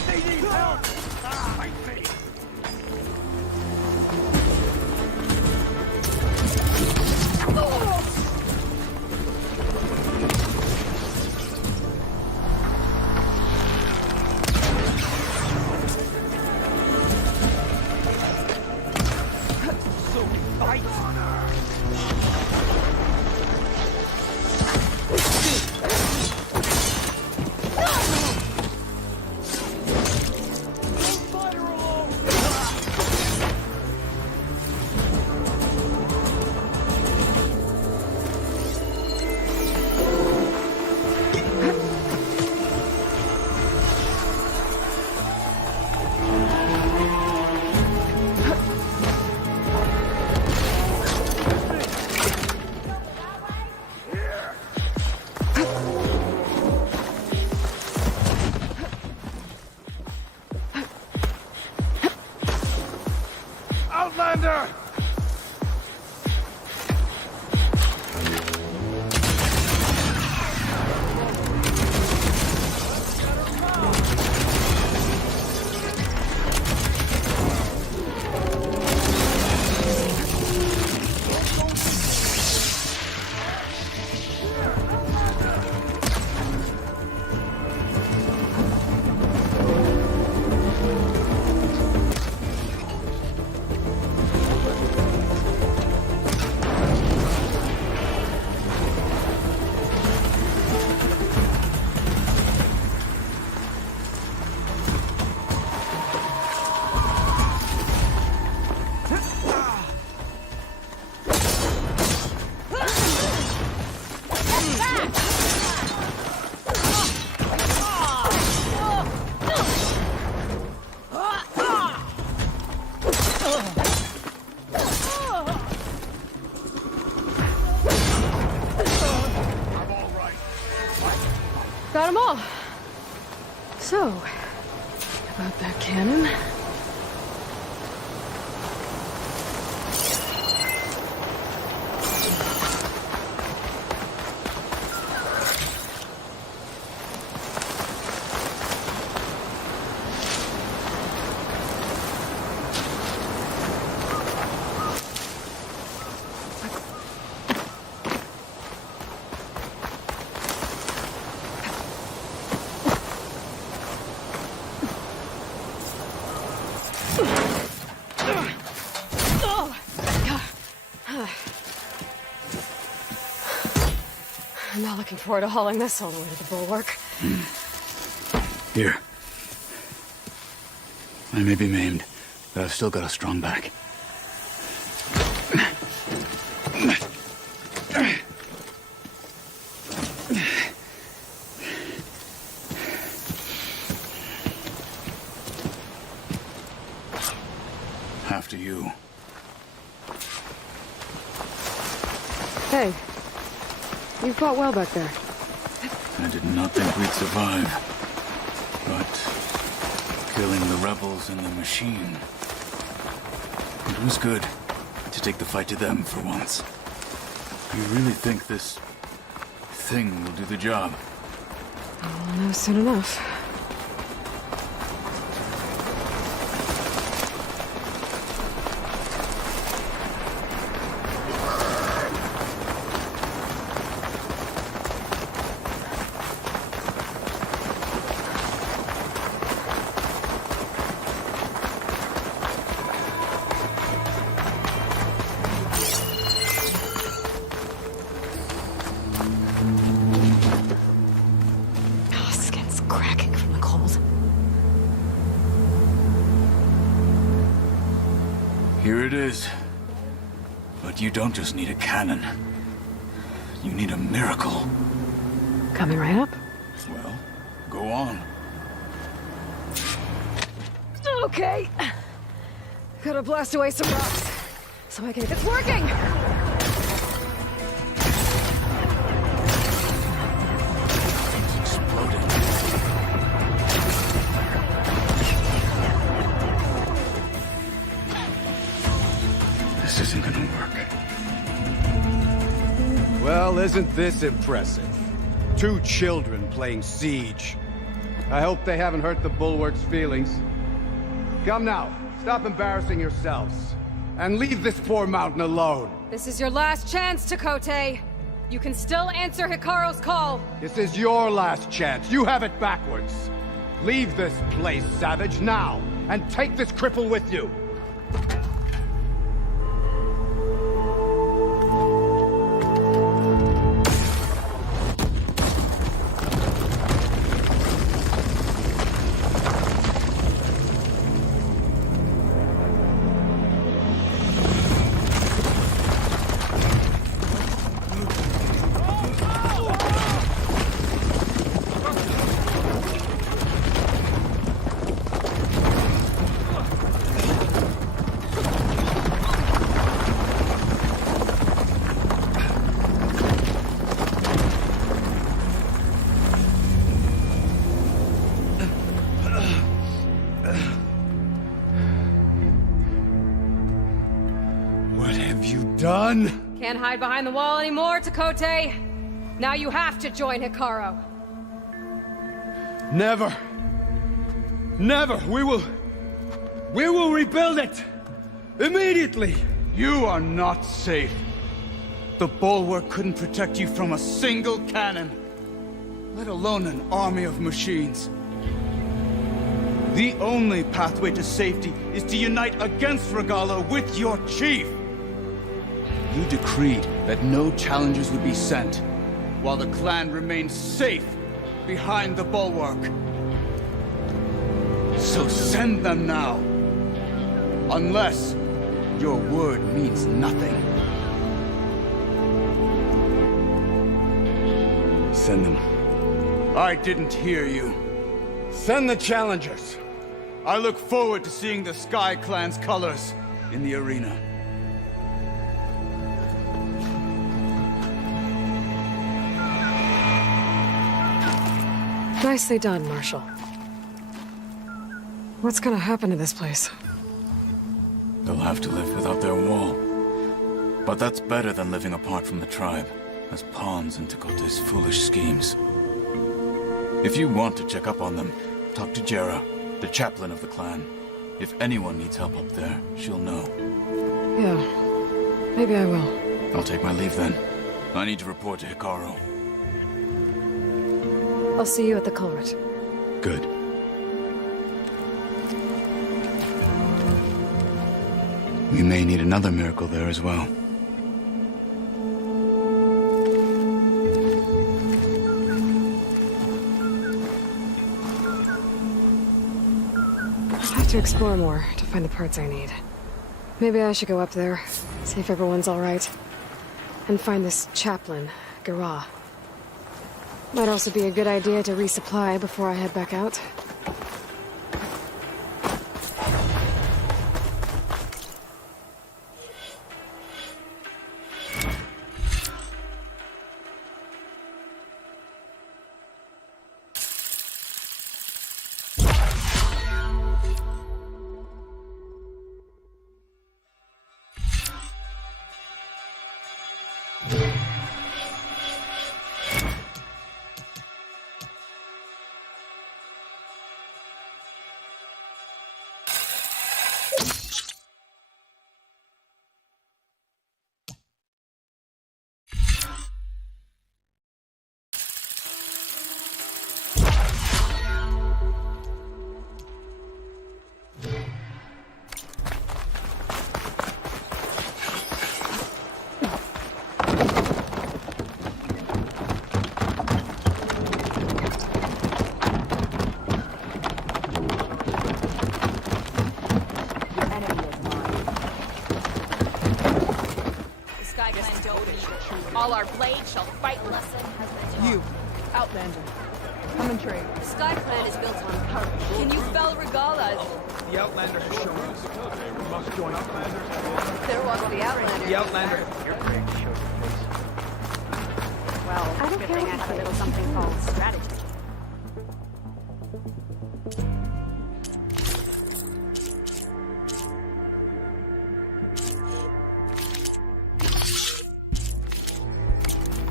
They need help! Fight me! So we fight! Outlander! on. I'm not looking forward to hauling this all the way to the bulwark. Here. I may be maimed, but I've still got a strong back. After you. Hey, you fought well back there. I did not think we'd survive. But killing the rebels and the machine, it was good to take the fight to them for once. You really think this thing will do the job? I'll know soon enough. Cracking from the cold. Here it is. But you don't just need a cannon. You need a miracle. Coming right up. Well, go on. Okay. Gotta blast away some rocks so I can get this working. This isn't gonna work. Well, isn't this impressive? 2 children playing siege. I hope they haven't hurt the bulwark's feelings. Come now, stop embarrassing yourselves. And leave this poor mountain alone. This is your last chance, Chakotay. You can still answer Hikaru's call. This is your last chance. You have it backwards. Leave this place, Savage, now. And take this cripple with you. Done? Can't hide behind the wall anymore, Chakotay. Now you have to join Hikaru. Never. Never. We will rebuild it. Immediately. You are not safe. The bulwark couldn't protect you from a single cannon, let alone an army of machines. The only pathway to safety is to unite against Regalla with your chief. You decreed that no challengers would be sent, while the clan remained safe behind the bulwark. So send them now. Unless your word means nothing. Send them. I didn't hear you. Send the challengers. I look forward to seeing the Sky Clan's colors in the arena. Nicely done, Marshal. What's gonna happen to this place? They'll have to live without their wall. But that's better than living apart from the tribe, as pawns in Tekote's foolish schemes. If you want to check up on them, talk to Jera, the chaplain of the clan. If anyone needs help up there, she'll know. Yeah, maybe I will. I'll take my leave then. I need to report to Hikaru. I'll see you at the culvert. Good. We may need another miracle there as well. I'll have to explore more to find the parts I need. Maybe I should go up there, see if everyone's all right, and find this chaplain, Gara. Might also be a good idea to resupply before I head back out. All our blades shall fight you, Outlander. Come and trade. The Sky Clan is built on courage. Can you fell regalas? The Outlander has shown us. We must join up. There walks the Outlander. The Outlander. Well, I don't care what you say. A little something called strategy.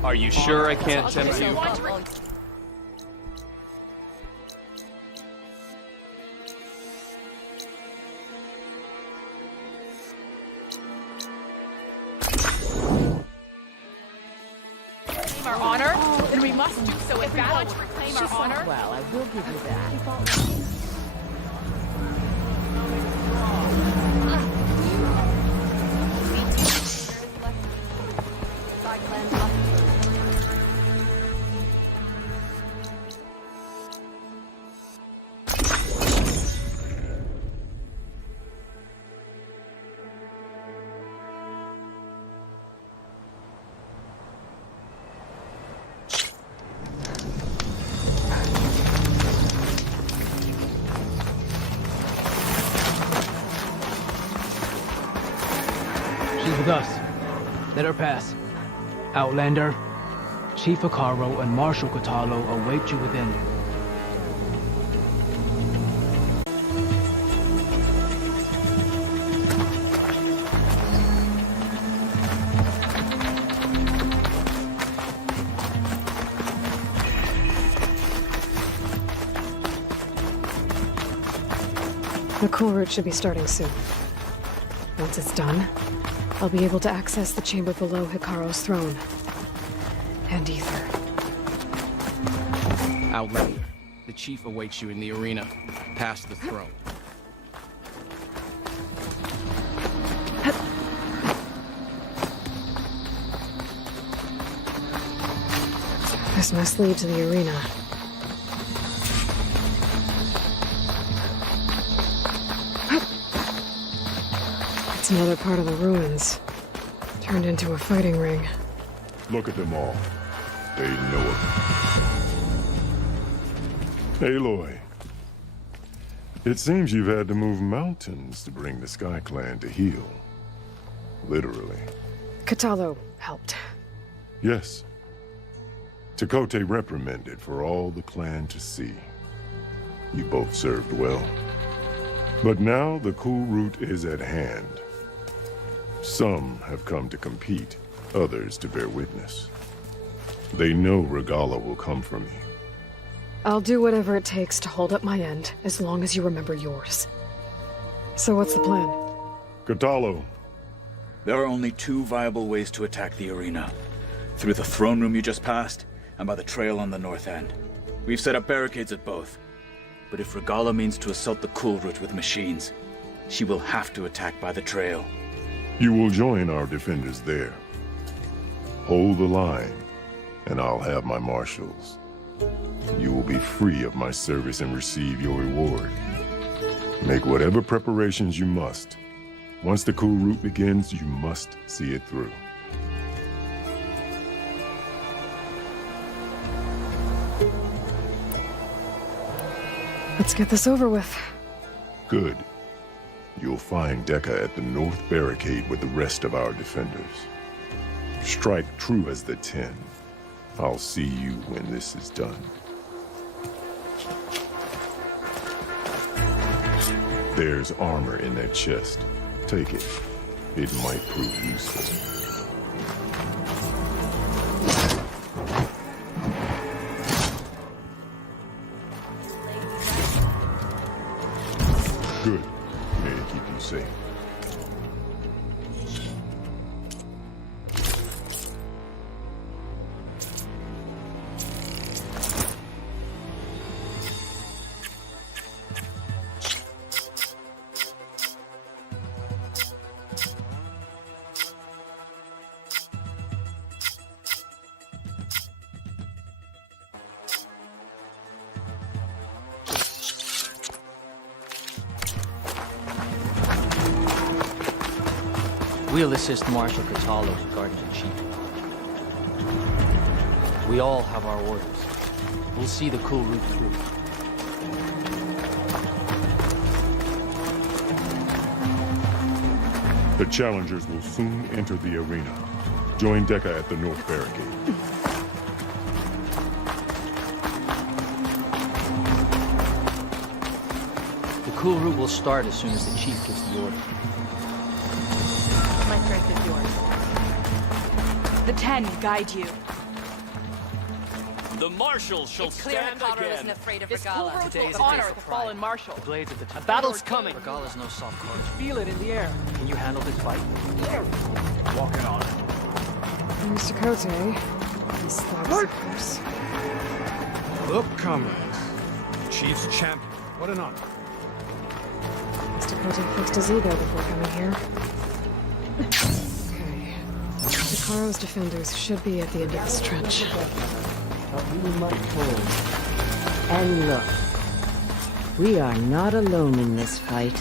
Are you sure I can't tempt you? Our honor, then we must do so in battle to reclaim our honor. Well, I will give you that. She's with us. Let her pass. Outlander, Chief Hikaru and Marshal Katalo await you within. The culvert should be starting soon. Once it's done, I'll be able to access the chamber below Hikaru's throne. And Ether. Outlander, the chief awaits you in the arena, past the throne. This must lead to the arena. It's another part of the ruins, turned into a fighting ring. Look at them all. They know it. Aloy. It seems you've had to move mountains to bring the Sky Clan to heel. Literally. Katalo helped. Yes. Tekote reprimanded for all the clan to see. You both served well. But now the cool route is at hand. Some have come to compete, others to bear witness. They know Regala will come for me. I'll do whatever it takes to hold up my end, as long as you remember yours. So what's the plan? Kotallo. There are only two viable ways to attack the arena. Through the throne room you just passed, and by the trail on the north end. We've set up barricades at both. But if Regala means to assault the cool route with machines, she will have to attack by the trail. You will join our defenders there. Hold the line, and I'll have my marshals. You will be free of my service and receive your reward. Make whatever preparations you must. Once the cool route begins, you must see it through. Let's get this over with. Good. You'll find Dekka at the north barricade with the rest of our defenders. Strike true as the 10. I'll see you when this is done. There's armor in that chest. Take it. It might prove useful. Good. May it keep you safe. We'll assist Marshal Kotallo regarding the chief. We all have our orders. We'll see the cool route through. The challengers will soon enter the arena. Join Dekka at the north barricade. The cool route will start as soon as the chief gives the order. My strength is yours. The 10 guide you. The marshals shall stand again. Afraid of This cool Regala. route Today's will a honor day the for pride. fallen marshal. The blades at the top. A battle's coming. Regala's no soft card. Feel it in the air. Can you handle this fight? Walking on it. Mr. Cote, his thoughts, of course. Look, comrades. Chief's champion. What an honor. Mr. Cote fixed his ego before coming here. Okay. Hikaro's defenders should be at the end of this trench. And look, we are not alone in this fight.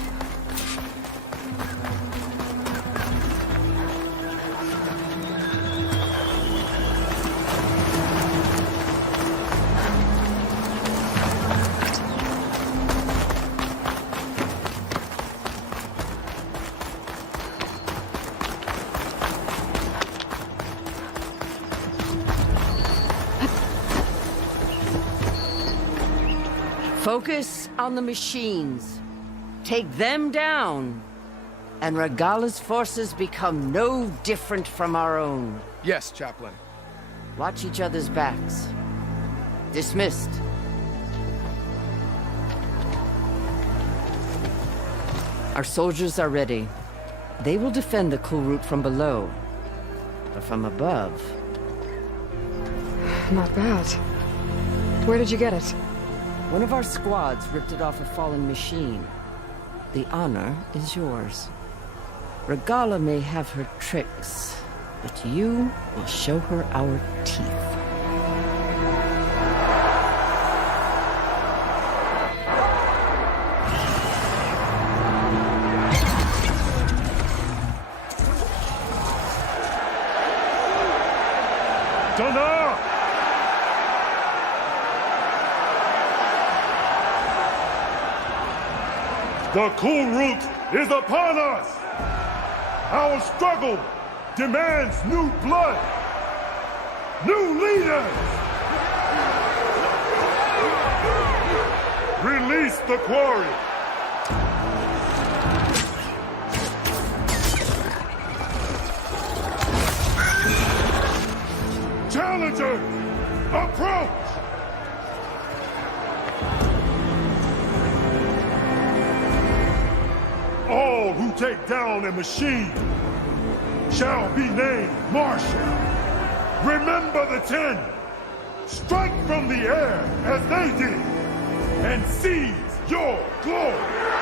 Focus on the machines. Take them down. And Regala's forces become no different from our own. Yes, Chaplain. Watch each other's backs. Dismissed. Our soldiers are ready. They will defend the cool route from below. But from above... Not bad. Where did you get it? One of our squads ripped it off a fallen machine. The honor is yours. Regala may have her tricks, but you will show her our teeth. Dana! The cool route is upon us! Our struggle demands new blood! New leaders! Release the quarry! who take down a machine shall be named Marshal. Remember the 10. Strike from the air as they did, and seize your glory.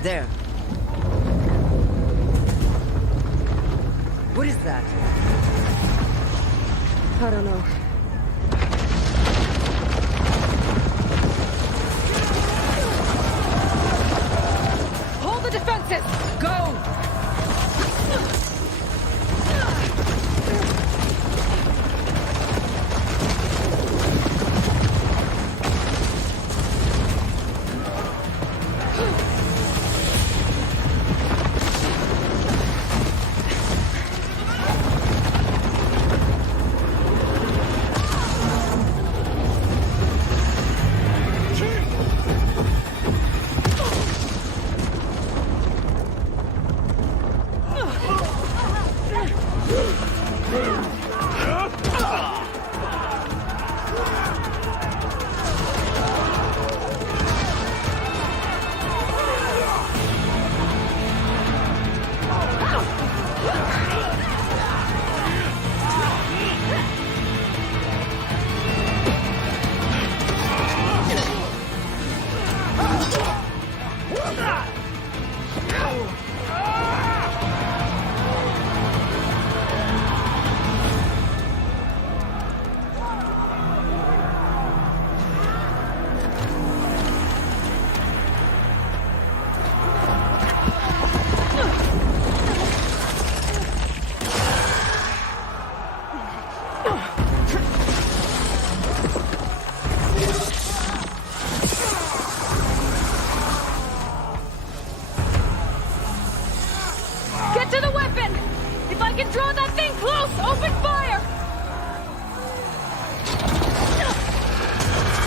There. What is that? I don't know. Hold the defenses! Go! open! If I can draw that thing close, open fire!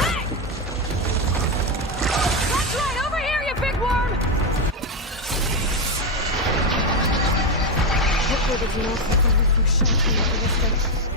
Hey! That's right, over here, you big worm! Hopefully the Xenos will follow through sharply over this thing.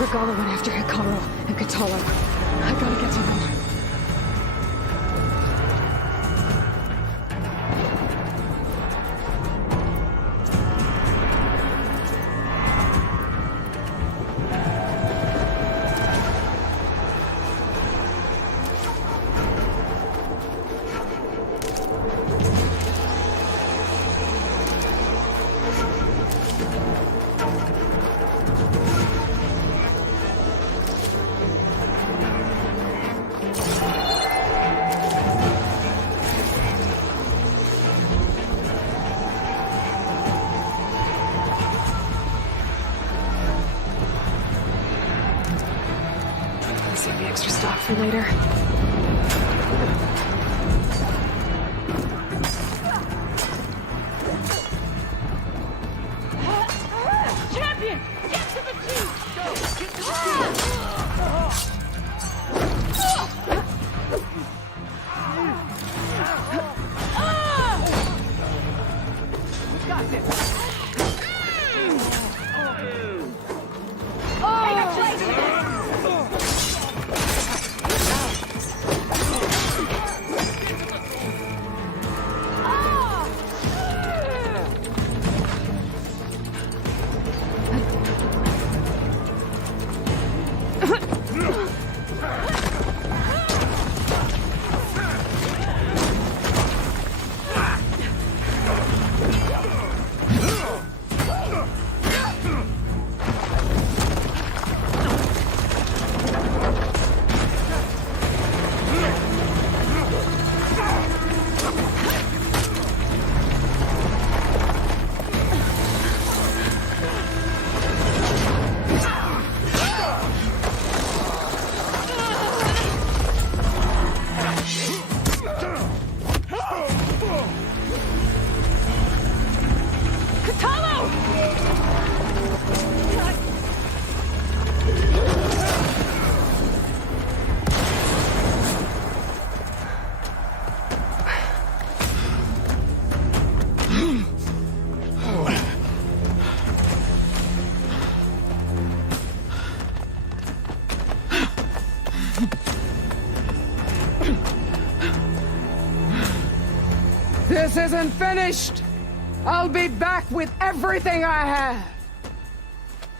Regala went after Hikaru and Katalo. I gotta get to them. for later. Champion! Get to the chief! Go! Get to the chief! Got this! This isn't finished! I'll be back with everything I have!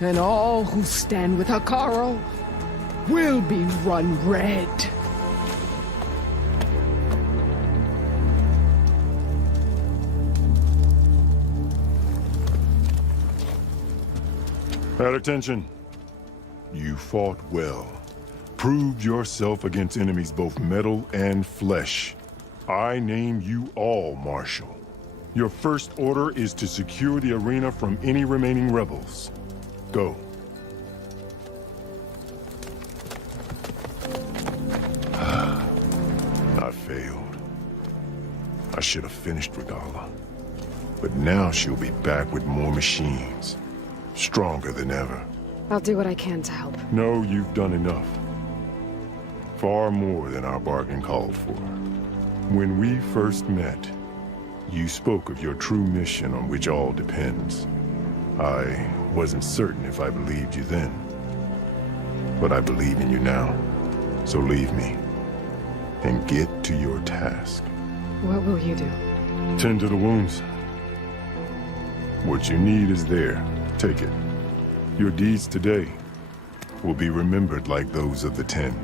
And all who stand with Hekarro will be run red. At attention. You fought well. Proved yourself against enemies both metal and flesh. I name you all Marshal. Your first order is to secure the arena from any remaining rebels. Go. I failed. I should have finished Regala. But now she'll be back with more machines. Stronger than ever. I'll do what I can to help. No, you've done enough. Far more than our bargain called for. When we first met, you spoke of your true mission on which all depends. I wasn't certain if I believed you then. But I believe in you now. So leave me. And get to your task. What will you do? Tend to the wounds. What you need is there. Take it. Your deeds today will be remembered like those of the 10.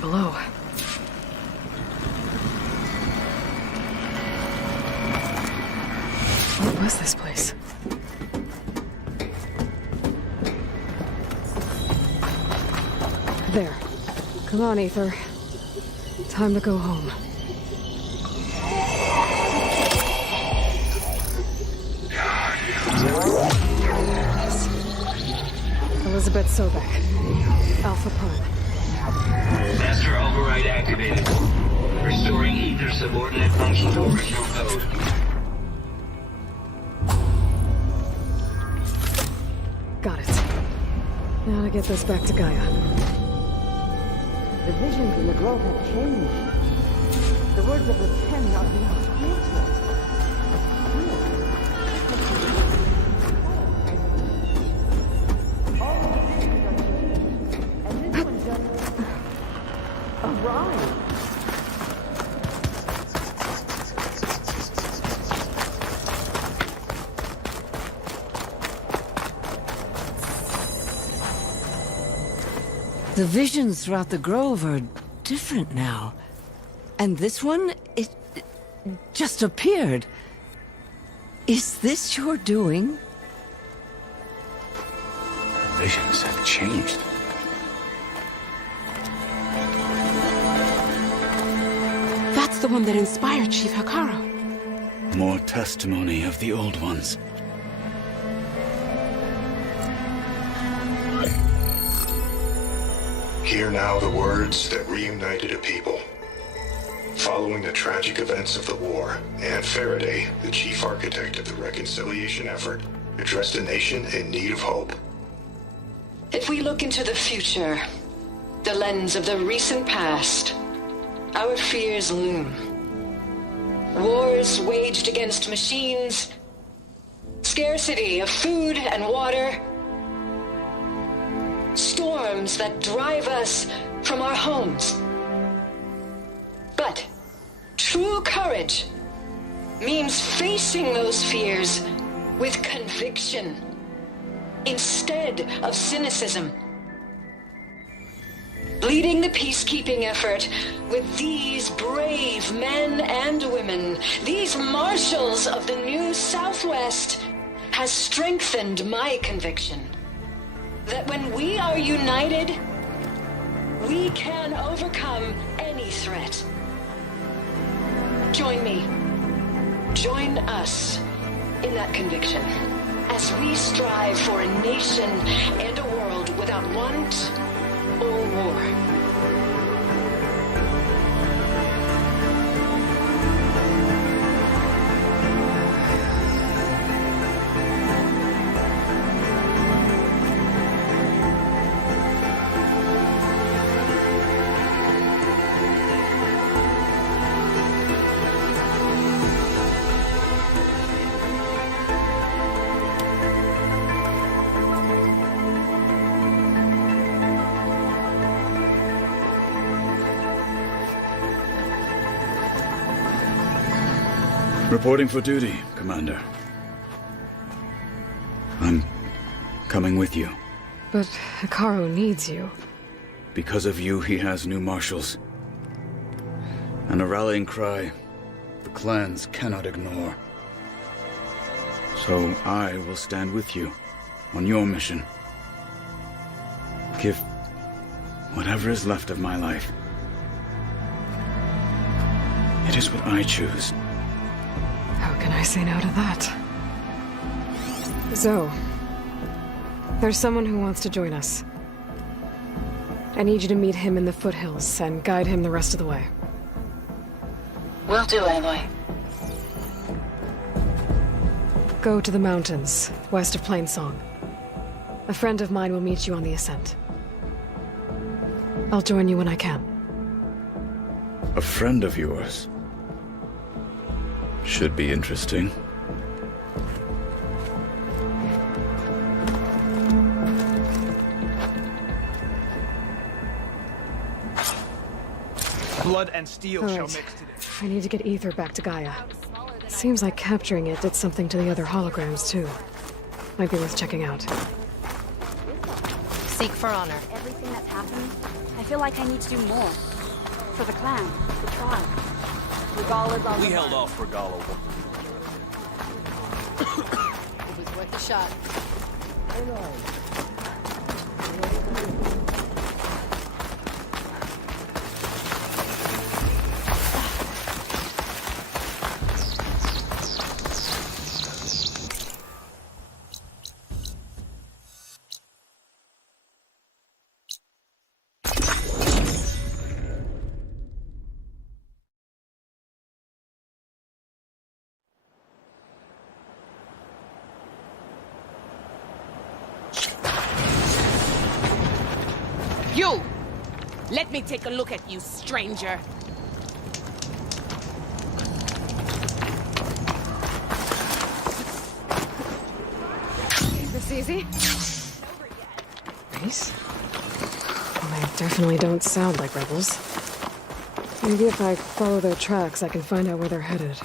Below. What was this place? There. Come on, Antor. Time to go home. Elizabeth Sobek. Alpha Prime. Master override activated. Restoring ether subordinate function to original code. Got it. Now to get this back to Gaia. The visions in the grove have changed. The words of the 10 are beyond speechless. The visions throughout the grove are different now. And this one, just appeared. Is this your doing? Visions have changed. That's the one that inspired Chief Hikaru. More testimony of the old ones. Hear now the words that reunited a people. Following the tragic events of the war, Anne Faraday, the chief architect of the reconciliation effort, addressed a nation in need of hope. If we look into the future, the lens of the recent past, our fears loom. Wars waged against machines, scarcity of food and water, storms that drive us from our homes. But true courage means facing those fears with conviction instead of cynicism. Leading the peacekeeping effort with these brave men and women, these marshals of the new Southwest, has strengthened my conviction that when we are united, we can overcome any threat. Join me. Join us in that conviction as we strive for a nation and a world without want or war. Reporting for duty, Commander. I'm coming with you. But Hikaru needs you. Because of you, he has new marshals. And a rallying cry the clans cannot ignore. So I will stand with you on your mission. Give whatever is left of my life. It is what I choose. How can I say no to that? Zoe, there's someone who wants to join us. I need you to meet him in the foothills and guide him the rest of the way. Will do, Aloy. Go to the mountains, west of Plainsong. A friend of mine will meet you on the ascent. I'll join you when I can. A friend of yours? Should be interesting. Blood and steel shall Alright. mix today. I need to get Ether back to Gaia. Seems like capturing it did something to the other holograms, too. Might be worth checking out. Seek for honor. Everything that's happened, I feel like I need to do more. For the clan, the tribe. Regala's on We the held run. off Regala. It was worth a shot. You! Let me take a look at you, stranger. This easy? Nice. Well, they definitely don't sound like rebels. Maybe if I follow their tracks, I can find out where they're headed.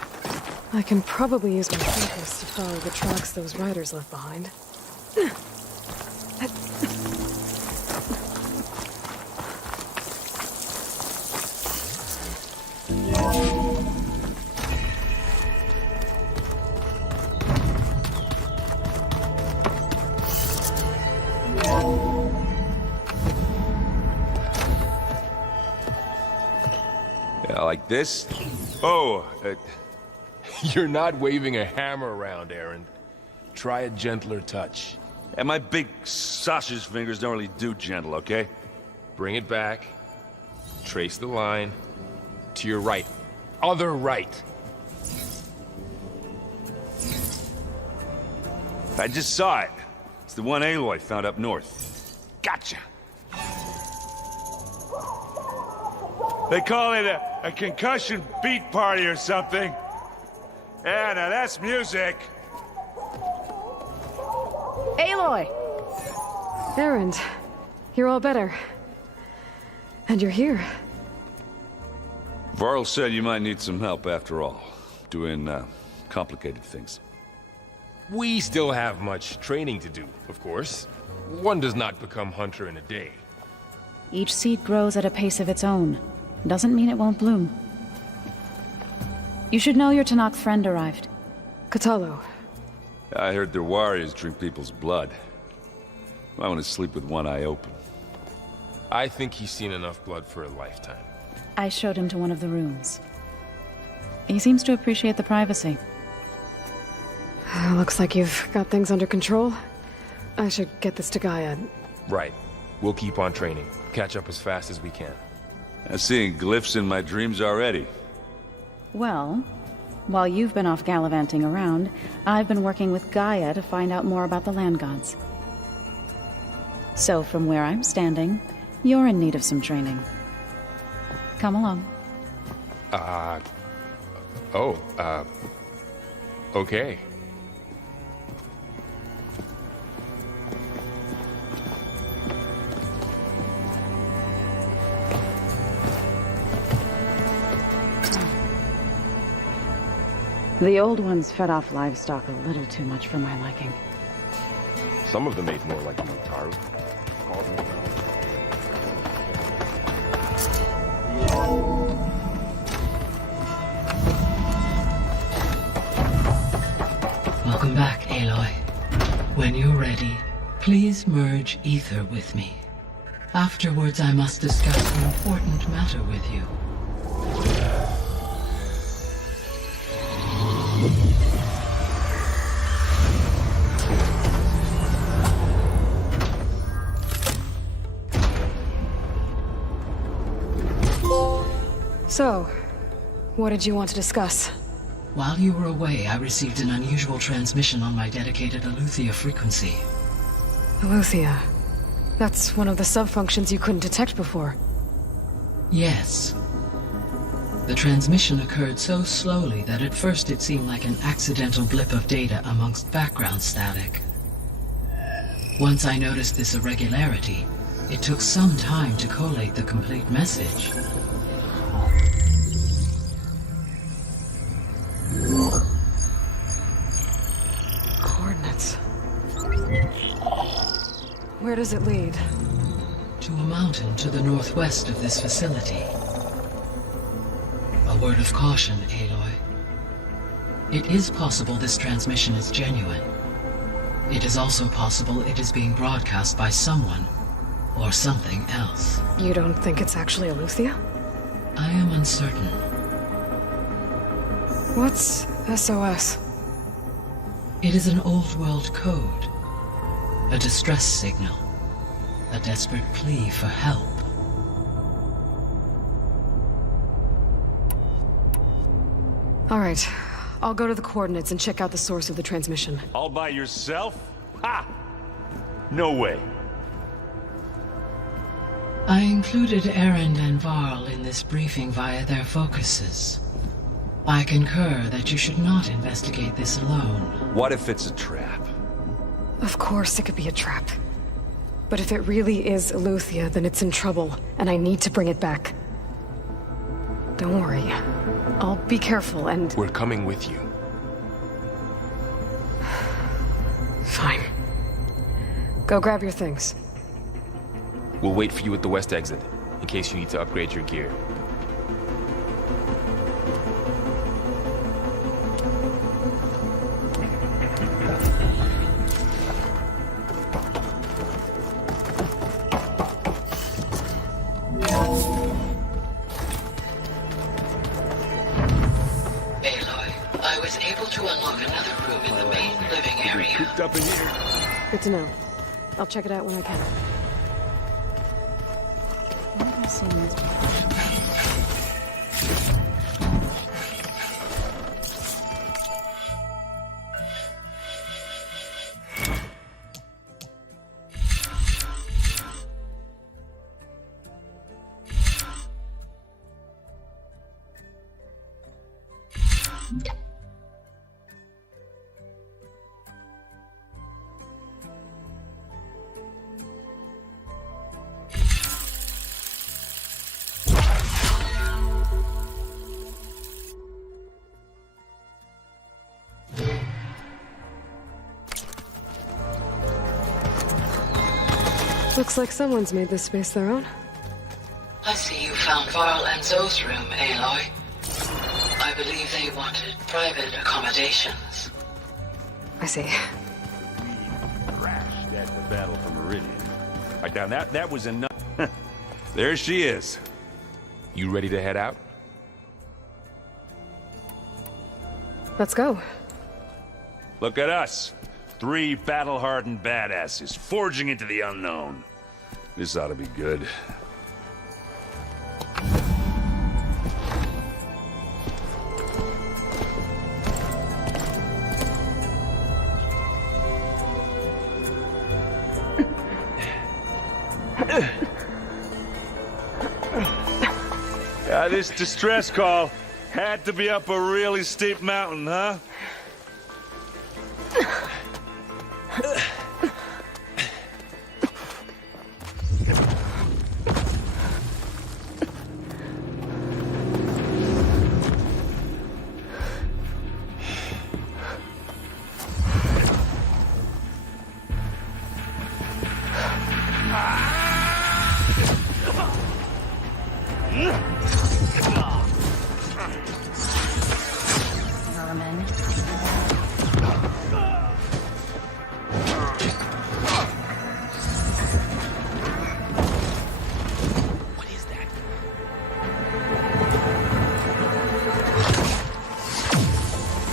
I can probably use my focus to follow the tracks those riders left behind. this? Oh, You're not waving a hammer around, Aaron. Try a gentler touch. and my big sausage fingers don't really do gentle, okay? Bring it back. Trace the line. To your right. Other right. I just saw it. It's the one Aloy found up north. Gotcha. They call it a concussion beat party or something. Yeah, now that's music. Aloy! Erend, you're all better. And you're here. Varl said you might need some help after all. Doing, complicated things. We still have much training to do, of course. One does not become hunter in a day. Each seed grows at a pace of its own. Doesn't mean it won't bloom. You should know your Tanakh friend arrived. Kotallo. I heard their warriors drink people's blood. I want to sleep with one eye open. I think he's seen enough blood for a lifetime. I showed him to one of the rooms. He seems to appreciate the privacy. Looks like you've got things under control. I should get this to Gaia. Right. We'll keep on training. Catch up as fast as we can. I'm seeing glyphs in my dreams already. Well, while you've been off gallivanting around, I've been working with Gaia to find out more about the land gods. So from where I'm standing, you're in need of some training. Come along. Okay. The old ones fed off livestock a little too much for my liking. Some of them ate more like Antor. Welcome back, Aloy. When you're ready, please merge ether with me. Afterwards, I must discuss an important matter with you. So, what did you want to discuss? While you were away, I received an unusual transmission on my dedicated Aletheia frequency. Aletheia. That's one of the sub-functions you couldn't detect before. Yes. The transmission occurred so slowly that at first it seemed like an accidental blip of data amongst background static. Once I noticed this irregularity, it took some time to collate the complete message. Coordinates. Where does it lead? To a mountain to the northwest of this facility. A word of caution, Aloy. It is possible this transmission is genuine. It is also possible it is being broadcast by someone or something else. You don't think it's actually Aletheia? I am uncertain. What's SOS? It is an old-world code. A distress signal. A desperate plea for help. All right. I'll go to the coordinates and check out the source of the transmission. All by yourself? Ha! No way. I included Erend and Varl in this briefing via their focuses. I concur that you should not investigate this alone. What if it's a trap? Of course it could be a trap. But if it really is Aletheia, then it's in trouble, and I need to bring it back. Don't worry. I'll be careful and... We're coming with you. Fine. Go grab your things. We'll wait for you at the west exit, in case you need to upgrade your gear. cooped up in here. Good to know. I'll check it out when I can. Where have I seen this before? Looks like someone's made this space their own. I see you found Varl and Zoe's room, Aloy. I believe they wanted private accommodations. I see. We crashed at the battle for Meridian. Right down, that was enough. There she is. You ready to head out? Let's go. Look at us. 3 battle-hardened badasses forging into the unknown. This ought to be good. This distress call had to be up a really steep mountain, huh? Vermin.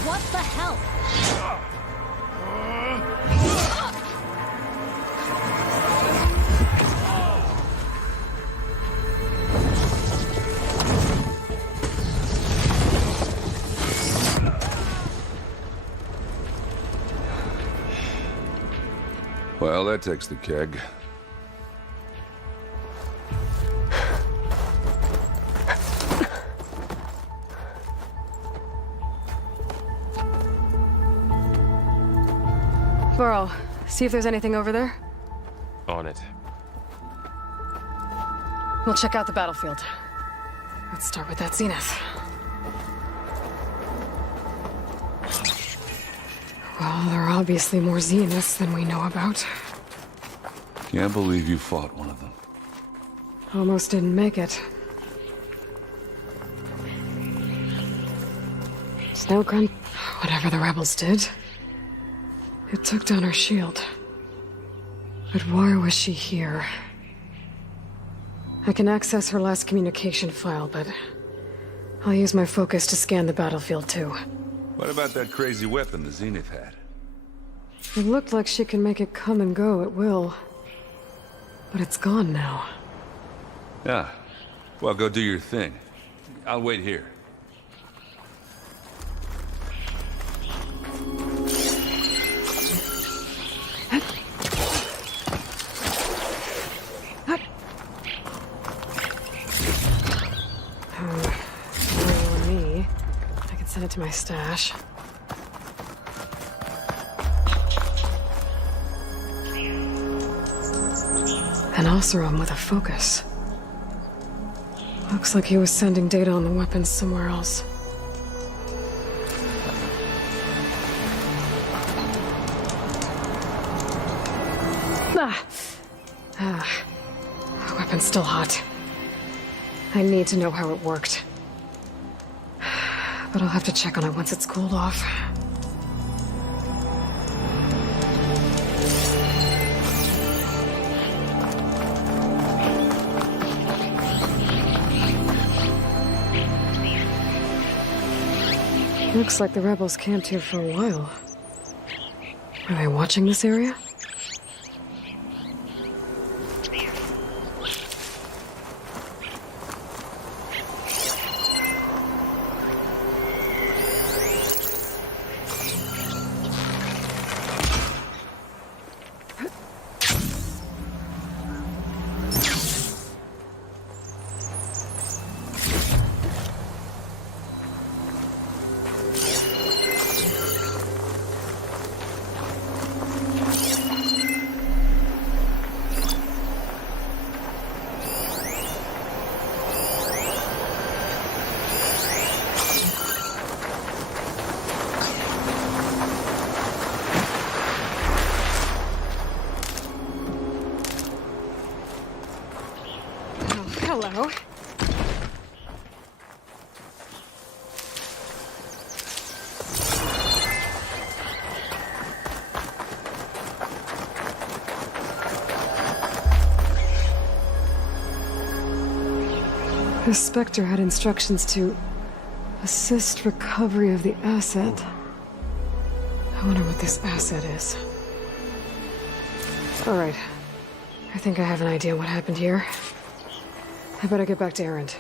What the hell? Well, that takes the keg. Varl, see if there's anything over there. On it. We'll check out the battlefield. Let's start with that zenith. Well, there are obviously more zeniths than we know about. Can't believe you fought one of them. Almost didn't make it. Snowgrunt, whatever the rebels did, it took down her shield. But why was she here? I can access her last communication file, but I'll use my focus to scan the battlefield too. What about that crazy weapon the Zenith had? It looked like she can make it come and go at will. But it's gone now. Yeah. Well, go do your thing. I'll wait here. Me. I can send it to my stash. An Oseram with a focus. Looks like he was sending data on the weapons somewhere else. The weapon's still hot. I need to know how it worked. But I'll have to check on it once it's cooled off. Looks like the rebels camped here for a while. Are they watching this area? Hello. The Spectre had instructions to assist recovery of the asset. I wonder what this asset is. All right. I think I have an idea what happened here. I better get back to Erend.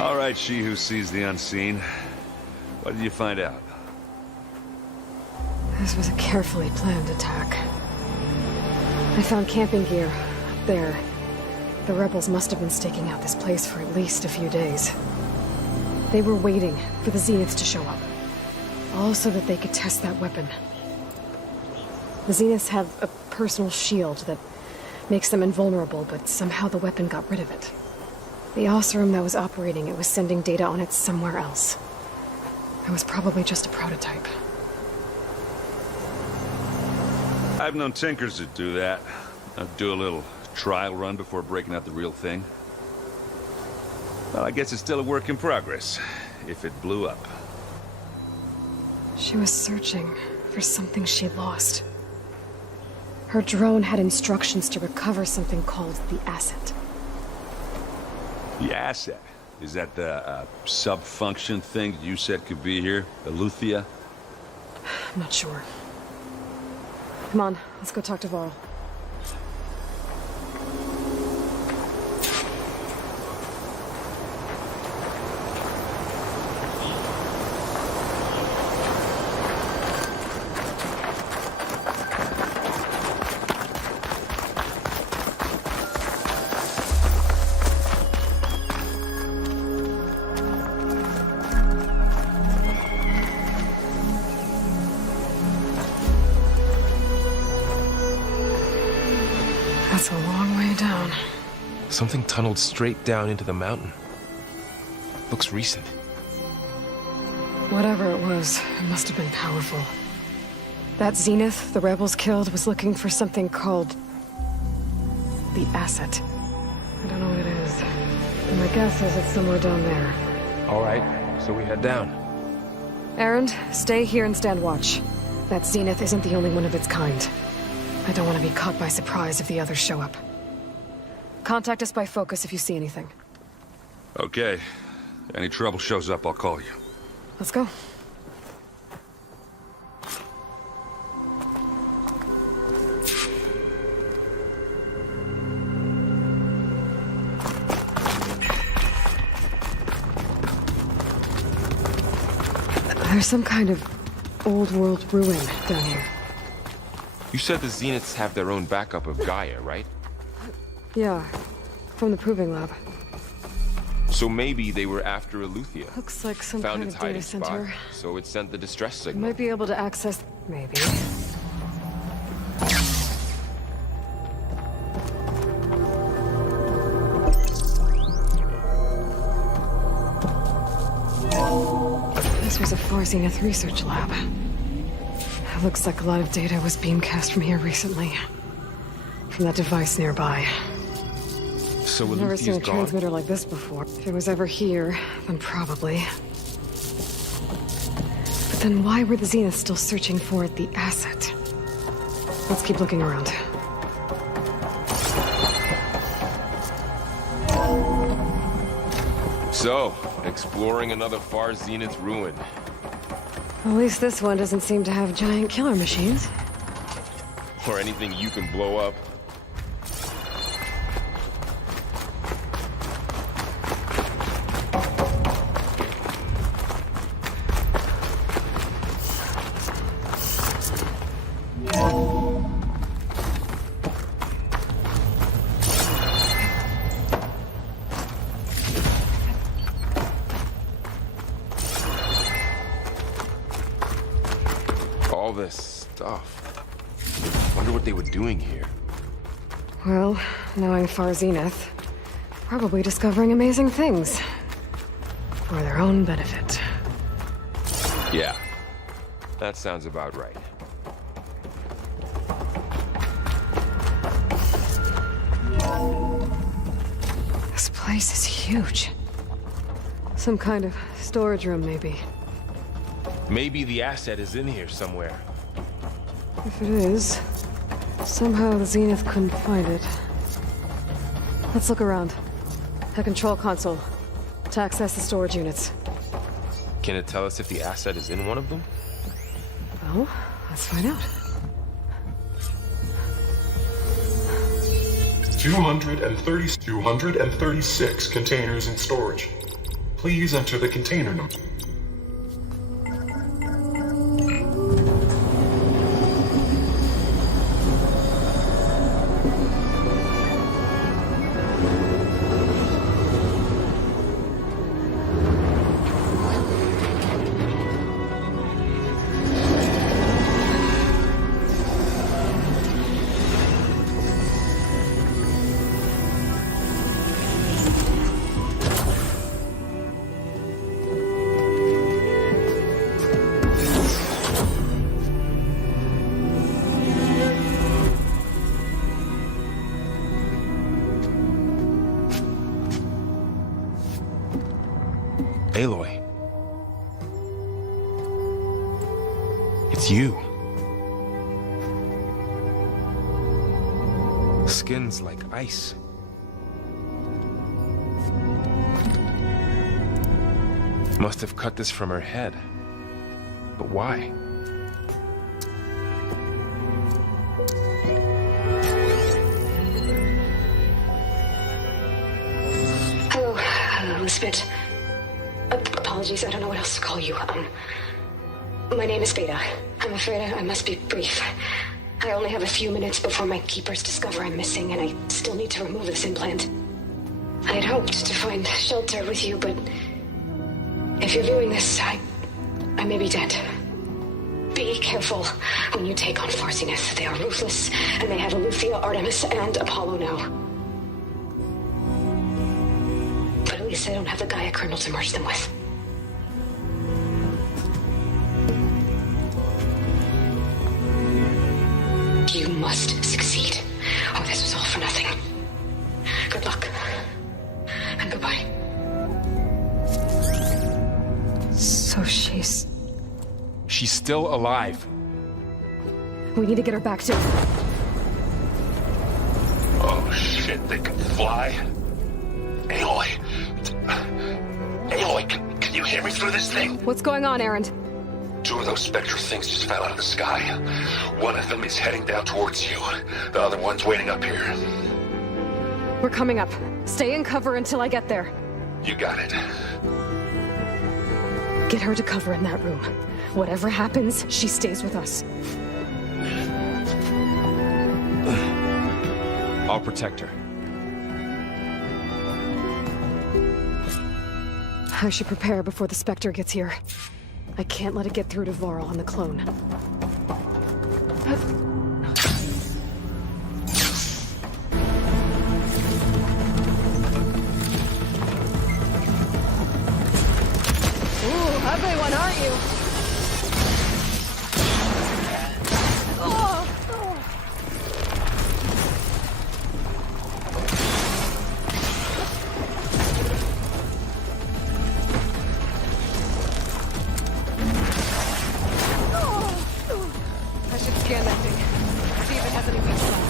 All right, she who sees the unseen. What did you find out? This was a carefully planned attack. I found camping gear up there. The rebels must have been staking out this place for at least a few days. They were waiting for the Zeniths to show up. All so that they could test that weapon. The Zeniths have a personal shield that makes them invulnerable, but somehow the weapon got rid of it. The Oseram that was operating it was sending data on it somewhere else. It was probably just a prototype. I've known tinkers that do that. I'd do a little trial run before breaking out the real thing. Well, I guess it's still a work in progress, if it blew up. She was searching for something she lost. Her drone had instructions to recover something called the asset. The asset? Is that the sub-function thing you said could be here? Eleuthia? I'm not sure. Come on, let's go talk to Varl. That's a long way down. Something tunneled straight down into the mountain. Looks recent. Whatever it was, it must have been powerful. That Zenith the rebels killed was looking for something called the asset. I don't know what it is. And my guess is it's somewhere down there. All right, so we head down. Erend, stay here and stand watch. That Zenith isn't the only one of its kind. I don't want to be caught by surprise if the others show up. Contact us by focus if you see anything. Okay. Any trouble shows up, I'll call you. Let's go. There's some kind of old world ruin down here. You said the Zeniths have their own backup of Gaia, right? Yeah, from the proving lab. So maybe they were after Eleuthia. Looks like some Found kind its of data hiding spot, center. so it sent the distress You signal. might be able to access... maybe. This was a Far Zenith research lab. It looks like a lot of data was beamcast from here recently. From that device nearby. So I've never seen a Eleuthia's gone? transmitter like this before. If it was ever here, then probably. But then why were the Zeniths still searching for the asset? Let's keep looking around. So, exploring another Far Zenith ruin. At least this one doesn't seem to have giant killer machines. Or anything you can blow up. All this stuff. Wonder what they were doing here. Well, knowing Far Zenith, probably discovering amazing things. For their own benefit. Yeah, that sounds about right. This place is huge. Some kind of storage room, maybe. Maybe the asset is in here somewhere. If it is, somehow the Zenith couldn't find it. Let's look around. A control console to access the storage units. Can it tell us if the asset is in one of them? Well, let's find out. 236 containers in storage. Please enter the container number. Aloy. It's you. Skin's like ice. Must have cut this from her head. But why? Hello, Elizabeth. Apologies, I don't know what else to call you. My name is Veda. I'm afraid I must be brief. I only have a few minutes before my keepers discover I'm missing, and I still need to remove this implant. I had hoped to find shelter with you, but if you're viewing this, I may be dead. Be careful when you take on Far Zenith. They are ruthless, and they have Aletheia, Artemis, and Apollo now. But at least I don't have the Gaia kernel to merge them with. You must succeed, or this was all for nothing. Good luck. And goodbye. So she's still alive. We need to get her back to... Oh shit, they can fly? Aloy. Aloy, can you hear me through this thing? What's going on, Erend? 2 of those spectral things just fell out of the sky. One of them is heading down towards you. The other one's waiting up here. We're coming up. Stay in cover until I get there. You got it. Get her to cover in that room. Whatever happens, she stays with us. I'll protect her. I should prepare before the Spectre gets here. I can't let it get through to Voral and the clone. Ooh, ugly one, aren't you? I should scan that thing. See if it has any weak spots.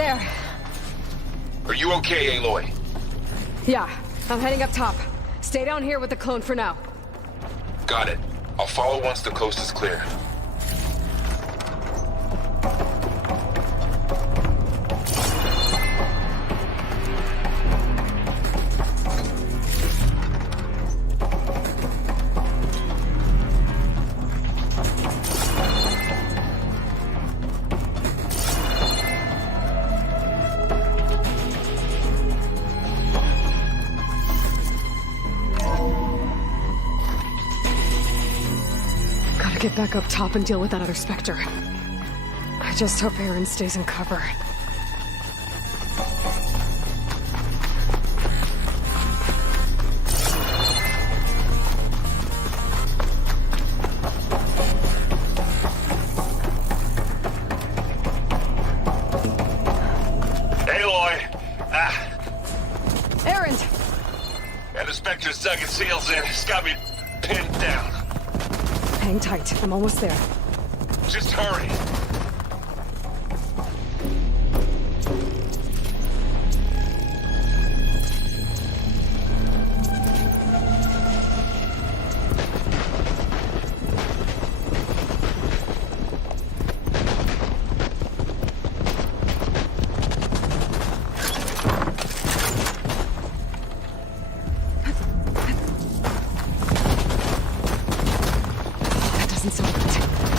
There. Are you okay, Aloy? Yeah, I'm heading up top. Stay down here with the clone for now. Got it. I'll follow once the coast is clear. Get back up top and deal with that other Spectre. I just hope Aaron stays in cover. Aloy! Aaron! And the Spectre's dug its heels in. It's got me pinned down. Hang tight. I'm almost there. Just hurry.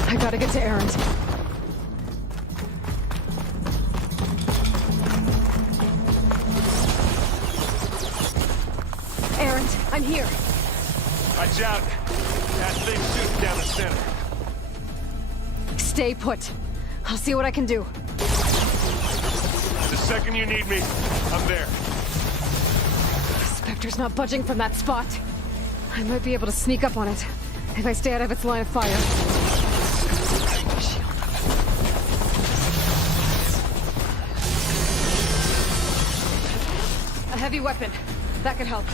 I gotta get to Aaron's. Aaron, I'm here. Watch out. That thing's shooting down the center. Stay put. I'll see what I can do. The second you need me, I'm there. Spectre's not budging from that spot. I might be able to sneak up on it if I stay out of its line of fire. A heavy weapon. That could help.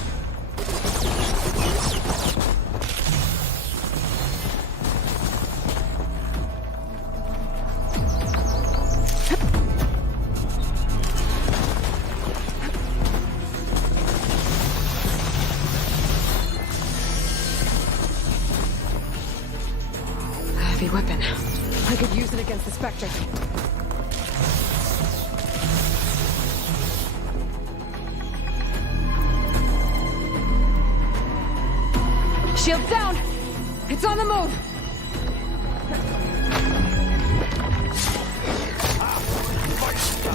A heavy weapon. I could use it against the Spectre. Shields down! It's on the move!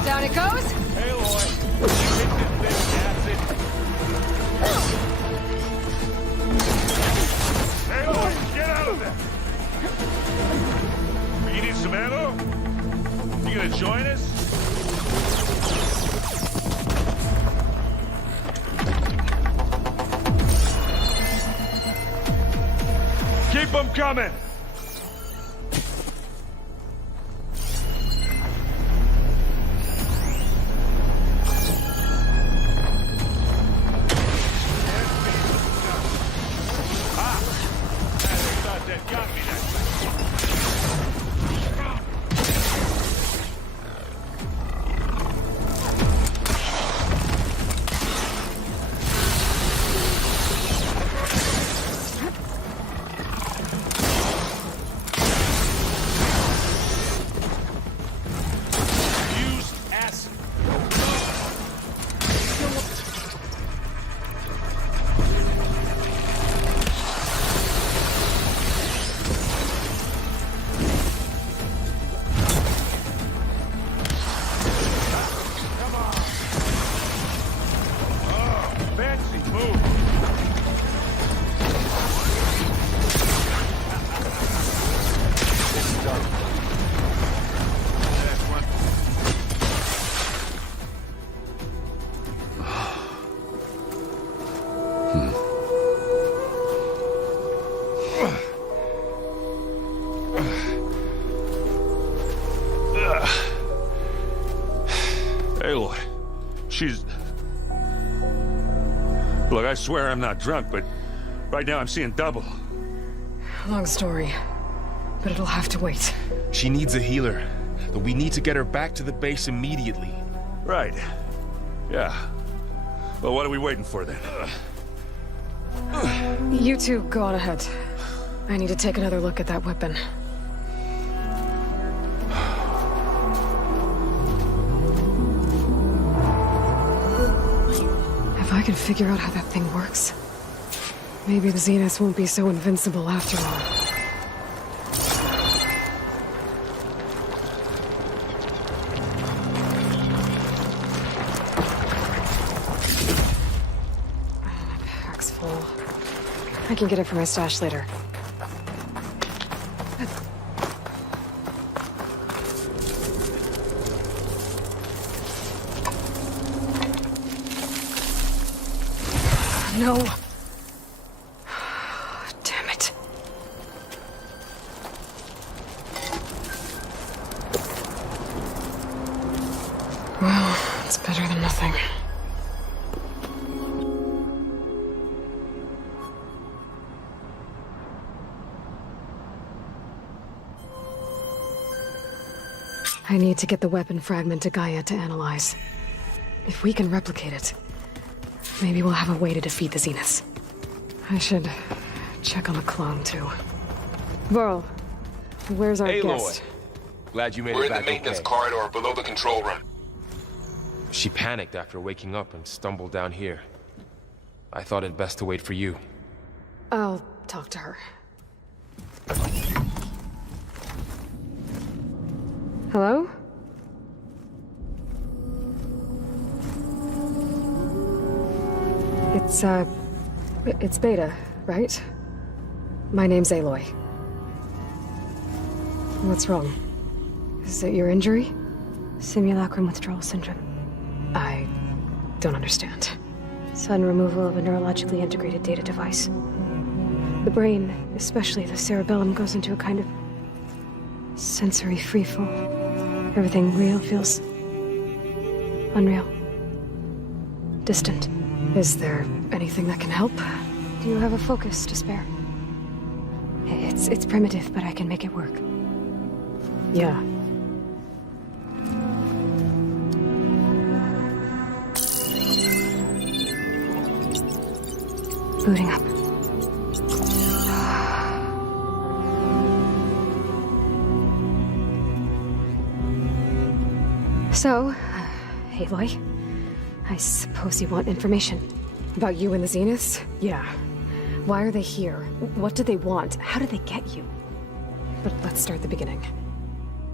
Down it goes! Aloy! You hit this thing, acid! Aloy, get out of there! You need some ammo? You gonna join us? Keep them coming! Aloy, she's... Look, I swear I'm not drunk, but right now I'm seeing double. Long story, but it'll have to wait. She needs a healer, but we need to get her back to the base immediately. Right. Yeah. Well, what are we waiting for then? You two go on ahead. I need to take another look at that weapon. If I can figure out how that thing works, maybe the Zeniths won't be so invincible after all. I can get it from my stash later. No. Damn it. Well, it's better than nothing. I need to get the weapon fragment to Gaia to analyze. If we can replicate it, maybe we'll have a way to defeat the Zeniths. I should check on the clone, too. Burl, where's our guest? Glad you made We're it in the back maintenance okay. corridor below the control room. She panicked after waking up and stumbled down here. I thought it best to wait for you. I'll talk to her. Hello? It's Beta, right? My name's Aloy. What's wrong? Is it your injury? Simulacrum withdrawal syndrome. I don't understand. Sudden removal of a neurologically integrated data device. The brain, especially the cerebellum, goes into a kind of sensory freefall. Everything real feels unreal. Distant. Is there anything that can help? Do you have a focus to spare? It's primitive, but I can make it work. Yeah. Booting up. So, Aloy, I suppose you want information. About you and the Zeniths? Yeah. Why are they here? What do they want? How did they get you? But let's start at the beginning.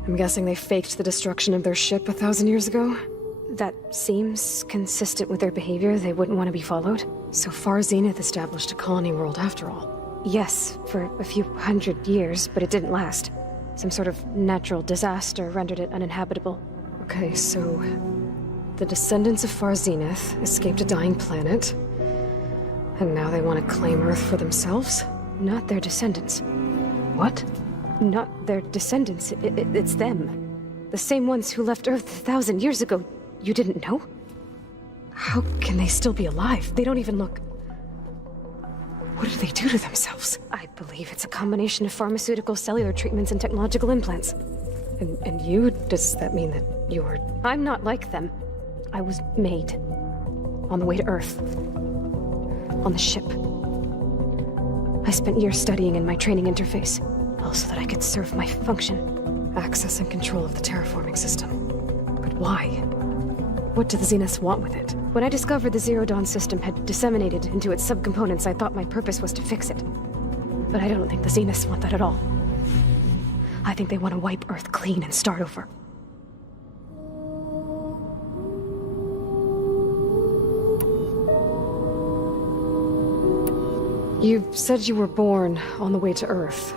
I'm guessing they faked the destruction of their ship 1,000 years ago? That seems consistent with their behavior. They wouldn't want to be followed. So Far Zenith established a colony world after all. Yes, for a few hundred years, but it didn't last. Some sort of natural disaster rendered it uninhabitable. Okay, so the descendants of Far Zenith escaped a dying planet, and now they want to claim Earth for themselves? Not their descendants. What? Not their descendants. It's them. The same ones who left Earth 1,000 years ago. You didn't know? How can they still be alive? They don't even look... What did they do to themselves? I believe it's a combination of pharmaceutical, cellular treatments, and technological implants. And you? Does that mean that you're... I'm not like them. I was made. On the way to Earth. On the ship. I spent years studying in my training interface, all so that I could serve my function. Access and control of the terraforming system. But why? What do the Zeniths want with it? When I discovered the Zero Dawn system had disseminated into its subcomponents, I thought my purpose was to fix it. But I don't think the Zeniths want that at all. I think they want to wipe Earth clean and start over. You said you were born on the way to Earth.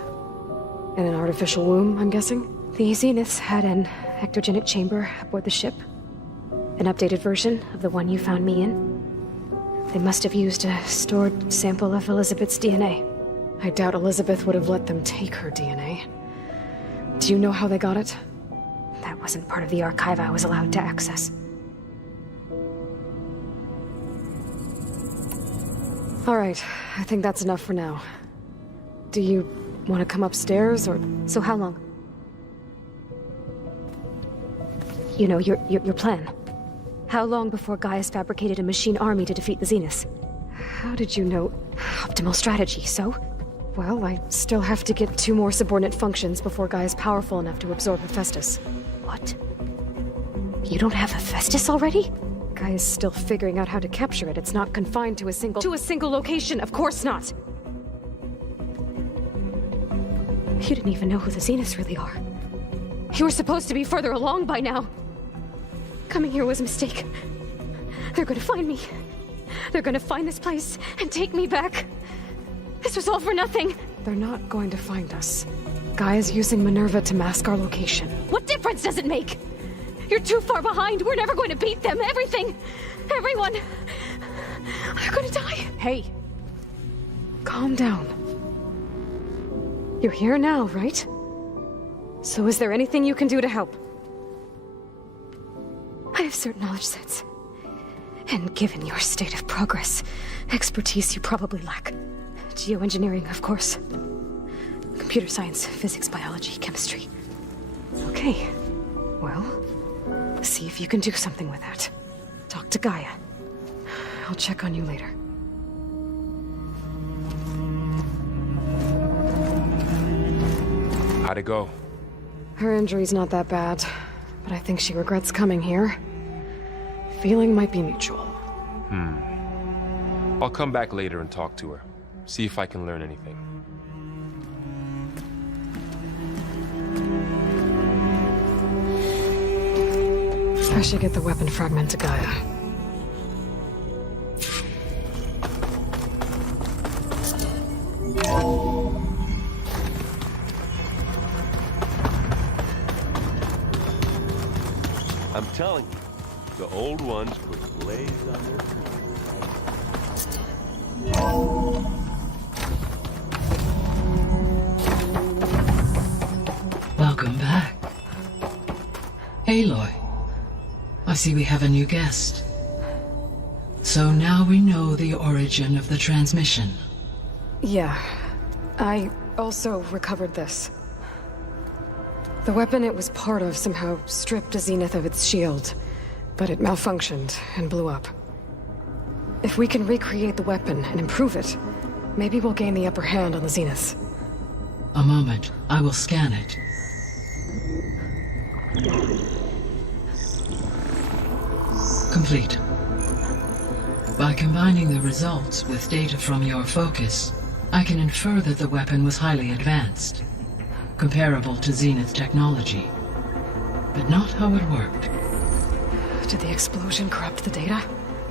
In an artificial womb, I'm guessing? The Zeniths had an ectogenic chamber aboard the ship. An updated version of the one you found me in. They must have used a stored sample of Elizabeth's DNA. I doubt Elizabeth would have let them take her DNA. Do you know how they got it? That wasn't part of the archive I was allowed to access. All right, I think that's enough for now. Do you want to come upstairs, or... So how long? You know, your plan. How long before Gaius fabricated a machine army to defeat the Zeniths? How did you know? Optimal strategy, so? Well, I still have to get 2 more subordinate functions before Gaia's powerful enough to absorb Hephaestus. What? You don't have Hephaestus already? Gaia's still figuring out how to capture it. It's not confined to a single location. Of course not. You didn't even know who the Zeniths really are. You were supposed to be further along by now. Coming here was a mistake. They're gonna find me. They're gonna find this place and take me back. This was all for nothing. They're not going to find us. Gaia's using Minerva to mask our location. What difference does it make? You're too far behind. We're never going to beat them. Everything. Everyone. They're gonna die. Hey. Calm down. You're here now, right? So is there anything you can do to help? I have certain knowledge sets. And given your state of progress, expertise you probably lack. Geoengineering, of course. Computer science, physics, biology, chemistry. Okay. Well, see if you can do something with that. Talk to Gaia. I'll check on you later. How'd it go? Her injury's not that bad, but I think she regrets coming here. Feeling might be mutual. I'll come back later and talk to her. See if I can learn anything. I should get the weapon fragment to Gaia. I'm telling you, the old ones put blades on their Welcome back. Aloy, I see we have a new guest. So now we know the origin of the transmission. Yeah. I also recovered this. The weapon it was part of somehow stripped a Zenith of its shield, but it malfunctioned and blew up. If we can recreate the weapon and improve it, maybe we'll gain the upper hand on the Zeniths. A moment, I will scan it. Complete. By combining the results with data from your focus, I can infer that the weapon was highly advanced, comparable to Zenith technology, but not how it worked. Did the explosion corrupt the data?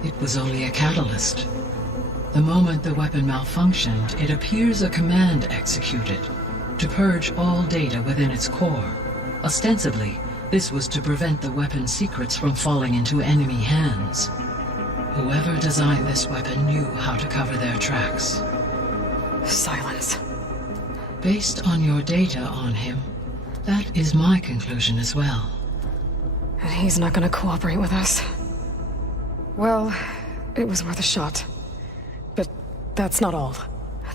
It was only a catalyst. The moment the weapon malfunctioned, it appears a command executed to purge all data within its core. Ostensibly, this was to prevent the weapon's secrets from falling into enemy hands. Whoever designed this weapon knew how to cover their tracks. Silence. Based on your data on him, that is my conclusion as well. And he's not gonna cooperate with us. Well, it was worth a shot. But that's not all.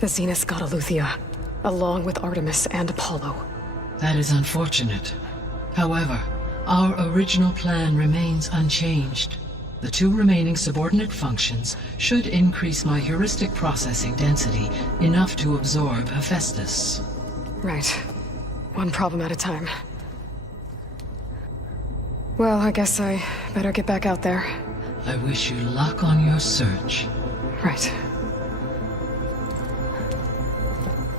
The Zeniths got Eleuthia, along with Artemis and Apollo. That is unfortunate. However, our original plan remains unchanged. The 2 remaining subordinate functions should increase my heuristic processing density enough to absorb Hephaestus. Right. One problem at a time. Well, I guess I better get back out there. I wish you luck on your search. Right.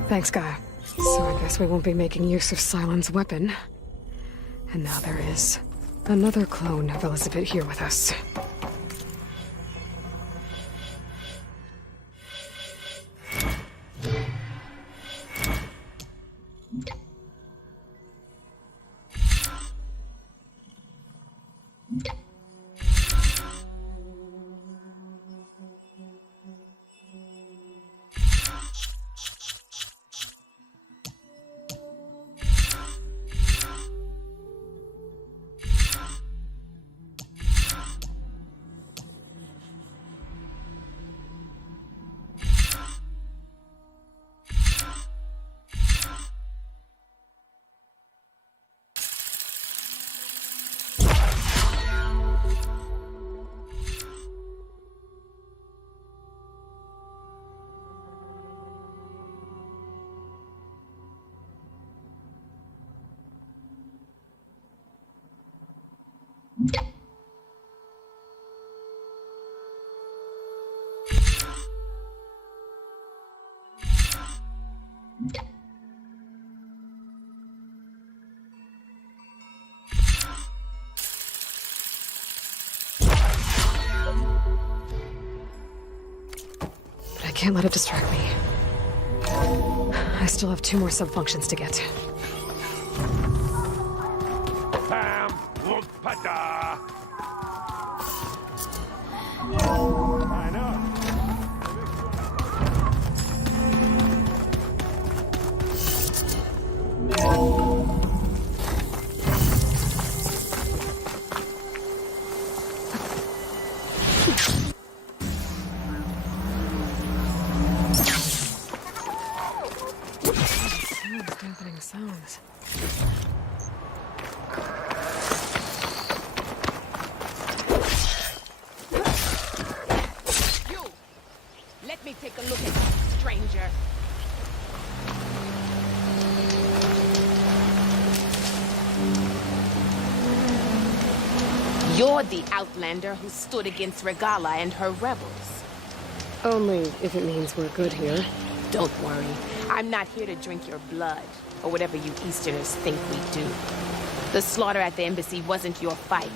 Thanks, Gaia. So I guess we won't be making use of Cylon's weapon. And now there is another clone of Elizabeth here with us. But I can't let it distract me. I still have 2 more sub-functions to get. Pam, Lumpada. I know. Dampening sounds. You! Let me take a look at you, stranger. You're the outlander who stood against Regala and her rebels. Only if it means we're good here. Don't worry. I'm not here to drink your blood, or whatever you Easterners think we do. The slaughter at the embassy wasn't your fight,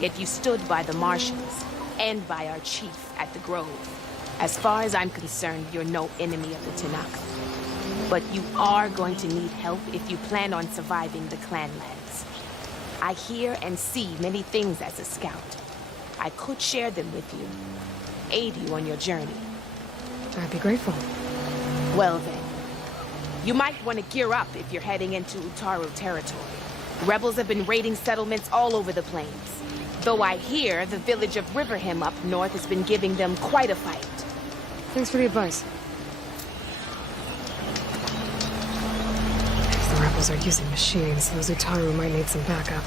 yet you stood by the marshals, and by our chief at the Grove. As far as I'm concerned, you're no enemy of the Tanakh. But you are going to need help if you plan on surviving the Clanlands. I hear and see many things as a scout. I could share them with you, aid you on your journey. I'd be grateful. Well then, you might want to gear up if you're heading into Utaru territory. Rebels have been raiding settlements all over the plains. Though I hear the village of Riverham up north has been giving them quite a fight. Thanks for the advice. If the rebels are using machines, those Utaru might need some backup.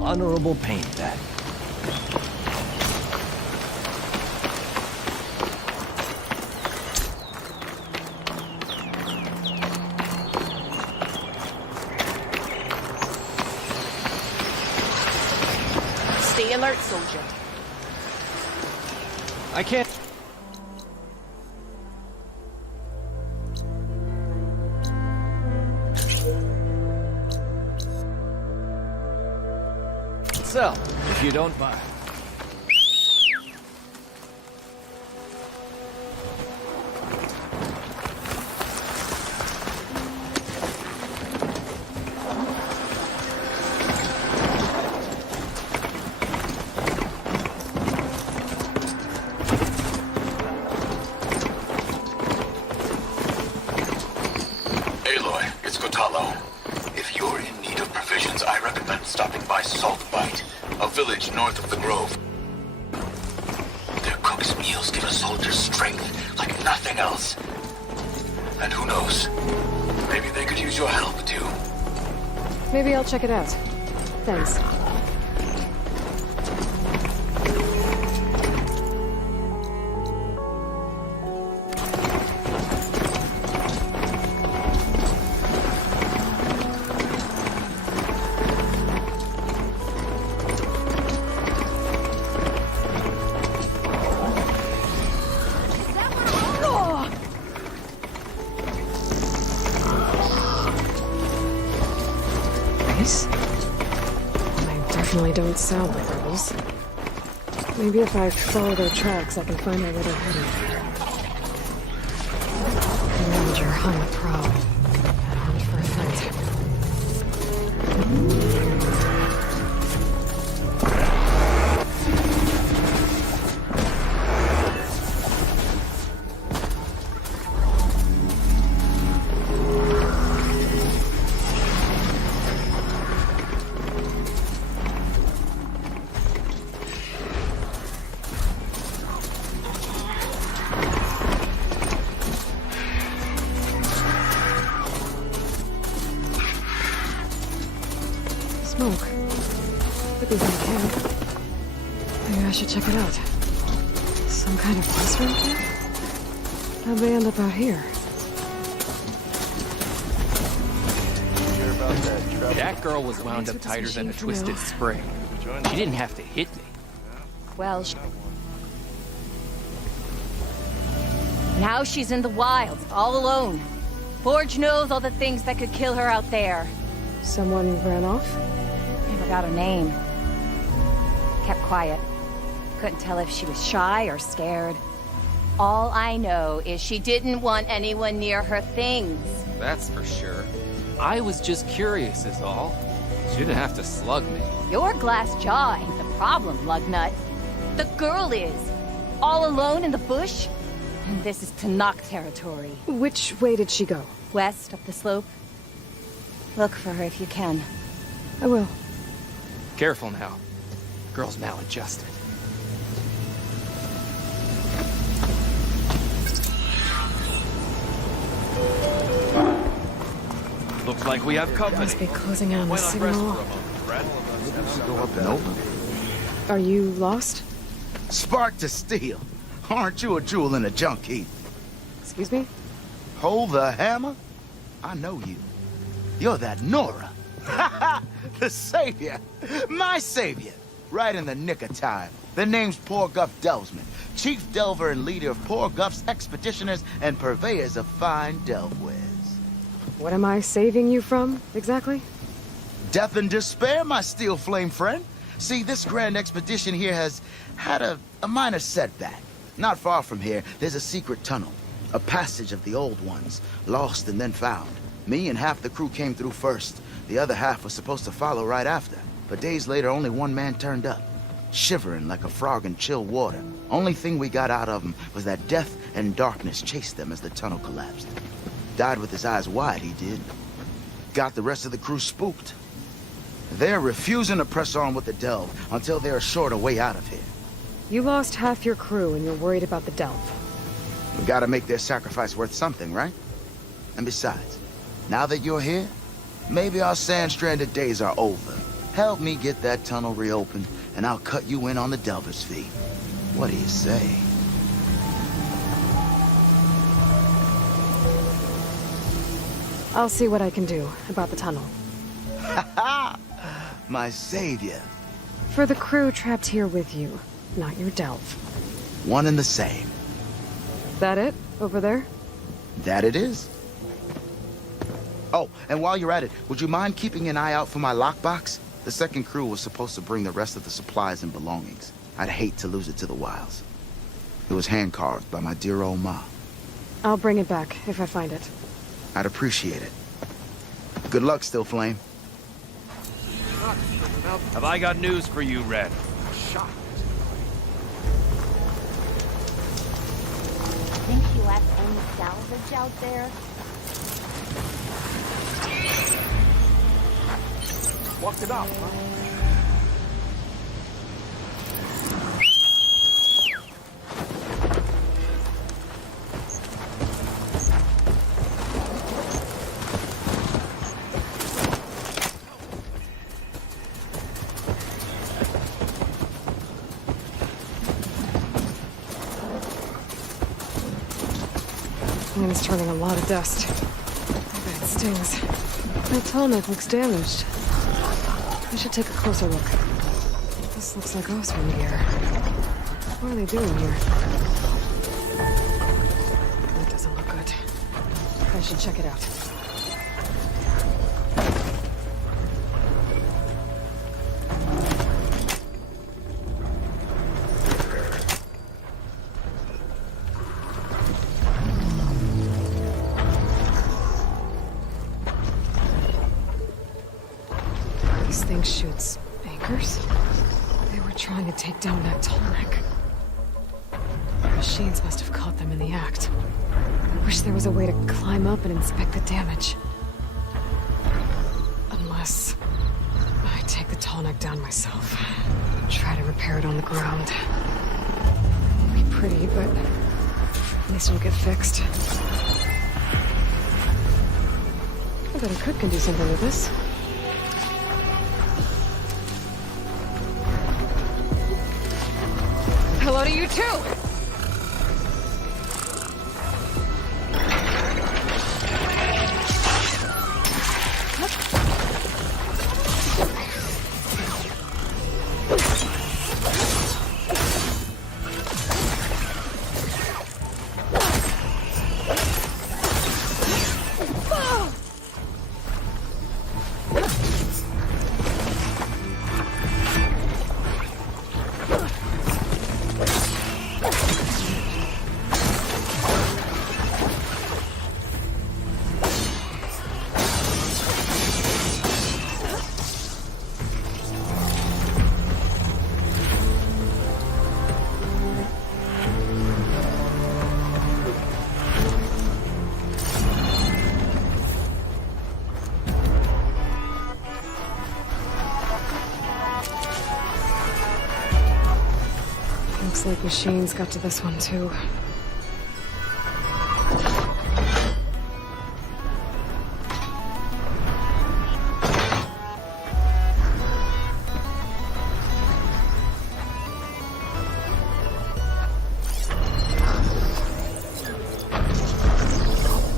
Honorable paint, that. Stay alert, soldier. I can't... So, if you don't mind. A village north of the grove. Their cook's meals give a soldier strength like nothing else. And who knows? Maybe they could use your help, too. Maybe I'll check it out. Thanks. Don't sound like rebels. Maybe if I follow their tracks, I can find out where they're headed. Ranger on the prowl. Armed for a fight. Smoke. Could be from the camp. Maybe I should check it out. Some kind of mushroom camp? How'd they end up out here? That girl was wound up tighter than a twisted spring. She didn't have to hit me. Well, now she's in the wilds, all alone. Forge knows all the things that could kill her out there. Someone ran off? Never got her name. Kept quiet. Couldn't tell if she was shy or scared. All I know is she didn't want anyone near her things. That's for sure. I was just curious is all. She didn't have to slug me. Your glass jaw ain't the problem, lugnut. The girl is. All alone in the bush. And this is Tanakh territory. Which way did she go? West, up the slope. Look for her if you can. I will. Careful now. Girl's maladjusted. Looks like we have company. Must be closing in on the signal. Go up and open. Are you lost? Spark to steel. Aren't you a jewel in a junk heap? Excuse me? Hold the hammer? I know you. You're that Nora. The savior. My savior. Right in the nick of time. The name's Poor Guff Delvesman, chief delver and leader of Poor Guff's expeditioners and purveyors of fine delve wares. What am I saving you from, exactly? Death and despair, my steel flame friend. See, this grand expedition here has had a minor setback. Not far from here, there's a secret tunnel. A passage of the old ones, lost and then found. Me and half the crew came through first. The other half was supposed to follow right after. But days later, only one man turned up. Shivering like a frog in chill water. Only thing we got out of him was that death and darkness chased them as the tunnel collapsed. Died with his eyes wide, he did. Got the rest of the crew spooked. They're refusing to press on with the delve until they're assured a way out of here. You lost half your crew and you're worried about the delve. We gotta make their sacrifice worth something, right? And besides, now that you're here, maybe our sand-stranded days are over. Help me get that tunnel reopened, and I'll cut you in on the delver's fee. What do you say? I'll see what I can do about the tunnel. Ha-ha! My savior. For the crew trapped here with you, not your delve. One and the same. That it? Over there? That it is. Oh, and while you're at it, would you mind keeping an eye out for my lockbox? The second crew was supposed to bring the rest of the supplies and belongings. I'd hate to lose it to the wilds. It was hand-carved by my dear old ma. I'll bring it back if I find it. I'd appreciate it. Good luck, Still Flame. Have I got news for you, Red? Think you left any salvage out there? Walked it off, huh? Wind's turning a lot of dust. I bet it stings. That tall neck looks damaged. I should take a closer look. This looks like Osram gear. What are they doing here? That doesn't look good. I should check it out. These things shoots anchors? They were trying to take down that tall neck. The machines must have caught them in the act. I wish there was a way to climb up and inspect the damage. Unless I take the tall neck down myself. Try to repair it on the ground. Won't be pretty, but at least it'll get fixed. I bet a cook can do something with this. Hello to you too! Looks like machines got to this one too.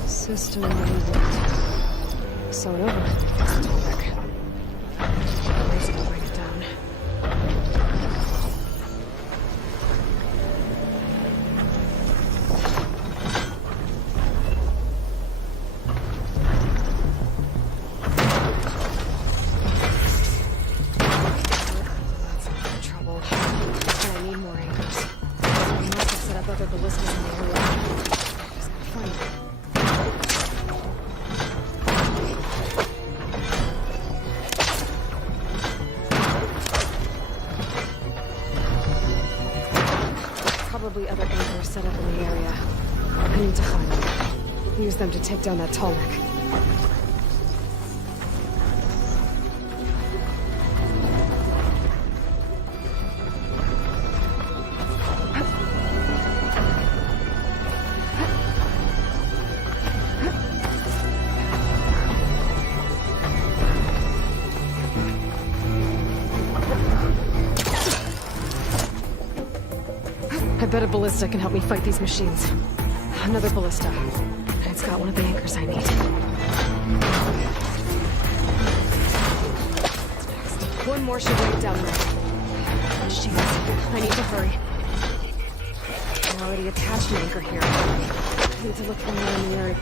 System reboot. So it over. Topic. Where's it to write it down? Probably other anchors set up in the area. I need to find them. Use them to take down that tall neck. I bet a ballista can help me fight these machines. Another ballista. And it's got one of the anchors I need. Next. One more should weigh it down there. Machines. I need to hurry. I already attached an anchor here. I need to look for more in the area.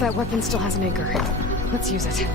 That weapon still has an anchor. Let's use it.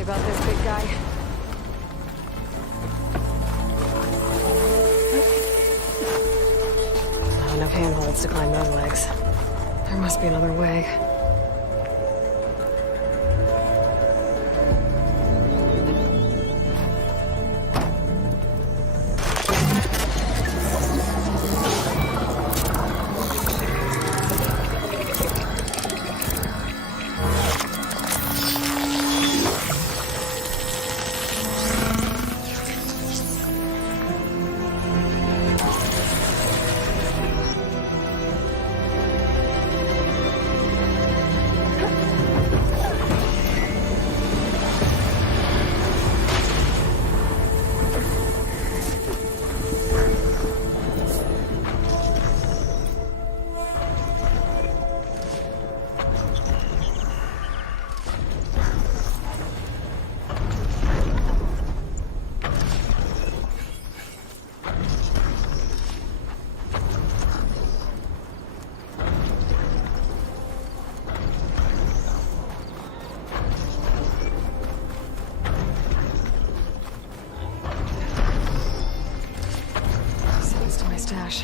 About this big guy. Not enough handholds to climb those legs. There must be another way. Stash.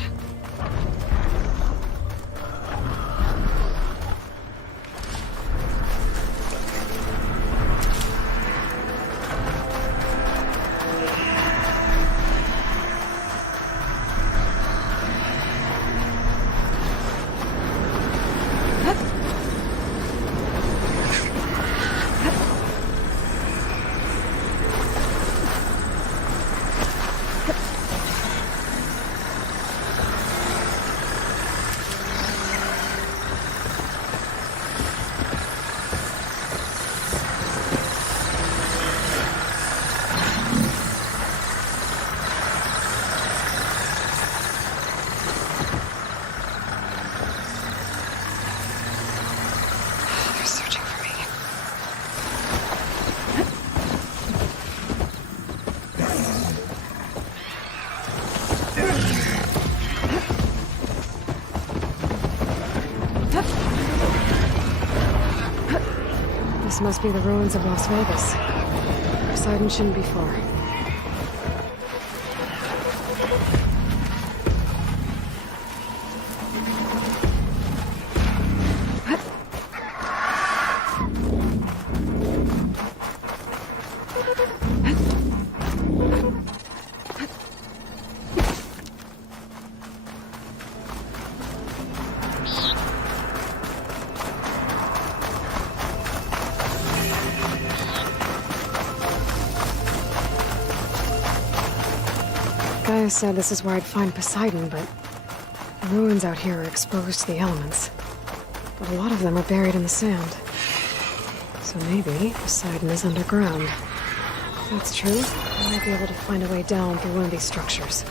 This must be the ruins of Las Vegas. Poseidon shouldn't be far. Gaia said this is where I'd find Poseidon, but the ruins out here are exposed to the elements. But a lot of them are buried in the sand. So maybe Poseidon is underground. If that's true, I might be able to find a way down through one of these structures.